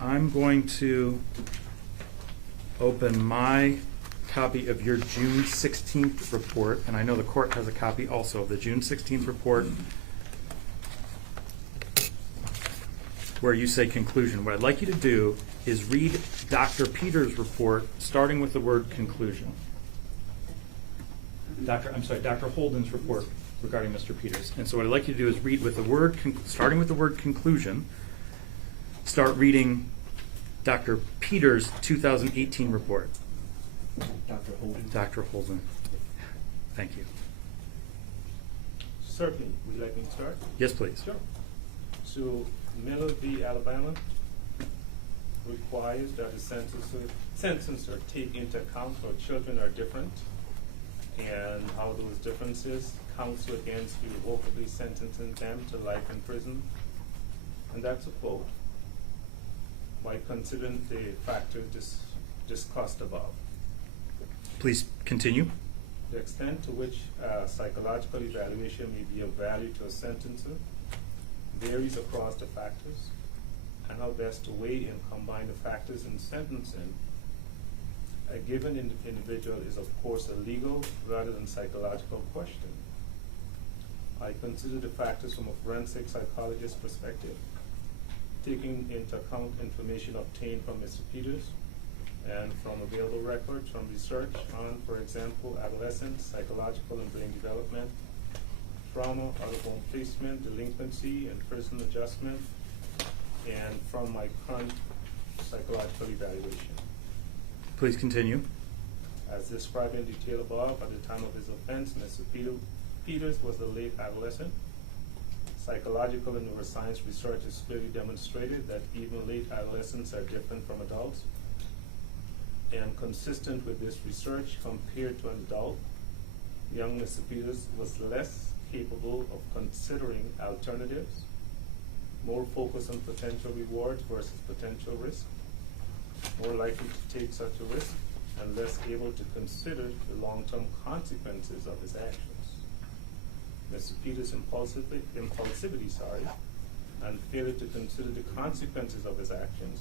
I'm going to open my copy of your June 16th report, and I know the court has a copy also of the June 16th report where you say conclusion. What I'd like you to do is read Dr. Peters' report starting with the word conclusion. Dr. Holden's report regarding Mr. Peters. And so what I'd like you to do is read with the word, starting with the word conclusion, start reading Dr. Peters' 2018 report. Dr. Holden. Dr. Holden. Thank you. Certainly. Would you like me to start? Yes, please. Sure. So, Miller v. Alabama requires that the sentencer take into account how children are different and how those differences counsel against irrevocably sentencing them to life in prison. And that's a quote. By considering the factors discussed above. Please continue. The extent to which psychological evaluation may be of value to a sentencer varies across the factors, and how best to weigh and combine the factors in sentencing. A given individual is, of course, a legal rather than psychological question. I consider the factors from a forensic psychologist's perspective, taking into account information obtained from Mr. Peters and from available records from research on, for example, adolescent psychological and brain development, trauma, out-of-home placement, delinquency, and prison adjustment, and from my current psychological evaluation. Please continue. As described in detail above, at the time of his offense, Mr. Peters was a late adolescent. Psychological and neuroscience research has clearly demonstrated that even late adolescents are different from adults. And consistent with this research, compared to an adult, young Mr. Peters was less capable of considering alternatives, more focused on potential rewards versus potential risk, more likely to take such a risk, and less able to consider the long-term consequences of his actions. Mr. Peters' impulsivity and failure to consider the consequences of his actions,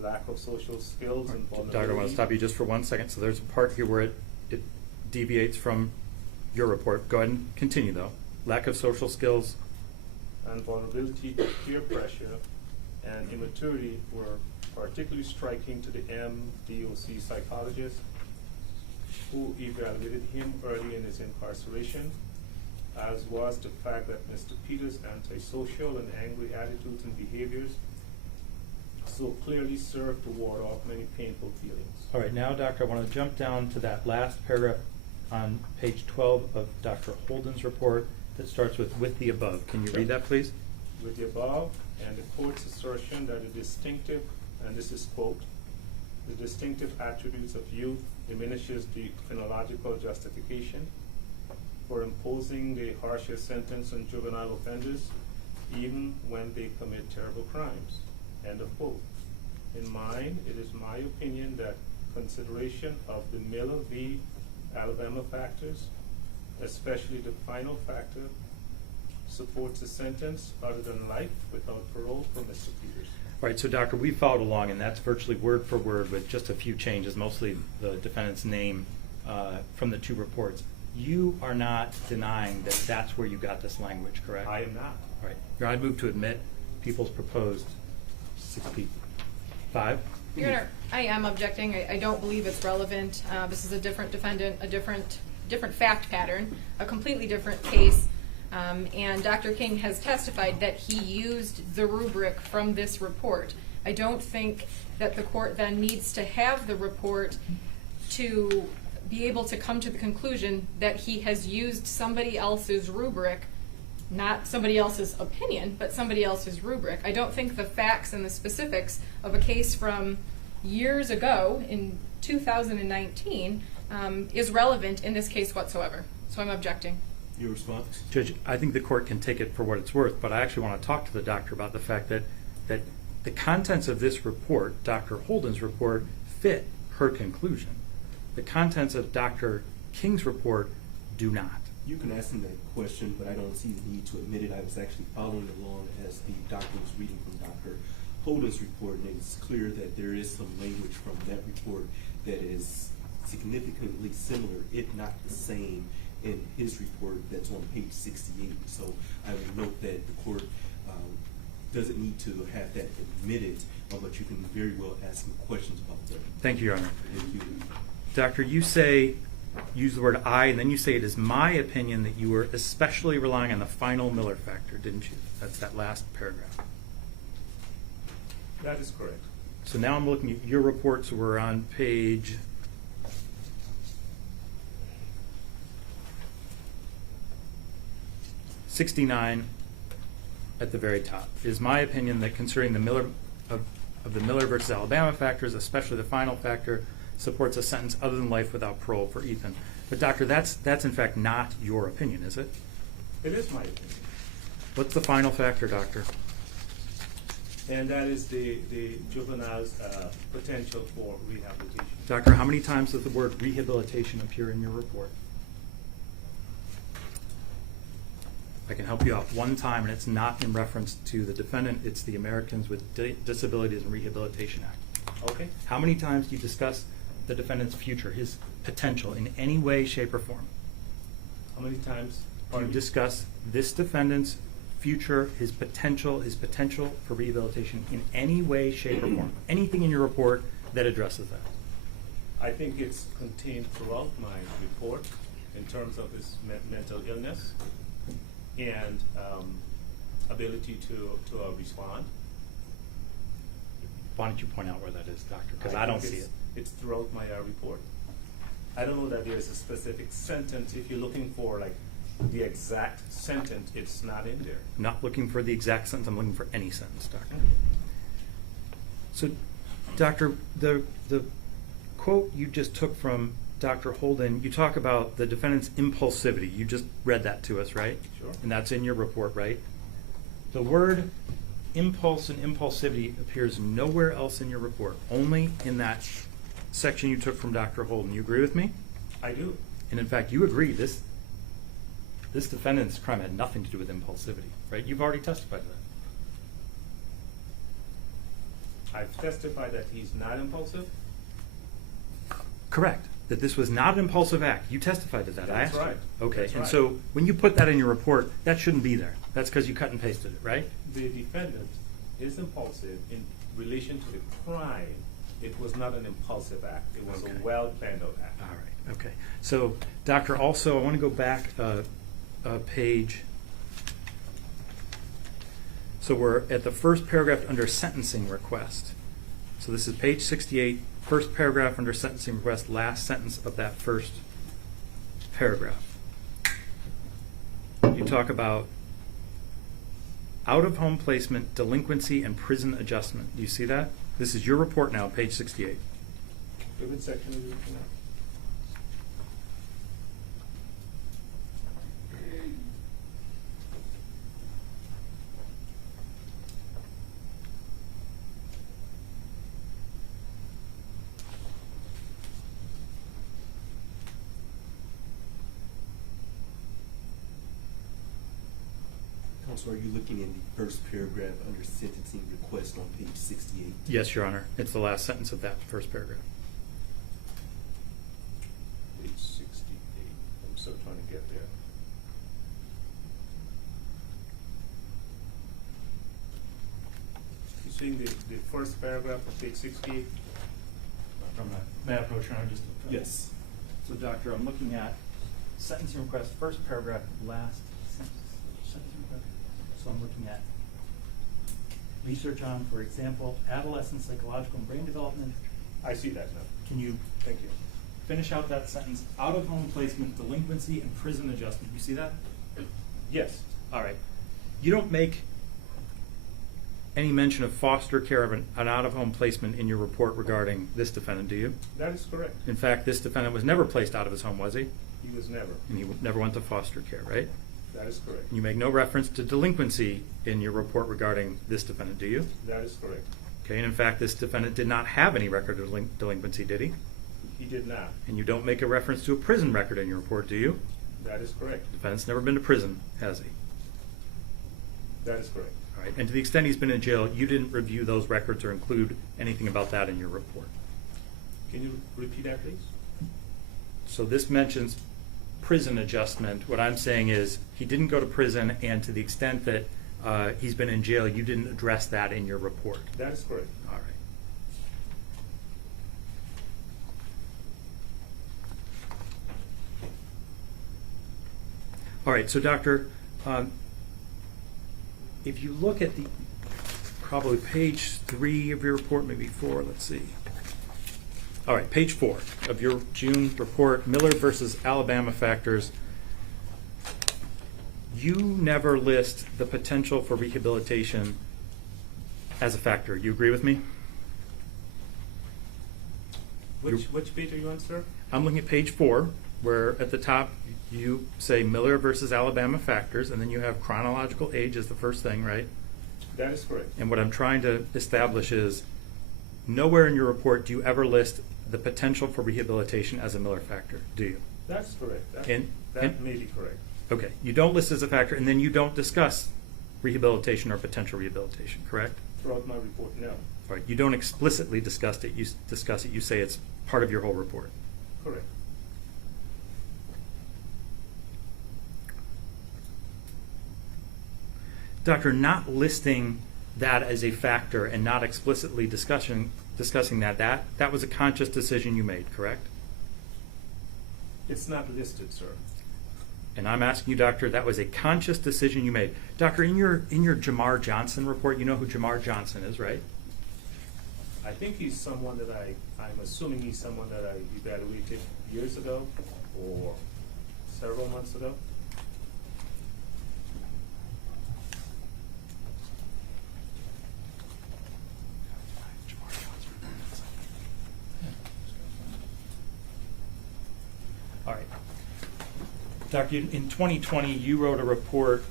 lack of social skills and vulnerability. Doctor, I want to stop you just for 1 second. So there's a part here where it deviates from your report. Go ahead and continue, though. Lack of social skills. And vulnerability to peer pressure and immaturity were particularly striking to the MDOC psychologist who evaluated him early in his incarceration, as was the fact that Mr. Peters' antisocial and angry attitudes and behaviors so clearly served to ward off many painful feelings. All right, now, Doctor, I want to jump down to that last paragraph on page 12 of Dr. Holden's report that starts with the above. Can you read that, please? With the above and the court's assertion that the distinctive, and this is quote, the distinctive attributes of youth diminishes the phenological justification for imposing the harshest sentence on juvenile offenders, even when they commit terrible crimes. End of quote. In mine, it is my opinion that consideration of the Miller v. Alabama factors, especially the final factor, supports a sentence other than life without parole for Mr. Peters. All right, so Doctor, we followed along, and that's virtually word for word with just a few changes, mostly the defendant's name from the two reports. You are not denying that that's where you got this language, correct? I am not. All right. Your Honor, I move to admit people's proposed 65. Your Honor, I am objecting. I don't believe it's relevant. This is a different defendant, a different fact pattern, a completely different case. And Dr. King has testified that he used the rubric from this report. I don't think that the court then needs to have the report to be able to come to the conclusion that he has used somebody else's rubric, not somebody else's opinion, but somebody else's rubric. I don't think the facts and the specifics of a case from years ago in 2019 is relevant in this case whatsoever. So I'm objecting. Your response? Judge, I think the court can take it for what it's worth, but I actually want to talk to the doctor about the fact that the contents of this report, Dr. Holden's report, fit her conclusion. The contents of Dr. King's report do not. You can ask him that question, but I don't see the need to admit it. I was actually following along as the doctor was reading from Dr. Holden's report, and it's clear that there is some language from that report that is significantly similar, if not the same, in his report that's on page 68. So I would note that the court doesn't need to have that admitted, but you can very well ask him questions about that. Thank you, Your Honor. Thank you. Doctor, you use the word I, and then you say it is my opinion that you were especially relying on the final Miller factor, didn't you? That's that last paragraph. That is correct. So now I'm looking at your reports. We're on page 69 at the very top. It is my opinion that considering the Miller of the Miller versus Alabama factors, especially the final factor, supports a sentence other than life without parole for Ethan. But doctor, that's in fact not your opinion, is it? It is my opinion. What's the final factor, doctor? And that is the juvenile's potential for rehabilitation. Doctor, how many times does the word rehabilitation appear in your report? I can help you out one time, and it's not in reference to the defendant. It's the Americans with Disabilities and Rehabilitation Act. Okay. How many times do you discuss the defendant's future, his potential, in any way, shape, or form? How many times? Do you discuss this defendant's future, his potential for rehabilitation in any way, shape, or form? Anything in your report that addresses that? I think it's contained throughout my report in terms of his mental illness and ability to respond. Why don't you point out where that is, doctor? Because I don't see it. It's throughout my report. I don't know that there's a specific sentence. If you're looking for like the exact sentence, it's not in there. I'm not looking for the exact sentence. I'm looking for any sentence, doctor. So, doctor, the quote you just took from Dr. Holden, you talk about the defendant's impulsivity. You just read that to us, right? Sure. And that's in your report, right? The word impulse and impulsivity appears nowhere else in your report, only in that section you took from Dr. Holden. You agree with me? I do. And in fact, you agree this defendant's crime had nothing to do with impulsivity, right? You've already testified to that. I've testified that he's not impulsive. Correct. That this was not an impulsive act. You testified to that. I That's asked you. right. Okay. That's And right. so when you put that in your report, that shouldn't be there. That's because you cut and pasted it, right? The defendant is impulsive in relation to the crime. It was not an impulsive act. It was Okay. a well-planned out act. All right. Okay. So, Doctor, also, I want to go back a page. So we're at the first paragraph under sentencing request. So this is page 68, first paragraph under sentencing request, last sentence of that first paragraph. You talk about out-of-home placement, delinquency, and prison adjustment. Do you see that? This is your report now, page 68. Which section are you looking at? Counselor, are you looking in the first paragraph under sentencing request on page 68? Yes, Your Honor. It's the last sentence of that first paragraph. Page 68. I'm still trying to get there. You seeing the first paragraph of page 68? May I approach, Your Honor? Just Yes. So, Doctor, I'm looking at sentencing request, first paragraph, last sentence. Sentencing request. So I'm looking at research on, for example, adolescent psychological and brain development. I see that now. Can you Thank you. finish out that sentence? Out-of-home placement, delinquency, and prison adjustment. You see that? Yes. All right. You don't make any mention of foster care of an out-of-home placement in your report regarding this defendant, do you? That is correct. In fact, this defendant was never placed out of his home, was he? He was never. And he never went to foster care, right? That is correct. You make no reference to delinquency in your report regarding this defendant, do you? That is correct. Okay, and in fact, this defendant did not have any record of delinquency, did he? He did not. And you don't make a reference to a prison record in your report, do you? That is correct. Defendant's never been to prison, has he? That is correct. All right, and to the extent he's been in jail, you didn't review those records or include anything about that in your report. Can you repeat that, please? So this mentions prison adjustment. What I'm saying is he didn't go to prison, and to the extent that he's been in jail, you didn't address that in your report. That is correct. All right. All right, so Doctor, if you look at the probably page 3 of your report, maybe 4, let's see. All right, page 4 of your June report, Miller versus Alabama factors. You never list the potential for rehabilitation as a factor. You agree with me? Which page are you on, sir? I'm looking at page 4, where at the top you say Miller versus Alabama factors, and then you have chronological age as the first thing, right? That is correct. And what I'm trying to establish is nowhere in your report do you ever list the potential for rehabilitation as a Miller factor, do you? That's correct. That And may be correct. okay, you don't list it as a factor, and then you don't discuss rehabilitation or potential rehabilitation, correct? Throughout my report, no. All right, you don't explicitly discuss it. You say it's part of your whole report. Correct. Doctor, not listing that as a factor and not explicitly discussing that was a conscious decision you made, correct? It's not listed, sir. And I'm asking you, Doctor, that was a conscious decision you made. Doctor, in your Jamar Johnson report, you know who Jamar Johnson is, right? I think he's someone that I'm assuming he's someone that I evaluated years ago or several months ago. All right. Doctor, in 2020, you wrote a report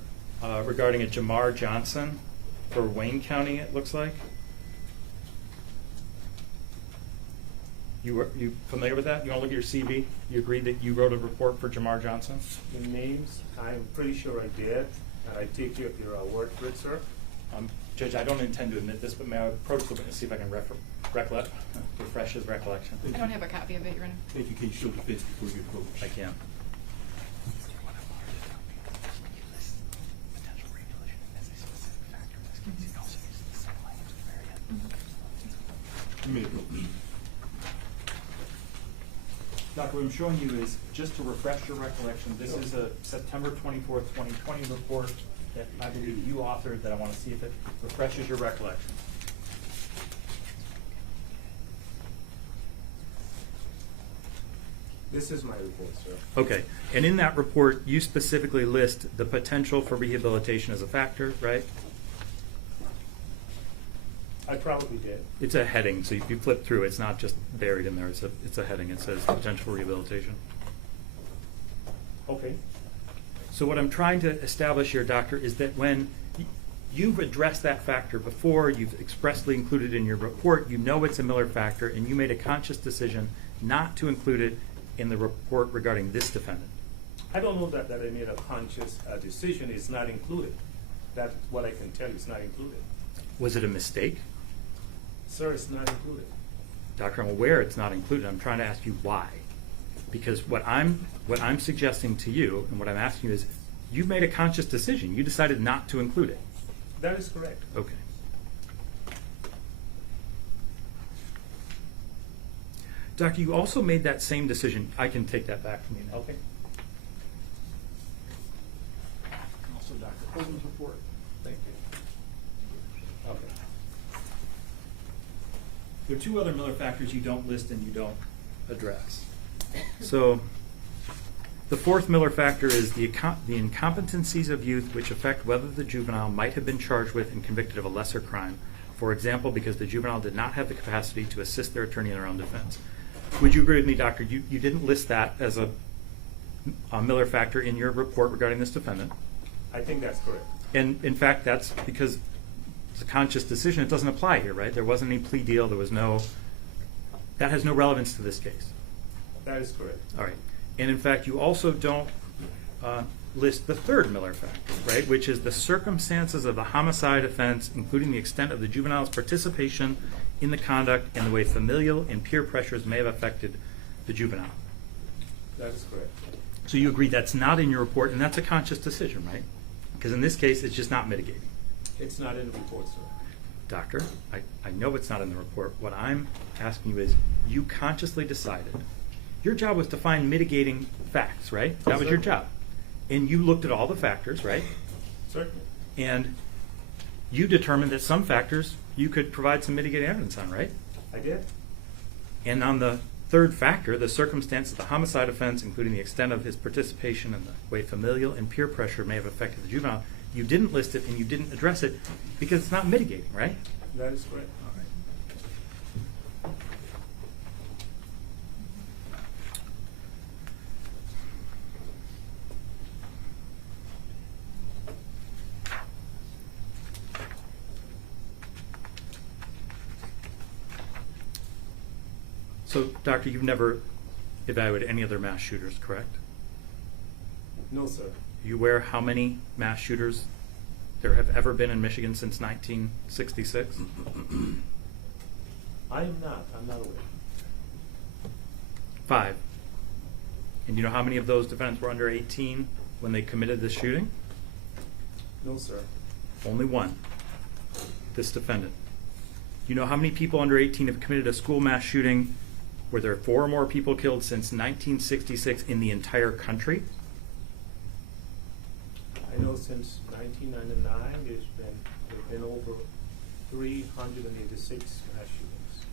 regarding a Jamar Johnson for Wayne County, it looks like. You familiar with that? You want to look at your CV? You agreed that you wrote a report for Jamar Johnson? The names, I'm pretty sure I did, and I take your word for it, sir. Judge, I don't intend to admit this, but may I approach the witness, see if I can refresh his recollection? I don't have a copy of it, Your Honor. Thank you. Can you show defense before you approach? I can. You may approach. Doctor, what I'm showing you is, just to refresh your recollection, this is a September 24th, 2020 report that I believe you authored, that I want to see if it refreshes your recollection. This is my report, sir. Okay, and in that report, you specifically list the potential for rehabilitation as a factor, right? I probably did. It's a heading, so if you flip through, it's not just buried in there, it's a heading. It says potential for rehabilitation. Okay. So what I'm trying to establish here, Doctor, is that when you've addressed that factor before, you've expressly included it in your report, you know it's a Miller factor, and you made a conscious decision not to include it in the report regarding this defendant. I don't know that I made a conscious decision. It's not included. That's what I can tell you. It's not included. Was it a mistake? Sir, it's not included. Doctor, I'm aware it's not included. I'm trying to ask you why. Because what I'm suggesting to you, and what I'm asking you is, you've made a conscious decision. You decided not to include it. That is correct. Okay. Doctor, you also made that same decision. I can take that back from you now. Okay. Also, Dr. Holden's report. Thank you. Okay. There are two other Miller factors you don't list and you don't address. So the fourth Miller factor is the incompetencies of youth which affect whether the juvenile might have been charged with and convicted of a lesser crime. For example, because the juvenile did not have the capacity to assist their attorney in their own defense. Would you agree with me, Doctor? You didn't list that as a Miller factor in your report regarding this defendant. I think that's correct. And in fact, that's because it's a conscious decision. It doesn't apply here, right? There wasn't any plea deal. There was that has no relevance to this case. That is correct. All right. And in fact, you also don't list the third Miller factor, right, which is the circumstances of the homicide offense, including the extent of the juvenile's participation in the conduct and the way familial and peer pressures may have affected the juvenile. That is correct. So you agree that's not in your report, and that's a conscious decision, right? Because in this case, it's just not mitigating. It's not in the report, sir. Doctor, I know it's not in the report. What I'm asking you is, you consciously decided. Your job was to find mitigating facts, right? That was your job. And you looked at all the factors, right? Certainly. And you determined that some factors you could provide some mitigating evidence on, right? I did. And on the third factor, the circumstance of the homicide offense, including the extent of his participation and the way familial and peer pressure may have affected the juvenile, you didn't list it and you didn't address it because it's not mitigating, right? That is correct. All right. So, Doctor, you've never evaluated any other mass shooters, correct? No, sir. Are you aware how many mass shooters there have ever been in Michigan since 1966? I'm not aware. 5. And you know how many of those defendants were under 18 when they committed this shooting? No, sir. Only one. This defendant. You know how many people under 18 have committed a school mass shooting where there are 4 or more people killed since 1966 in the entire country? I know since 1999 there have been over 386 mass shootings.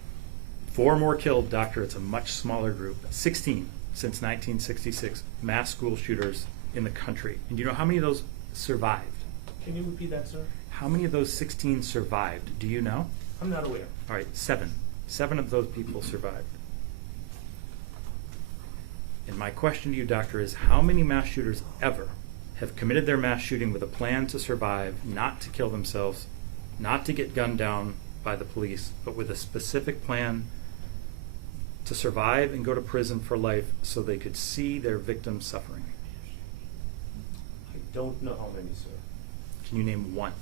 4 more killed, Doctor. It's a much smaller group. 16 since 1966 mass school shooters in the country. And do you know how many of those survived? Can you repeat that, sir? How many of those 16 survived? Do you know? I'm not aware. All right, 7. 7 of those people survived. And my question to you, Doctor, is how many mass shooters ever have committed their mass shooting with a plan to survive, not to kill themselves, not to get gunned down by the police, but with a specific plan to survive and go to prison for life so they could see their victims suffering? I don't know how many, sir. Can you name one?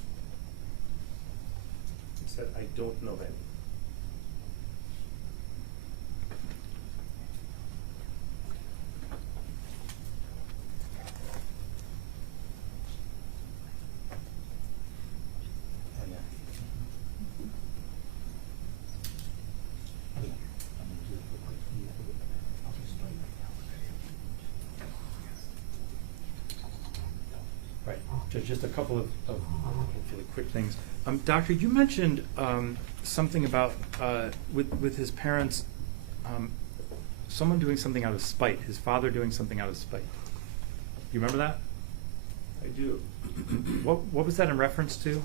said, I don't know any. Right. Just a couple of hopefully quick things. Doctor, you mentioned something about with his parents, someone doing something out of spite. His father doing something out of spite. You remember that? I do. What was that in reference to?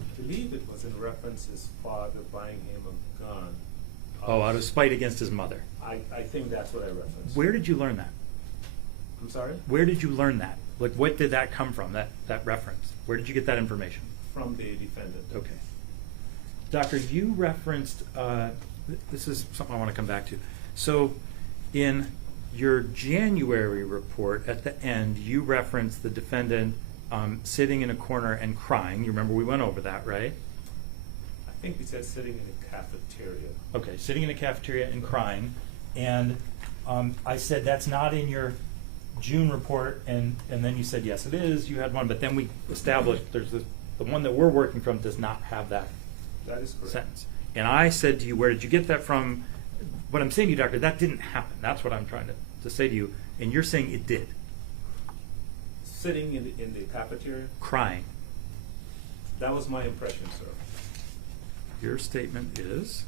I believe it was in reference to his father buying him a gun. Oh, out of spite against his mother. I think that's what I referenced. Where did you learn that? I'm sorry? Where did you learn that? Like, what did that come from, that reference? Where did you get that information? From the defendant. Okay. Doctor, you referenced, this is something I want to come back to. So in your January report, at the end, you referenced the defendant sitting in a corner and crying. You remember we went over that, right? I think he said sitting in a cafeteria. Okay, sitting in a cafeteria and crying. And I said that's not in your June report, and then you said yes it is, you had one, but then we established there's the one that we're working from does not have that That is correct. sentence. And I said to you, where did you get that from? What I'm saying to you, doctor, that didn't happen. That's what I'm trying to say to you, and you're saying it did. Sitting in the cafeteria? Crying. That was my impression, sir. Your statement is,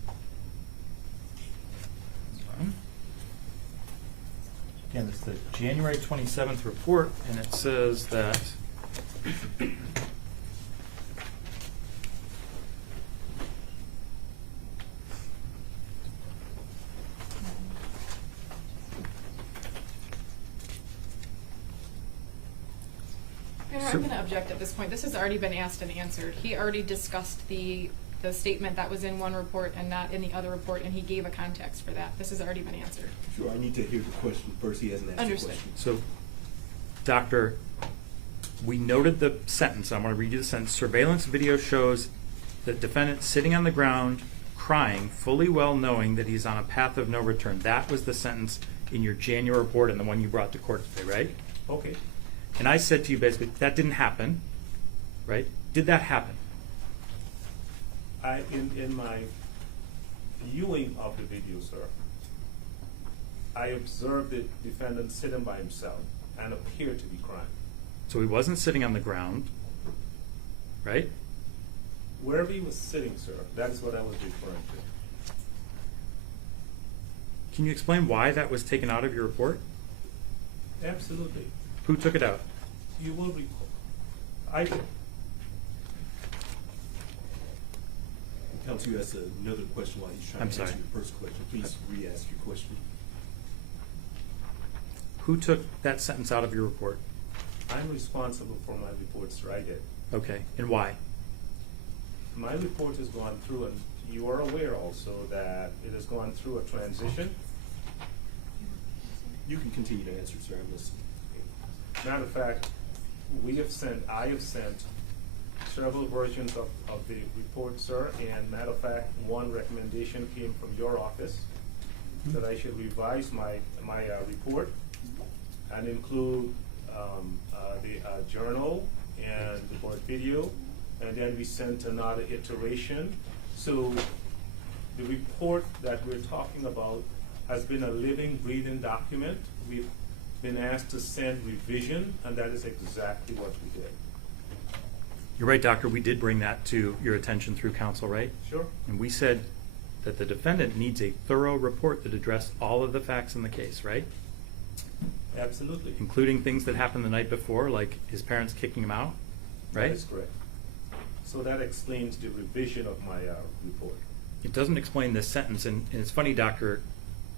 again, it's the January 27th report, and it says that I'm going to object at this point. This has already been asked and answered. He already discussed the statement that was in one report and not in the other report, and he gave a context for that. This has already been answered. Sure, I need to hear the question first. He hasn't answered Understood. the question. So, doctor, we noted the sentence. I'm going to read you the sentence. Surveillance video shows the defendant sitting on the ground crying, fully well knowing that he's on a path of no return. That was the sentence in your January report and the one you brought to court today, right? Okay. And I said to you basically, that didn't happen, right? Did that happen? In my viewing of the video, sir, I observed the defendant sitting by himself and appeared to be crying. So he wasn't sitting on the ground, right? Wherever he was sitting, sir, that's what I was referring to. Can you explain why that was taken out of your report? Absolutely. Who took it out? You will recall. I did. Counsel, you asked another question while he's trying I'm to sorry. answer your first question. Please re-ask your question. Who took that sentence out of your report? I'm responsible for my report, sir. I did. Okay, and why? My report has gone through, and you are aware also that it has gone through a transition. You can continue to answer, sir. I'm listening. Matter of fact, I have sent several versions of the report, sir, and matter of fact, one recommendation came from your office that I should revise my report and include the journal and the board video, and then we sent another iteration. So the report that we're talking about has been a living, breathing document. We've been asked to send revision, and that is exactly what we did. You're right, doctor, we did bring that to your attention through counsel, right? Sure. And we said that the defendant needs a thorough report that addressed all of the facts in the case, right? Absolutely. Including things that happened the night before, like his parents kicking him out, right? That is correct. So that explains the revision of my report. It doesn't explain this sentence, and it's funny, doctor,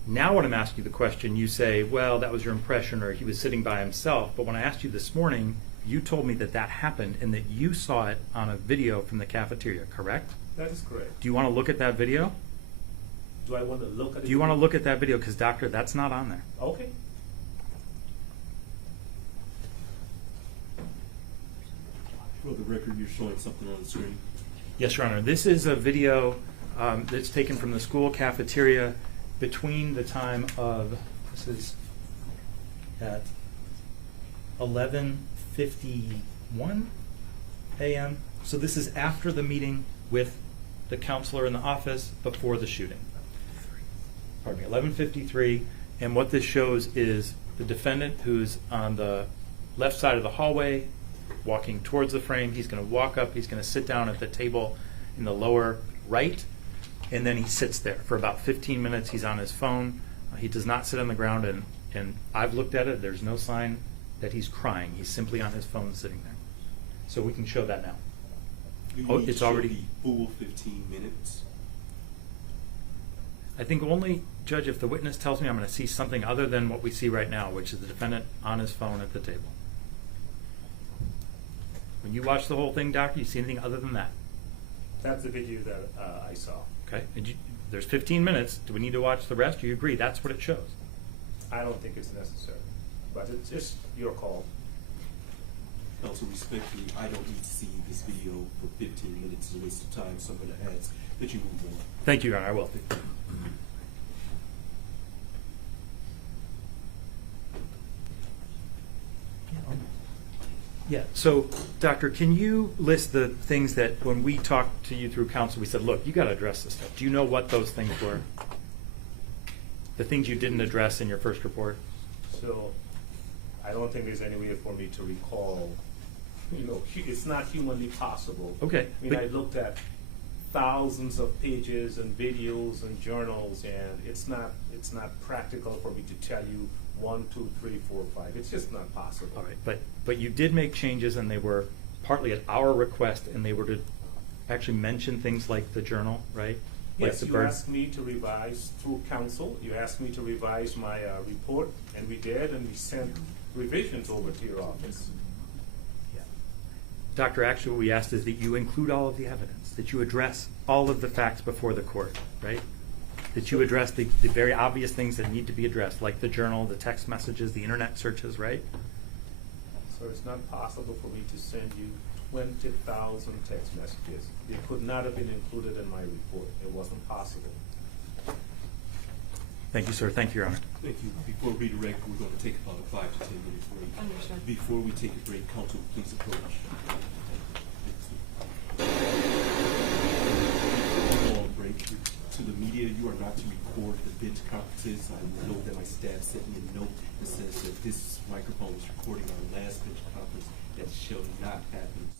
now when I'm asking you the question, you say, well, that was your impression, or he was sitting by himself, but when I asked you this morning, you told me that that happened and that you saw it on a video from the cafeteria, correct? That is correct. Do you want to look at that video? Do I want to look at it? Do you want to look at that video? Because, doctor, that's not on there. Okay. For the record, you're showing something on the screen. Yes, Your Honor. This is a video that's taken from the school cafeteria between the time of, this is at 11:51 a.m. So this is after the meeting with the counselor in the office before the shooting. Pardon me, 11:53. And what this shows is the defendant who's on the left side of the hallway walking towards the frame. He's going to walk up. He's going to sit down at the table in the lower right. And then he sits there for about 15 minutes. He's on his phone. He does not sit on the ground. And I've looked at it. There's no sign that he's crying. He's simply on his phone sitting there. So we can show that now. You Oh, need it's to show already- the full 15 minutes. I think only, Judge, if the witness tells me I'm going to see something other than what we see right now, which is the defendant on his phone at the table. When you watch the whole thing, Doctor, you see anything other than that? That's the video that I saw. Okay. There's 15 minutes. Do we need to watch the rest? Do you agree that's what it shows? I don't think it's necessary, but it's just your call. Also, respectfully, I don't need to see this video for 15 minutes. It's a waste of time. So I'm going to ask that you move on. Thank you, Your Honor. I will. Yeah, so, Doctor, can you list the things that when we talked to you through counsel, we said, look, you got to address this stuff. Do you know what those things were? The things you didn't address in your first report? So I don't think there's any way for me to recall. You know, it's not humanly possible. Okay, I mean, but- I looked at thousands of pages and videos and journals, and it's not practical for me to tell you 1, 2, 3, 4, 5. It's just not possible. All right, but you did make changes, and they were partly at our request, and they were to actually mention things like the journal, right? Like Yes, the you birth- asked me to revise through counsel. You asked me to revise my report, and we did, and we sent revisions over to your office. Doctor, actually what we asked is that you include all of the evidence, that you address all of the facts before the court, right? That you address the very obvious things that need to be addressed, like the journal, the text messages, the internet searches, right? So it's not possible for me to send you 20,000 text messages. They could not have been included in my report. It wasn't possible. Thank you, sir. Thank you, Your Honor. Thank you. Before we redirect, we're going to take about a 5 to 10 minute break. Understood. Before we take a break, counsel, please approach. Long break. To the media, you are not to record the bench conferences. I know that my staff sent me a note that says that this microphone is recording our last bench conference. That shall not happen.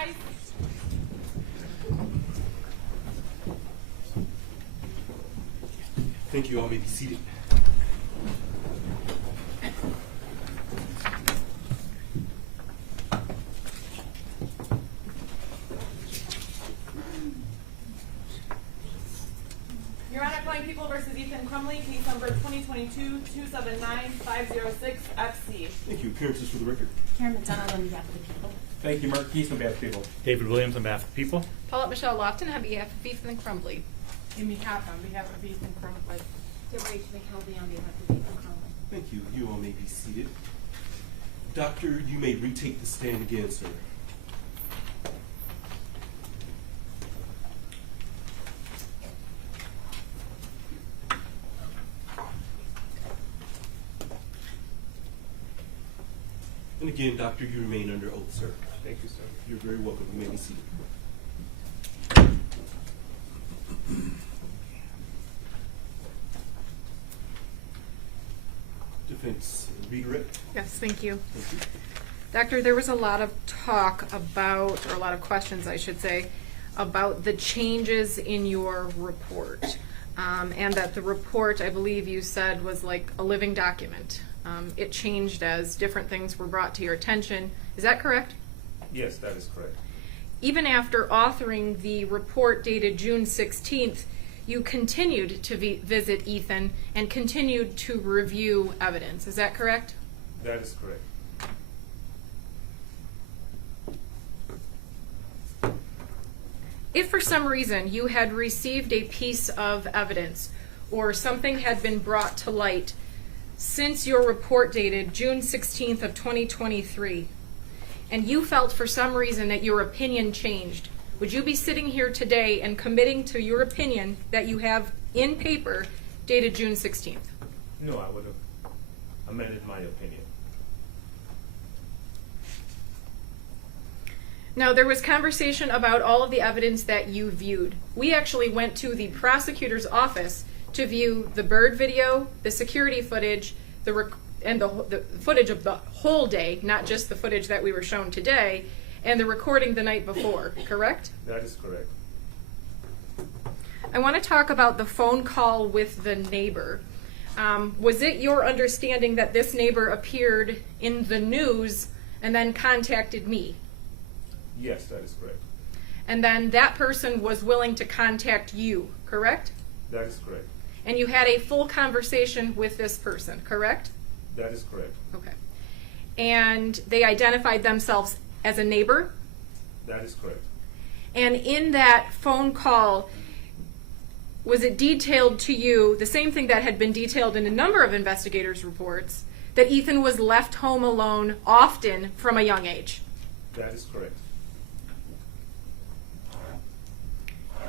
rise. Thank you. All may be seated. Your Honor, calling People versus Ethan Crumley, case number 2022-279-506-FC. Thank you. Appearances for the record. Karen McDonald on behalf of the people. Thank you, Mark Keith on behalf of the people. David Williams on behalf of the people. Paulette Michelle Lofton on behalf of Ethan Crumbley. Amy Cobb on behalf of Ethan Crumbley. Deborah H. McKelvey on behalf of Ethan Crumley. Thank you. You all may be seated. Doctor, you may retake the stand again, sir. And again, doctor, you remain under oath, sir. Thank you, sir. You're very welcome. You may be seated. Defense redirect. Yes, thank you. Thank you. Doctor, there was a lot of talk about, or a lot of questions, I should say, about the changes in your report. And that the report, I believe you said, was like a living document. It changed as different things were brought to your attention. Is that correct? Yes, that is correct. Even after authoring the report dated June 16th, you continued to visit Ethan and continued to review evidence. Is that correct? That is correct. If for some reason you had received a piece of evidence or something had been brought to light since your report dated June 16th of 2023, and you felt for some reason that your opinion changed, would you be sitting here today and committing to your opinion that you have in paper dated June 16th? No, I would have amended my opinion. Now, there was conversation about all of the evidence that you viewed. We actually went to the prosecutor's office to view the bird video, the security footage, and the footage of the whole day, not just the footage that we were shown today, and the recording the night before, correct? That is correct. I want to talk about the phone call with the neighbor. Was it your understanding that this neighbor appeared in the news and then contacted me? Yes, that is correct. And then that person was willing to contact you, correct? That is correct. And you had a full conversation with this person, correct? That is correct. Okay. And they identified themselves as a neighbor? That is correct. And in that phone call, was it detailed to you, the same thing that had been detailed in a number of investigators' reports, that Ethan was left home alone often from a young age? That is correct.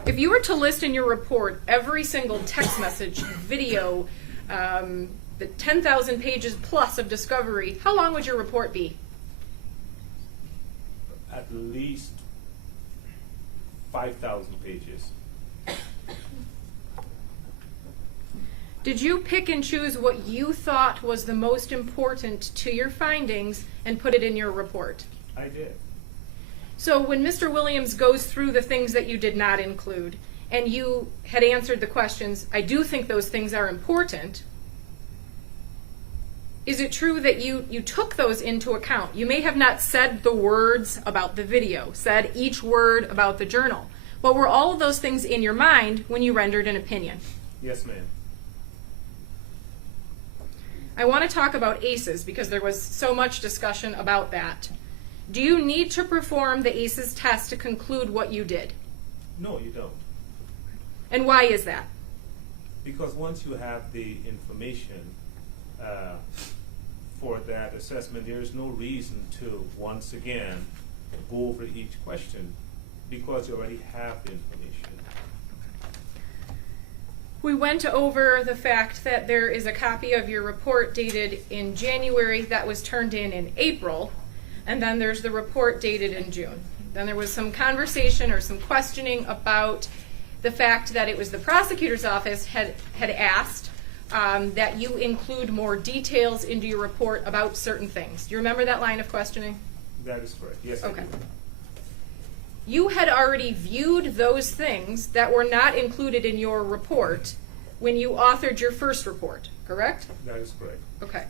If you were to list in your report every single text message, video, the 10,000 pages plus of discovery, how long would your report be? At least 5,000 pages. Did you pick and choose what you thought was the most important to your findings and put it in your report? I did. So when Mr. Williams goes through the things that you did not include, and you had answered the questions, I do think those things are important, is it true that you took those into account? You may have not said the words about the video, said each word about the journal, but were all of those things in your mind when you rendered an opinion? Yes, ma'am. I want to talk about ACEs because there was so much discussion about that. Do you need to perform the ACEs test to conclude what you did? No, you don't. And why is that? Because once you have the information for that assessment, there is no reason to, once again, go over each question because you already have the information. We went over the fact that there is a copy of your report dated in January that was turned in April, and then there's the report dated in June. Then there was some conversation or some questioning about the fact that it was the prosecutor's office had asked that you include more details into your report about certain things. Do you remember that line of questioning? That is correct. Yes, Okay. I do. you had already viewed those things that were not included in your report when you authored your first report, correct? That is correct. Okay.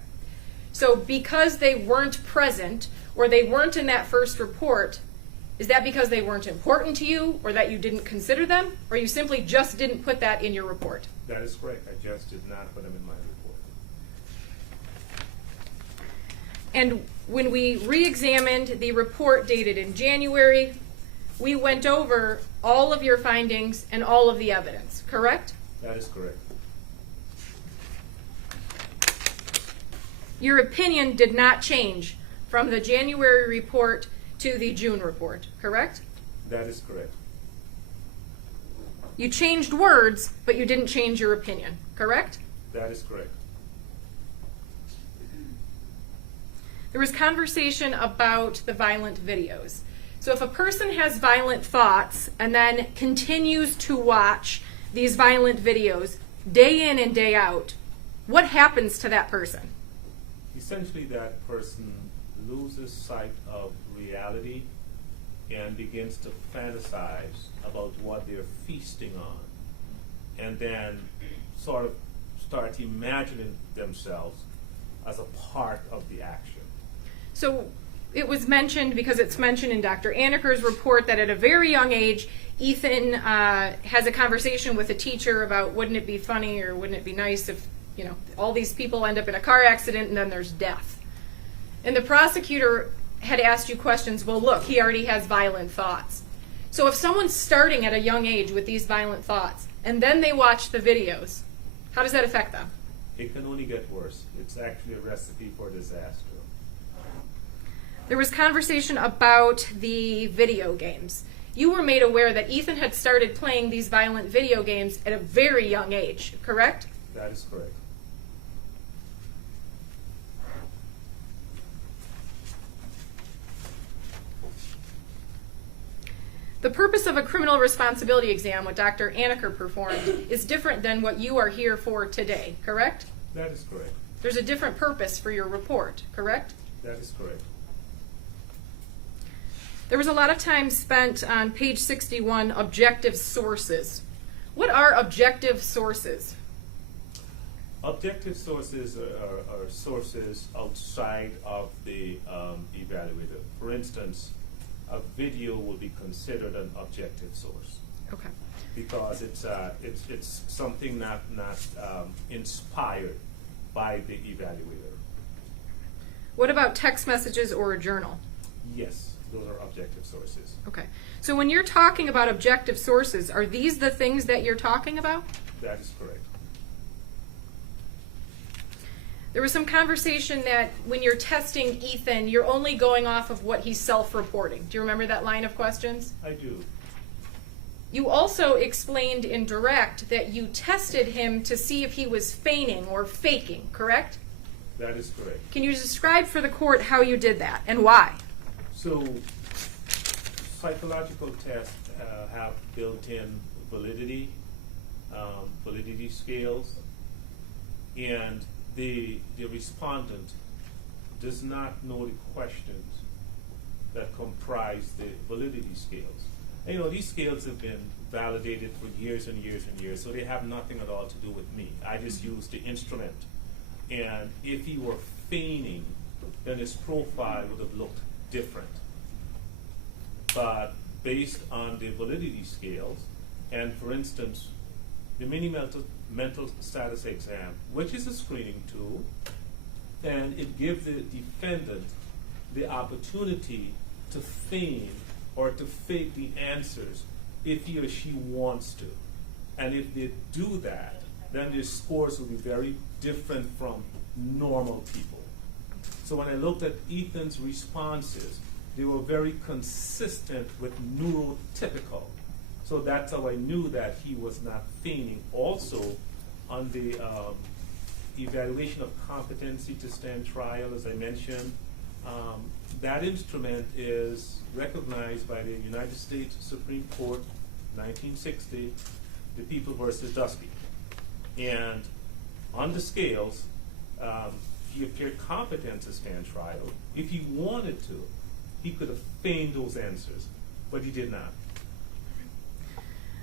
So because they weren't present or they weren't in that first report, is that because they weren't important to you or that you didn't consider them, or you simply just didn't put that in your report? That is correct. I just did not put them in my report. And when we re-examined the report dated in January, we went over all of your findings and all of the evidence, correct? That is correct. Your opinion did not change from the January report to the June report, correct? That is correct. You changed words, but you didn't change your opinion, correct? That is correct. There was conversation about the violent videos. So if a person has violent thoughts and then continues to watch these violent videos day in and day out, what happens to that person? Essentially, that person loses sight of reality and begins to fantasize about what they're feasting on, and then sort of start imagining themselves as a part of the action. So it was mentioned, because it's mentioned in Dr. Aniker's report, that at a very young age, Ethan has a conversation with a teacher about wouldn't it be funny or wouldn't it be nice if, you know, all these people end up in a car accident and then there's death. And the prosecutor had asked you questions, well, look, he already has violent thoughts. So if someone's starting at a young age with these violent thoughts and then they watch the videos, how does that affect them? It can only get worse. It's actually a recipe for disaster. There was conversation about the video games. You were made aware that Ethan had started playing these violent video games at a very young age, correct? That is correct. The purpose of a criminal responsibility exam, what Dr. Aniker performed, is different than what you are here for today, correct? That is correct. There's a different purpose for your report, correct? That is correct. There was a lot of time spent on page 61, objective sources. What are objective sources? Objective sources are sources outside of the evaluator. For instance, a video will be considered an objective source. Okay. Because it's something not inspired by the evaluator. What about text messages or a journal? Yes, those are objective sources. Okay. So when you're talking about objective sources, are these the things that you're talking about? That is correct. There was some conversation that when you're testing Ethan, you're only going off of what he's self-reporting. Do you remember that line of questions? I do. You also explained in direct that you tested him to see if he was feigning or faking, correct? That is correct. Can you describe for the court how you did that and why? So, psychological tests have built-in validity scales, and the respondent does not know the questions that comprise the validity scales. And, you know, these scales have been validated for years and years and years, so they have nothing at all to do with me. I just use the instrument. And if he were feigning, then his profile would have looked different. But based on the validity scales, and for instance, the mini mental status exam, which is a screening tool, and it gives the defendant the opportunity to feign or to fake the answers if he or she wants to. And if they do that, then their scores will be very different from normal people. So when I looked at Ethan's responses, they were very consistent with neurotypical. So that's how I knew that he was not feigning. Also, on the evaluation of competency to stand trial, as I mentioned, that instrument is recognized by the United States Supreme Court, 1960, the People versus Dusky. And on the scales, he appeared competent to stand trial. If he wanted to, he could have feigned those answers. but he did not.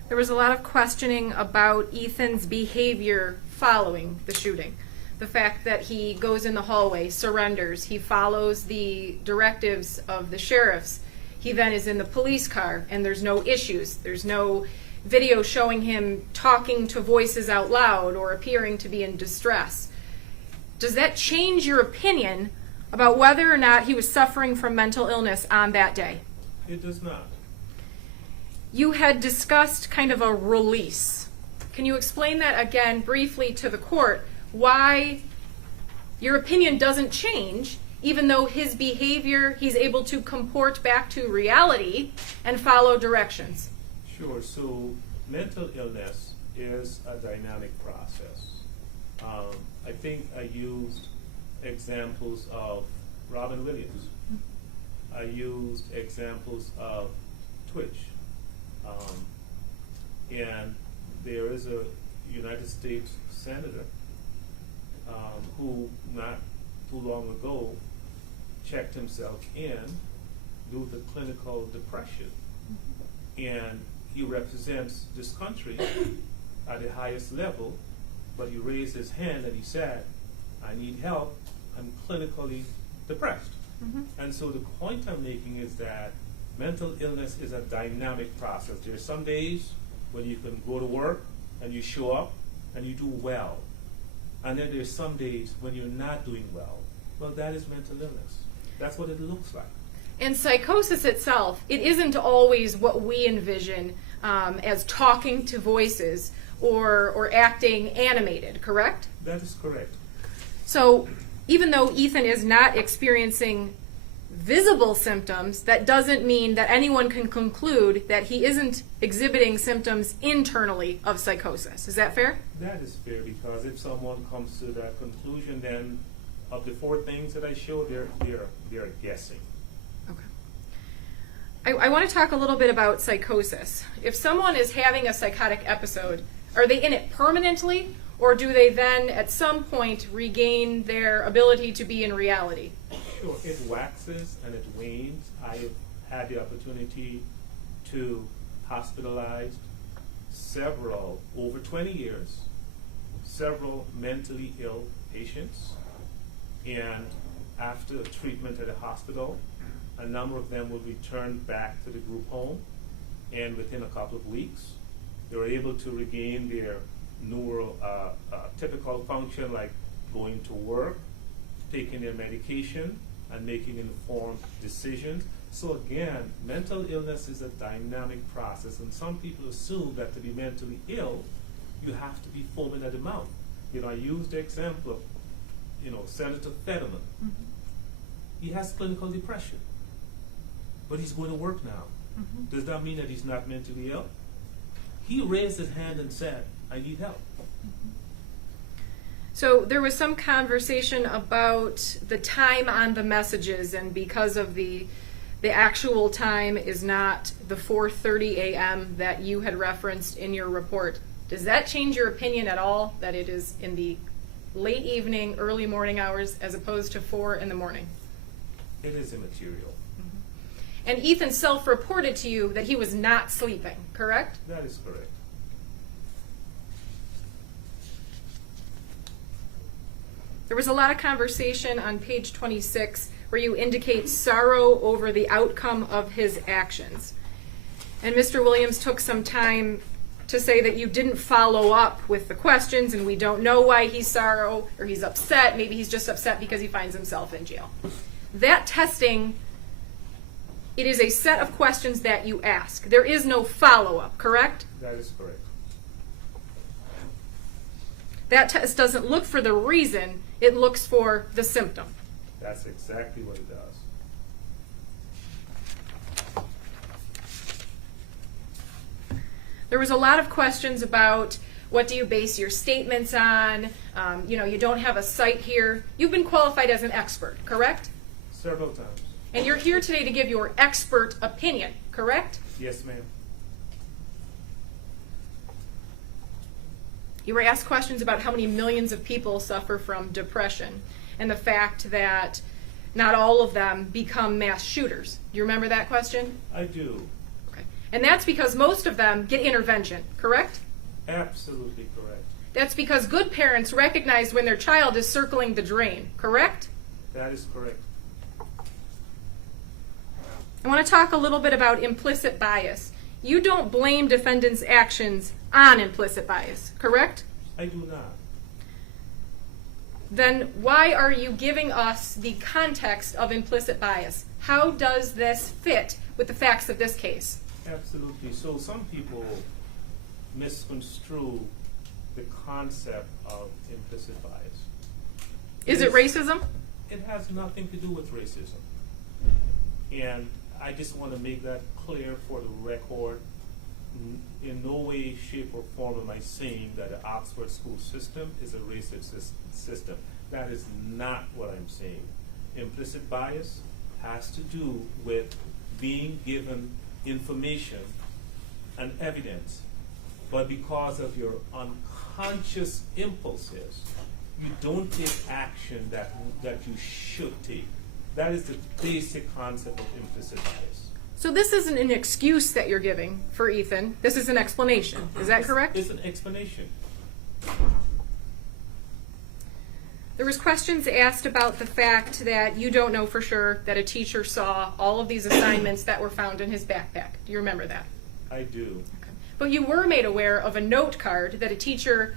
There was a lot of questioning about Ethan's behavior following the shooting. The fact that he goes in the hallway, surrenders, he follows the directives of the sheriffs. He then is in the police car, and there's no issues. There's no video showing him talking to voices out loud or appearing to be in distress. Does that change your opinion about whether or not he was suffering from mental illness on that day? It does not. You had discussed kind of a release. Can you explain that again briefly to the court, why your opinion doesn't change even though his behavior, he's able to comport back to reality and follow directions? Sure. So mental illness is a dynamic process. I think I used examples of Robin Williams. I used examples of Twitch. And there is a United States senator who not too long ago checked himself in due to clinical depression. And he represents this country at the highest level, but he raised his hand and he said, I need help, I'm clinically depressed. And so the point I'm making is that mental illness is a dynamic process. There are some days when you can go to work and you show up and you do well. And then there's some days when you're not doing well. Well, that is mental illness. That's what it looks like. And psychosis itself, it isn't always what we envision as talking to voices or acting animated, correct? That is correct. So even though Ethan is not experiencing visible symptoms, that doesn't mean that anyone can conclude that he isn't exhibiting symptoms internally of psychosis. Is that fair? That is fair, because if someone comes to that conclusion, then of the 4 things that I showed, they're guessing. I want to talk a little bit about psychosis. If someone is having a psychotic episode, are they in it permanently, or do they then at some point regain their ability to be in reality? Sure, it waxes and it wanes. I have had the opportunity to hospitalize several, over 20 years, several mentally ill patients. And after treatment at the hospital, a number of them will return back to the group home, and within a couple of weeks, they were able to regain their typical function, like going to work, taking their medication, and making informed decisions. So again, mental illness is a dynamic process, and some people assume that to be mentally ill, you have to be foaming at the mouth. I used the example of, Senator Fetterman. He has clinical depression, but he's going to work now. Does that mean that he's not mentally ill? He raised his hand and said, I need help. So there was some conversation about the time on the messages, and because of the actual time is not the 4:30 a.m. that you had referenced in your report. Does that change your opinion at all, that it is in the late evening, early morning hours, as opposed to 4 in the morning? It is immaterial. And Ethan self-reported to you that he was not sleeping, correct? That is correct. There was a lot of conversation on page 26 where you indicate sorrow over the outcome of his actions. And Mr. Williams took some time to say that you didn't follow up with the questions, and we don't know why he's sorrow or he's upset. Maybe he's just upset because he finds himself in jail. That testing, it is a set of questions that you ask. There is no follow-up, correct? That is correct. That test doesn't look for the reason, it looks for the symptom. That's exactly what it does. There was a lot of questions about what do you base your statements on? You don't have a site here. You've been qualified as an expert, correct? Several times. And you're here today to give your expert opinion, correct? Yes, ma'am. You were asked questions about how many millions of people suffer from depression and the fact that not all of them become mass shooters. Do you remember that question? I do. And that's because most of them get intervention, correct? Absolutely correct. That's because good parents recognize when their child is circling the drain, correct? That is correct. I want to talk a little bit about implicit bias. You don't blame defendants' actions on implicit bias, correct? I do not. Then why are you giving us the context of implicit bias? How does this fit with the facts of this case? Absolutely. So some people misconstrue the concept of implicit bias. Is it racism? It has nothing to do with racism. And I just want to make that clear for the record. In no way, shape, or form am I saying that the Oxford school system is a racist system. That is not what I'm saying. Implicit bias has to do with being given information and evidence, but because of your unconscious impulses, you don't take action that you should take. That is the basic concept of implicit bias. So this isn't an excuse that you're giving for Ethan. This is an explanation. Is that correct? It's an explanation. There was questions asked about the fact that you don't know for sure that a teacher saw all of these assignments that were found in his backpack. Do you remember that? I do. Okay. But you were made aware of a note card that a teacher,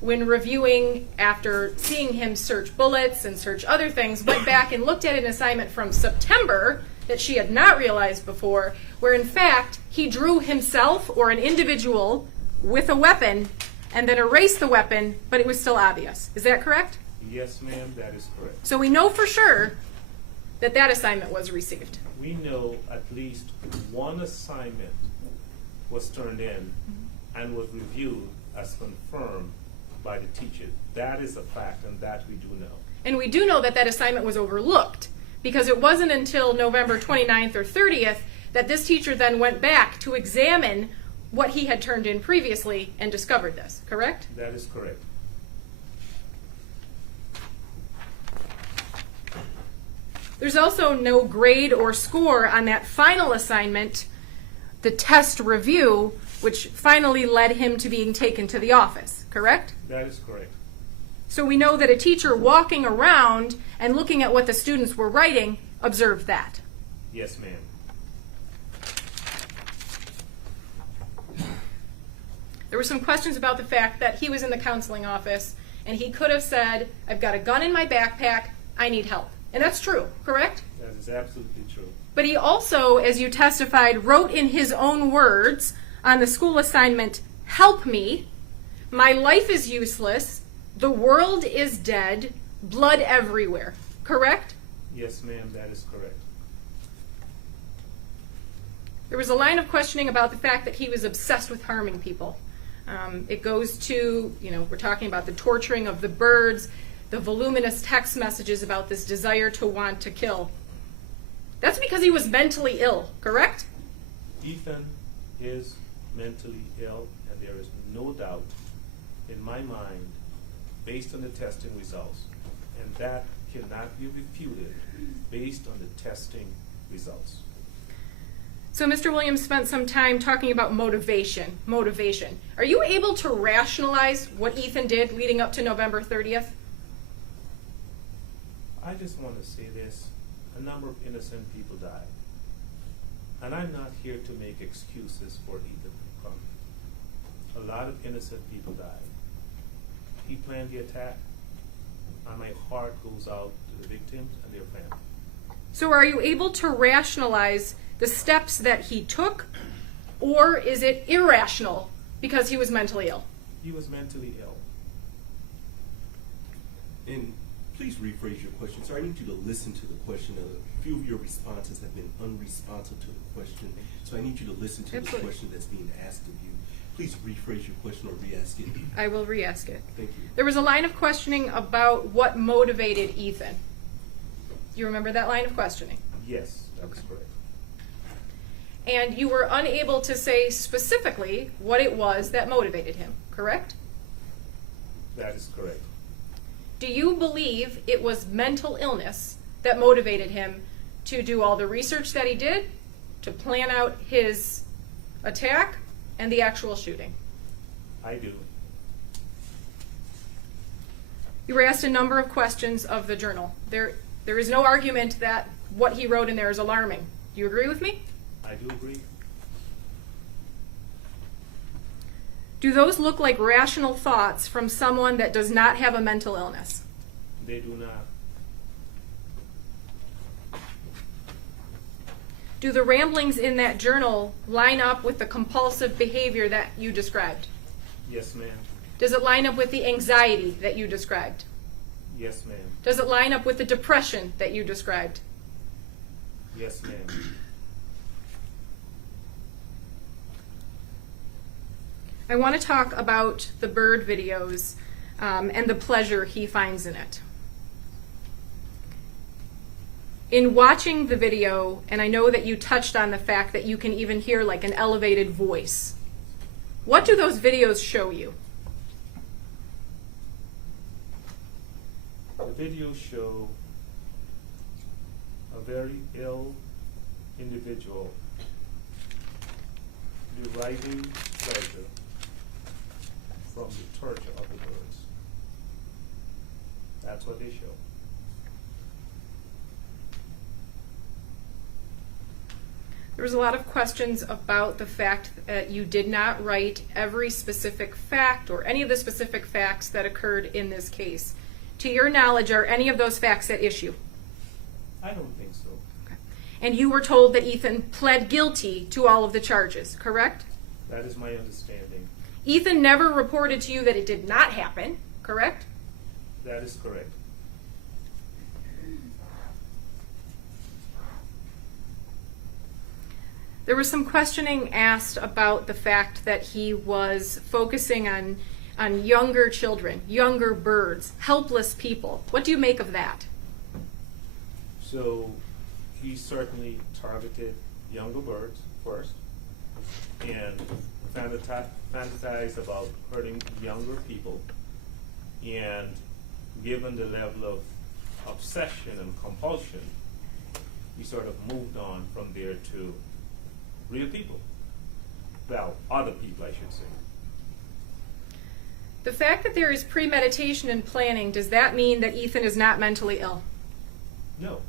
when reviewing after seeing him search bullets and search other things, went back and looked at an assignment from September that she had not realized before, where in fact he drew himself or an individual with a weapon and then erased the weapon, but it was still obvious. Is that correct? Yes, ma'am, that is correct. So we know for sure that that assignment was received. We know at least one assignment was turned in and was reviewed as confirmed by the teacher. That is a fact, and that we do know. And we do know that that assignment was overlooked, because it wasn't until November 29th or 30th that this teacher then went back to examine what he had turned in previously and discovered this, correct? That is correct. There's also no grade or score on that final assignment, the test review, which finally led him to being taken to the office, correct? That is correct. So we know that a teacher walking around and looking at what the students were writing observed that. Yes, ma'am. There were some questions about the fact that he was in the counseling office and he could have said, I've got a gun in my backpack, I need help. And that's true, correct? That is absolutely true. But he also, as you testified, wrote in his own words on the school assignment, help me, my life is useless, the world is dead, blood everywhere, correct? Yes, ma'am, that is correct. There was a line of questioning about the fact that he was obsessed with harming people. It goes to, we're talking about the torturing of the birds, the voluminous text messages about this desire to want to kill. That's because he was mentally ill, correct? Ethan is mentally ill, and there is no doubt in my mind, based on the testing results, and that cannot be refuted based on the testing results. So Mr. Williams spent some time talking about motivation. Are you able to rationalize what Ethan did leading up to November 30th? I just want to say this. A number of innocent people died. And I'm not here to make excuses for Ethan Crumley. A lot of innocent people died. He planned the attack, and my heart goes out to the victims and their families. So are you able to rationalize the steps that he took, or is it irrational because he was mentally ill? He was mentally ill. And please rephrase your question. So I need you to listen to the question. A few of your responses have been unresponsive to the question. So I need you to listen to the question that's being asked of you. Please rephrase your question or re-ask it. I will re-ask it. Thank you. There was a line of questioning about what motivated Ethan. Do you remember that line of questioning? Yes, that's correct. And you were unable to say specifically what it was that motivated him, correct? That is correct. Do you believe it was mental illness that motivated him to do all the research that he did, to plan out his attack and the actual shooting? I do. You were asked a number of questions of the journal. There is no argument that what he wrote in there is alarming. Do you agree with me? I do agree. Do those look like rational thoughts from someone that does not have a mental illness? They do not. Do the ramblings in that journal line up with the compulsive behavior that you described? Yes, ma'am. Does it line up with the anxiety that you described? Yes, ma'am. Does it line up with the depression that you described? Yes, ma'am. I want to talk about the bird videos and the pleasure he finds in it. In watching the video, and I know that you touched on the fact that you can even hear like an elevated voice, what do those videos show you? The videos show a very ill individual deriving pleasure from the torture of the birds. That's what they show. There was a lot of questions about the fact that you did not write every specific fact or any of the specific facts that occurred in this case. To your knowledge, are any of those facts at issue? I don't think so. Okay. And you were told that Ethan pled guilty to all of the charges, correct? That is my understanding. Ethan never reported to you that it did not happen, correct? That is correct. There was some questioning asked about the fact that he was focusing on younger children, younger birds, helpless people. What do you make of that? So he certainly targeted younger birds first and fantasized about hurting younger people. And given the level of obsession and compulsion, he sort of moved on from there to real people. Well, other people, I should say. The fact that there is premeditation and planning, does that mean that Ethan is not mentally ill? No.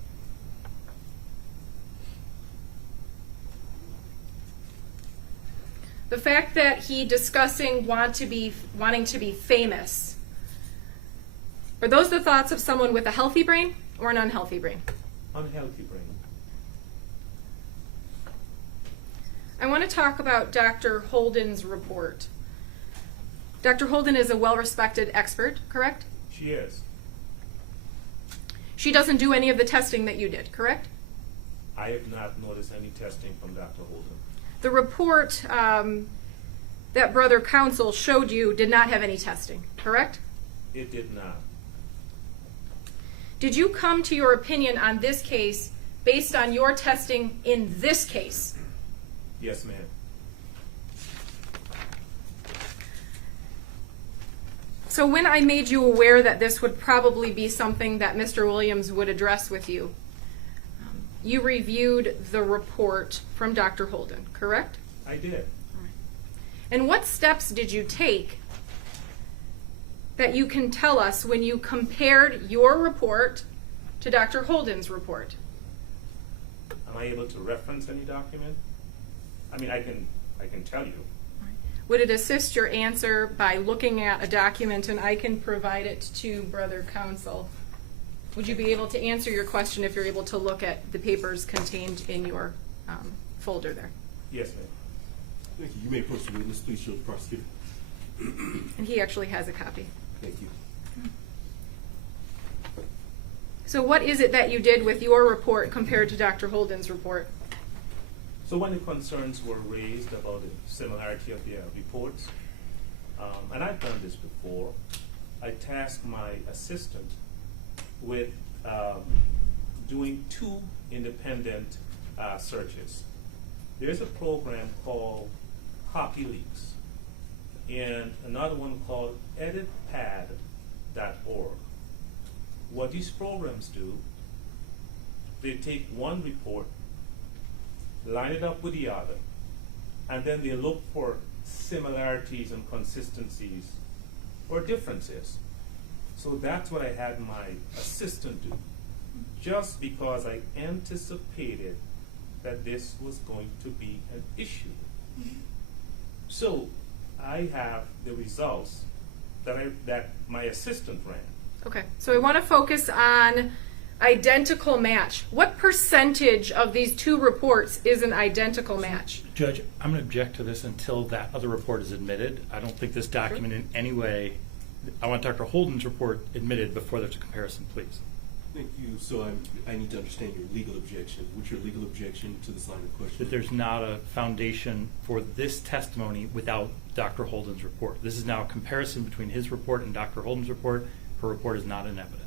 The fact that he discussing wanting to be famous, are those the thoughts of someone with a healthy brain or an unhealthy brain? Unhealthy brain. I want to talk about Dr. Holden's report. Dr. Holden is a well-respected expert, correct? She is. She doesn't do any of the testing that you did, correct? I have not noticed any testing from Dr. Holden. The report that Brother Counsel showed you did not have any testing, correct? It did not. Did you come to your opinion on this case based on your testing in this case? Yes, ma'am. So when I made you aware that this would probably be something that Mr. Williams would address with you, you reviewed the report from Dr. Holden, correct? I did. And what steps did you take that you can tell us when you compared your report to Dr. Holden's report? Am I able to reference any document? I mean, I can tell you. Would it assist your answer by looking at a document and I can provide it to Brother Counsel? Would you be able to answer your question if you're able to look at the papers contained in your folder there? Yes, ma'am. Thank you. You may approach the witness. Please show the prosecutor. And he actually has a copy. Thank you. So what is it that you did with your report compared to Dr. Holden's report? So when the concerns were raised about the similarity of their reports, and I've done this before, I tasked my assistant with doing 2 independent searches. There's a program called CopyLeaks and another one called editpad.org. What these programs do, they take one report, line it up with the other, and then they look for similarities and consistencies or differences. So that's what I had my assistant do, just because I anticipated that this was going to be an issue. So I have the results that my assistant ran. Okay, so I want to focus on identical match. What percentage of these two reports is an identical match? Judge, I'm going to object to this until that other report is admitted. I don't think this document in any way, I want Dr. Holden's report admitted before there's a comparison, please. Thank you. So I need to understand your legal objection. What's your legal objection to this line of question? That there's not a foundation for this testimony without Dr. Holden's report. This is now a comparison between his report and Dr. Holden's report. Her report is not in evidence.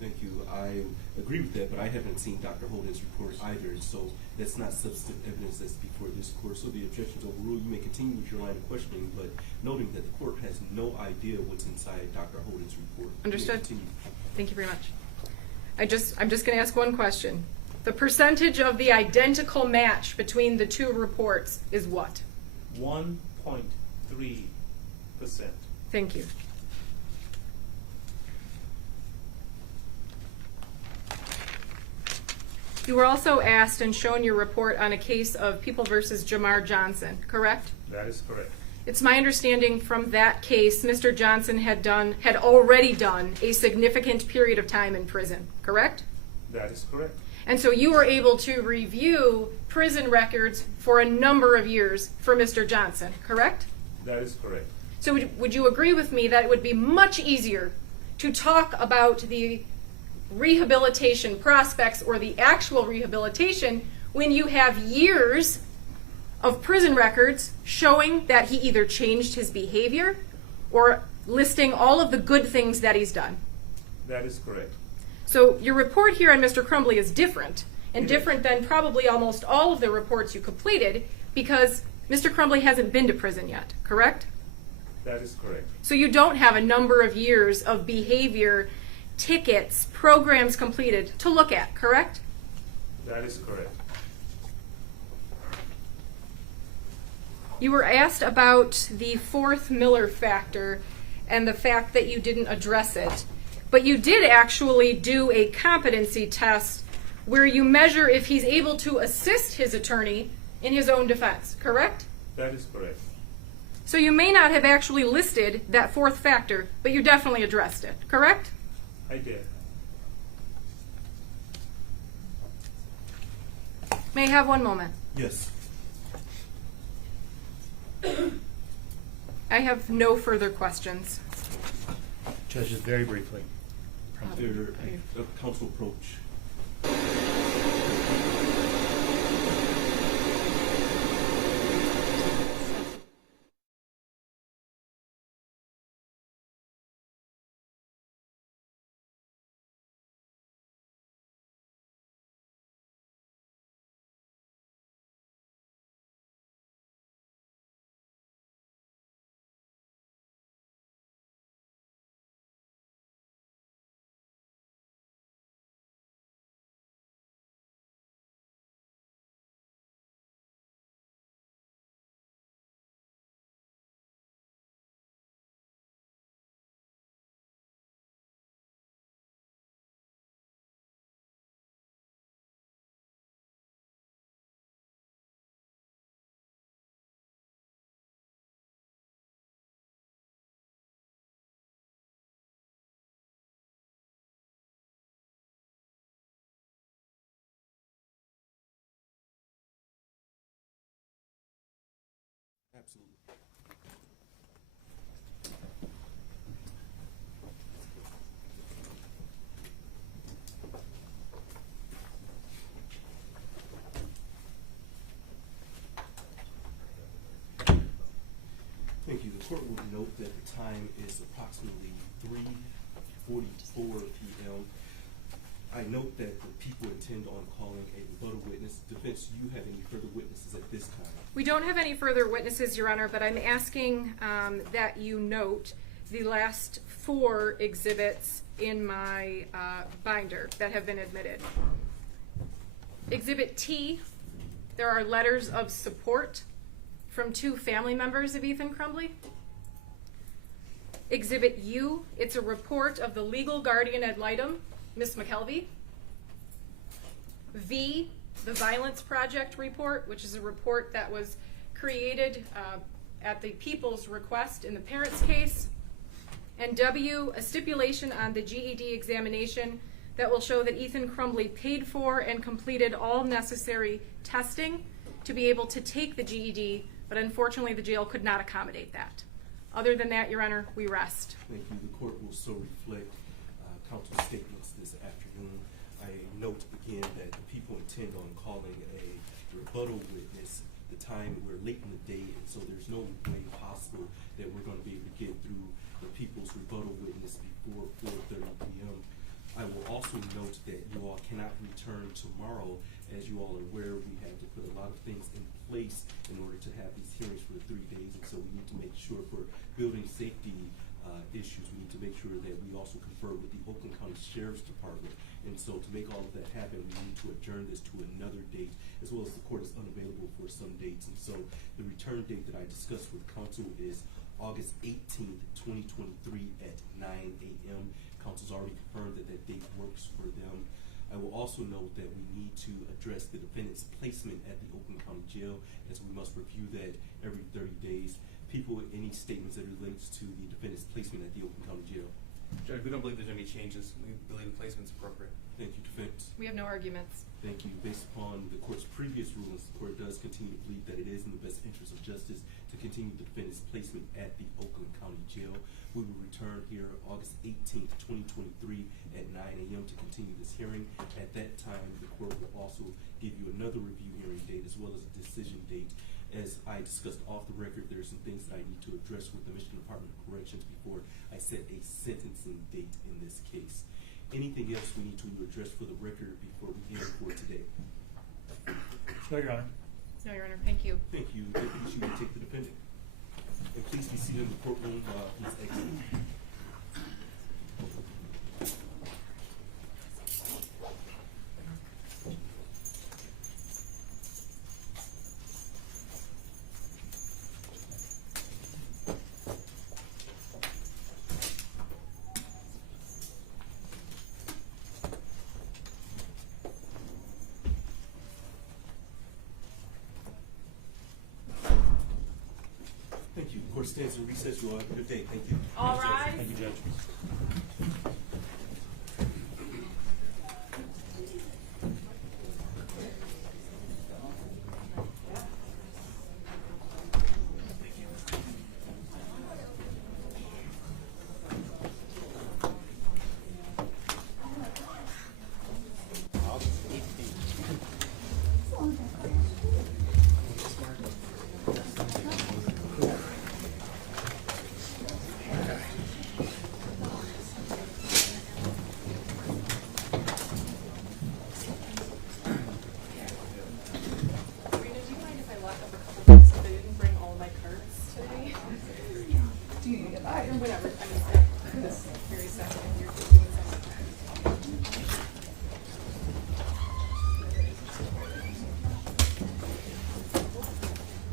Thank you. I agree with that, but I haven't seen Dr. Holden's report either, so that's not substantive evidence that's before this court. So the objection is overruled. You may continue with your line of questioning, but noting that the court has no idea what's inside Dr. Holden's report. Understood. Thank you very much. I'm just going to ask one question. The percentage of the identical match between the two reports is what? 1.3%. Thank you. You were also asked and shown your report on a case of People versus Jamar Johnson, correct? That is correct. It's my understanding from that case, Mr. Johnson had already done a significant period of time in prison, correct? That is correct. And so you were able to review prison records for a number of years for Mr. Johnson, correct? That is correct. So would you agree with me that it would be much easier to talk about the rehabilitation prospects or the actual rehabilitation when you have years of prison records showing that he either changed his behavior or listing all of the good things that he's done? That is correct. So your report here on Mr. Crumbly is different, and different than probably almost all of the reports you completed, because Mr. Crumbly hasn't been to prison yet, correct? That is correct. So you don't have a number of years of behavior, tickets, programs completed to look at, correct? That is correct. You were asked about the fourth Miller factor and the fact that you didn't address it. But you did actually do a competency test where you measure if he's able to assist his attorney in his own defense, correct? That is correct. So you may not have actually listed that fourth factor, but you definitely addressed it, correct? I did. May I have one moment? Yes. I have no further questions. Judges, very briefly. Counsel approach. Absolutely. Thank you. The court will note that the time is approximately 3:44 p.m. I note that the people intend on calling a rebuttal witness. Defense, do you have any further witnesses at this time? We don't have any further witnesses, Your Honor, but I'm asking that you note the last 4 exhibits in my binder that have been admitted. Exhibit T, there are letters of support from 2 family members of Ethan Crumbley. Exhibit U, it's a report of the legal guardian ad litem, Ms. McKelvey. V, the Violence Project report, which is a report that was created at the people's request in the parents' case. And W, a stipulation on the GED examination that will show that Ethan Crumbley paid for and completed all necessary testing to be able to take the GED, but unfortunately the jail could not accommodate that. Other than that, Your Honor, we rest. Thank you. The court will so reflect counsel's statements this afternoon. I note again that the people intend on calling a rebuttal witness. The time, we're late in the day, and so there's no way possible that we're going to be able to get through the people's rebuttal witness before 4:30 p.m. I will also note that you all cannot return tomorrow. As you all are aware, we have to put a lot of things in place in order to have these hearings for 3 days, and so we need to make sure for building safety issues, we need to make sure that we also confer with the Oakland County Sheriff's Department. And so to make all of that happen, we need to adjourn this to another date, as well as the court is unavailable for some dates. And so the return date that I discussed with counsel is August 18th, 2023 at 9 a.m. Counsel's already confirmed that that date works for them. I will also note that we need to address the defendant's placement at the Oakland County Jail, as we must review that every 30 days. People, any statements that relates to the defendant's placement at the Oakland County Jail? Judge, we don't believe there's any changes. We believe the placement's appropriate. Thank you, defense. We have no arguments. Thank you. Based upon the court's previous rulings, the court does continue to believe that it is in the best interest of justice to continue the defendant's placement at the Oakland County Jail. We will return here August 18th, 2023 at 9 a.m. to continue this hearing. At that time, the court will also give you another review hearing date as well as a decision date. As I discussed off the record, there are some things that I need to address with the Michigan Department of Corrections before I set a sentencing date in this case. Anything else we need to address for the record before we end for today? No, Your Honor. No, Your Honor. Thank you. Thank you. Deputies, you may take the defendant. And please be seated in the courtroom while he's exiting. Thank you. Court stands in recess. You all have a good day. Thank you. All rise. Thank you, Judge.